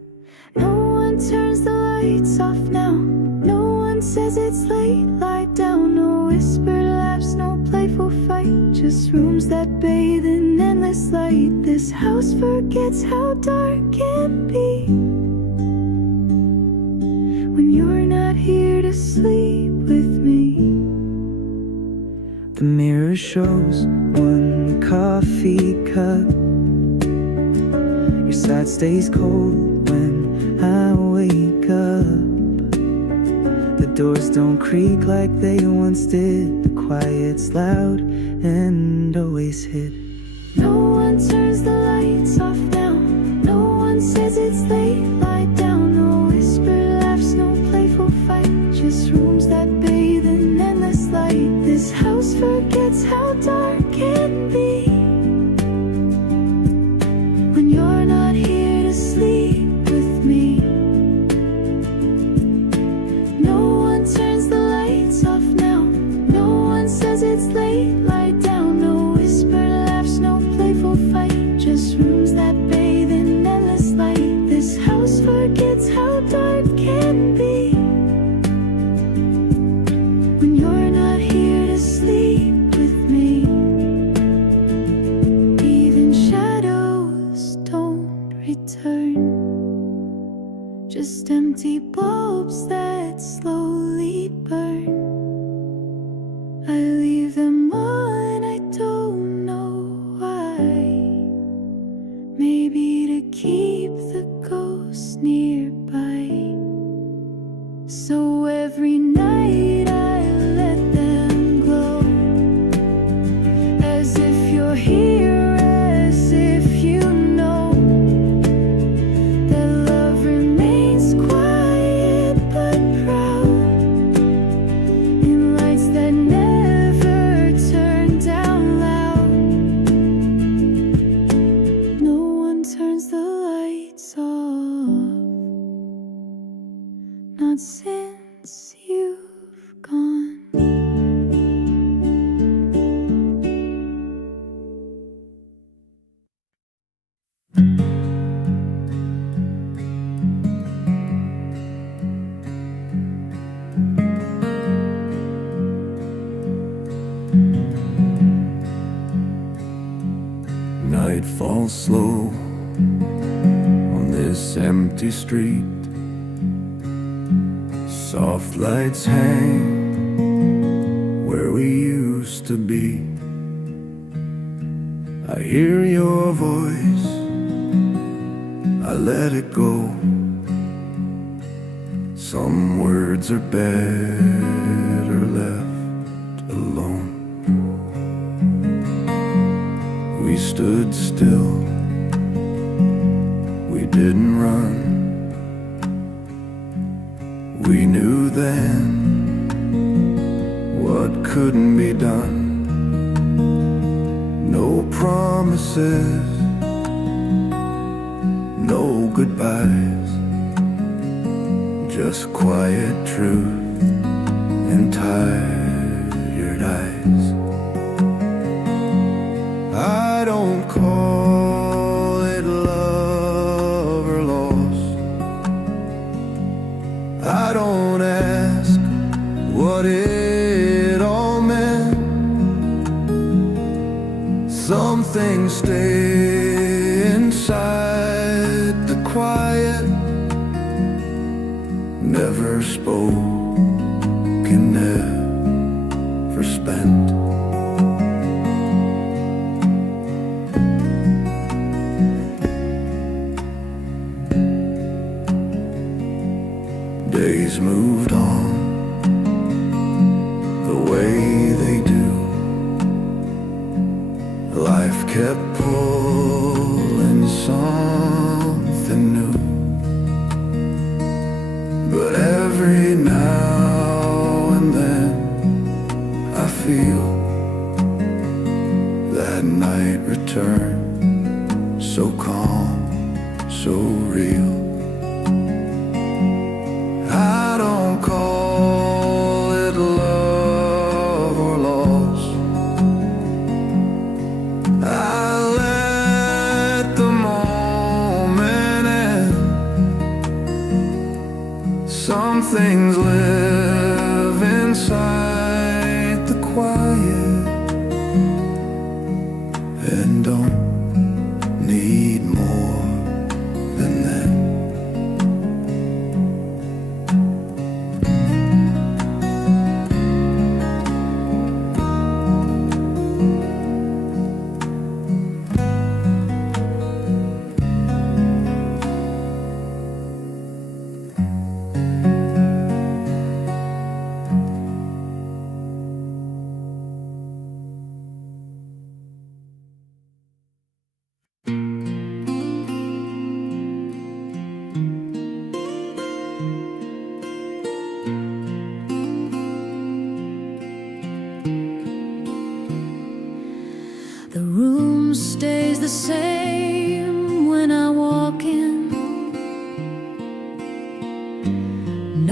No one turns the lights off now. No one says it's late, lie down. No whispered laughs, no playful fight. Just rooms that bathe in endless light. This house forgets how dark can be when you're not here to sleep with me. The mirror shows one coffee cup. Your side stays cold when I wake up. doors don't creak like they once did. The quiet's loud and always hid. No one turns the lights off now. No one says it's late, lie down. No whispered laughs, no playful fight. Just rooms that bathe in endless light. This house forgets how dark can be when you're not here to sleep with me. No one turns the lights off now. No one says it's late, lie down. No whispered laughs, no playful fight. Just rooms that bathe in endless light. This house forgets how dark can be when you're not here to sleep with me. Even shadows don't return, just empty bulbs that slowly burn. I leave them on, I don't know why. Maybe to keep the ghosts nearby. So every night I let them glow, as if you're here, as if you know that love remains quiet but proud, in lights that never turn down loud. No one turns the lights off, not since you've gone. Night falls slow on this empty street. Soft lights hang where we used to be. I hear your voice, I let it go. Some words are better left alone. We stood still, we didn't run. We knew then what couldn't be done. No promises, no goodbyes, just quiet truth and tired eyes. I don't call it love or loss. I don't ask what it all meant. Some things stay inside the quiet, never spoken, never spent. Days moved on the way they do. Life kept pulling something new. But every now and then I feel that night return, so calm, so real. I don't call it love or loss. I let the moment end. Some things live inside the quiet and don't need more than that.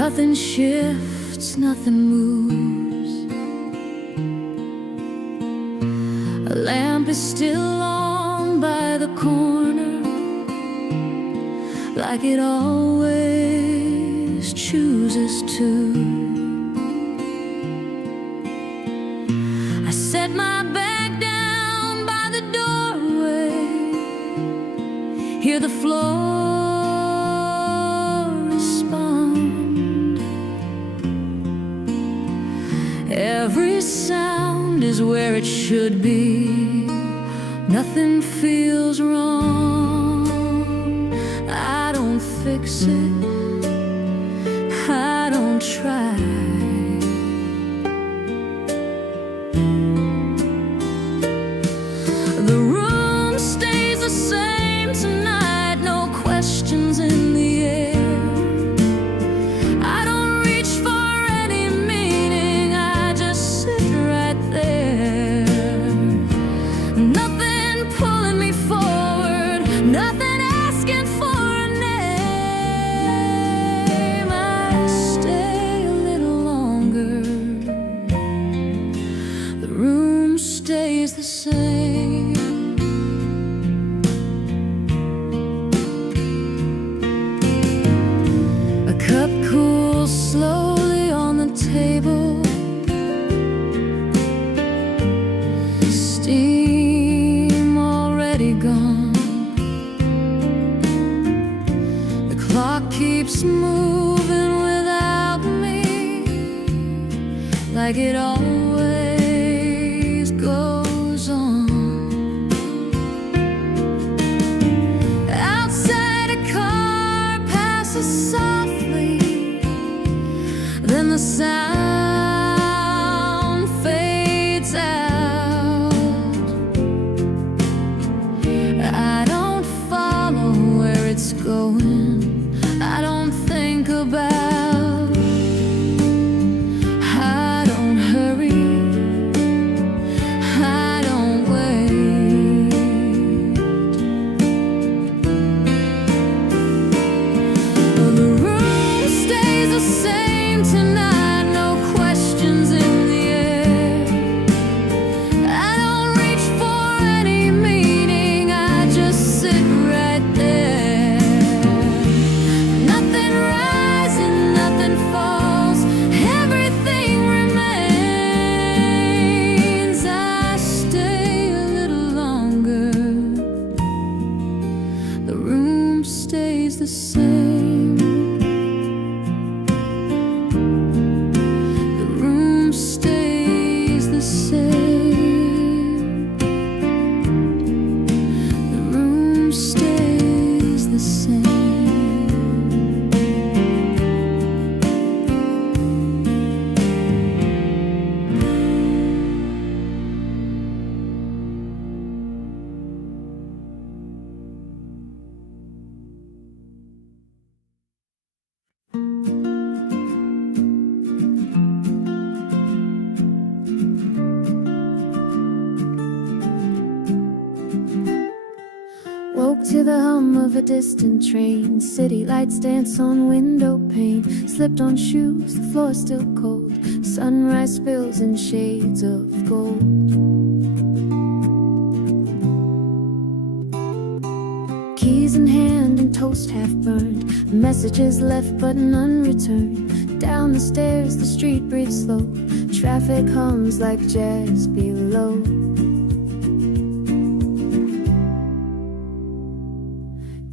Nothing shifts, nothing moves. A lamp is still on by the corner, like it always chooses to. I set my bag down by the doorway, hear the floor respond. Every sound is where it should be. Nothing feels wrong. I don't fix it, I don't try. The room stays the same tonight, no questions in the air. I don't reach for any meaning, I just sit right there. Nothing pulling me forward, nothing asking for a name. I stay a little longer, the room stays the same. A cup cools slowly on the table, steam already gone. The clock keeps moving without me, like it always goes on. Outside, a car passes softly, then the sound fades out. I don't follow where it's going, I don't think about, I don't hurry, I don't wait. The room stays the same tonight, no questions in the air. I don't reach for any meaning, I just sit right there. Nothing rising, nothing falls, everything remains. I stay a little longer, the room stays the same. The room stays the same. The room stays the same. Woke to the hum of a distant train. City lights dance on window pane. Slipped on shoes, the floor still cold. Sunrise spills in shades of gold. Keys in hand and toast half burned. Messages left but none returned. Down the stairs, the street breathes slow. Traffic hums like jazz below.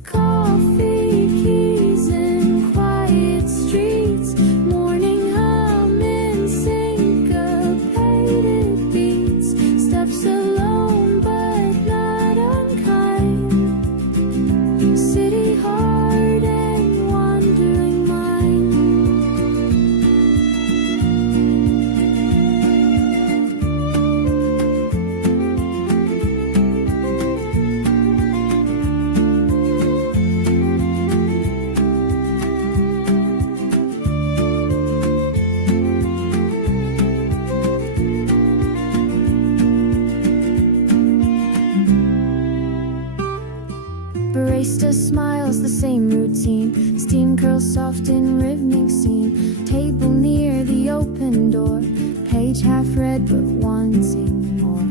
Coffee, keys, and quiet streets. Morning hum in syncopated beats. Steps alone but not unkind. City heart and wandering mind. else the same routine. Steam curls soft in rhythmic scene. Table near the open door. Page half read but wanting more.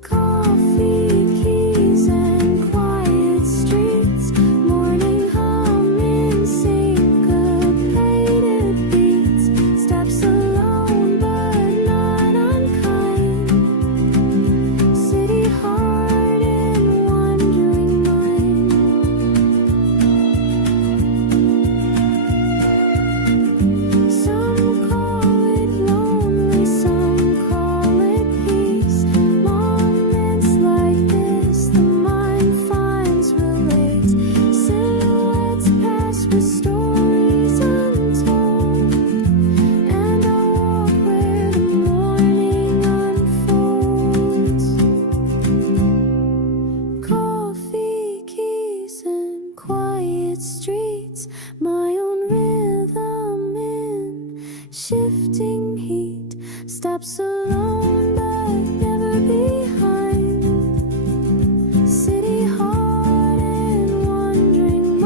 Coffee, keys, and quiet streets. Morning hum in syncopated beats. Steps alone but not unkind. City heart and wandering mind. Some call it lonely, some call it peace. Moments like this, the mind finds relates. Silhouettes pass with stories untold, and I walk where the morning unfolds. Coffee, keys, and quiet streets. My own rhythm in shifting heat. Steps alone but never behind. City heart and wandering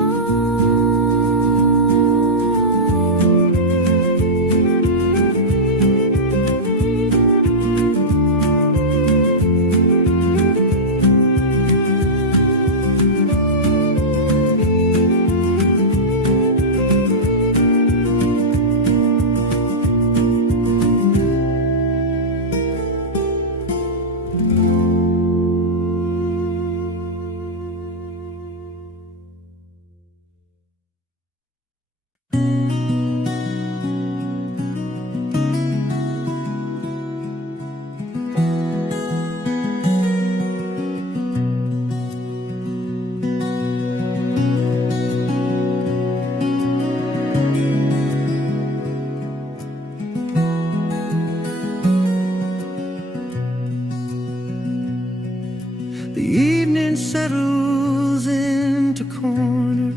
The evening settles into corners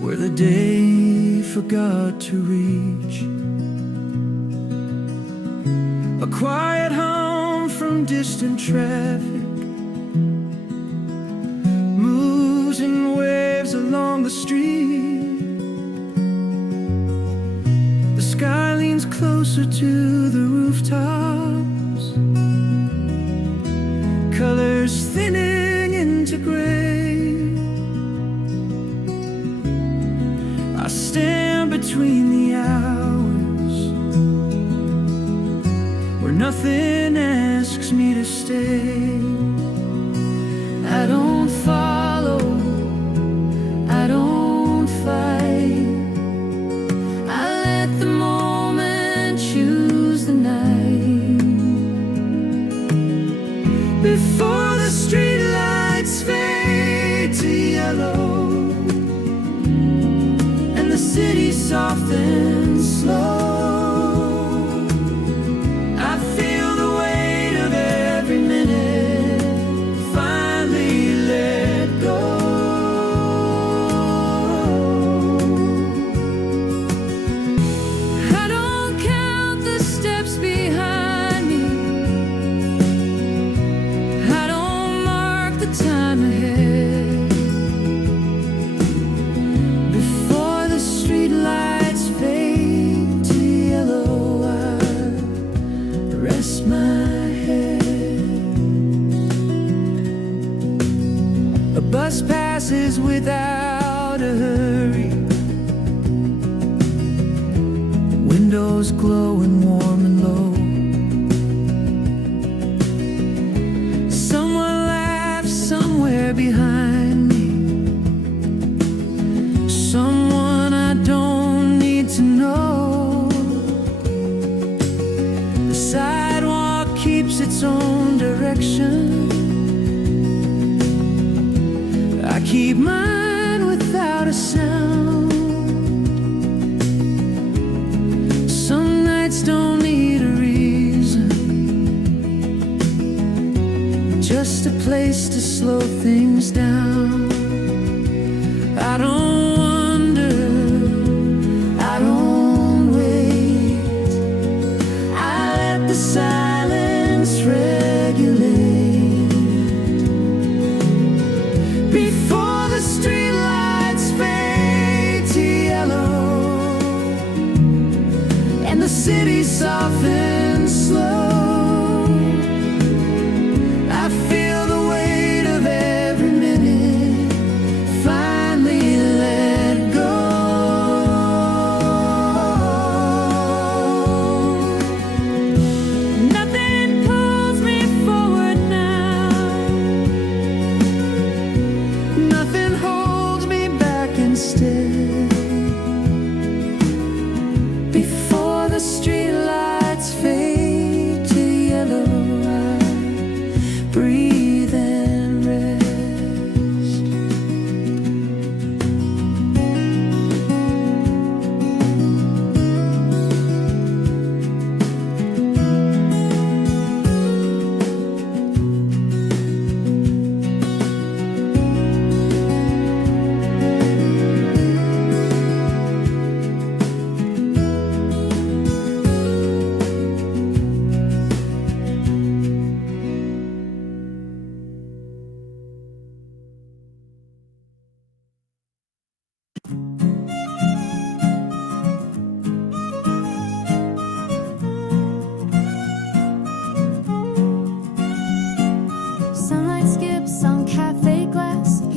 where the day forgot to reach. A quiet hum from distant traffic moves in waves along the street. The sky leans closer to the rooftops, colors thinning into gray. I stand between the hours where nothing asks me to stay. I don't follow, I don't fight. I let the moment choose the night. Before the streetlights fade to yellow and the city softens slow, I feel the weight of every minute finally let go. I don't count the steps behind me, I don't mark the time ahead. Before the streetlights fade to yellow, I rest my head. A bus passes without a hurry. Windows glowing warm and low. Someone laughs somewhere behind me. Someone I don't need to know. The sidewalk keeps its own direction. I keep mine without a sound. Some nights don't need a reason, just a place to slow things down. I don't wonder, I don't wait. I let the silence regulate.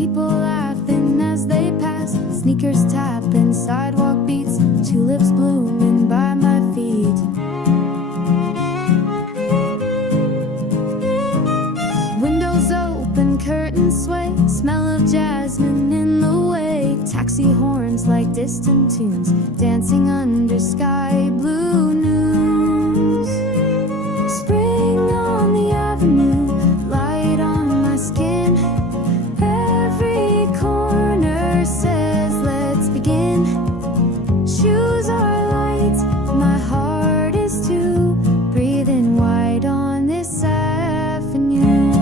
people laughing as they pass, sneakers tapping, sidewalk beats, tulips blooming by my feet. Windows open, curtains sway, smell of jasmine in the wake. Taxi horns like distant tunes, dancing under sky blue news. Spring on the avenue, light on my skin. Every corner says let's begin. Shoes are light, my heart is too. Breathing wide on this avenue.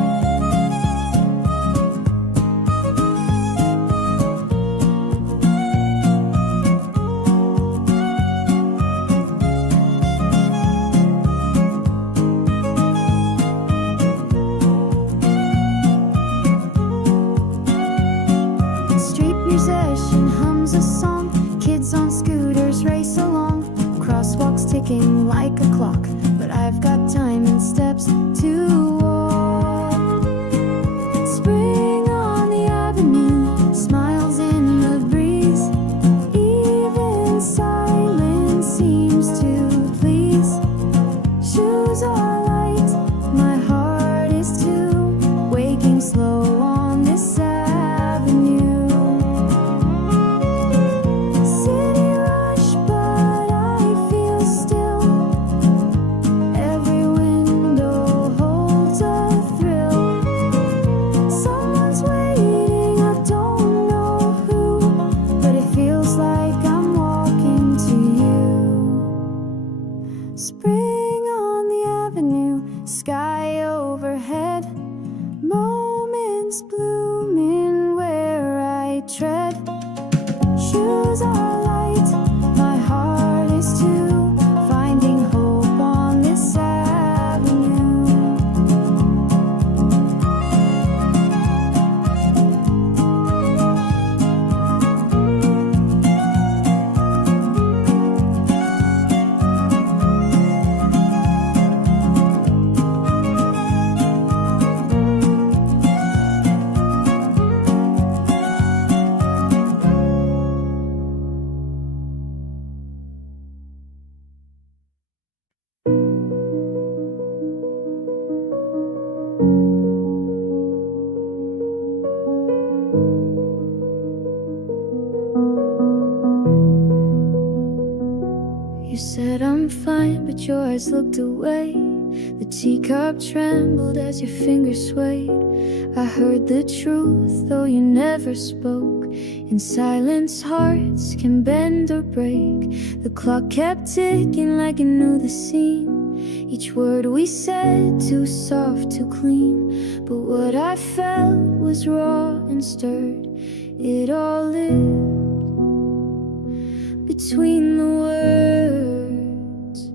Street musician hums a song, kids on scooters race along, crosswalks ticking like a clock, but I've got time and steps to walk. Spring on the avenue, smiles in the breeze, even silence seems to please. Shoes are light, my heart is too, waking slow on this avenue. City rush, but I feel still. Every window holds a thrill. Someone's waiting, I don't know who, but it feels like I'm walking to you. Spring on the avenue, sky overhead, moments blooming where I tread. Shoes are light, my heart is too, finding hope on this avenue. You said I'm fine, but your eyes looked away. The teacup trembled as your fingers swayed. I heard the truth, though you never spoke. In silence, hearts can bend or break. The clock kept ticking like it knew the scene. Each word we said, too soft, too clean. But what I felt was raw and stirred. It all lived between the words.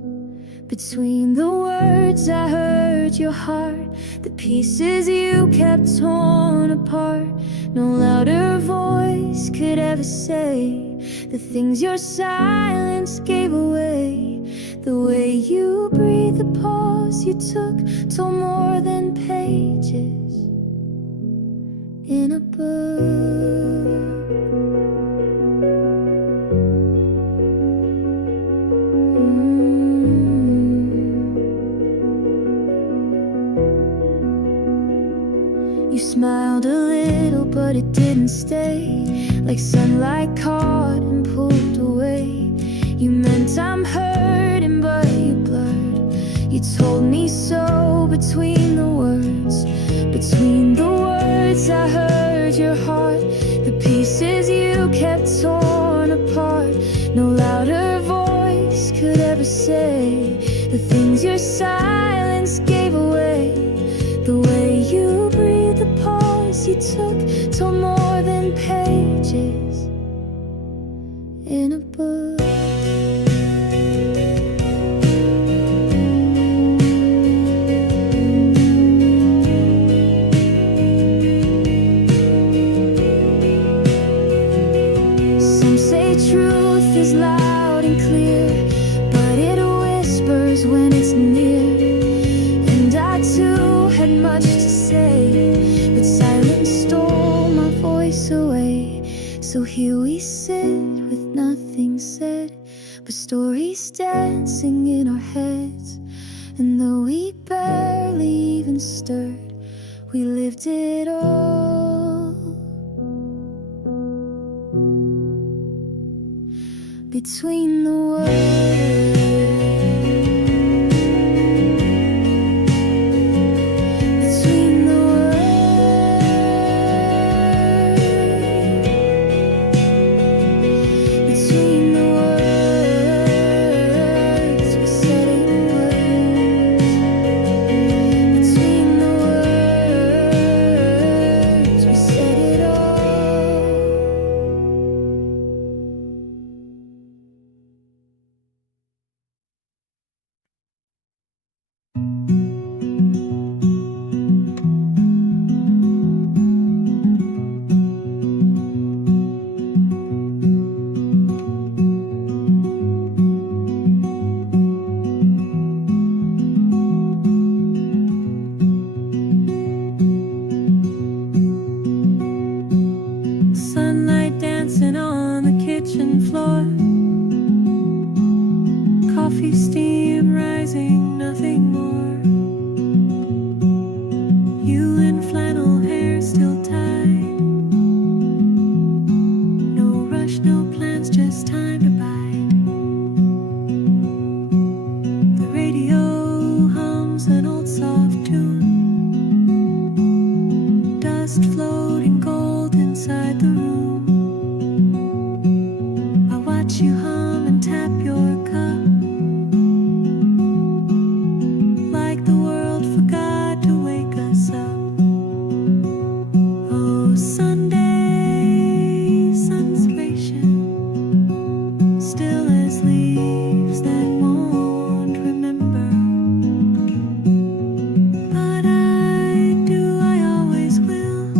Between the words I heard your heart, the pieces you kept torn apart. No louder voice could ever say the things your silence gave away. The way you breathed, the pause you took, told more than pages in a book. You smiled a little, but it didn't stay. Like sunlight caught and pulled away. You meant I'm hurting, but you blurred. You told me so between the words. Between the words I heard your heart, the pieces you kept torn apart. No louder voice could ever say the things your silence gave away. The way you breathed, the pause you took, told more than pages in a book. Some say truth is loud and clear, but it whispers when it's near. Too had much to say, but silence stole my voice So here we sit with nothing said, but stories dancing in our heads. And though we barely even stirred, we lived it all. Between the words, between the words, between the words, we said it in words. Between the words, we said it all. Sunlight dancing on the kitchen floor. Coffee steam rising, nothing more. You in flannel hair still tied. No rush, no plans, just time to bide. The radio hums an old soft tune. Dust floating gold inside the room. I watch you hum and tap your cup, like the world forgot to wake us up. Oh, Sunday, sun's racing, still as leaves that won't remember. But I do, I always will.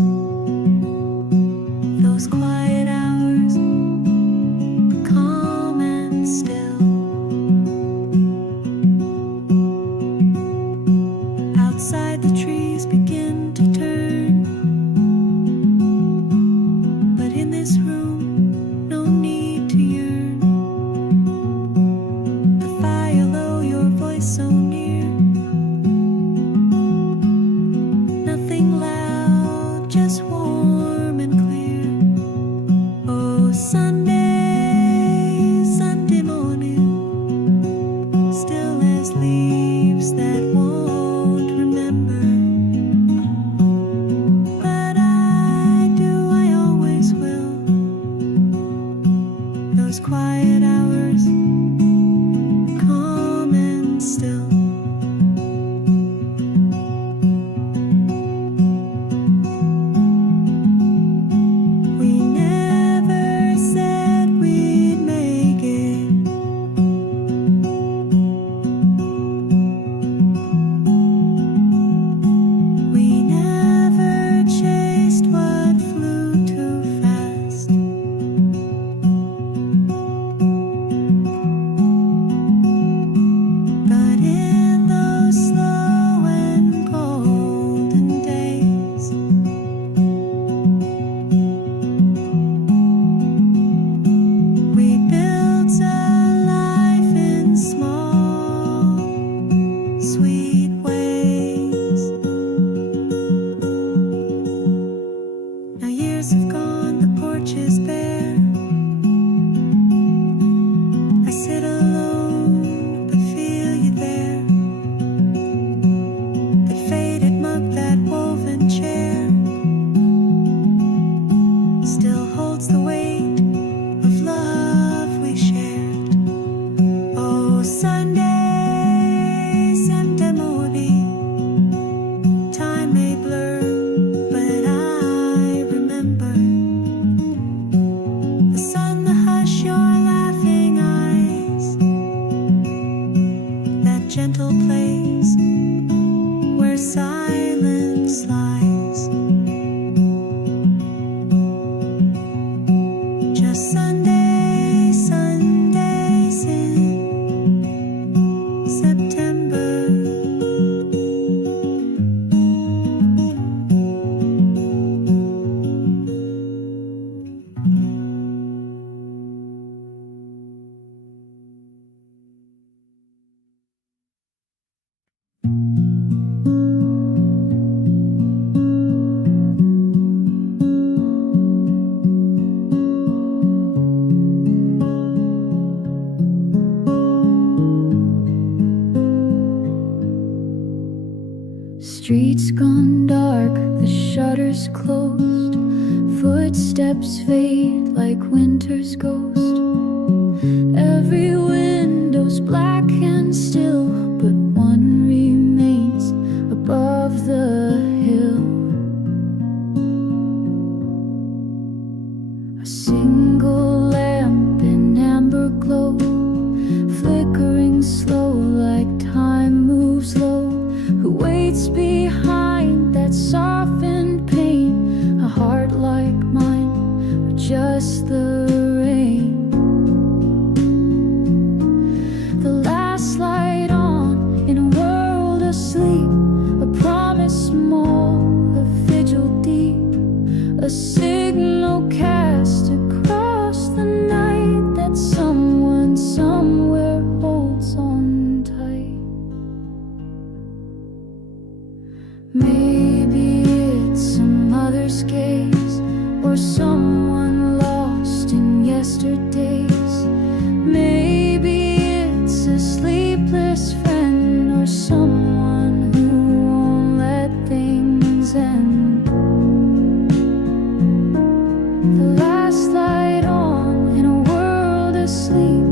doors closed, footsteps fade like winter's ghost. Every window's black and still, but one remains above the hill. A single lamp in amber glow, flickering slow like time moves low. Who waits behind that softened pain? A heart like mine, or just the rain? The last light on in a world asleep, a promise small, a vigil deep, a signal cast across the night that someone somewhere holds on tight. Maybe it's a mother's gaze, or someone lost in yesterdays. Maybe it's a sleepless friend, or someone who won't let things end. The last light on in a world asleep,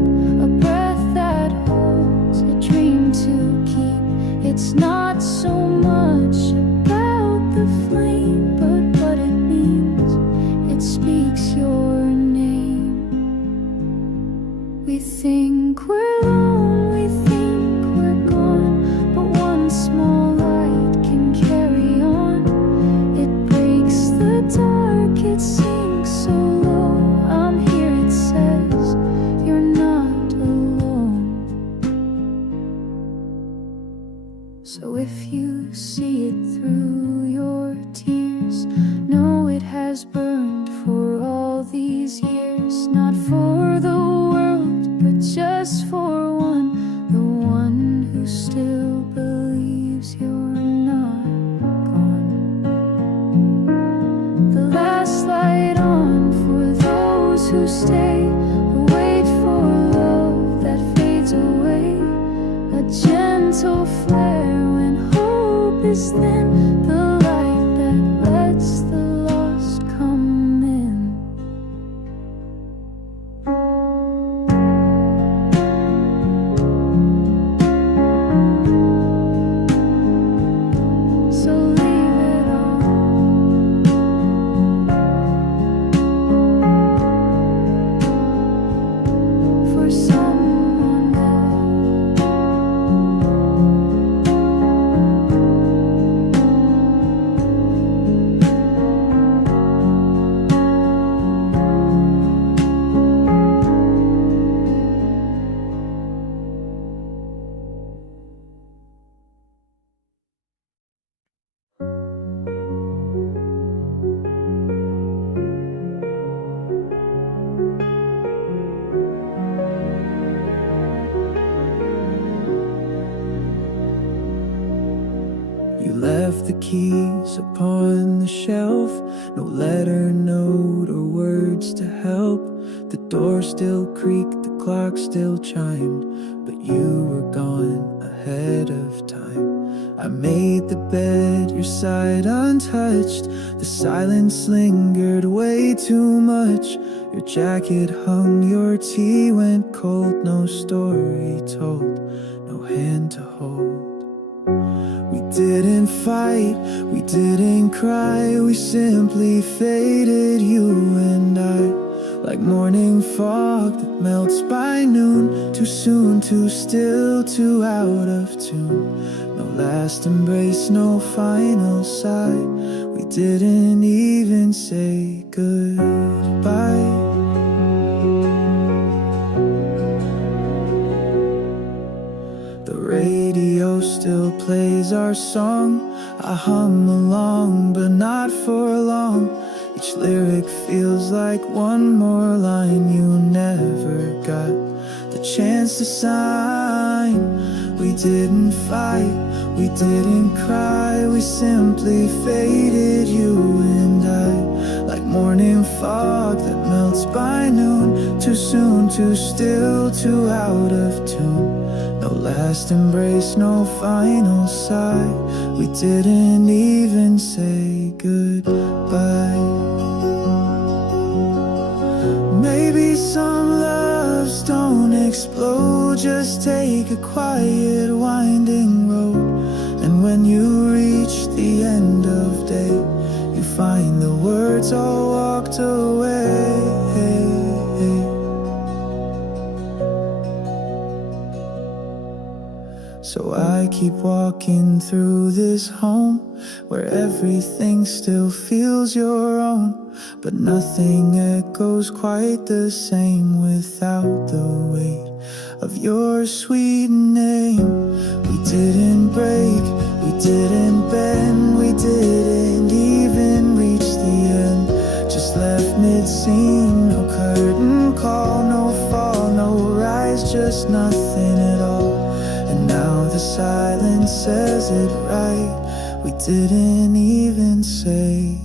a breath that holds a dream to keep. It's not so much about the flame, but what it means. It speaks your name. We think we're alone, we think we're gone, but one small light can carry on. It breaks the dark, it sinks so low. I'm here, it says, you're not alone. So if you see it through your tears, know it has burned for all these years. Not for the world, but just for one, the one who still believes you're not gone. The last light on for those who stay, who wait for love that fades away. A gentle flare when hope is thin, the light that lets the lost come in. So leave it all for someone else. You left the keys upon the shelf, no letter, note, or words to help. The door still creaked, the clock still chimed, but you were gone ahead of time. I made the bed, your side untouched. The silence lingered way too much. Your jacket hung, your tea went cold. No story told, no hand to hold. We didn't fight, we didn't cry, we simply faded, you and I. Like morning fog that melts by noon. Too soon, too still, too out of tune. No last embrace, no final sigh. We didn't even say goodbye. The radio still plays our song. I hum along, but not for long. Each lyric feels like one more line you never got the chance to sign. We didn't fight, we didn't cry, we simply faded, you and I. Like morning fog that melts by noon. Too soon, too still, too out of tune. No last embrace, no final sigh. We didn't even say goodbye. just take a quiet winding road. And when you reach the end of day, you find the words all walked away. So I keep walking through this home where everything still feels your own, but nothing echoes quite the same without the weight of your sweet name. We didn't break, we didn't bend, we didn't even reach the end. Just left mid-scene, no curtain call, no fall, no rise, just nothing at all. And now the silence says it right. We didn't even say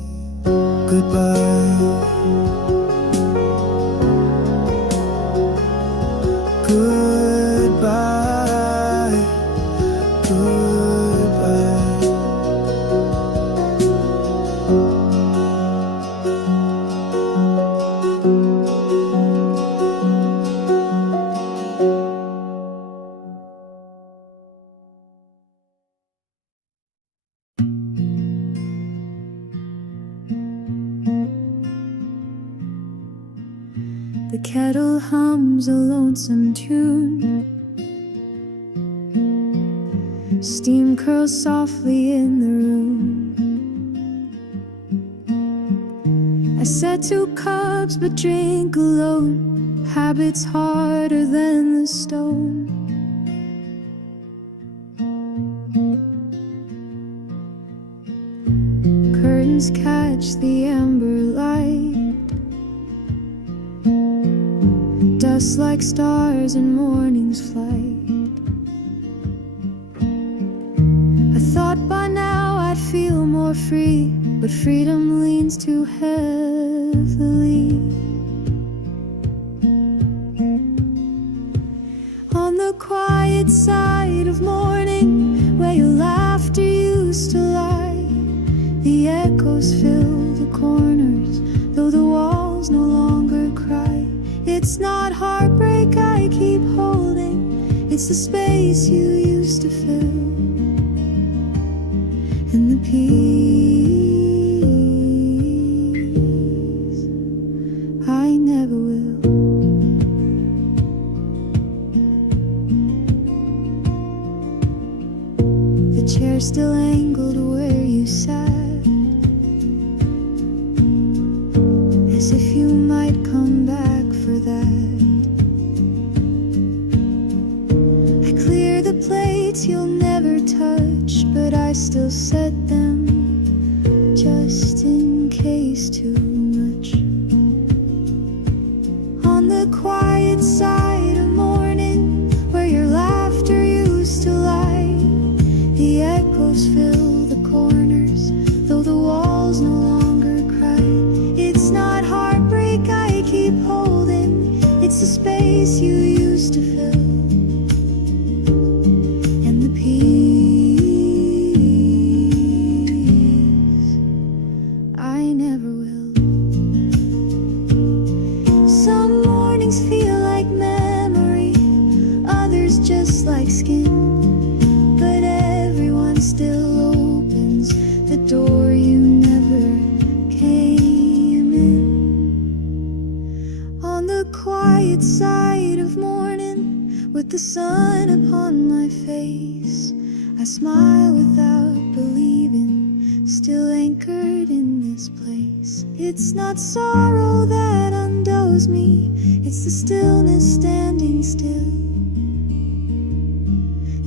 goodbye. Goodbye, goodbye. The kettle hums a lonesome tune. Steam curls softly in the room. I set 2 cups but drink alone. Habits harder than the stone. Curtains catch the amber light. Dust like stars in morning's flight. I thought by now I'd feel more free, but freedom leans too heavily on the quiet side of morning, where your laughter used to lie. The echoes fill the corners, though the walls no longer cry. It's not heartbreak I keep holding, it's the space you used to fill, and the peace I never will. The chair still angled where you sat, as if you might come back for that. I clear the plates you'll never touch, but I still set them just in case too much. On the quiet side of morning, where your laughter used to lie, the echoes fill the corners, though the walls no longer cry. It's not heartbreak I keep holding, it's the space you used to fill, and the peace I never will. Some mornings feel like memory, others just like skin, but everyone still opens the door you never came in. On the quiet side of morning, with the sun upon my face, I smile without believing, still anchored in this place. It's not sorrow that undoes me, it's the stillness standing still,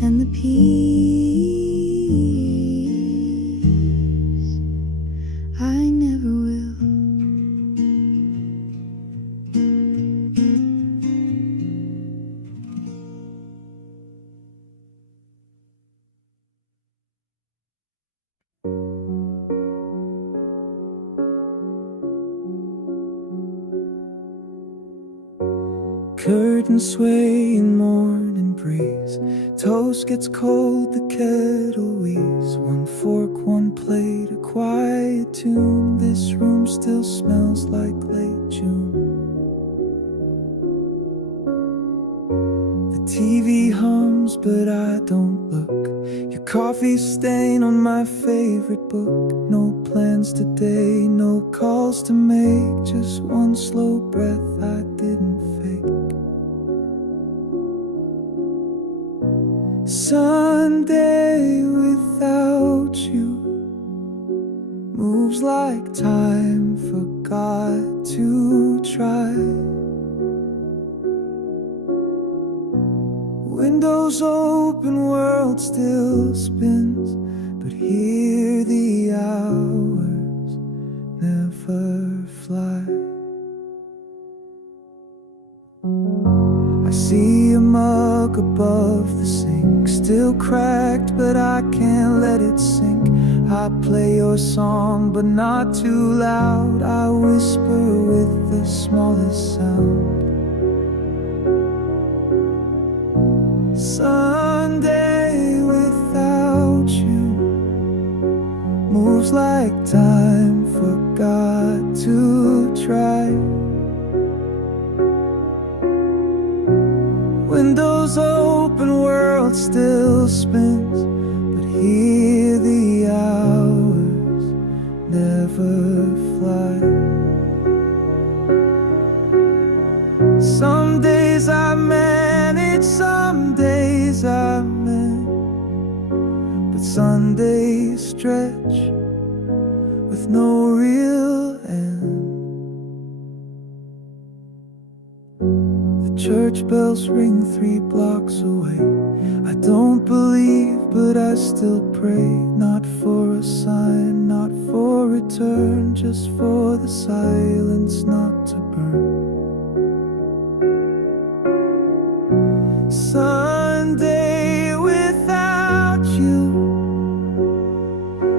and the peace I never will. Curtains sway in morning breeze, toast gets cold, the kettle wheezes. One fork, one plate, a quiet tune. This room still smells like late June. The TV but I don't look. Your coffee stain on my favorite book. No plans today, no calls to make. Just one slow breath I didn't fake. Sunday without you moves like time forgot to try. Windows open, world still spins, but here the hours never fly. I see a mug above the sink, still cracked, but I can't let it sink. I play your song, but not too loud. I whisper with the smallest sound. Sunday without you moves like time forgot to try. Windows open, world still spins, but here the hours never fly. Some days I manage, some days I meant, but Sundays stretch with no real end. The church bells ring 3 blocks away. I don't believe, but I still pray. Not for a sign, not for return, just for the silence not to burn. Sunday without you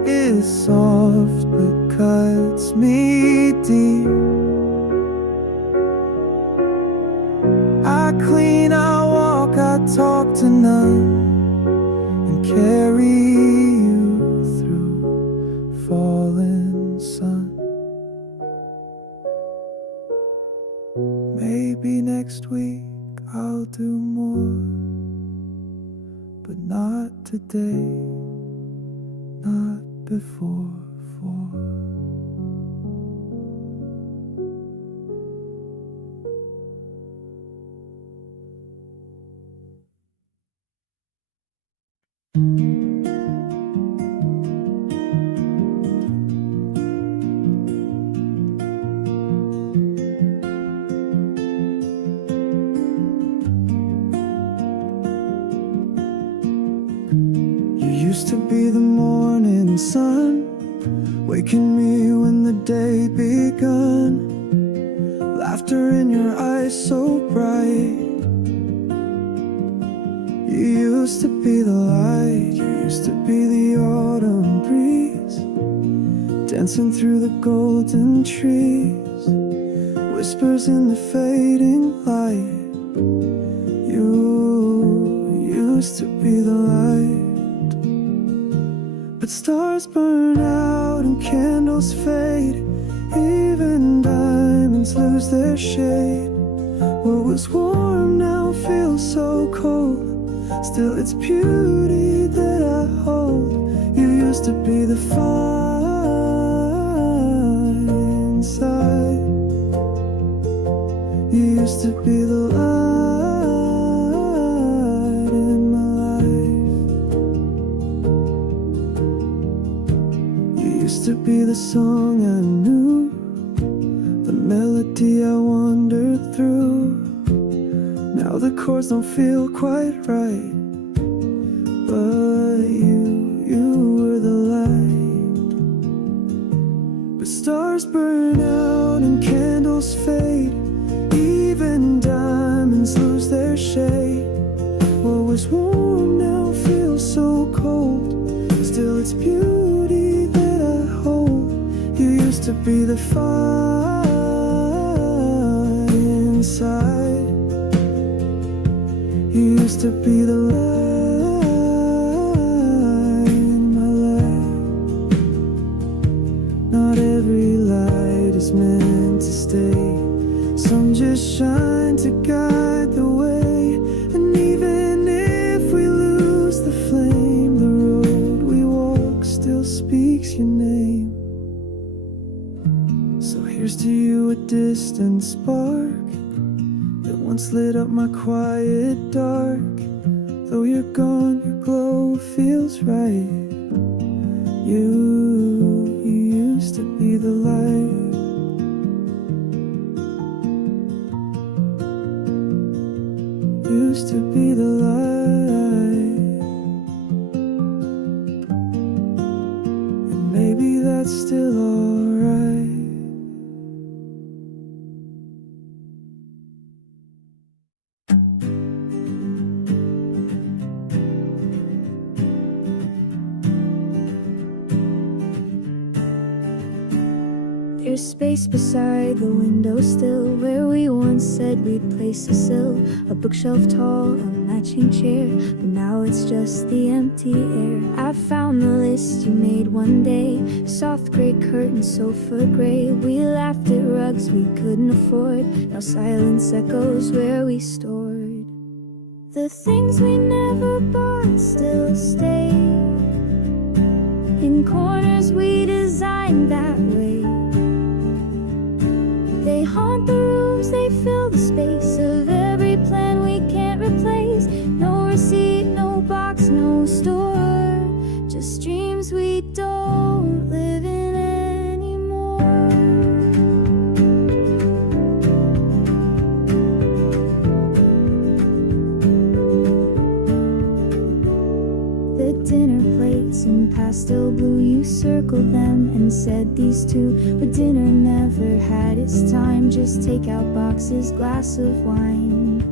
is soft but cuts me deep. I clean, I walk, I talk to none, and carry you through fallen sun. Maybe next week I'll do more, but not today, not before 4. Used to be the morning sun, waking me when the day begun. Laughter in your eyes so bright. You used to be the light, you used to be the autumn breeze, dancing through the golden trees, whispers in the fading light. You used to be the light. But stars burn out and candles fade, even diamonds lose their shade. What was warm now feels so cold, still it's beauty that I hold. You used to be the fire inside, you used to be the light in my life. You used to be the song I knew, the melody I wandered through. Now the chords don't feel quite right, but you were the light. But stars burn out and candles fade, even diamonds lose their shade. What was warm now feels so cold, still it's beauty that I hold. You used to be the fire inside, you used to be the light in my life. Not every light is meant to stay, some just shine to guide the way. And even if we Here's to you, a distant spark that once lit up my quiet dark. Though you're gone, your glow feels right. You used to be the light. Used to be the light. And maybe that's still alright. There's space beside the window still, where we once said we'd place a sill, a bookshelf tall, a matching chair, but now it's just the empty air. I found the list you made one day, soft gray curtains, sofa gray. We laughed at rugs we couldn't afford, now silence echoes where we stored. The things we never bought still stay in corners we designed that way. They haunt the rooms, they fill the space of every plan we can't replace. No receipt, no box, no store, just dreams we don't live in anymore. The dinner plates in pastel blue, you circled them and said these two, but dinner never had its time. Just take out boxes, glass of wine.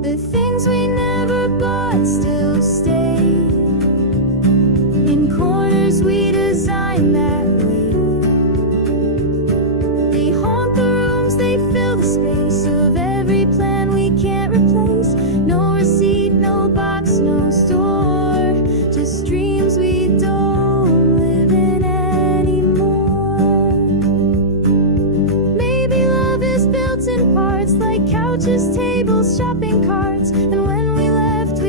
The things we never bought still stay in corners we designed that way. They haunt the rooms, they fill the space of every plan we can't replace. No receipt, no box, no store, just dreams we don't live in anymore. Maybe love is built in parts, like couches, tables, shopping carts. And when we left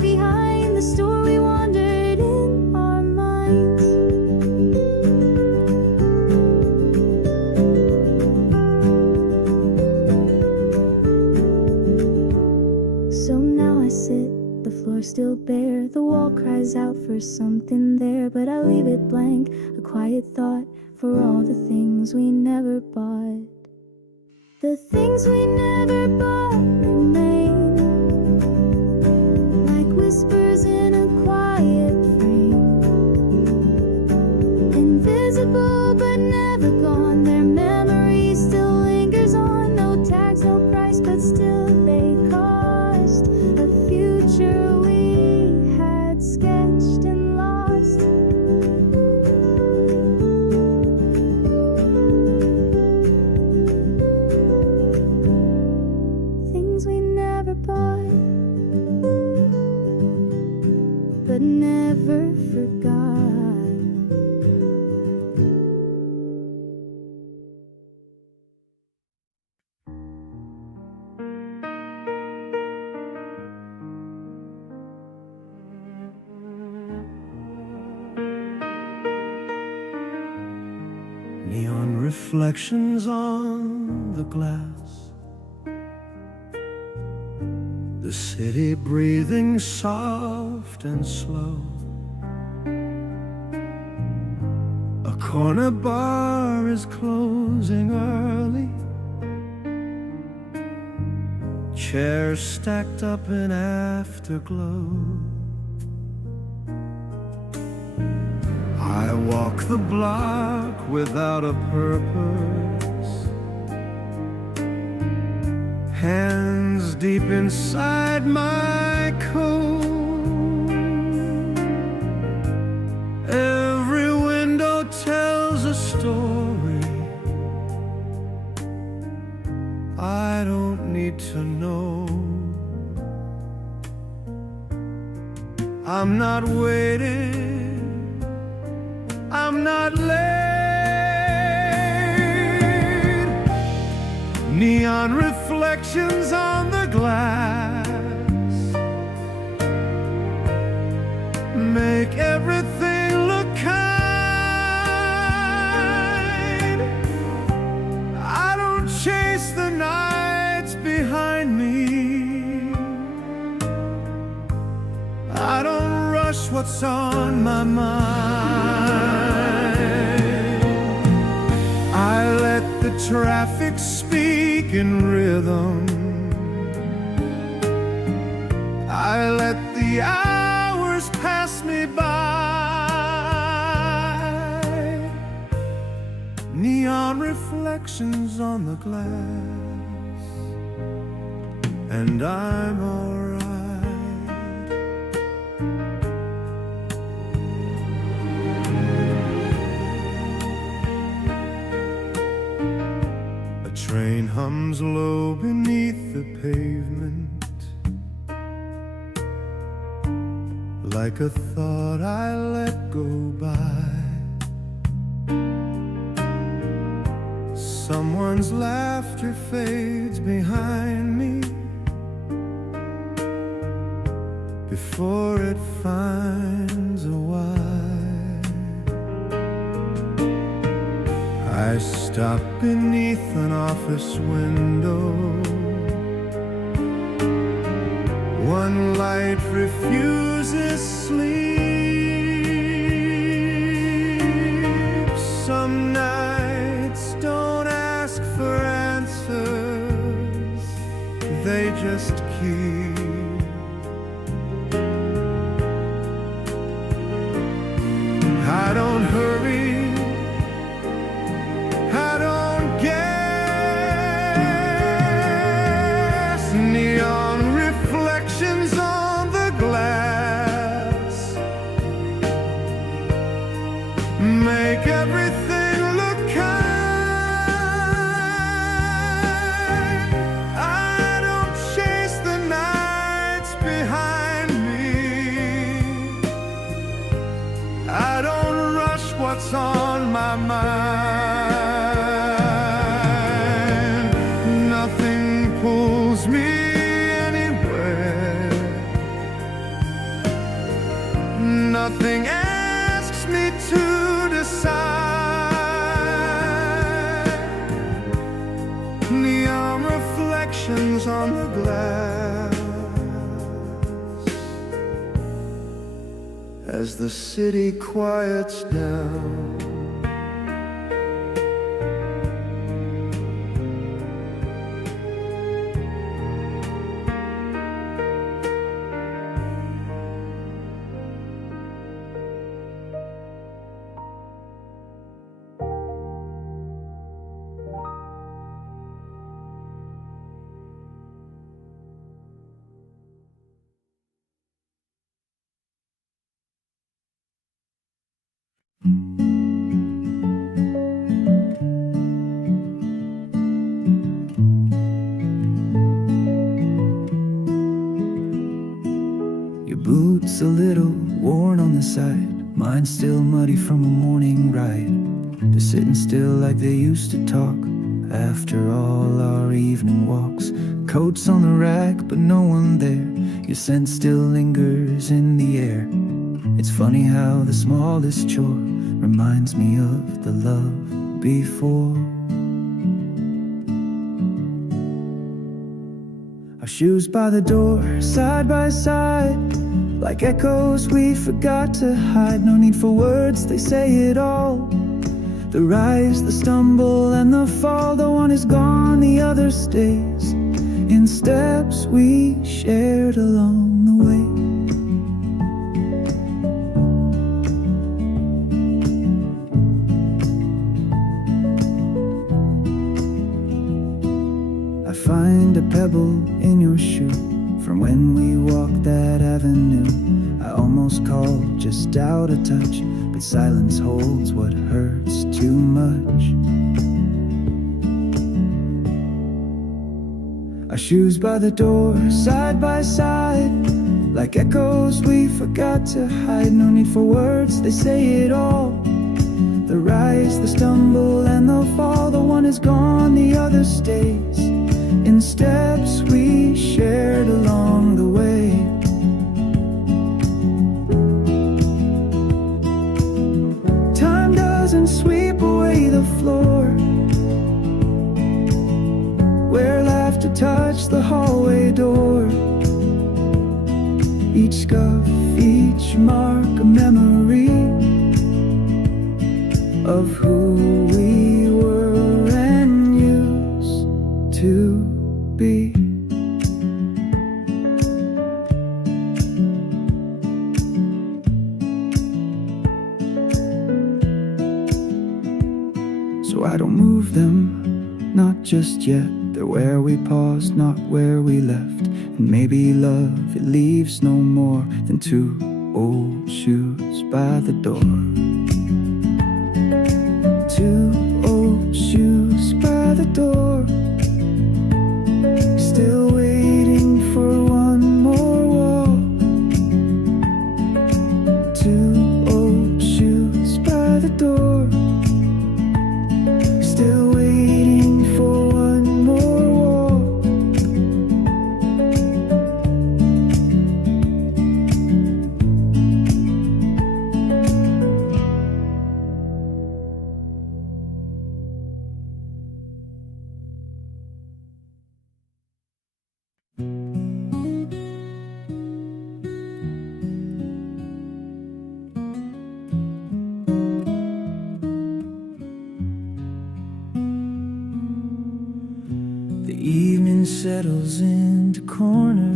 behind the store we wandered in our minds. So now I sit, the floor still bare, the wall cries out for something there, but I leave it blank, a quiet thought for all the things we never bought. The things we never bought remain, like whispers in a quiet frame, invisible but never gone. Their memory still lingers on, no tags, no price, but still they cost a future we had sketched and lost. Things we never bought, but never forgot. Neon reflections on the glass, the city breathing soft and slow. A corner bar is closing early, chairs stacked up in afterglow. I walk the block without a purpose, hands deep inside my coat. Every window tells a story I don't need to know. I'm not waiting, I'm not late. Neon reflections on the glass make everything look kind. what's on my mind. I let the traffic speak in rhythm. I let the hours pass me by. Neon reflections on the glass, and I'm alright. A train hums low beneath the pavement, like a thought I let go by. Someone's laughter fades behind me before it finds a why. I stop beneath an office window. One light refuses sleep. Some nights don't ask for answers, they just keep. I don't hurry, I don't guess. Neon reflections on the glass make everything look kind. I don't chase the nights behind me. I don't rush what's on my mind. Nothing pulls me anywhere. Nothing asks me to decide. Neon reflections on the glass as the city quiets down. Your boots a little worn on the side, mine still muddy from a morning ride. They're sitting still like they used to talk after all our evening walks. Coats on the rack, but no one there. Your scent still lingers in the air. It's funny how the smallest chore reminds me of the love before. Our shoes by the door, side by side, like echoes we forgot to hide. No need for words, they say it all. The rise, the stumble, and the fall. The one is gone, the other stays in steps we shared along the way. I find a pebble in your shoe from when we walked that avenue. I almost called just out of touch, but silence holds what hurts too much. Our shoes by the door, side by side, like echoes we forgot to hide. No need for words, they say it all. The rise, the stumble, and the fall. The one is gone, the other stays in steps we shared along the way. Time doesn't sweep away the floor where laughter touched the hallway door. Each scuff, each each mark a memory of who we were and used to be. So I don't move them, not just yet. They're where we paused, not where we left. And maybe love, it leaves no more than two old shoes by the door. Two old shoes by the door, still waiting for one more walk. Two old shoes by the door, still waiting for one more walk. The evening settles into corners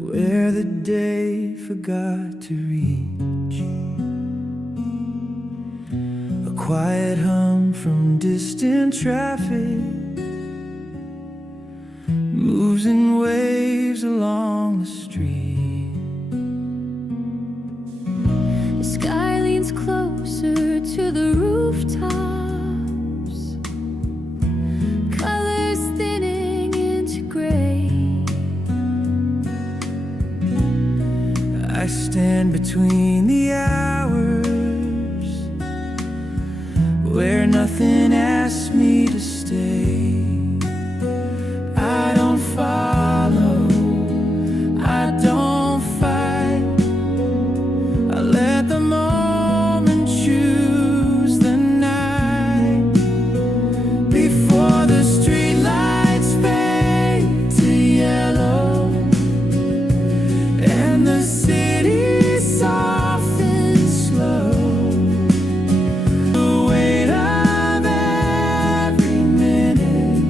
where the day forgot to reach. A quiet hum from distant traffic moves in waves along the street. The sky leans closer to the rooftops, colors thinning into gray. I stand between the hours where nothing asks me to stay. I don't follow, I don't fight. I let the moment choose the night before the streetlights fade to yellow and the city softens slow. The weight of every minute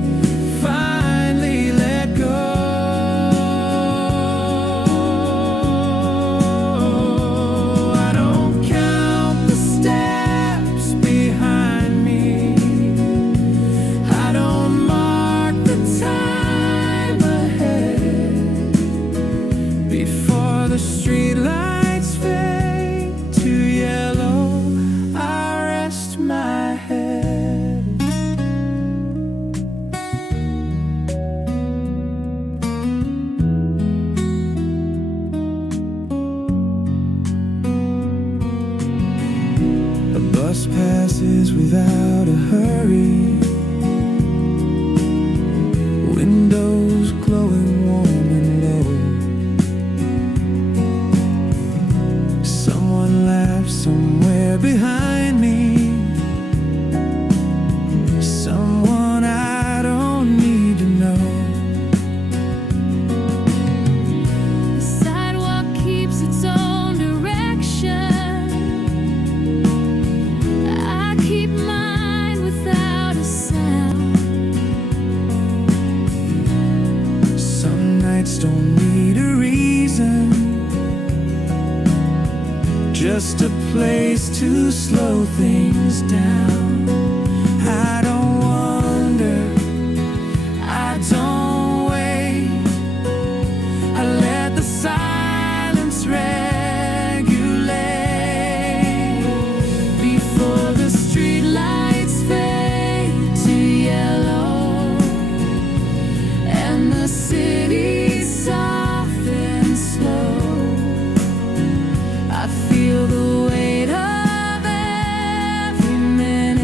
finally let go. I don't count the steps behind me, I don't mark the time ahead before the streetlights fade to yellow. I rest my head. A bus passes without a hurry, windows glowing warm and low. Someone laughs somewhere behind me, someone I don't need to know. The sidewalk keeps its own direction, I keep mine without a sound. Some nights don't need a reason, just a place to slow things down. I don't wonder, I don't wait, I let the silence regulate before the streetlights fade to yellow and the city softens slow. I feel the weight of every minute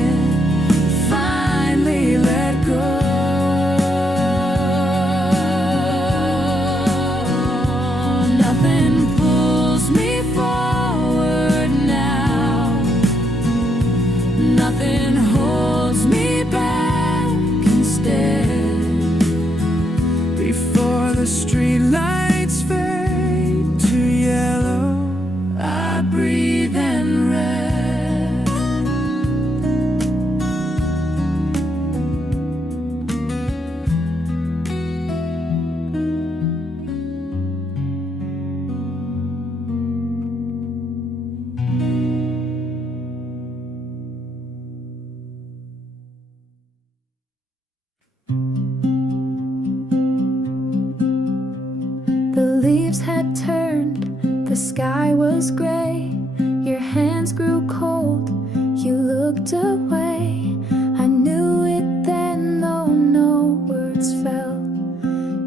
hands grew cold, you looked away. I knew it then, though no words fell.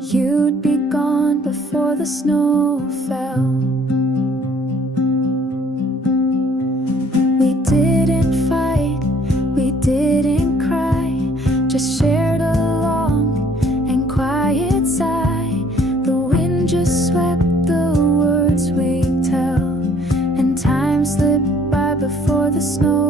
You'd be gone before the snow fell. We didn't fight, we didn't cry, just shared a long and quiet sigh. The wind just swept the words we tell, and time slipped by before the snow